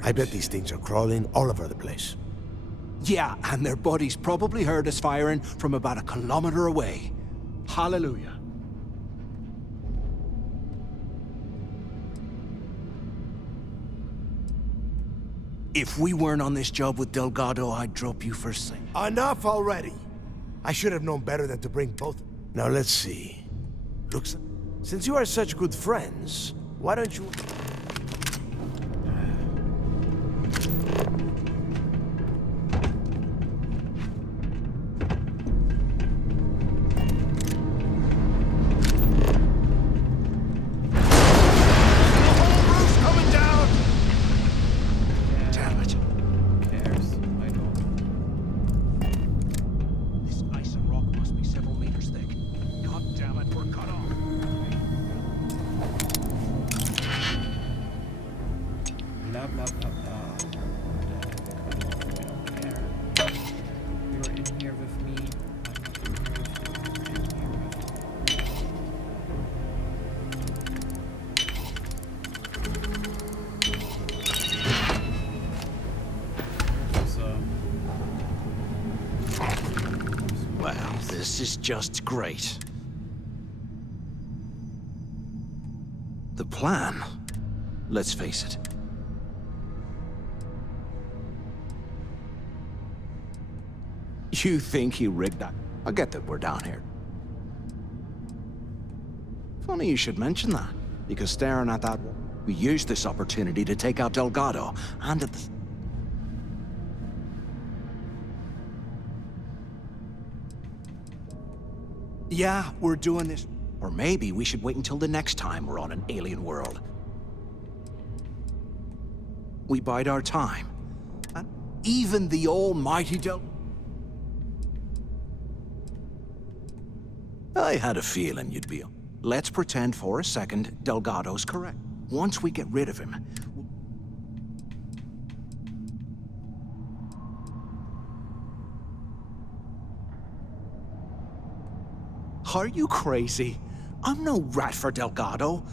I bet these things are crawling all over the place. Yeah, and their buddies probably heard us firing from about a kilometer away. Hallelujah. If we weren't on this job with Delgado, I'd drop you for safe. Enough already. I should have known better than to bring both. Now let's see. Looks, since you are such good friends, why don't you... This is just great. The plan? Let's face it. You think he rigged that? I get that we're down here. Funny you should mention that, because staring at that, we used this opportunity to take out Delgado, and at the... Yeah, we're doing this. Or maybe we should wait until the next time we're on an alien world. We bide our time. And even the almighty I had a feeling you'd be... Let's pretend for a second Delgado's correct. Once we get rid of him... Are you crazy? I'm no rat for Delgado.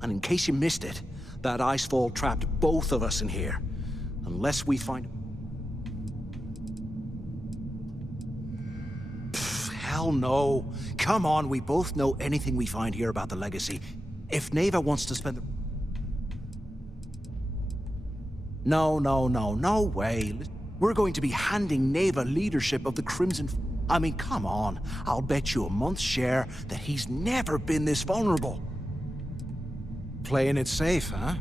And in case you missed it, that icefall trapped both of us in here. Unless we find... Pfft, hell hell no. Come on, we both know anything we find here about the legacy. If Neva wants to spend the... No way. We're going to be handing Neva leadership of the Crimson... I mean, come on. I'll bet you a month's share that he's never been this vulnerable. Playing it safe, huh?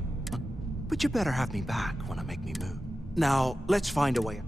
But you better have me back when I make me move. Now, let's find a way...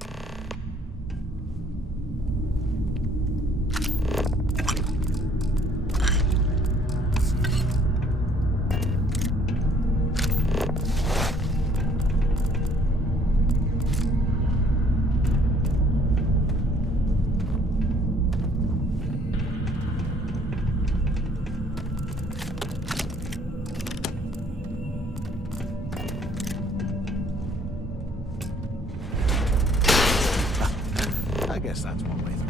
I guess that's one way through.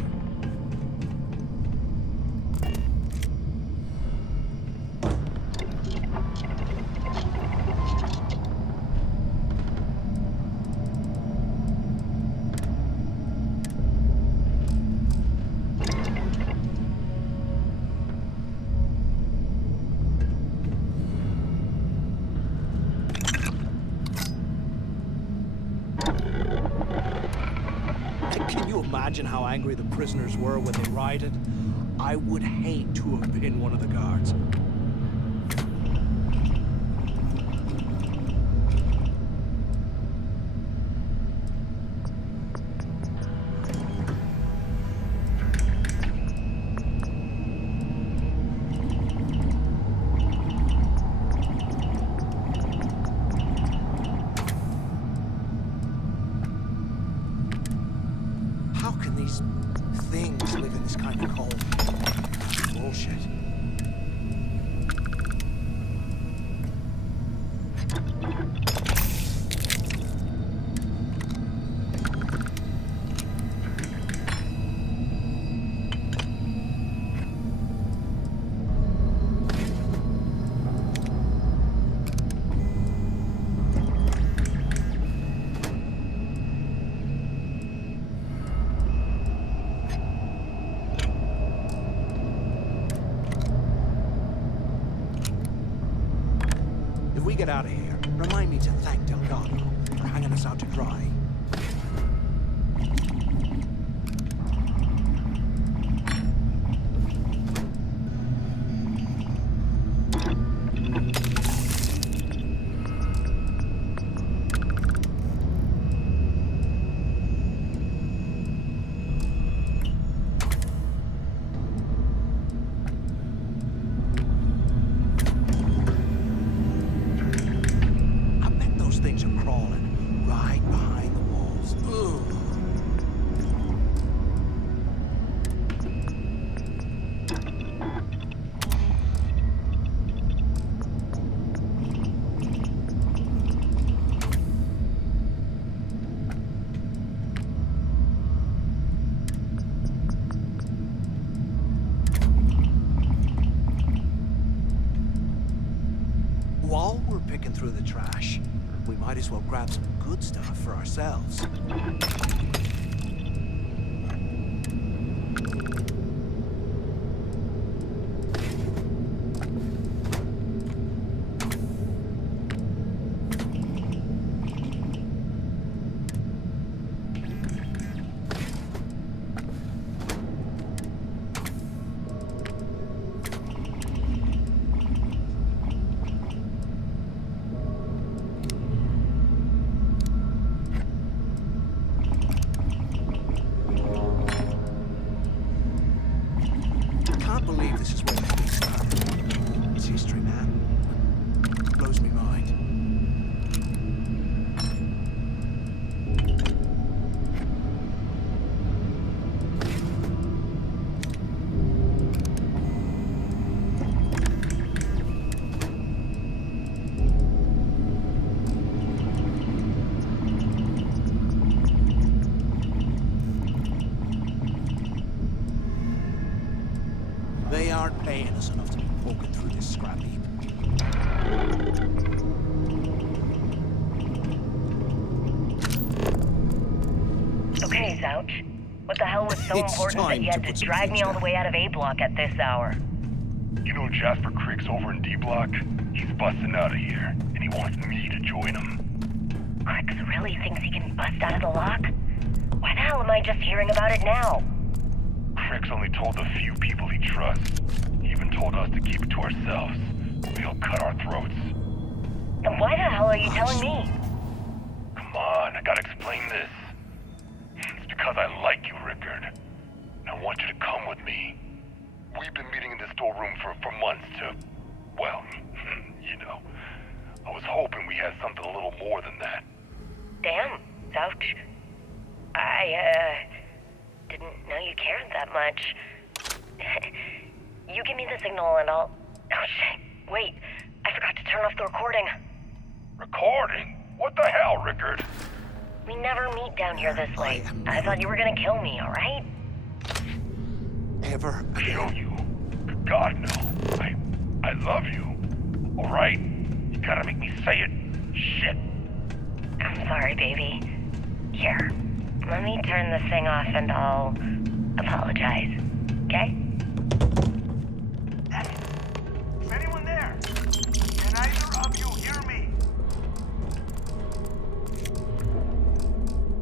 Can you imagine how angry the prisoners were when they rioted? I would hate to have been one of the guards. How can these things live in this kind of cold? Bullshit. If we get out of here, remind me to thank Delgado for hanging us out to dry. Things are crawling right behind the walls. Ugh. While we're picking through the trash, we might as well grab some good stuff for ourselves. I can't believe this is where they started. It's history, man. Blows me mind. They aren't paying us enough to be poking through this scrap heap. Okay, Zouch. What the hell was so It's important that time you had to to put some drag me things all the down. way out of A block at this hour? You know Jasper Crick's over in D block? He's busting out of here, and he wants me to join him. Crix really thinks he can bust out of the lock? Why the hell am I just hearing about it now? Crick's only told the few people he trusts. He even told us to keep it to ourselves. He'll cut our throats. Then why the hell are you telling me? Come on, I gotta explain this. It's because I like you, Rickard. And I want you to come with me. We've been meeting in this storeroom for months to, well, you know. I was hoping we had something a little more than that. Damn, Ouch. I, didn't know you cared that much. You give me the signal and I'll... Oh shit, wait. I forgot to turn off the recording. Recording? What the hell, Rickard? We never meet down here this late. I thought you were gonna kill me, alright? Ever kill you? God, no. I love you. Alright? You gotta make me say it. Shit. I'm sorry, baby. Here, let me turn this thing off and I'll apologize. Okay? Is anyone there? Can either of you hear me?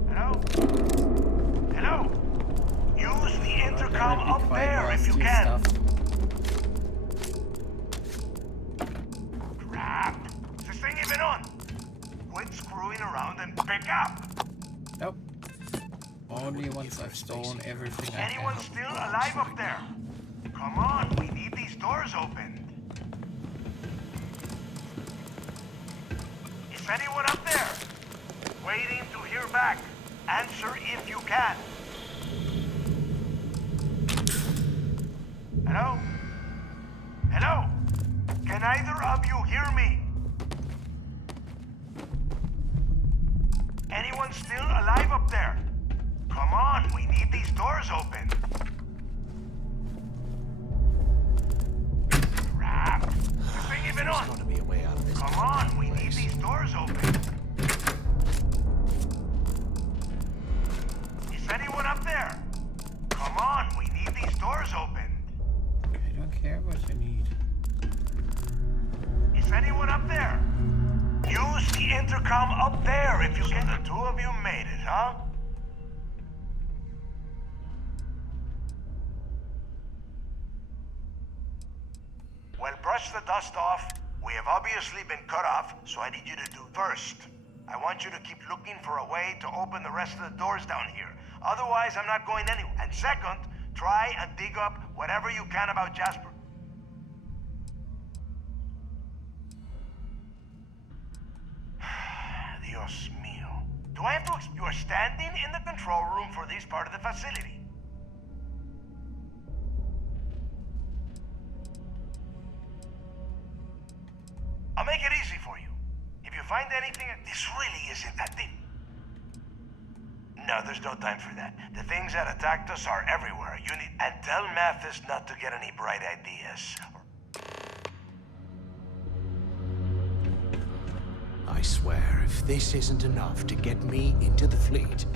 Hello? Hello? Use the intercom up there if you can. Crap! Is this thing even on? Quit screwing around and pick up! Nope. Only once I've stolen everything I Anyone have. still alive up there? Come on, we need these doors opened. Is anyone up there? Waiting to hear back. Answer if you can. Hello? Hello? Can either of you hear me? Anyone still alive up there? Come on, we need these doors open. Crap. Is this thing even on? There's gotta be a way out of this. Come on, we need these doors open. Is anyone up there? Come on, we need these doors open. I don't care what you need. Is anyone up there? Use the intercom up there if you can. The two of you made it, huh? Well, brush the dust off. We have obviously been cut off, so I need you to do first. I want you to keep looking for a way to open the rest of the doors down here. Otherwise, I'm not going anywhere. And second, try and dig up whatever you can about Jasper. Dios mío. Do I have to you are standing in the control room for this part of the facility. I'll make it easy for you. If you find anything, this really isn't that deep. No, there's no time for that. The things that attacked us are everywhere. You need... And tell Mathis not to get any bright ideas. I swear, if this isn't enough to get me into the fleet...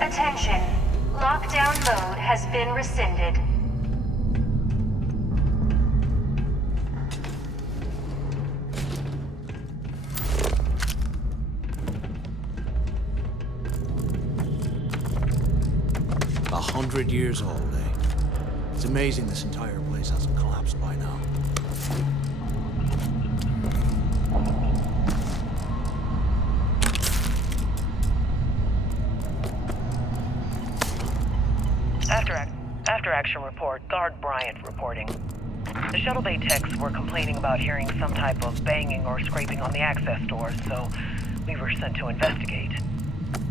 Attention. Lockdown mode has been rescinded. A 100 years old, eh? It's amazing this entire place hasn't collapsed by now. After action report, Guard Bryant reporting. The shuttle bay techs were complaining about hearing some type of banging or scraping on the access doors, so we were sent to investigate.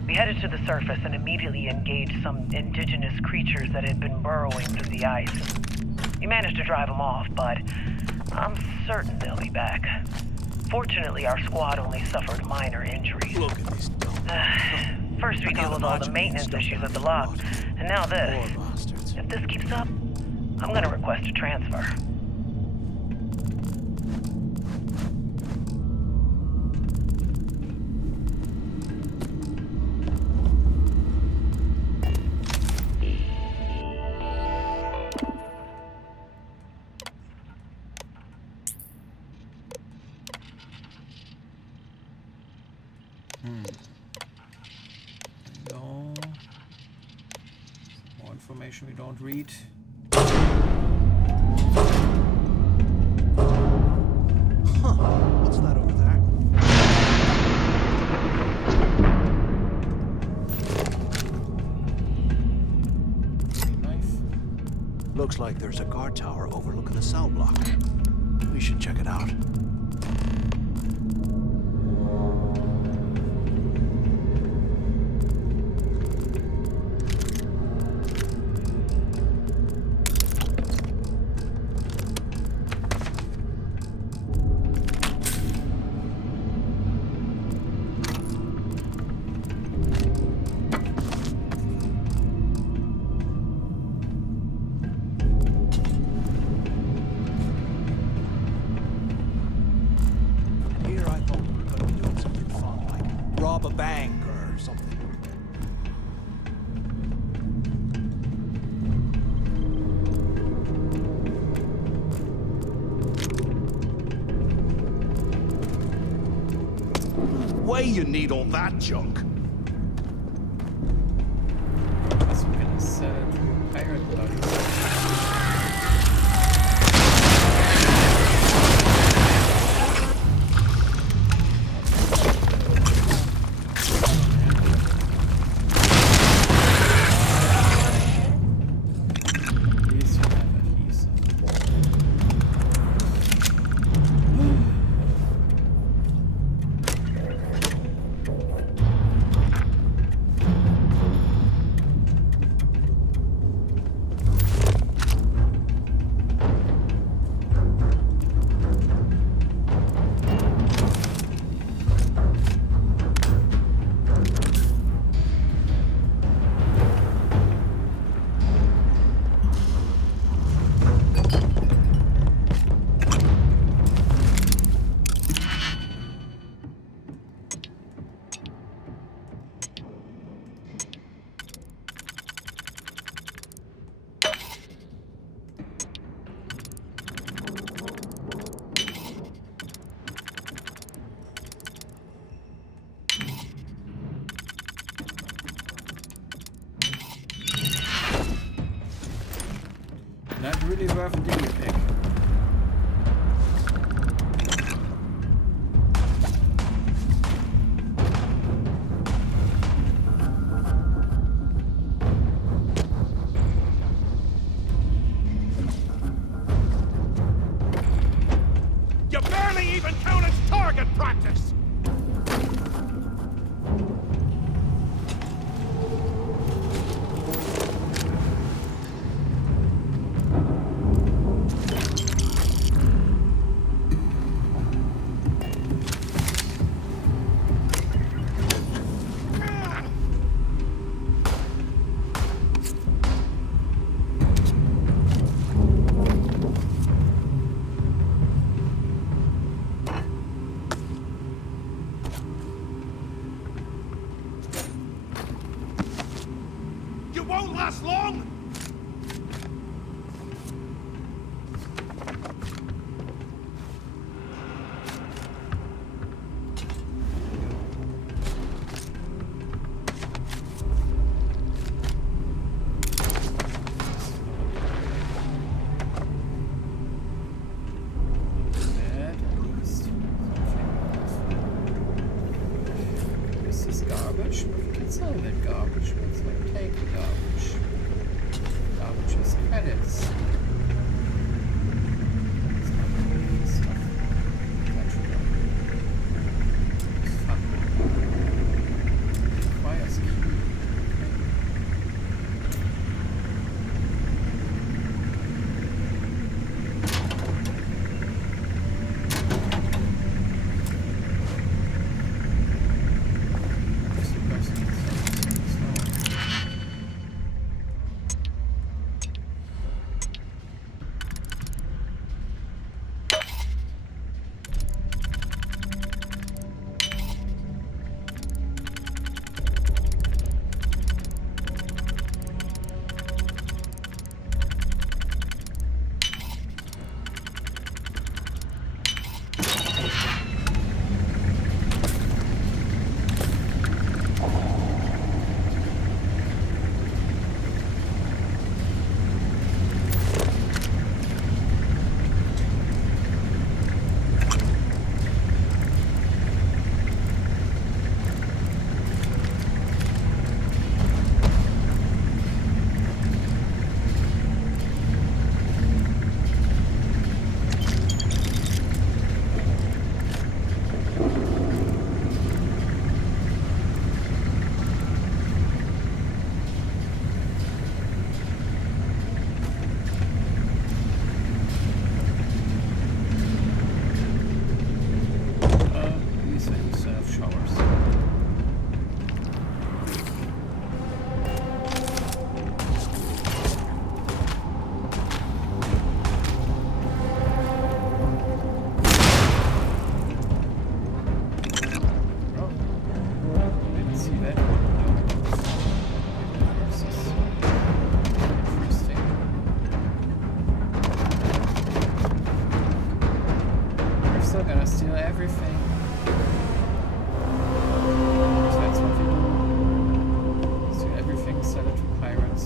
We headed to the surface and immediately engaged some indigenous creatures that had been burrowing through the ice. We managed to drive them off, but I'm certain they'll be back. Fortunately, our squad only suffered minor injuries. Look at this dump. First we deal with all the maintenance issues at the lock, and now this. If this keeps up, I'm gonna request a transfer. No. More information we don't read. Huh. What's that over there? Knife. Looks like there's a guard tower overlooking the cell block. We should check it out. Rob a bank or something. Why you need all that junk? Guess we're gonna sell it to a pirate buddy. Not really worth a guinea pig. You barely even count as target practice! You won't last long! This is garbage. We can sell that garbage. Let's not take the garbage. Garbage is credits. see that window. This is interesting. We're still gonna steal everything. So that's what we do. Steal everything, sell it to pirates.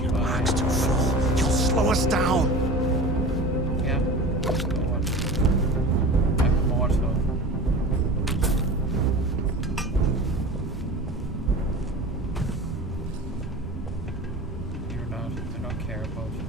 Your bag's too full. You'll slow us down. Yeah. Lord. I'm mortal. You're not. I don't care about you.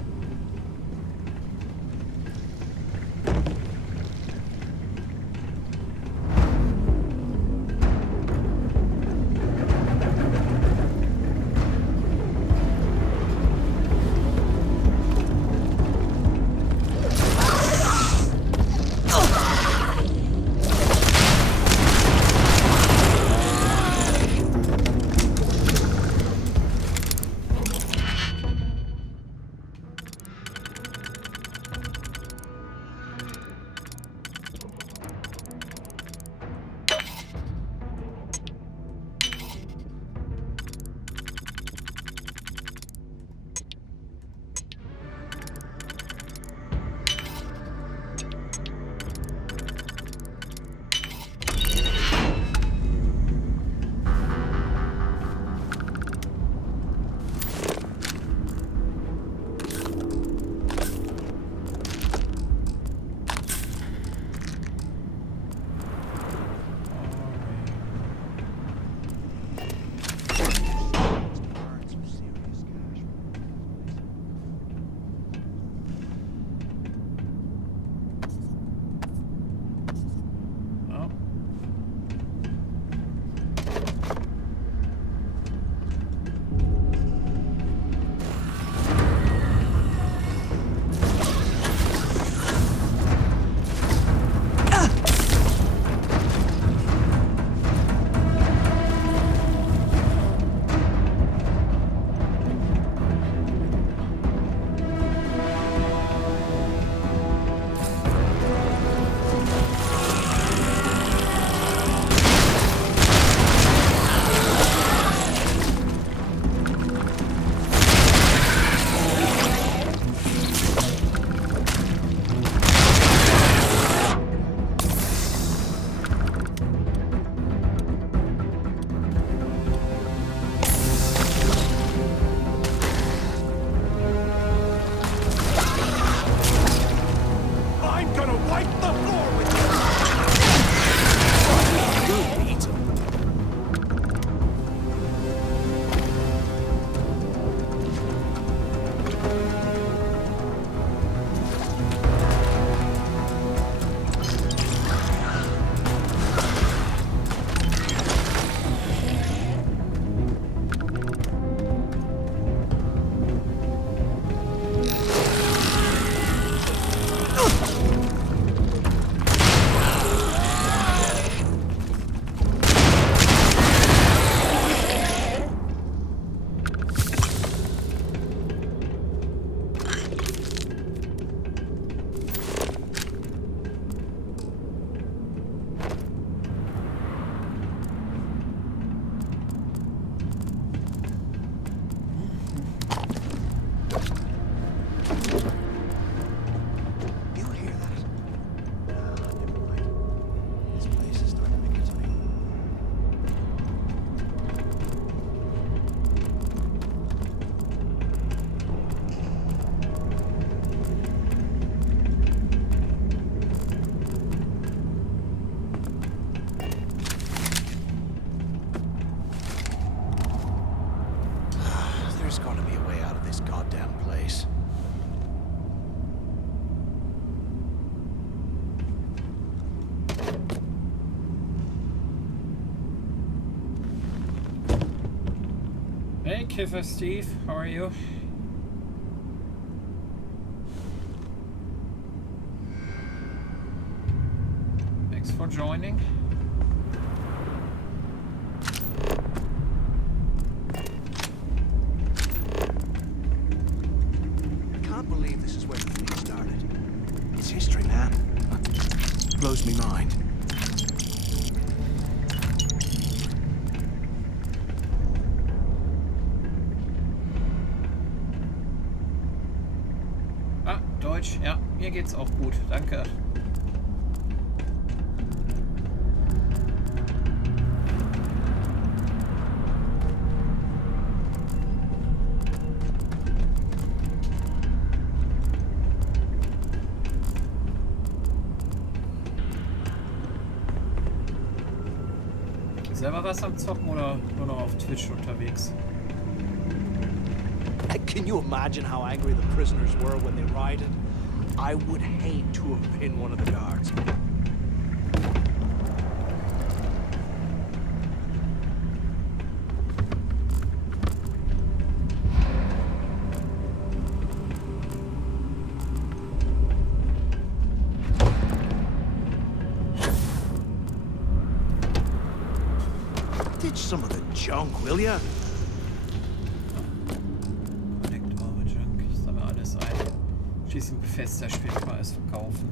Hey, Kiffer Steve, how are you? Thanks for joining. I can't believe this is where the thing started. It's history, man. Blows me mind. Deutsch? Ja, mir geht's auch gut. Danke. Selber was am Zocken oder nur noch auf Twitch unterwegs? Can you imagine how angry the prisoners were when they rioted? I would hate to have been one of the guards. Ditch some of the junk, will ya? Schließlich Bethesda Spiel kann man alles verkaufen.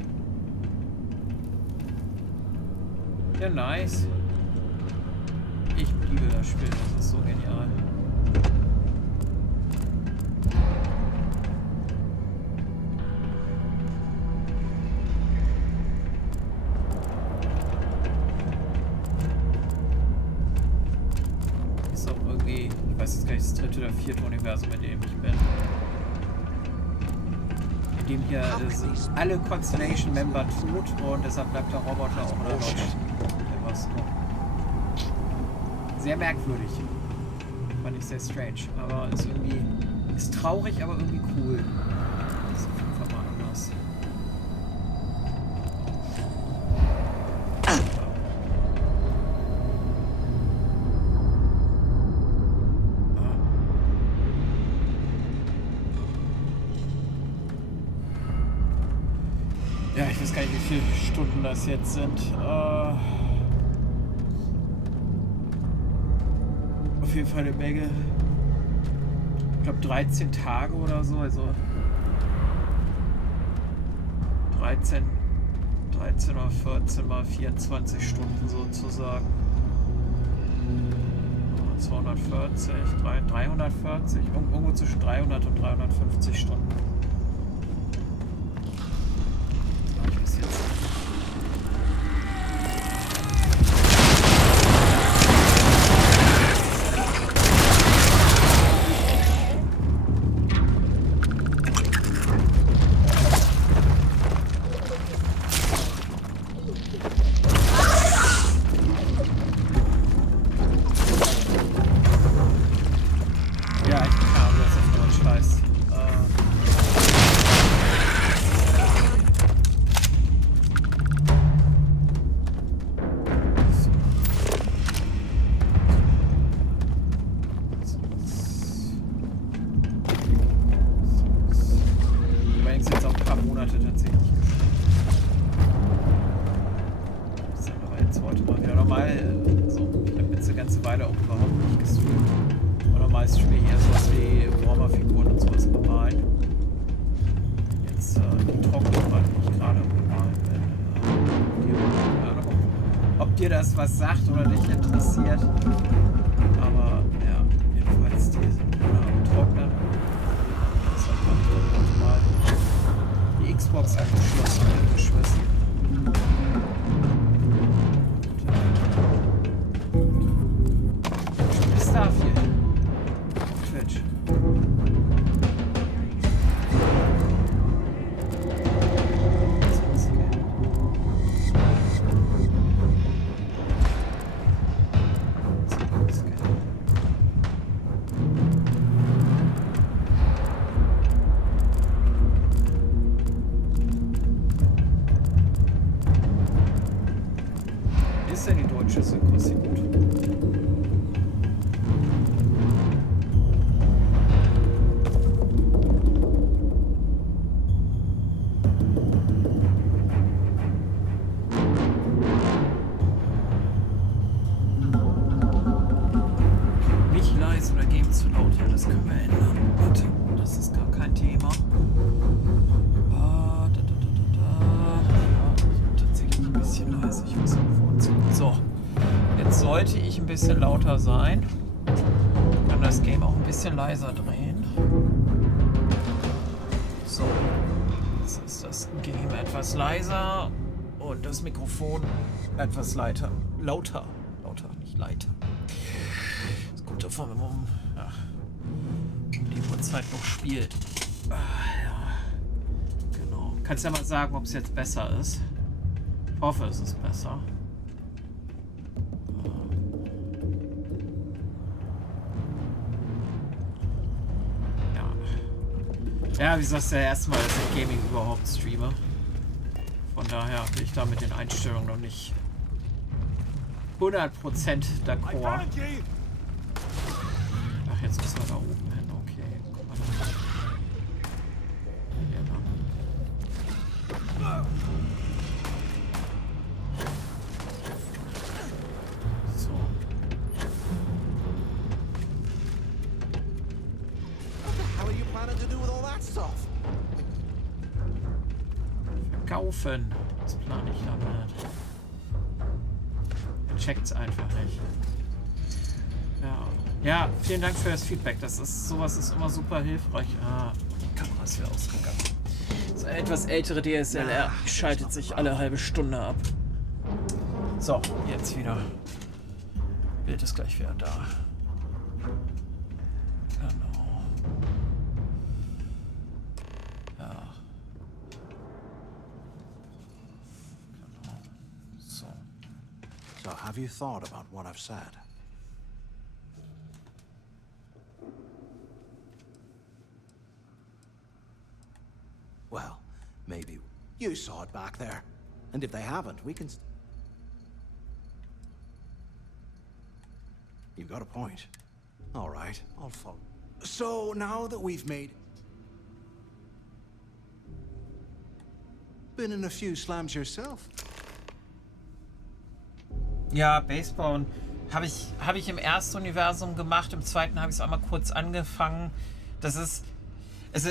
Ja, nice. Ich liebe das Spiel, das ist so genial. Ist auch irgendwie, ich weiß jetzt gar nicht, das 3. oder 4. Universum, in dem ich bin. Dem hier sind alle Constellation-Member tot und deshalb bleibt der Roboter auch in der Lodge. Der war's noch. Sehr merkwürdig. Fand ich sehr strange. Aber ist irgendwie. Ist traurig, aber irgendwie cool. Ist auf jeden Fall mal anders. Ja, ich weiß gar nicht, wie viele Stunden das jetzt sind. Auf jeden Fall eine Menge. Ich glaube 13 Tage oder so. Also 13 oder 14 mal 24 Stunden sozusagen. 240, 340, irgendwo zwischen 300 und 350 Stunden. Das was sagt oder dich interessiert. Aber ja, jedenfalls die sind am Trocknen. Deshalb habe ich dann mal die Xbox angeschlossen und geschmissen. Starfield. Twitch. Ist denn die deutsche Synchro so gut? Nicht leise oder Game zu laut, ja, das können wir ändern. Warte, das ist gar kein Thema. Tatsächlich ein bisschen leise, ich muss vorziehen. So, jetzt sollte ich ein bisschen lauter sein. Ich kann das Game auch ein bisschen leiser drehen. So. Jetzt ist das Game etwas leiser und das Mikrofon etwas lauter. Lauter, nicht leiter. Das kommt davon, wenn man um die Uhrzeit noch spielt. Ja, genau. Kannst ja mal sagen, ob es jetzt besser ist. Ich hoffe, es ist besser. Ja, wie gesagt, das ist ja erstmal, dass ich Gaming überhaupt streame. Von daher bin ich da mit den Einstellungen noch nicht 100% d'accord. Ach, jetzt müssen wir da oben hin, okay. Guck mal da. Hier lang. So. How are you planning to do with all that stuff? Verkaufen. Das plane ich damit. Er checkt's einfach nicht. Ja, vielen Dank für das Feedback. Sowas ist immer super hilfreich. Die Kamera ist wieder ausgegangen. So eine etwas ältere DSLR schaltet sich alle halbe Stunde ab. So, jetzt wieder. Bild ist gleich wieder da. Genau. Ja. Genau. So. So, have you thought about what I've said? Well, maybe you saw it back there. And if they haven't, we can... You've got a point. All right, I'll follow. So, now that we've made... Been in a few slams yourself. Ja, Basebauen habe ich im ersten Universum gemacht, im zweiten habe ich es einmal kurz angefangen. Das ist... Also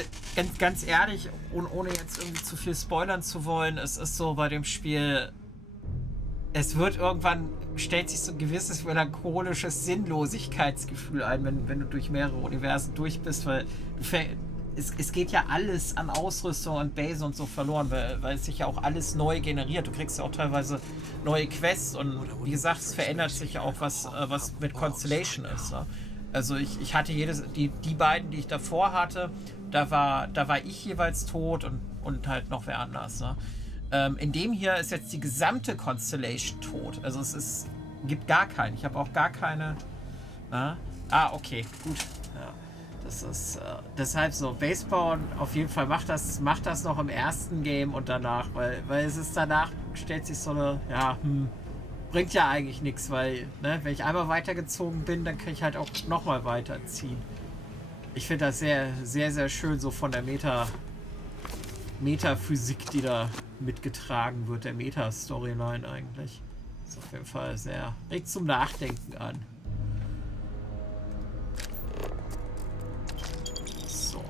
ganz ehrlich, ohne jetzt irgendwie zu viel spoilern zu wollen, es ist so bei dem Spiel, es wird irgendwann, stellt sich so ein gewisses melancholisches Sinnlosigkeitsgefühl ein, wenn du durch mehrere Universen durch bist, weil es geht ja alles an Ausrüstung und Base und so verloren, weil es sich ja auch alles neu generiert. Du kriegst ja auch teilweise neue Quests und wie gesagt, es verändert sich ja auch, was mit Constellation ist. Ne? Also ich hatte die beiden, die ich davor hatte, da war ich jeweils tot und halt noch wer anders. Ne? In dem hier ist jetzt die gesamte Constellation tot. Also gibt gar keinen. Ich habe auch gar keine. Okay, gut. Ja, das ist deshalb so. Basebauen auf jeden Fall macht das noch im ersten Game und danach, weil es ist danach, stellt sich so eine, bringt ja eigentlich nichts, weil, ne, wenn ich einmal weitergezogen bin, dann kann ich halt auch nochmal weiterziehen. Ich finde das sehr, sehr, sehr schön, so von der Metaphysik, die da mitgetragen wird, der Meta-Storyline eigentlich. Ist auf jeden Fall sehr, regt zum Nachdenken an. So.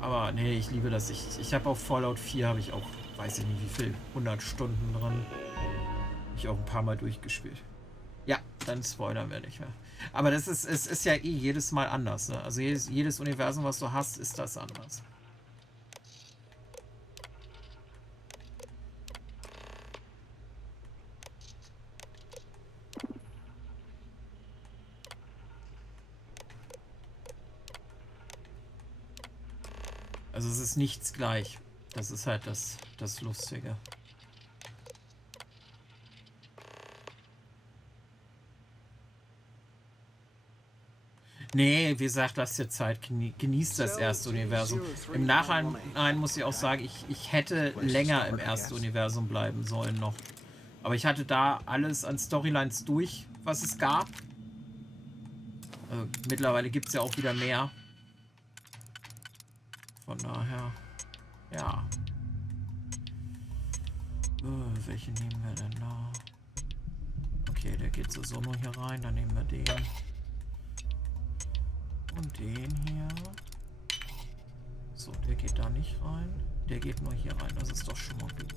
Aber nee, ich liebe das. Ich habe auf Fallout 4 habe ich auch, weiß ich nicht wie viel, 100 Stunden dran. Ich auch ein paar Mal durchgespielt. Ja, dann spoilern wir nicht mehr. Aber es ist ja eh jedes Mal anders. Ne? Also jedes Universum, was du hast, ist das anders. Also es ist nichts gleich. Das ist halt das Lustige. Nee, wie gesagt, lass dir Zeit, genießt das erste Universum. Im Nachhinein muss ich auch sagen, ich hätte länger im ersten Universum bleiben sollen noch. Aber ich hatte da alles an Storylines durch, was es gab. Also, mittlerweile gibt es ja auch wieder mehr. Von daher, ja. Welche nehmen wir denn da? Okay, der geht so nur hier rein, dann nehmen wir den. Und den hier. So, der geht da nicht rein. Der geht nur hier rein. Das ist doch schon mal gut.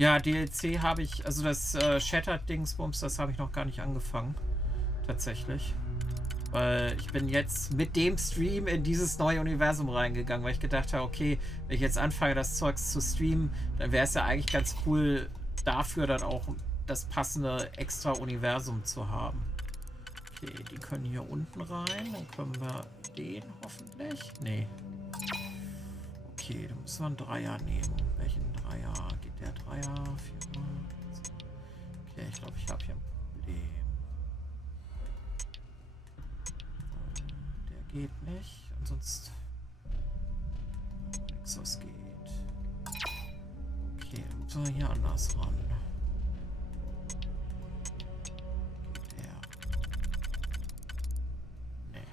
Ja, DLC habe ich, also das Shattered-Dingsbums, das habe ich noch gar nicht angefangen. Tatsächlich. Weil ich bin jetzt mit dem Stream in dieses neue Universum reingegangen, weil ich gedacht habe, okay, wenn ich jetzt anfange, das Zeugs zu streamen, dann wäre es ja eigentlich ganz cool, dafür dann auch das passende extra Universum zu haben. Okay, die können hier unten rein, dann können wir den hoffentlich. Nee. Okay, dann müssen wir einen Dreier nehmen. Welchen Dreier? Geht der Dreier? Vierer? Okay, ich glaube, ich habe hier ein Problem. Der geht nicht. Ansonsten nichts, was geht. Okay, dann müssen wir hier anders ran. Geht der? Nee.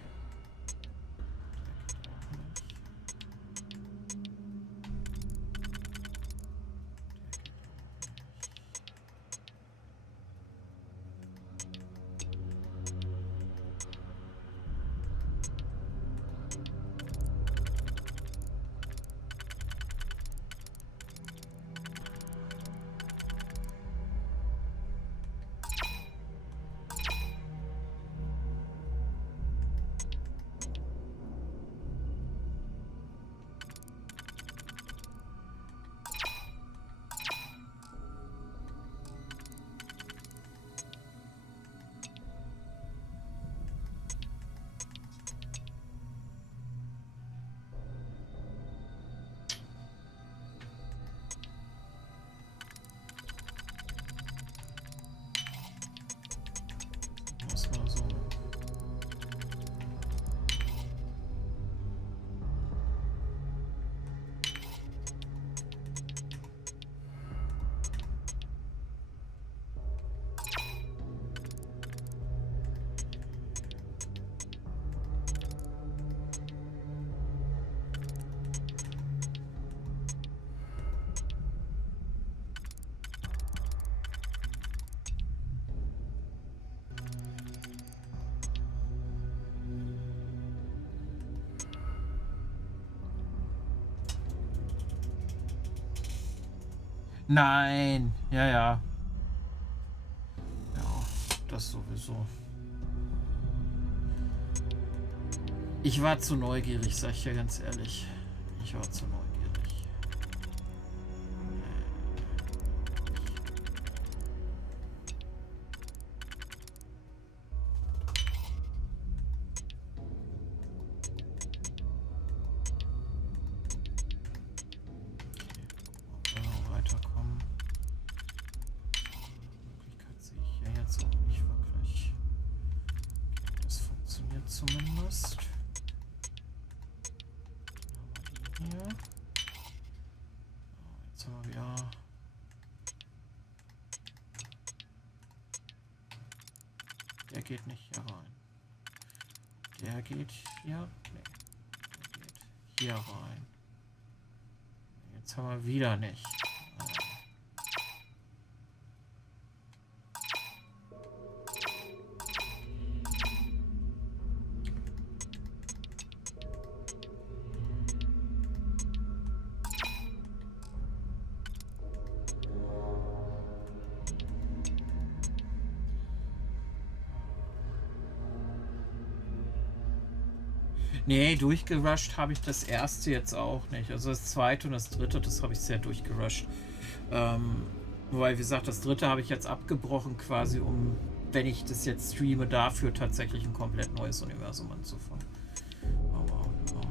Nein, ja. Ja, das sowieso. Ich war zu neugierig, sag ich ja ganz ehrlich. Ich war zu neugierig. Zumindest. Hier. Jetzt haben wir wieder. Der geht nicht hier rein. Der geht hier. Nee. Der geht hier rein. Jetzt haben wir wieder nicht. Nee, durchgerusht habe ich das erste jetzt auch nicht. Also das zweite und das dritte, das habe ich sehr durchgerusht. Wobei, wie gesagt, das dritte habe ich jetzt abgebrochen quasi, um, wenn ich das jetzt streame, dafür tatsächlich ein komplett neues Universum anzufangen. Aber, ja.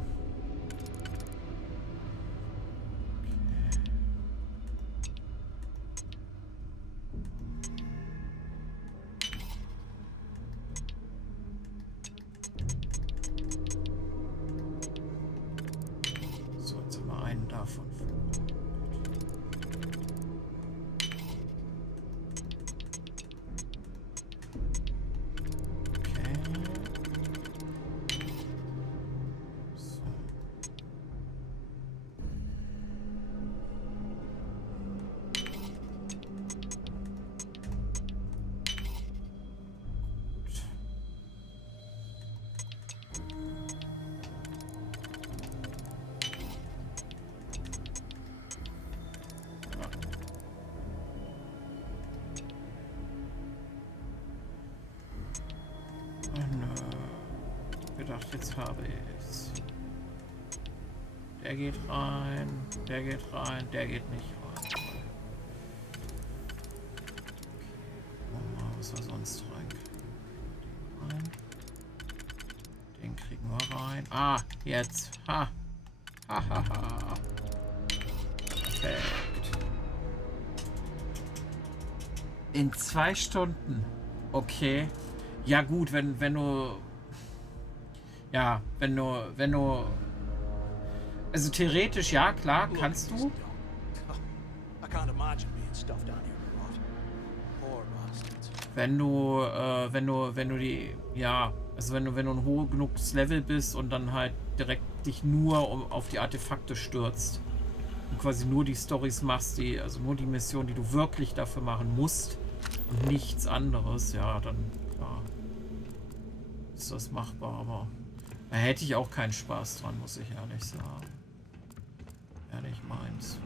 gedacht, jetzt habe ich's. Der geht rein, der geht rein, der geht nicht rein. Gucken wir mal, was wir sonst rein. Den kriegen wir rein. Ah, jetzt. Ha. Ha, ha, ha. Perfekt. In 2 Stunden. Okay. Ja gut, wenn du... Ja, wenn du... Also theoretisch, ja, klar, kannst du. Wenn du die... Ja, also wenn du ein hoch genuges Level bist und dann halt direkt dich nur auf die Artefakte stürzt und quasi nur die Storys machst, also nur die Mission, die du wirklich dafür machen musst und nichts anderes, ja, dann klar ist das machbar, aber da hätte ich auch keinen Spaß dran, muss ich ehrlich sagen. Ehrlich meins.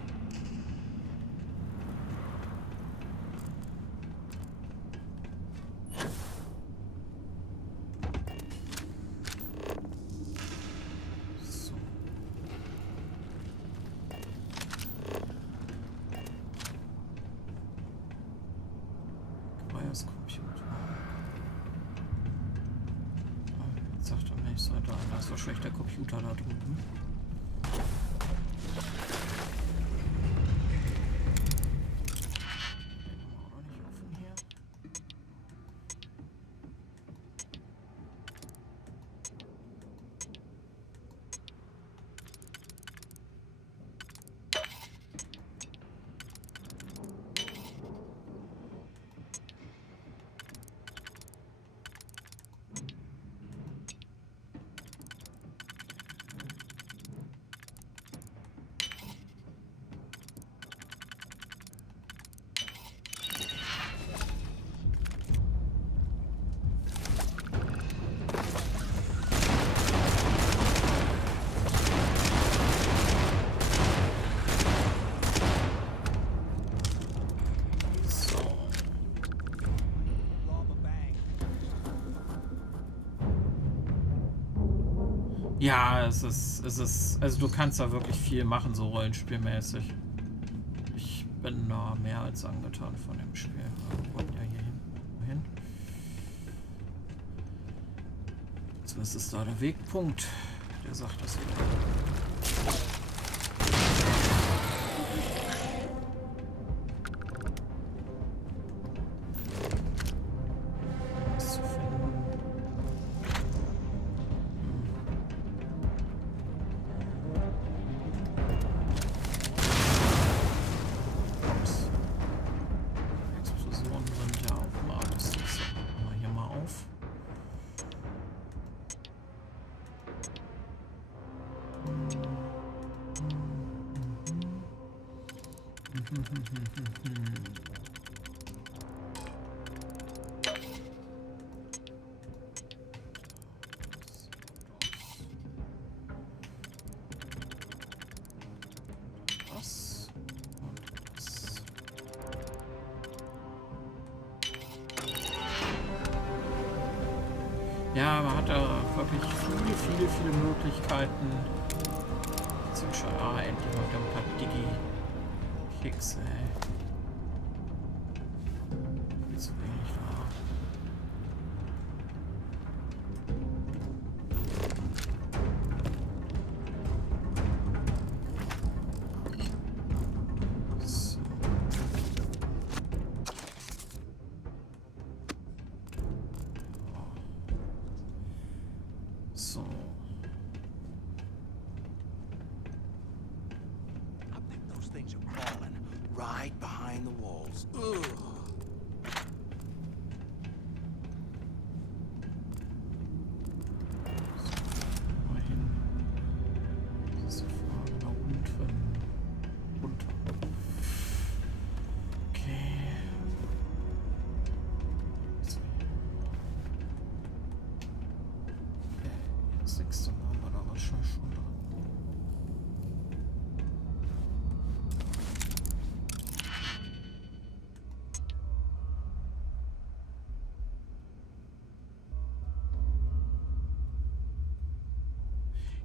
Wahrscheinlich der Computer da drüben. Ja, es ist, also du kannst da wirklich viel machen, so rollenspielmäßig. Ich bin da mehr als angetan von dem Spiel. Wir wollten ja hier hin. So, was ist da der Wegpunkt? Der sagt das wieder. Ja, man hat da wirklich viele Möglichkeiten. Ah, endlich mal wieder ein paar Digi-Kicks, ey. Zu wenig da. So. Things are crawling right behind the walls. Ugh.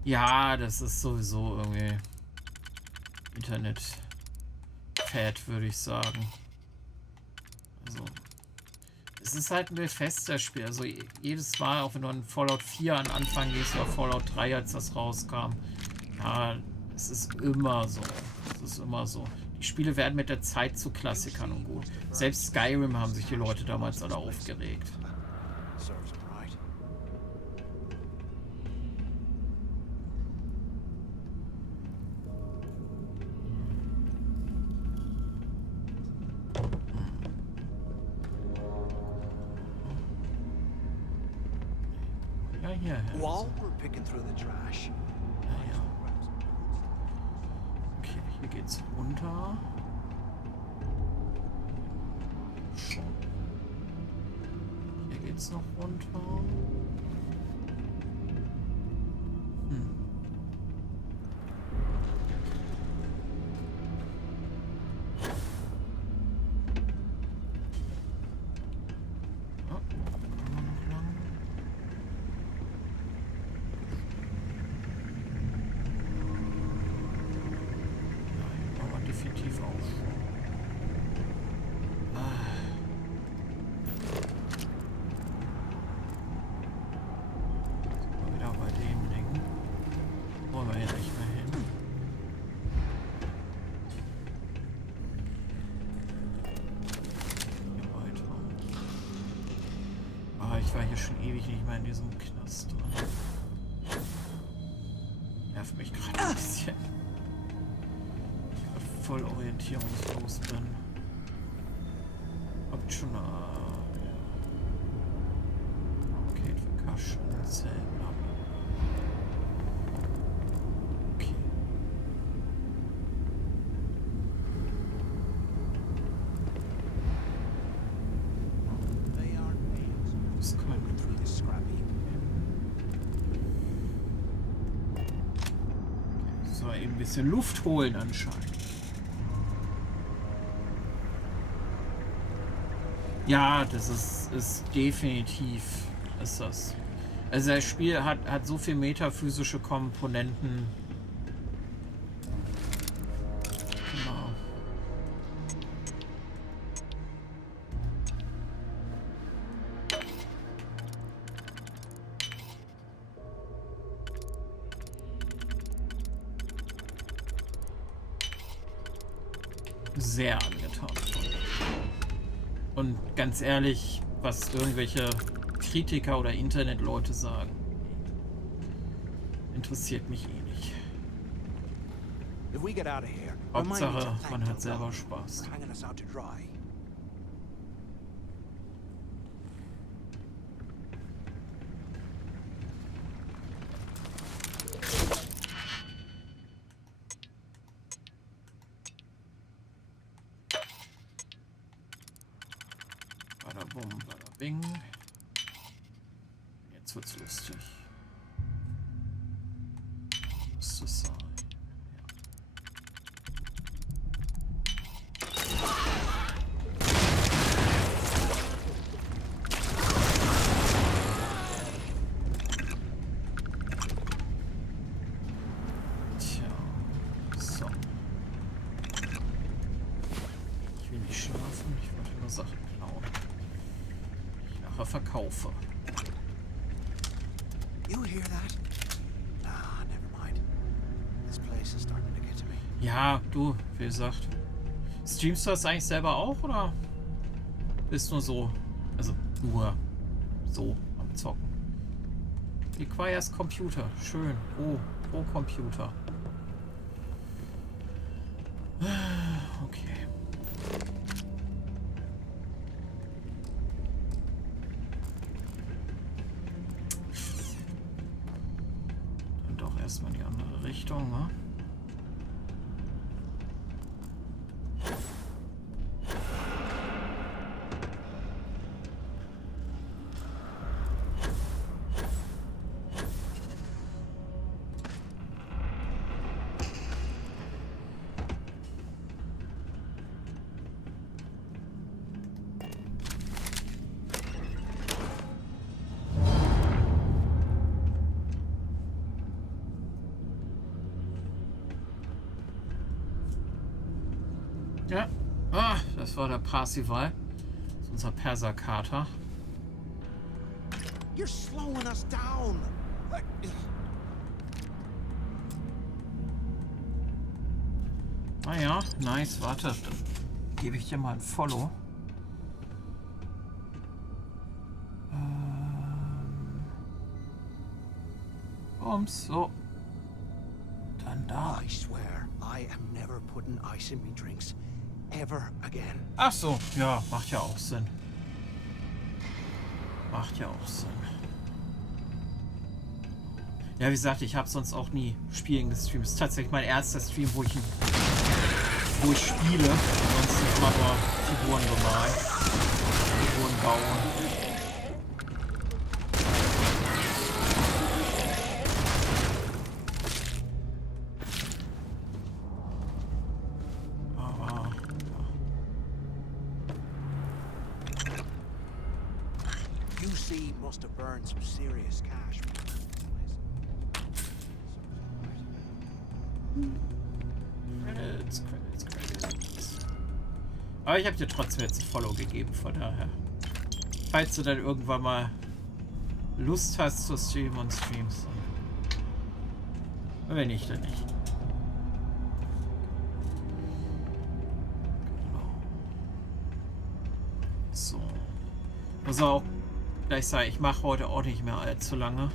Ja, das ist sowieso irgendwie Internet-Fad, würde ich sagen. Also, es ist halt ein Bethesda-Spiel. Also jedes Mal, auch wenn du an Fallout 4 an Anfang gehst oder Fallout 3, als das rauskam, ja, es ist immer so. Es ist immer so. Die Spiele werden mit der Zeit zu Klassikern und gut. Selbst Skyrim haben sich die Leute damals alle aufgeregt. Ja, hier. While we're picking through the trash. Ja. Okay, hier geht's runter. Hier geht's noch runter. Definitiv auf. Sind wir wieder bei dem Ding. Wollen wir hier nicht mehr hin. Hier weiter. Ich war hier schon ewig nicht mehr in diesem Knast drin. Nervt mich gerade ein bisschen. Voll orientierungslos bin. Optional. Ja. Okay, Percussion, Zellen ab. Okay. Das kann so, eben ein bisschen Luft holen anscheinend. Ja, das ist definitiv ist das. Also das Spiel hat so viel metaphysische Komponenten. Genau. Sehr angetan. Und ganz ehrlich, was irgendwelche Kritiker oder Internetleute sagen, interessiert mich eh nicht. Hauptsache, man hat selber Spaß. Badabum, badabing. Jetzt wird's lustig. Muss das sein? Tja, so. Ich will nicht schlafen, ich wollte nur Sachen klauen. Die ich nachher verkaufe. You hear that? Ah, never mind. This place is starting to get to me. Ja, du, wie gesagt. Streamst du das eigentlich selber auch oder bist nur so, also nur so am Zocken? Requires Computer, schön. Oh, pro Computer. Okay. Dann doch erstmal in die andere Richtung, ne? Ja. Ah, das war der Parsival. Das ist unser Perserkater. You're slowing us down. Ah ja, nice, warte. Dann gebe ich dir mal ein Follow. So. Dann da. I swear, I am never putting ice in me drinks. Ever again. Ach so, ja, macht ja auch Sinn. Macht ja auch Sinn. Ja, wie gesagt, ich habe sonst auch nie Spielen gestreamt. Das ist tatsächlich mein erster Stream, wo ich spiele. Ansonsten immer nur Figuren bemalen. Figuren bauen. Must have burned some serious cash. Credits. Aber ich habe dir trotzdem jetzt ein Follow gegeben, von daher. Falls du dann irgendwann mal Lust hast zu streamen und streamst. Wenn nicht, dann nicht. So. Muss auch gleich sagen, ich mache heute auch nicht mehr allzu lange.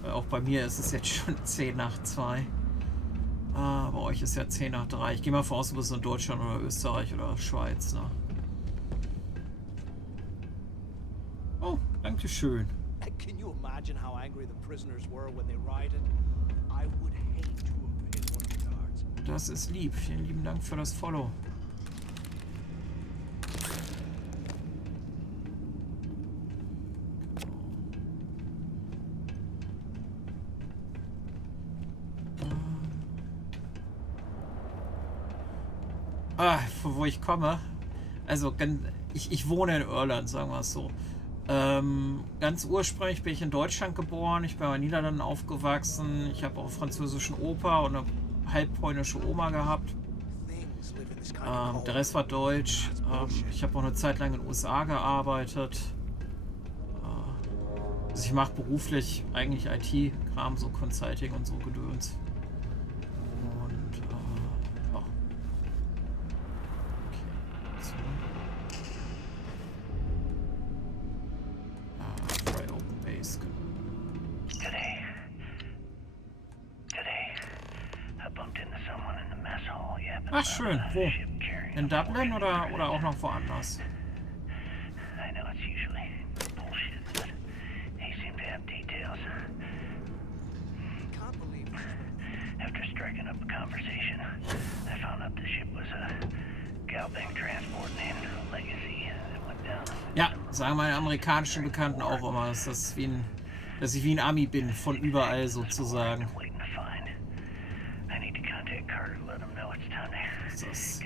Weil auch bei mir ist es jetzt schon 10 nach 2. Ah, bei euch ist ja 10 nach 3. Ich gehe mal voraus, du bist in Deutschland oder Österreich oder Schweiz, ne? Oh, danke schön. Can you imagine how angry the prisoners were when they rioted? I would hate to have hit one of the guards. Das ist lieb. Vielen lieben Dank für das Follow. Von wo ich komme. Also, ich wohne in Irland, sagen wir es so. Ganz ursprünglich bin ich in Deutschland geboren. Ich bin in den Niederlanden aufgewachsen. Ich habe auch französischen Opa und eine halbpolnische Oma gehabt. Der Rest war Deutsch. Ich habe auch eine Zeit lang in den USA gearbeitet. Also ich mache beruflich eigentlich IT-Kram, so Consulting und so Gedöns. Ach schön, wo? In Dublin oder auch noch woanders? Ja, sagen meine amerikanischen Bekannten auch immer, dass ich wie ein Ami bin, von überall sozusagen.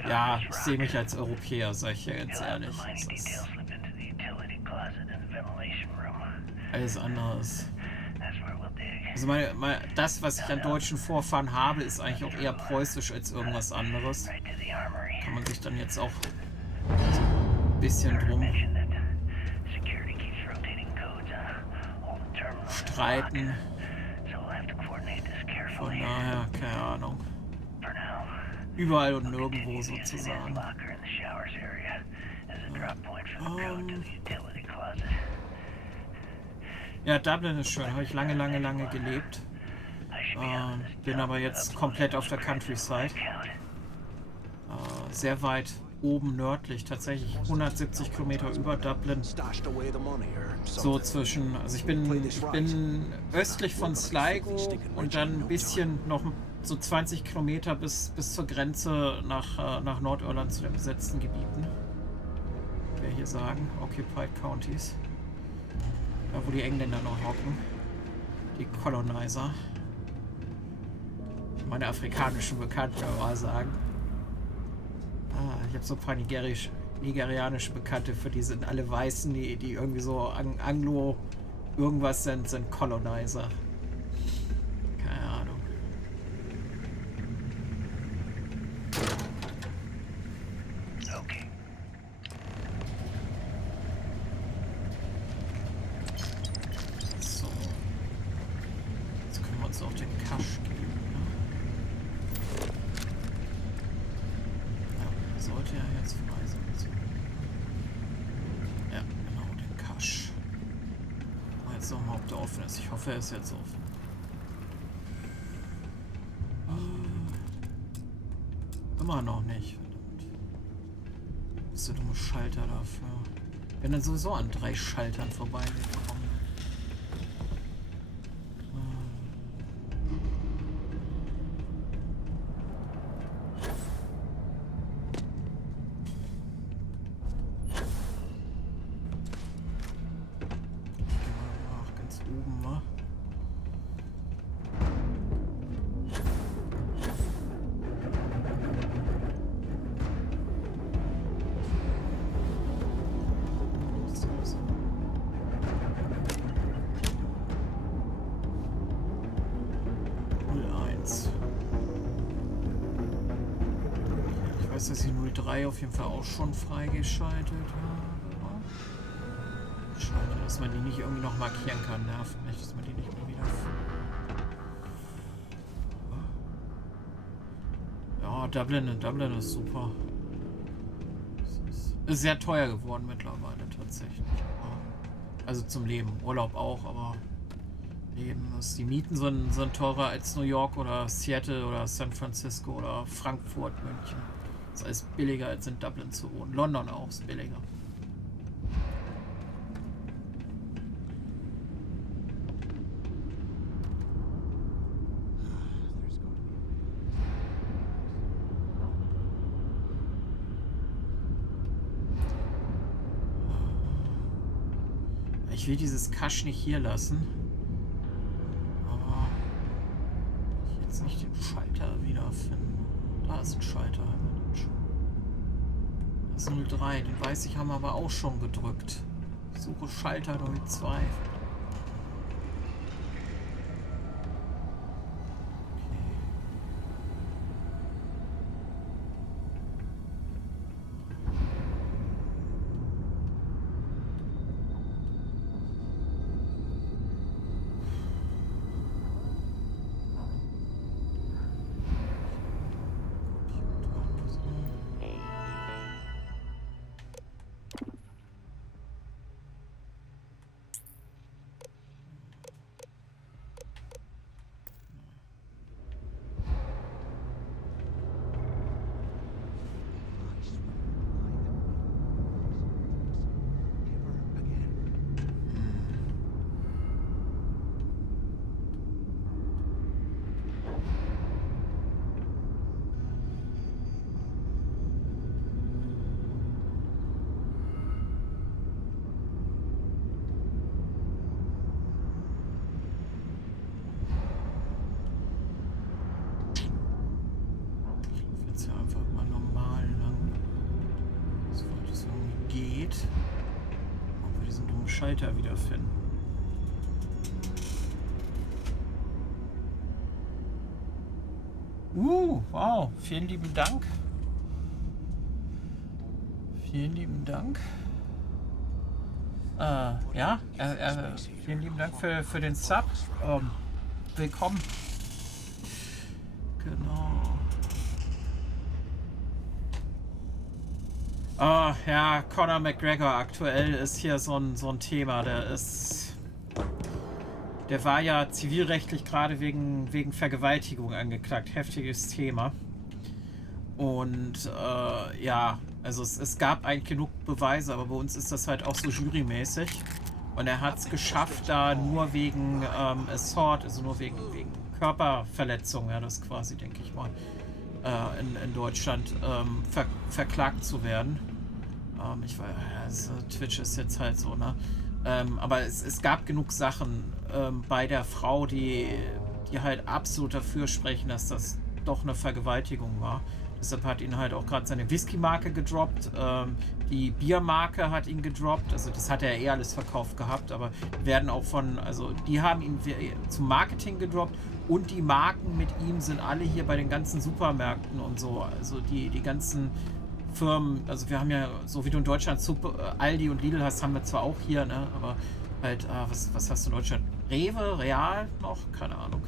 Ja, ich sehe mich als Europäer, sag ich ja ganz ehrlich. Alles anderes. Also das, was ich an deutschen Vorfahren habe, ist eigentlich auch eher preußisch als irgendwas anderes. Kann man sich dann jetzt auch so ein bisschen drum streiten. Von daher, keine Ahnung. Überall und nirgendwo sozusagen. Ja, Dublin ist schön. Habe ich lange gelebt. Bin aber jetzt komplett auf der Countryside. Sehr weit oben nördlich, tatsächlich 170 Kilometer über Dublin. So zwischen, also ich bin östlich von Sligo und dann ein bisschen noch so 20 Kilometer bis zur Grenze nach Nordirland zu den besetzten Gebieten. Ich will hier sagen, Occupied Counties. Da wo die Engländer noch hocken. Die Colonizer. Meine afrikanischen Bekannten mal sagen. Ich habe so ein paar nigerianische Bekannte, für die sind alle Weißen, die irgendwie so Anglo irgendwas sind Colonizer. Keine Ahnung. uns auch den Cash geben. Ne? Ja, sollte ja jetzt frei sein. Ja, genau, den Cash. Mal jetzt nochmal, ob der offen ist. Ich hoffe, er ist jetzt offen. Immer noch nicht. Was ist der dumme Schalter dafür? Ich bin dann sowieso an 3 Schaltern vorbeigekommen. Dass ich 03 auf jeden Fall auch schon freigeschaltet habe. Schade, dass man die nicht irgendwie noch markieren kann. Nervt mich, dass man die nicht mehr wieder... Ja, Dublin ist super. Ist sehr teuer geworden mittlerweile tatsächlich. Also zum Leben. Urlaub auch, aber Leben ist... Die Mieten sind teurer als New York oder Seattle oder San Francisco oder Frankfurt, München. Das heißt, billiger als in Dublin zu wohnen. London auch ist billiger. Ich will dieses Cash nicht hier lassen. Aber ich will jetzt nicht den Schalter wiederfinden. Da ist ein Schalter. Das ist 03, den weiß ich, haben wir aber auch schon gedrückt. Suche Schalter 02. Schalter wiederfinden. Wow, vielen lieben Dank. Vielen lieben Dank. Ja, vielen lieben Dank für den Sub. Willkommen. Genau. Ja, Conor McGregor aktuell ist hier so ein Thema. Der war ja zivilrechtlich gerade wegen Vergewaltigung angeklagt. Heftiges Thema. Und ja, also es gab eigentlich genug Beweise, aber bei uns ist das halt auch so jurymäßig. Und er hat es geschafft, da nur wegen Assault, also nur wegen Körperverletzung, ja, das quasi, denke ich mal, in Deutschland verklagt zu werden. Ich weiß, Twitch ist jetzt halt so, ne? Aber es gab genug Sachen bei der Frau, die halt absolut dafür sprechen, dass das doch eine Vergewaltigung war. Deshalb hat ihn halt auch gerade seine Whisky-Marke gedroppt. Die Biermarke hat ihn gedroppt. Also das hat er eh alles verkauft gehabt, aber werden auch die haben ihn zum Marketing gedroppt und die Marken mit ihm sind alle hier bei den ganzen Supermärkten und so. Also die ganzen Firmen, also wir haben ja, so wie du in Deutschland Aldi und Lidl hast, haben wir zwar auch hier, ne, aber halt, was hast du in Deutschland? Rewe, Real noch, keine Ahnung,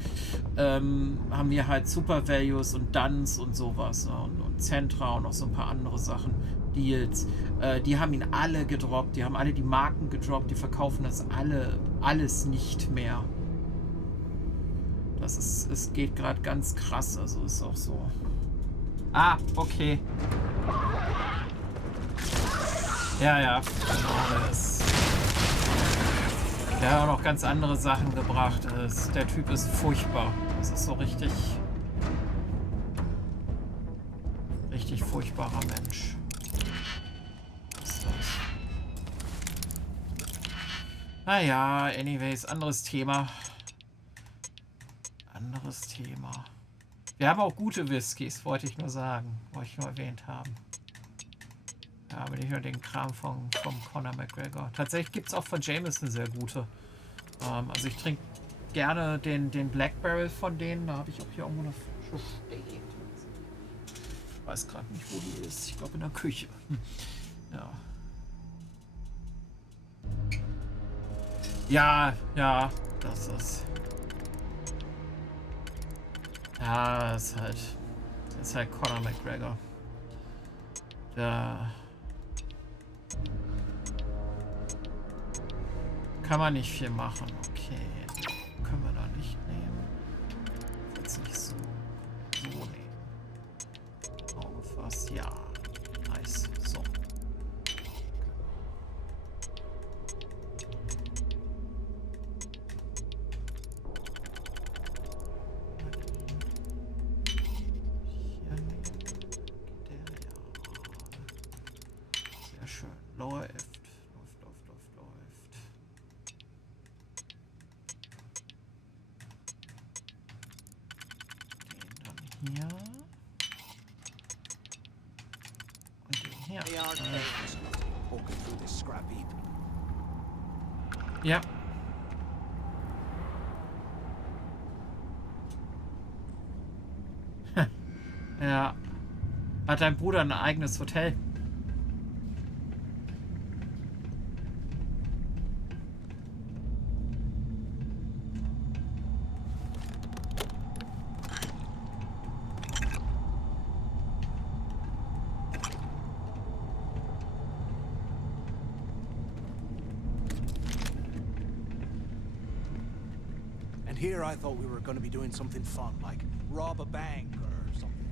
haben wir halt Super Values und Duns und sowas, ne? Und Centra und noch so ein paar andere Sachen, Deals. Die haben ihn alle gedroppt, die haben alle die Marken gedroppt, die verkaufen das alles nicht mehr. Es geht gerade ganz krass, also ist auch so. Ah, okay. Ja, genau, der hat auch noch ganz andere Sachen gebracht. Der Typ ist furchtbar. Das ist so richtig furchtbarer Mensch. Was ist das? Naja, anyways, anderes Thema. Wir haben auch gute Whiskys, wollte ich nur sagen. Wollte ich nur erwähnt haben. Ja, aber nicht nur den Kram vom Conor McGregor. Tatsächlich gibt es auch von Jameson sehr gute. Also ich trinke gerne den Black Barrel von denen. Da habe ich auch hier irgendwo eine Flasche stehen. Ich weiß gerade nicht, wo die ist. Ich glaube in der Küche. Ja. Ja, das ist... Ja, das ist halt Conor McGregor. Da kann man nicht viel machen. Okay, können wir da nicht nehmen. Jetzt nicht so nehmen. Auf was? Ja. Nice. So. Läuft. Den dann hier. Und den hier. Ja. Ja. Hat dein Bruder ein eigenes Hotel? Here I thought we were going to be doing something fun, like rob a bank or something.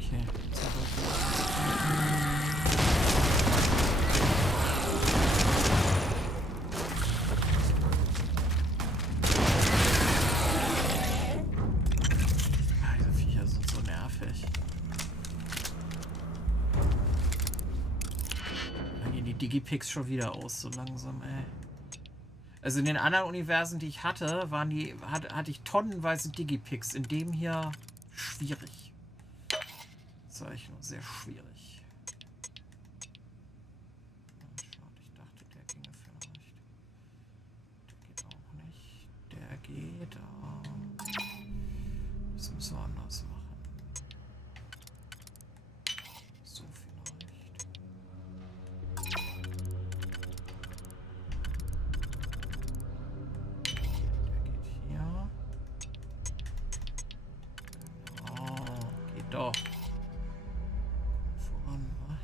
Okay. Digipix schon wieder aus, so langsam, ey. Also in den anderen Universen, die ich hatte, hatte ich tonnenweise Digipix. In dem hier schwierig. Zeichnung, sehr schwierig. Schade, ich dachte, der ginge vielleicht. Der geht auch nicht. Der geht. Das müssen wir anders machen. Doch. Voran, wa?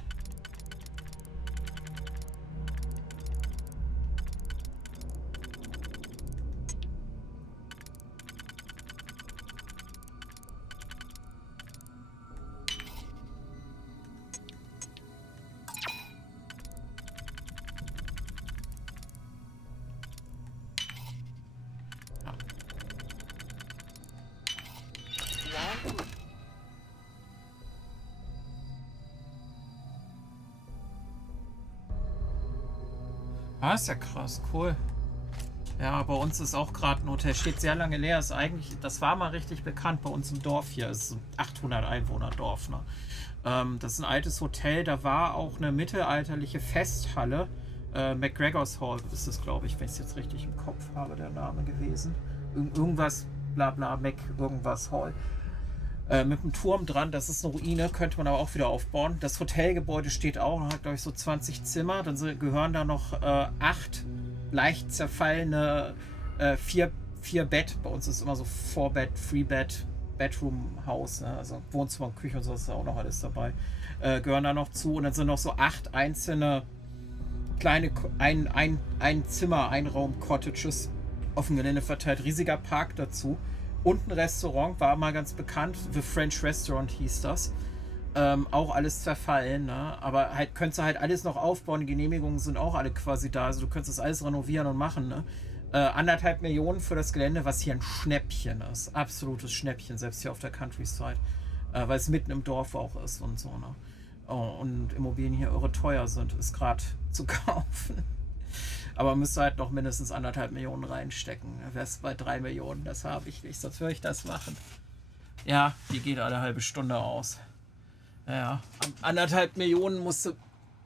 Ah, ist ja krass, cool. Ja, bei uns ist auch gerade ein Hotel, steht sehr lange leer, ist eigentlich, das war mal richtig bekannt bei uns im Dorf hier, ist ein 800 Einwohner Dorf, ne? Das ist ein altes Hotel, da war auch eine mittelalterliche Festhalle, McGregor's Hall ist es, glaube ich, wenn ich es jetzt richtig im Kopf habe, der Name gewesen. Irgendwas bla bla, Mac, irgendwas Hall. Mit einem Turm dran, das ist eine Ruine, könnte man aber auch wieder aufbauen. Das Hotelgebäude steht auch, hat glaube ich so 20 Zimmer, dann gehören da noch 8 leicht zerfallene 4 Bett, bei uns ist immer so 4-Bed, 3-Bed, Bedroom-Haus, ne? Also Wohnzimmer, Küche und so ist da auch noch alles dabei, gehören da noch zu und dann sind noch so 8 einzelne kleine ein Zimmer, Einraum-Cottages auf dem Gelände verteilt, riesiger Park dazu. Und ein Restaurant, war mal ganz bekannt, The French Restaurant hieß das. Auch alles zerfallen, ne? Aber halt könntest du halt alles noch aufbauen, die Genehmigungen sind auch alle quasi da, also du könntest das alles renovieren und machen, ne? 1,5 Millionen für das Gelände, was hier ein Schnäppchen ist. Absolutes Schnäppchen, selbst hier auf der Countryside. Weil es mitten im Dorf auch ist und so, ne? Oh, und Immobilien hier irre teuer sind, ist gerade zu kaufen. Aber müsste halt noch mindestens 1,5 Millionen reinstecken. Wäre es bei 3 Millionen, das habe ich nicht, sonst würde ich das machen. Ja, die geht alle halbe Stunde aus. Ja, 1,5 Millionen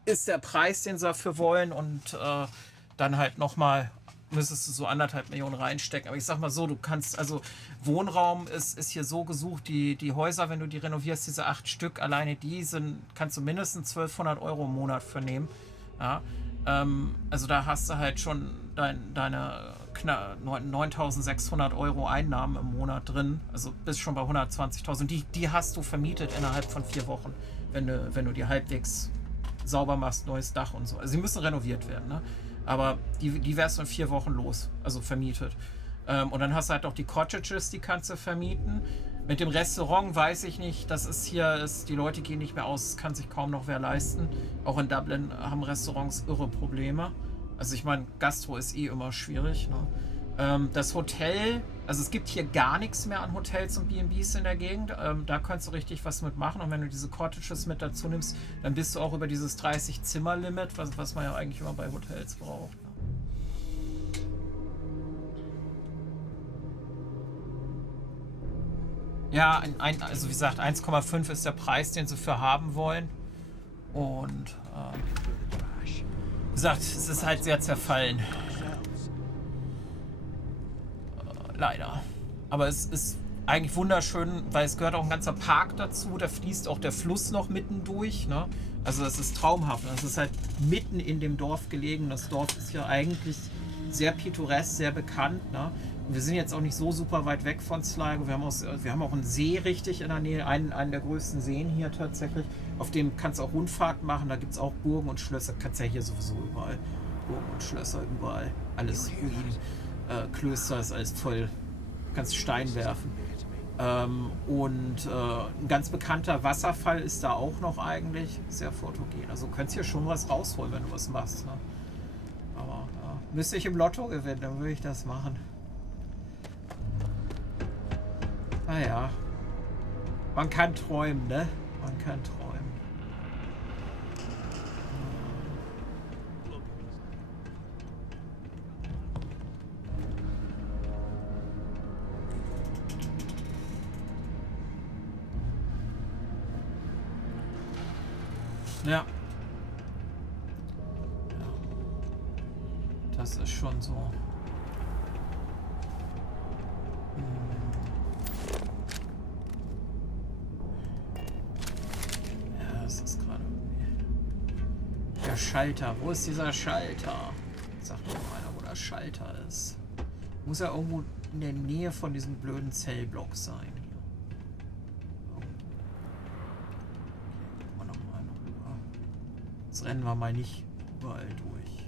ist der Preis, den sie dafür wollen und dann halt nochmal müsstest du so 1,5 Millionen reinstecken. Aber ich sag mal so, du kannst, also Wohnraum ist hier so gesucht, die Häuser, wenn du die renovierst, diese 8 Stück, alleine die kannst du mindestens 1.200 € im Monat für nehmen. Ja. Also da hast du halt schon deine 9.600 € Einnahmen im Monat drin. Also bist schon bei 120.000. Die hast du vermietet innerhalb von 4 Wochen, wenn du die halbwegs sauber machst, neues Dach und so. Also sie müssen renoviert werden, ne? Aber die wärst du in 4 Wochen los, also vermietet. Und dann hast du halt auch die Cottages, die kannst du vermieten. Mit dem Restaurant weiß ich nicht, die Leute gehen nicht mehr aus, das kann sich kaum noch wer leisten. Auch in Dublin haben Restaurants irre Probleme. Also ich meine, Gastro ist immer schwierig, ne? Das Hotel, also es gibt hier gar nichts mehr an Hotels und B&Bs in der Gegend. Da kannst du richtig was mitmachen. Und wenn du diese Cottages mit dazu nimmst, dann bist du auch über dieses 30-Zimmer-Limit, was man ja eigentlich immer bei Hotels braucht. Ne? Ja, also wie gesagt, 1,5 ist der Preis, den sie für haben wollen. Und wie gesagt, es ist halt sehr zerfallen. Leider. Aber es ist eigentlich wunderschön, weil es gehört auch ein ganzer Park dazu. Da fließt auch der Fluss noch mitten durch, ne? Also das ist traumhaft. Das ist halt mitten in dem Dorf gelegen. Das Dorf ist ja eigentlich sehr pittoresk, sehr bekannt, ne? Und wir sind jetzt auch nicht so super weit weg von Sligo. Wir haben auch einen See richtig in der Nähe, einen der größten Seen hier tatsächlich. Auf dem kannst du auch Rundfahrt machen. Da gibt es auch Burgen und Schlösser. Kannst ja hier sowieso überall. Burgen und Schlösser überall. Alles Ruinen. Klöster ist alles voll. Kannst Stein werfen. Ein ganz bekannter Wasserfall ist da auch noch eigentlich. Sehr fotogen. Also du könntest hier schon was rausholen, wenn du was machst. Ne? Aber ja, müsste ich im Lotto gewinnen, dann würde ich das machen. Naja. Man kann träumen, ne? Man kann träumen. Ja. Das ist schon so. Ja, das ist gerade irgendwie. Der Schalter. Wo ist dieser Schalter? Sag mir mal einer, wo der Schalter ist. Muss ja irgendwo in der Nähe von diesem blöden Zellblock sein. Jetzt rennen wir mal nicht überall durch.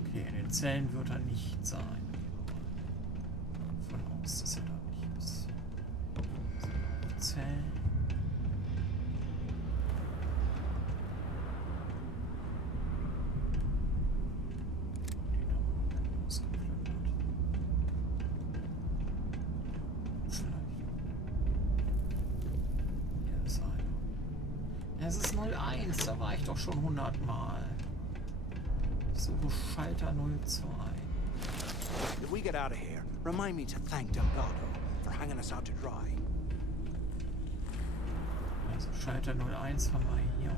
Okay, in den Zellen wird er nicht sein. Von aus, dass er da nicht ist. Zellen. Es ist 01, da war ich doch schon 100 Mal. So, Schalter 02. If we get out of here, remind me to thank Delgado for hanging us out to dry. Also Schalter 01 haben wir hier.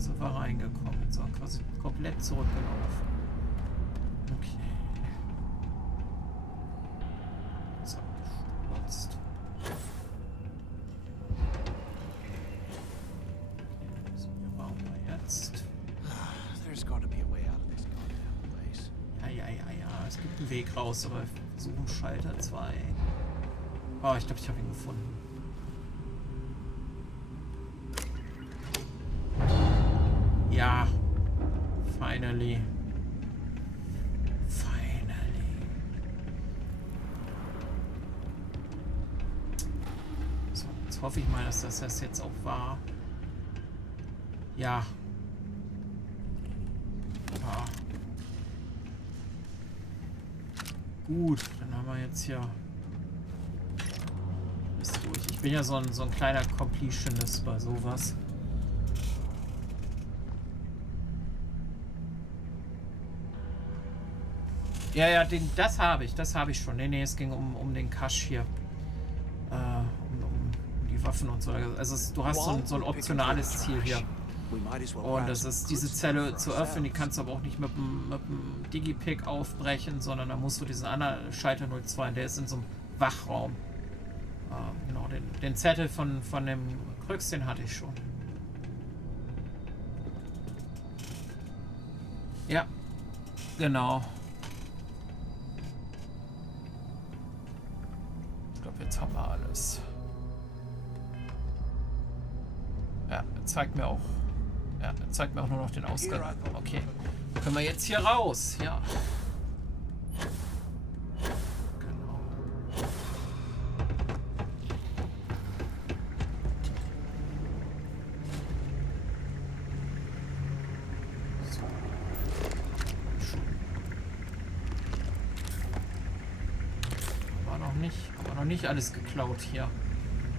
Hier sind wir reingekommen. So, quasi komplett zurückgelaufen. Okay. So, gestürzt. So, hier waren wir jetzt. There's got to be a way out of this goddamn place. Ja. Es gibt einen Weg raus, aber wir versuchen Schalter 2. Oh, ich glaube, ich habe ihn gefunden. Ja. Finally. So, jetzt hoffe ich mal, dass das jetzt auch war. Ja. Gut, dann haben wir jetzt hier alles durch. Ich bin ja so ein kleiner Completionist bei sowas. Ja, das habe ich schon. Nee, es ging um den Cache hier. Um die Waffen und so. Also du hast so ein optionales Ziel hier. Und das ist diese Zelle zu öffnen, die kannst du aber auch nicht mit dem Digipick aufbrechen, sondern da musst du diesen anderen Schalter 02, der ist in so einem Wachraum. Genau, den Zettel von dem Krux, den hatte ich schon. Ja, genau. Ich glaube, jetzt haben wir alles. Ja, zeigt mir auch. Ja, er zeigt mir auch nur noch den Ausgang. Okay. Können wir jetzt hier raus? Ja. Genau. So. Aber noch nicht alles geklaut hier. Um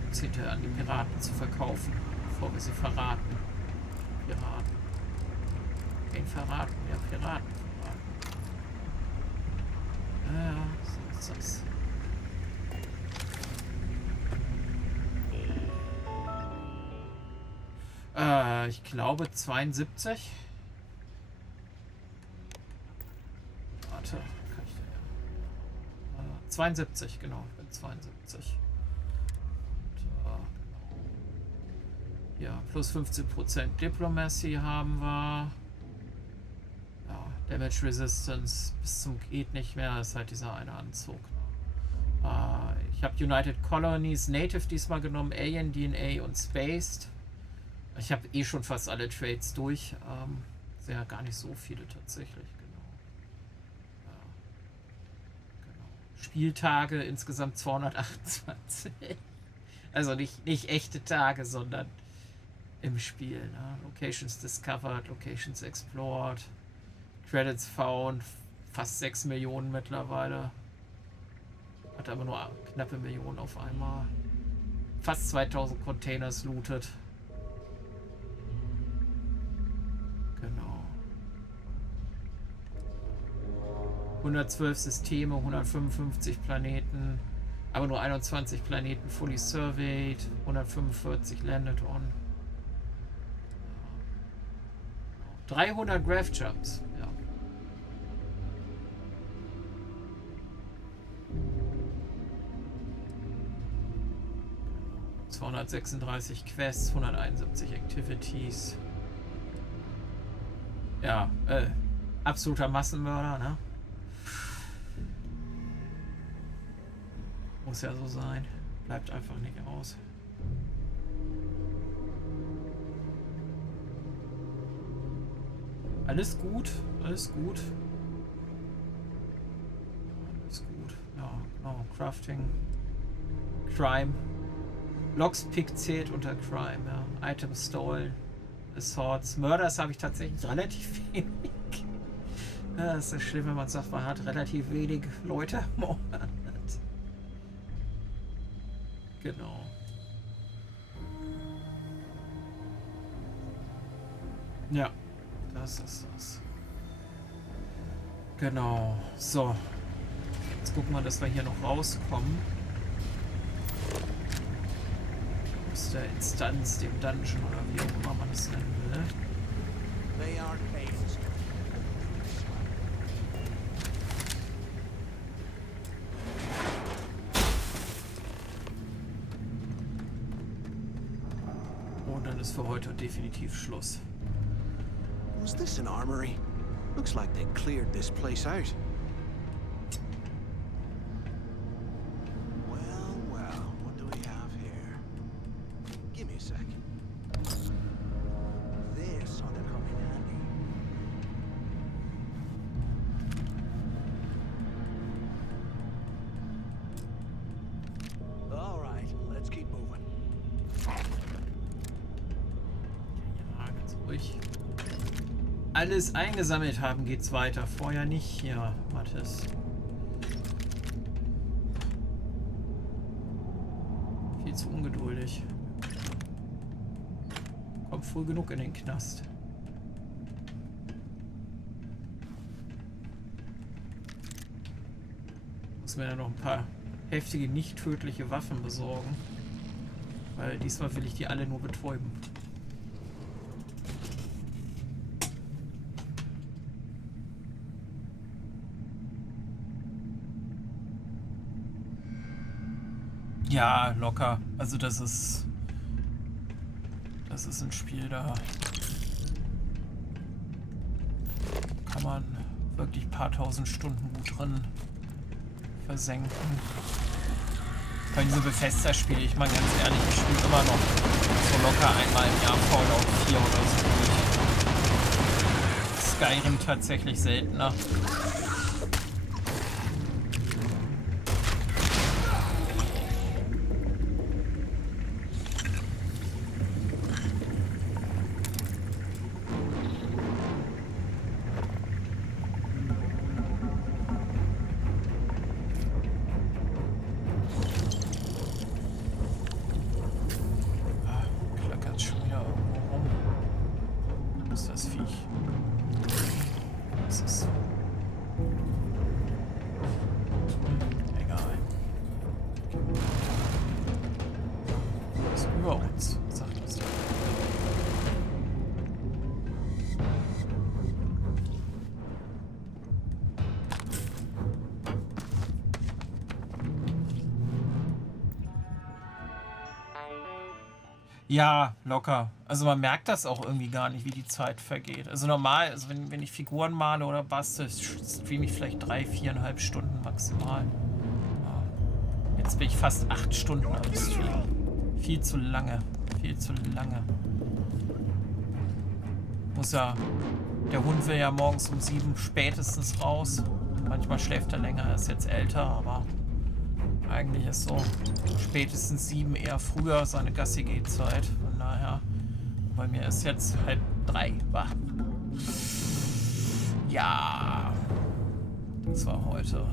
es hinterher an die Piraten zu verkaufen, bevor wir sie verraten. Piraten. Wen verraten? Ja, Piraten verraten. Ja, so ist das. Ich glaube 72. Warte, kann ich da ja. 72, genau, ich bin 72. Ja, plus 15% Diplomacy haben wir. Ja, Damage Resistance bis zum geht nicht mehr, ist halt dieser eine Anzug. Ich habe United Colonies, Native diesmal genommen, Alien DNA und Spaced. Ich habe eh schon fast alle Trades durch. Sind ja gar nicht so viele tatsächlich, genau. Genau. Spieltage insgesamt 228. Also nicht echte Tage, sondern im Spiel. Ne? Locations discovered, Locations explored, Credits found, fast 6 Millionen mittlerweile. Hat aber nur knappe Millionen auf einmal. Fast 2000 Containers looted. Genau. 112 Systeme, 155 Planeten, aber nur 21 Planeten fully surveyed, 145 landed on. 300 Graph Jumps, ja. Genau. 236 Quests, 171 Activities. Ja, absoluter Massenmörder, ne? Muss ja so sein. Bleibt einfach nicht aus. Alles gut, alles gut. Alles gut. Ja, genau. Crafting. Crime. Lockpick zählt unter Crime, ja. Items stolen. Assaults. Murders habe ich tatsächlich relativ wenig. Ja, das ist schlimm, wenn man sagt, man hat relativ wenig Leute ermordet. Genau. Ja. Das ist das. Genau. So. Jetzt gucken wir, dass wir hier noch rauskommen. Aus der Instanz, dem Dungeon oder wie auch immer man es nennen will. arcades. Und dann ist für heute definitiv Schluss. Was this an armory? Looks like they cleared this place out. Well, what do we have here? Give me a second. This ought to come in handy. All right, let's keep moving. Ja, ganz ruhig. Alles eingesammelt haben, geht's weiter. Vorher nicht. Ja, Mathis. Viel zu ungeduldig. Kommt früh genug in den Knast. Muss mir dann noch ein paar heftige, nicht tödliche Waffen besorgen. Weil diesmal will ich die alle nur betäuben. Ja, locker. Also das ist ein Spiel, da kann man wirklich ein paar tausend Stunden gut drin versenken. Bei diese Bethesda-Spiele, ich meine ganz ehrlich, ich spiele immer noch so locker einmal im Jahr Fallout 4 oder so durch. Skyrim tatsächlich seltener. Ja, locker. Also man merkt das auch irgendwie gar nicht, wie die Zeit vergeht. Also normal, also wenn ich Figuren male oder bastel, streame ich vielleicht 3, 4,5 Stunden maximal. Ja. Jetzt bin ich fast 8 Stunden am Stream. Viel zu lange. Viel zu lange. Muss ja... Der Hund will ja morgens um 7 spätestens raus. Manchmal schläft er länger, er ist jetzt älter, aber... Eigentlich ist so spätestens 7 eher früher seine Gassi-Geh-Zeit. Von daher, bei mir ist jetzt halt 3. Ja, das war heute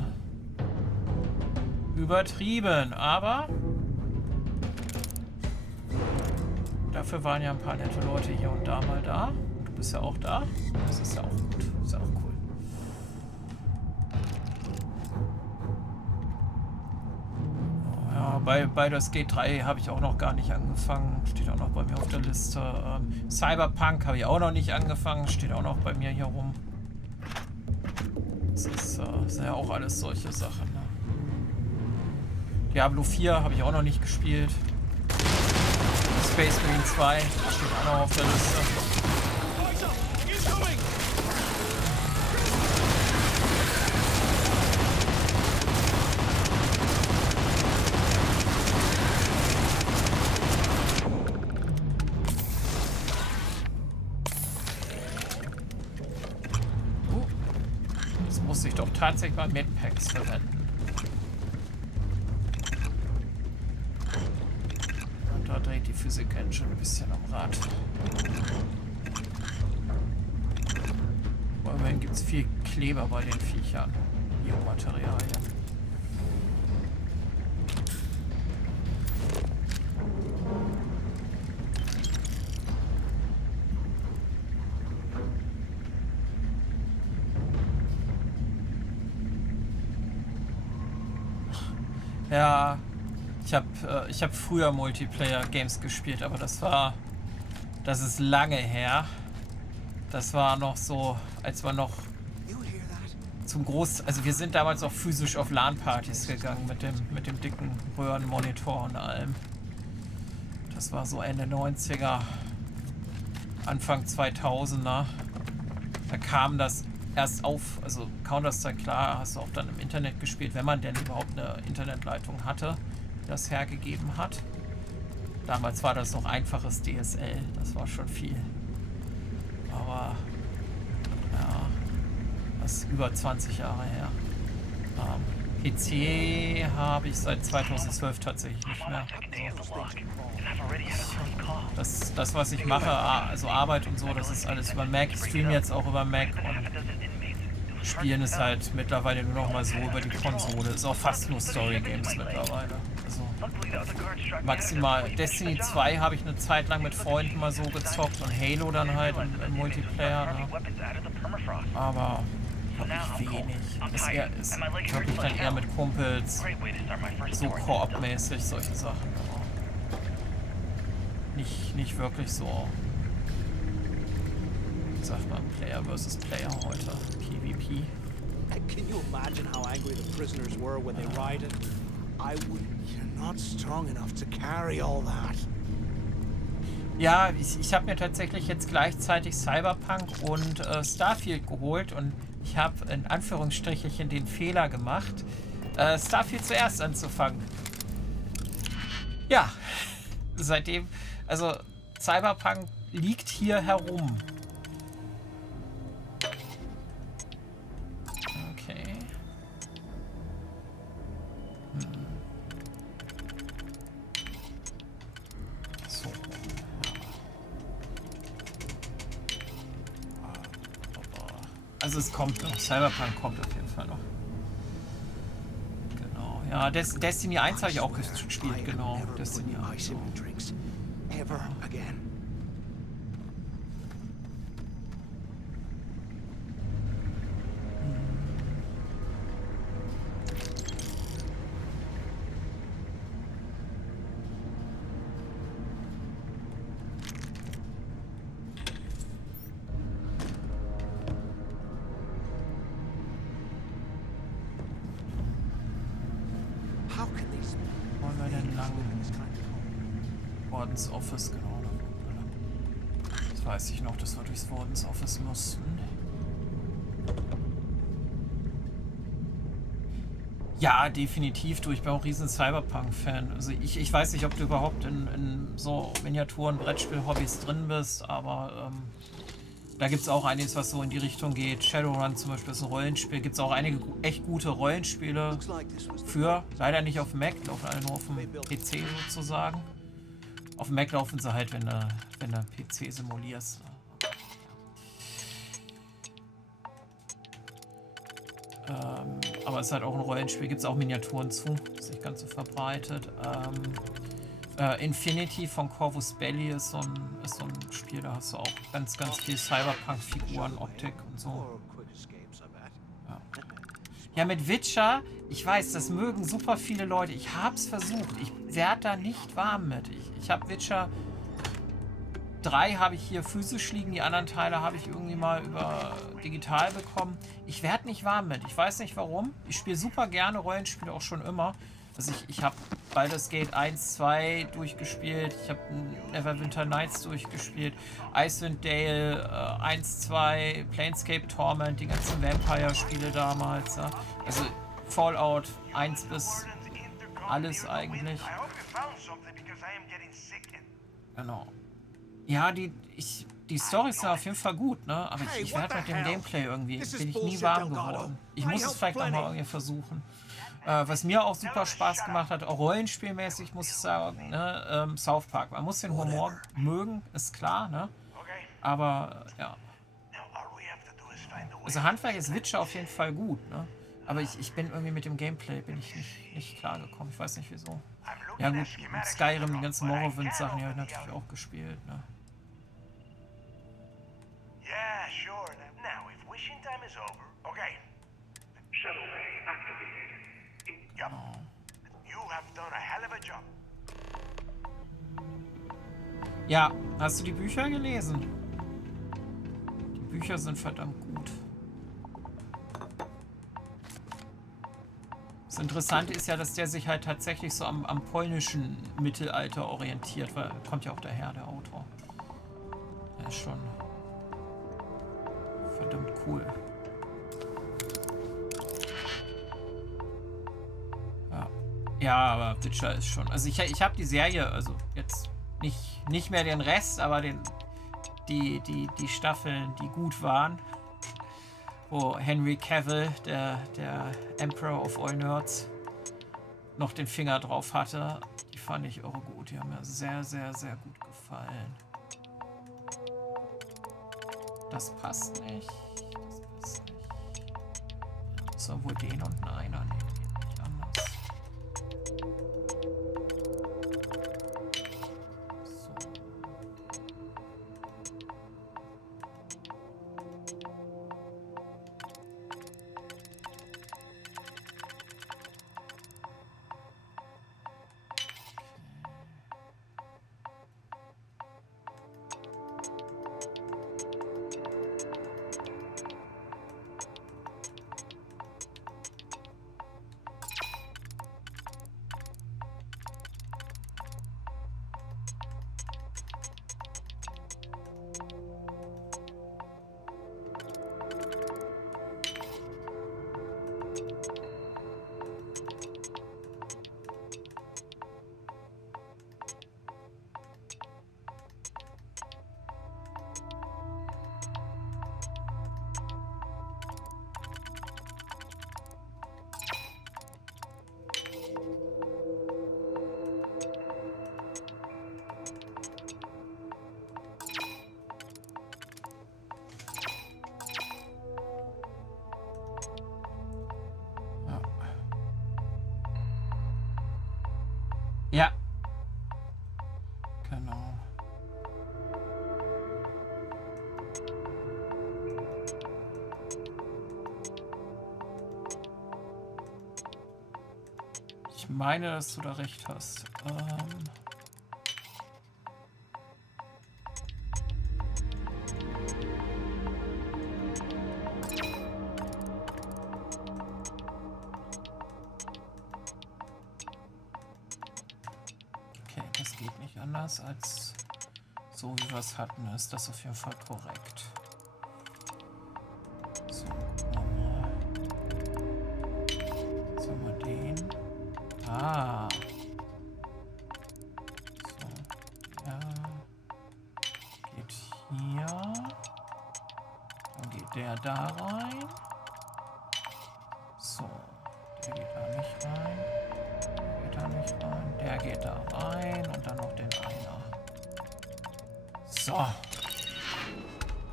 übertrieben, aber dafür waren ja ein paar nette Leute hier und da mal da. Du bist ja auch da. Das ist ja auch gut. Das ist ja auch cool. Bei Baldur's Gate 3 habe ich auch noch gar nicht angefangen. Steht auch noch bei mir auf der Liste. Cyberpunk habe ich auch noch nicht angefangen. Steht auch noch bei mir hier rum. Das sind ja auch alles solche Sachen. Ne? Diablo 4 habe ich auch noch nicht gespielt. Space Marine 2 steht auch noch auf der Liste. Tatsächlich mal Medpacks verwenden. Und da dreht die Physik Engine ein bisschen am Rad. Aber immerhin gibt es viel Kleber bei den Viechern. Biomaterialien. Ja, ich hab früher Multiplayer-Games gespielt, aber das ist lange her. Das war noch so, als wir noch zum also wir sind damals auch physisch auf LAN-Partys gegangen mit dem dicken Röhrenmonitor und allem. Das war so Ende 90er, Anfang 2000er. Da kam das erst auf, also Counter-Strike, klar, hast du auch dann im Internet gespielt, wenn man denn überhaupt eine Internetleitung hatte, die das hergegeben hat. Damals war das noch einfaches DSL, das war schon viel. Aber ja, das ist über 20 Jahre her. PC habe ich seit 2012 tatsächlich nicht mehr. Das, was ich mache, also Arbeit und so, das ist alles über Mac. Ich streame jetzt auch über Mac und spielen ist halt mittlerweile nur noch mal so über die Konsole. Ist auch fast nur Story-Games mittlerweile. Also maximal Destiny 2 habe ich eine Zeit lang mit Freunden mal so gezockt und Halo dann halt im Multiplayer. Ne? Aber wirklich wenig. Ist wirklich dann eher mit Kumpels, so Koop-mäßig, solche Sachen. Aber nicht wirklich so, wie sagt man, Player versus Player heute, PvP. Can you imagine how angry the prisoners were when they rioted? I wouldn't. You're not strong enough to carry all that. Ja, ich habe mir tatsächlich jetzt gleichzeitig Cyberpunk und Starfield geholt und ich habe in Anführungsstrichelchen den Fehler gemacht, Starfield zuerst anzufangen. Ja, seitdem, also Cyberpunk liegt hier herum. Okay. So. Also es kommt noch. Cyberpunk kommt auf jeden Fall noch. Genau. Ja, Destiny 1 habe ich auch gespielt, genau. Destiny 1. Ever again. Wollen wir denn lang? Wardens-Office, genau. Das weiß ich noch, dass wir durchs Wardens-Office mussten. Ja, definitiv. Ich bin auch ein riesen Cyberpunk-Fan. Also ich weiß nicht, ob du überhaupt in so Miniaturen, Brettspiel-Hobbys drin bist, aber da gibt es auch einiges, was so in die Richtung geht. Shadowrun zum Beispiel ist ein Rollenspiel. Gibt es auch einige echt gute Rollenspiele für. Leider nicht auf Mac, laufen alle nur auf dem PC sozusagen. Auf dem Mac laufen sie halt, wenn du PC simulierst. Aber es ist halt auch ein Rollenspiel. Gibt es auch Miniaturen zu. Ist nicht ganz so verbreitet. Infinity von Corvus Belli ist so ein Spiel, da hast du auch ganz viel Cyberpunk-Figuren, Optik und so. Ja, mit Witcher, ich weiß, das mögen super viele Leute. Ich hab's versucht. Ich werde da nicht warm mit. Ich habe Witcher 3 habe ich hier physisch liegen, die anderen Teile habe ich irgendwie mal über digital bekommen. Ich werde nicht warm mit. Ich weiß nicht warum. Ich spiele super gerne Rollenspiele, auch schon immer. Also ich habe Baldur's Gate 1, 2 durchgespielt, ich habe Neverwinter Nights durchgespielt, Icewind Dale 1, 2, Planescape Torment, die ganzen Vampire-Spiele damals. Ja. Also Fallout 1 bis alles eigentlich. Genau. Ja, die Storys sind auf jeden Fall gut, ne? Aber ich werde mit dem Gameplay irgendwie, bin ich nie warm geworden. Ich muss es vielleicht auch mal irgendwie versuchen. Was mir auch super Spaß gemacht hat, auch rollenspielmäßig, muss ich sagen, ne? South Park. Man muss den Humor mögen, ist klar, ne? Aber, ja. Also Handwerk ist Witcher auf jeden Fall gut, ne? Aber ich bin irgendwie mit dem Gameplay bin ich nicht klar gekommen. Ich weiß nicht wieso. Ja gut, mit Skyrim, die ganzen Morrowind-Sachen, die habe ich natürlich auch gespielt, ne? Yeah, sure. Now, if wishing time is over, okay. Shuttle bay activated. Yup. You have done a hell of a job. Ja, hast du die Bücher gelesen? Die Bücher sind verdammt gut. Das Interessante ist ja, dass der sich halt tatsächlich so am polnischen Mittelalter orientiert, weil kommt ja auch daher, der Autor. Der ist schon verdammt cool. Ja, ja, aber Witcher ist schon... Also ich habe die Serie, also jetzt nicht mehr den Rest, aber die Staffeln, die gut waren, wo Henry Cavill, der Emperor of All Nerds, noch den Finger drauf hatte. Die fand ich irre gut. Die haben mir sehr, sehr, sehr gut gefallen. Das passt nicht. Das passt nicht. Ja, soll wohl den und einen Einer nehmen. Geht nicht anders. Ja. Genau. Ich meine, dass du da recht hast. Als so wie wir es hatten, ist das auf jeden Fall korrekt. So, gucken wir mal. So, mal den. Ah. So, ja. Geht hier. Dann geht der da rein. So, der geht da nicht rein. Nicht rein. Der geht da rein und dann noch den Einer. So.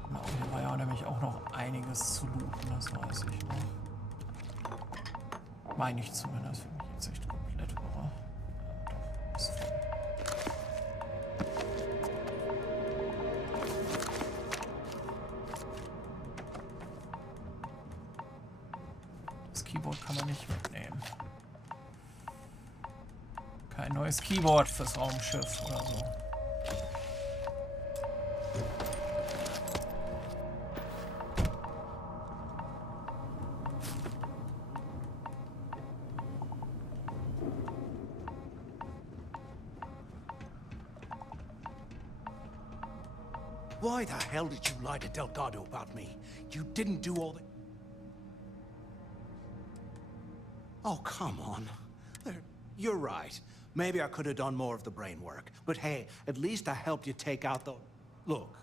Hier war ja nämlich auch noch einiges zu looten, das weiß ich noch. Meine ich zumindest, für mich jetzt echt komplett irre. Ja, doch, ist voll. Das Keyboard kann man nicht mitnehmen. Kein neues Keyboard fürs Raumschiff oder so. Why the hell did you lie to Delgado about me? You didn't do all the... Oh, come on. You're right. Maybe I could have done more of the brain work. But hey, at least I helped you take out the... Look,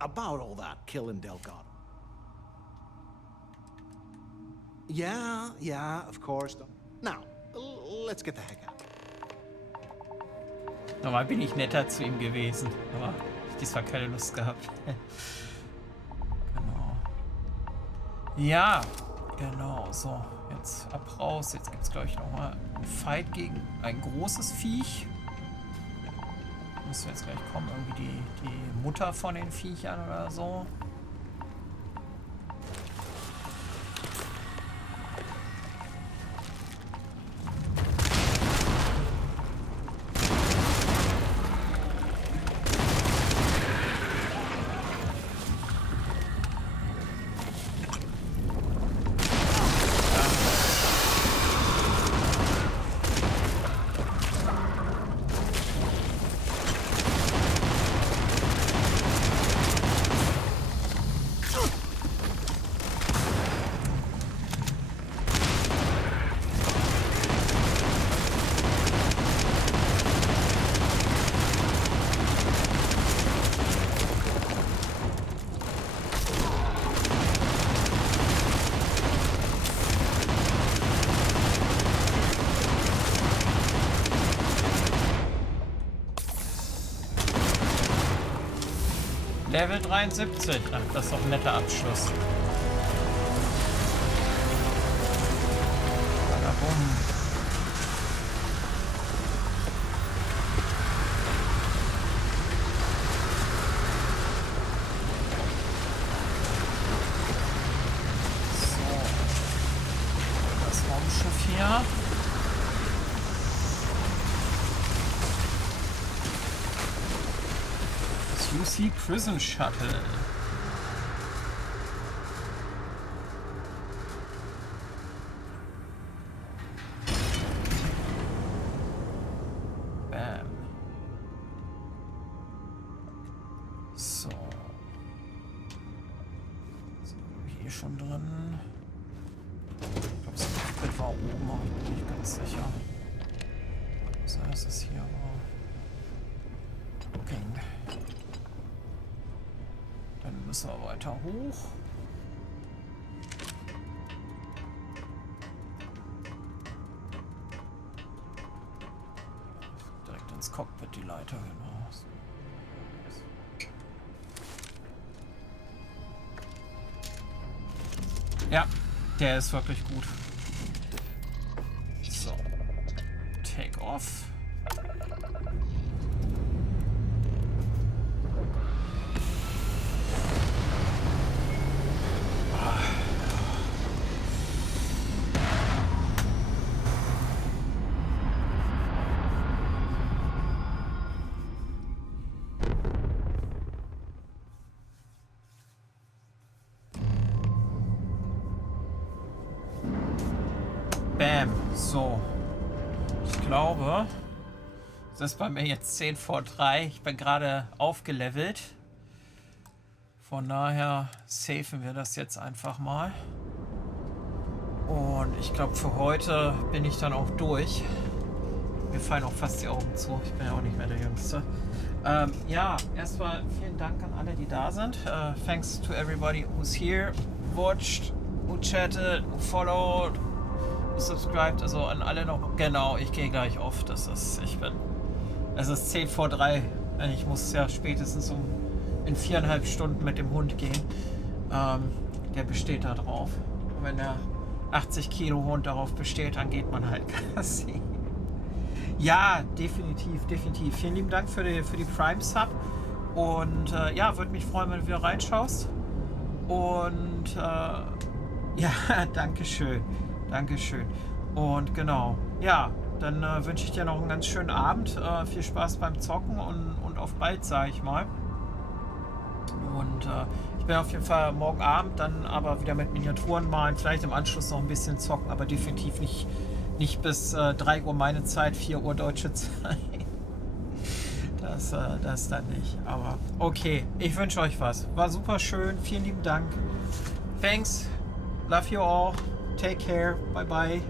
about all that killing Delgado. Yeah, of course. Now, let's get the heck out. Normal bin ich netter zu ihm gewesen, aber ich diesmal keine Lust gehabt. Genau. Ja, genau, so. Jetzt ab raus. Jetzt gibt es, glaube ich, nochmal einen Fight gegen ein großes Viech. Müssen wir jetzt gleich kommen. Irgendwie die Mutter von den Viechern oder so. Level 73. Ach, das ist doch ein netter Abschluss. Badabum. So. Das Raumschiff hier. UC Prison Shuttle. Bam. So. Sind wir hier schon drin? Ich glaube, das Cockpit war oben, aber ich bin nicht ganz sicher. So, das ist hier aber. Booking. Dann müssen wir weiter hoch. Direkt ins Cockpit die Leiter, genau. Ja, der ist wirklich gut. So. Take off. Bam. So. Ich glaube, es ist bei mir jetzt 10 vor 3. Ich bin gerade aufgelevelt. Von daher safen wir das jetzt einfach mal. Und ich glaube, für heute bin ich dann auch durch. Mir fallen auch fast die Augen zu. Ich bin ja auch nicht mehr der Jüngste. Ja, erstmal vielen Dank an alle, die da sind. Thanks to everybody who's here, watched, who chatted, who followed, who subscribed. Also an alle noch. Genau, ich gehe gleich auf. Es ist 10 vor 3. Ich muss ja spätestens in 4,5 Stunden mit dem Hund gehen. Der besteht da drauf. Und wenn der 80 Kilo Hund darauf besteht, dann geht man halt Gassi. Ja, definitiv, definitiv. Vielen lieben Dank für die Prime Sub. Und ja, würde mich freuen, wenn du wieder reinschaust. Und ja, Dankeschön. Dankeschön. Und genau, ja, dann wünsche ich dir noch einen ganz schönen Abend. Viel Spaß beim Zocken und auf bald, sage ich mal. Und ich bin auf jeden Fall morgen Abend dann aber wieder mit Miniaturen malen. Vielleicht im Anschluss noch ein bisschen zocken, aber definitiv nicht bis 3 Uhr meine Zeit, 4 Uhr deutsche Zeit. Das dann nicht. Aber okay, ich wünsche euch was. War super schön. Vielen lieben Dank. Thanks. Love you all. Take care. Bye bye.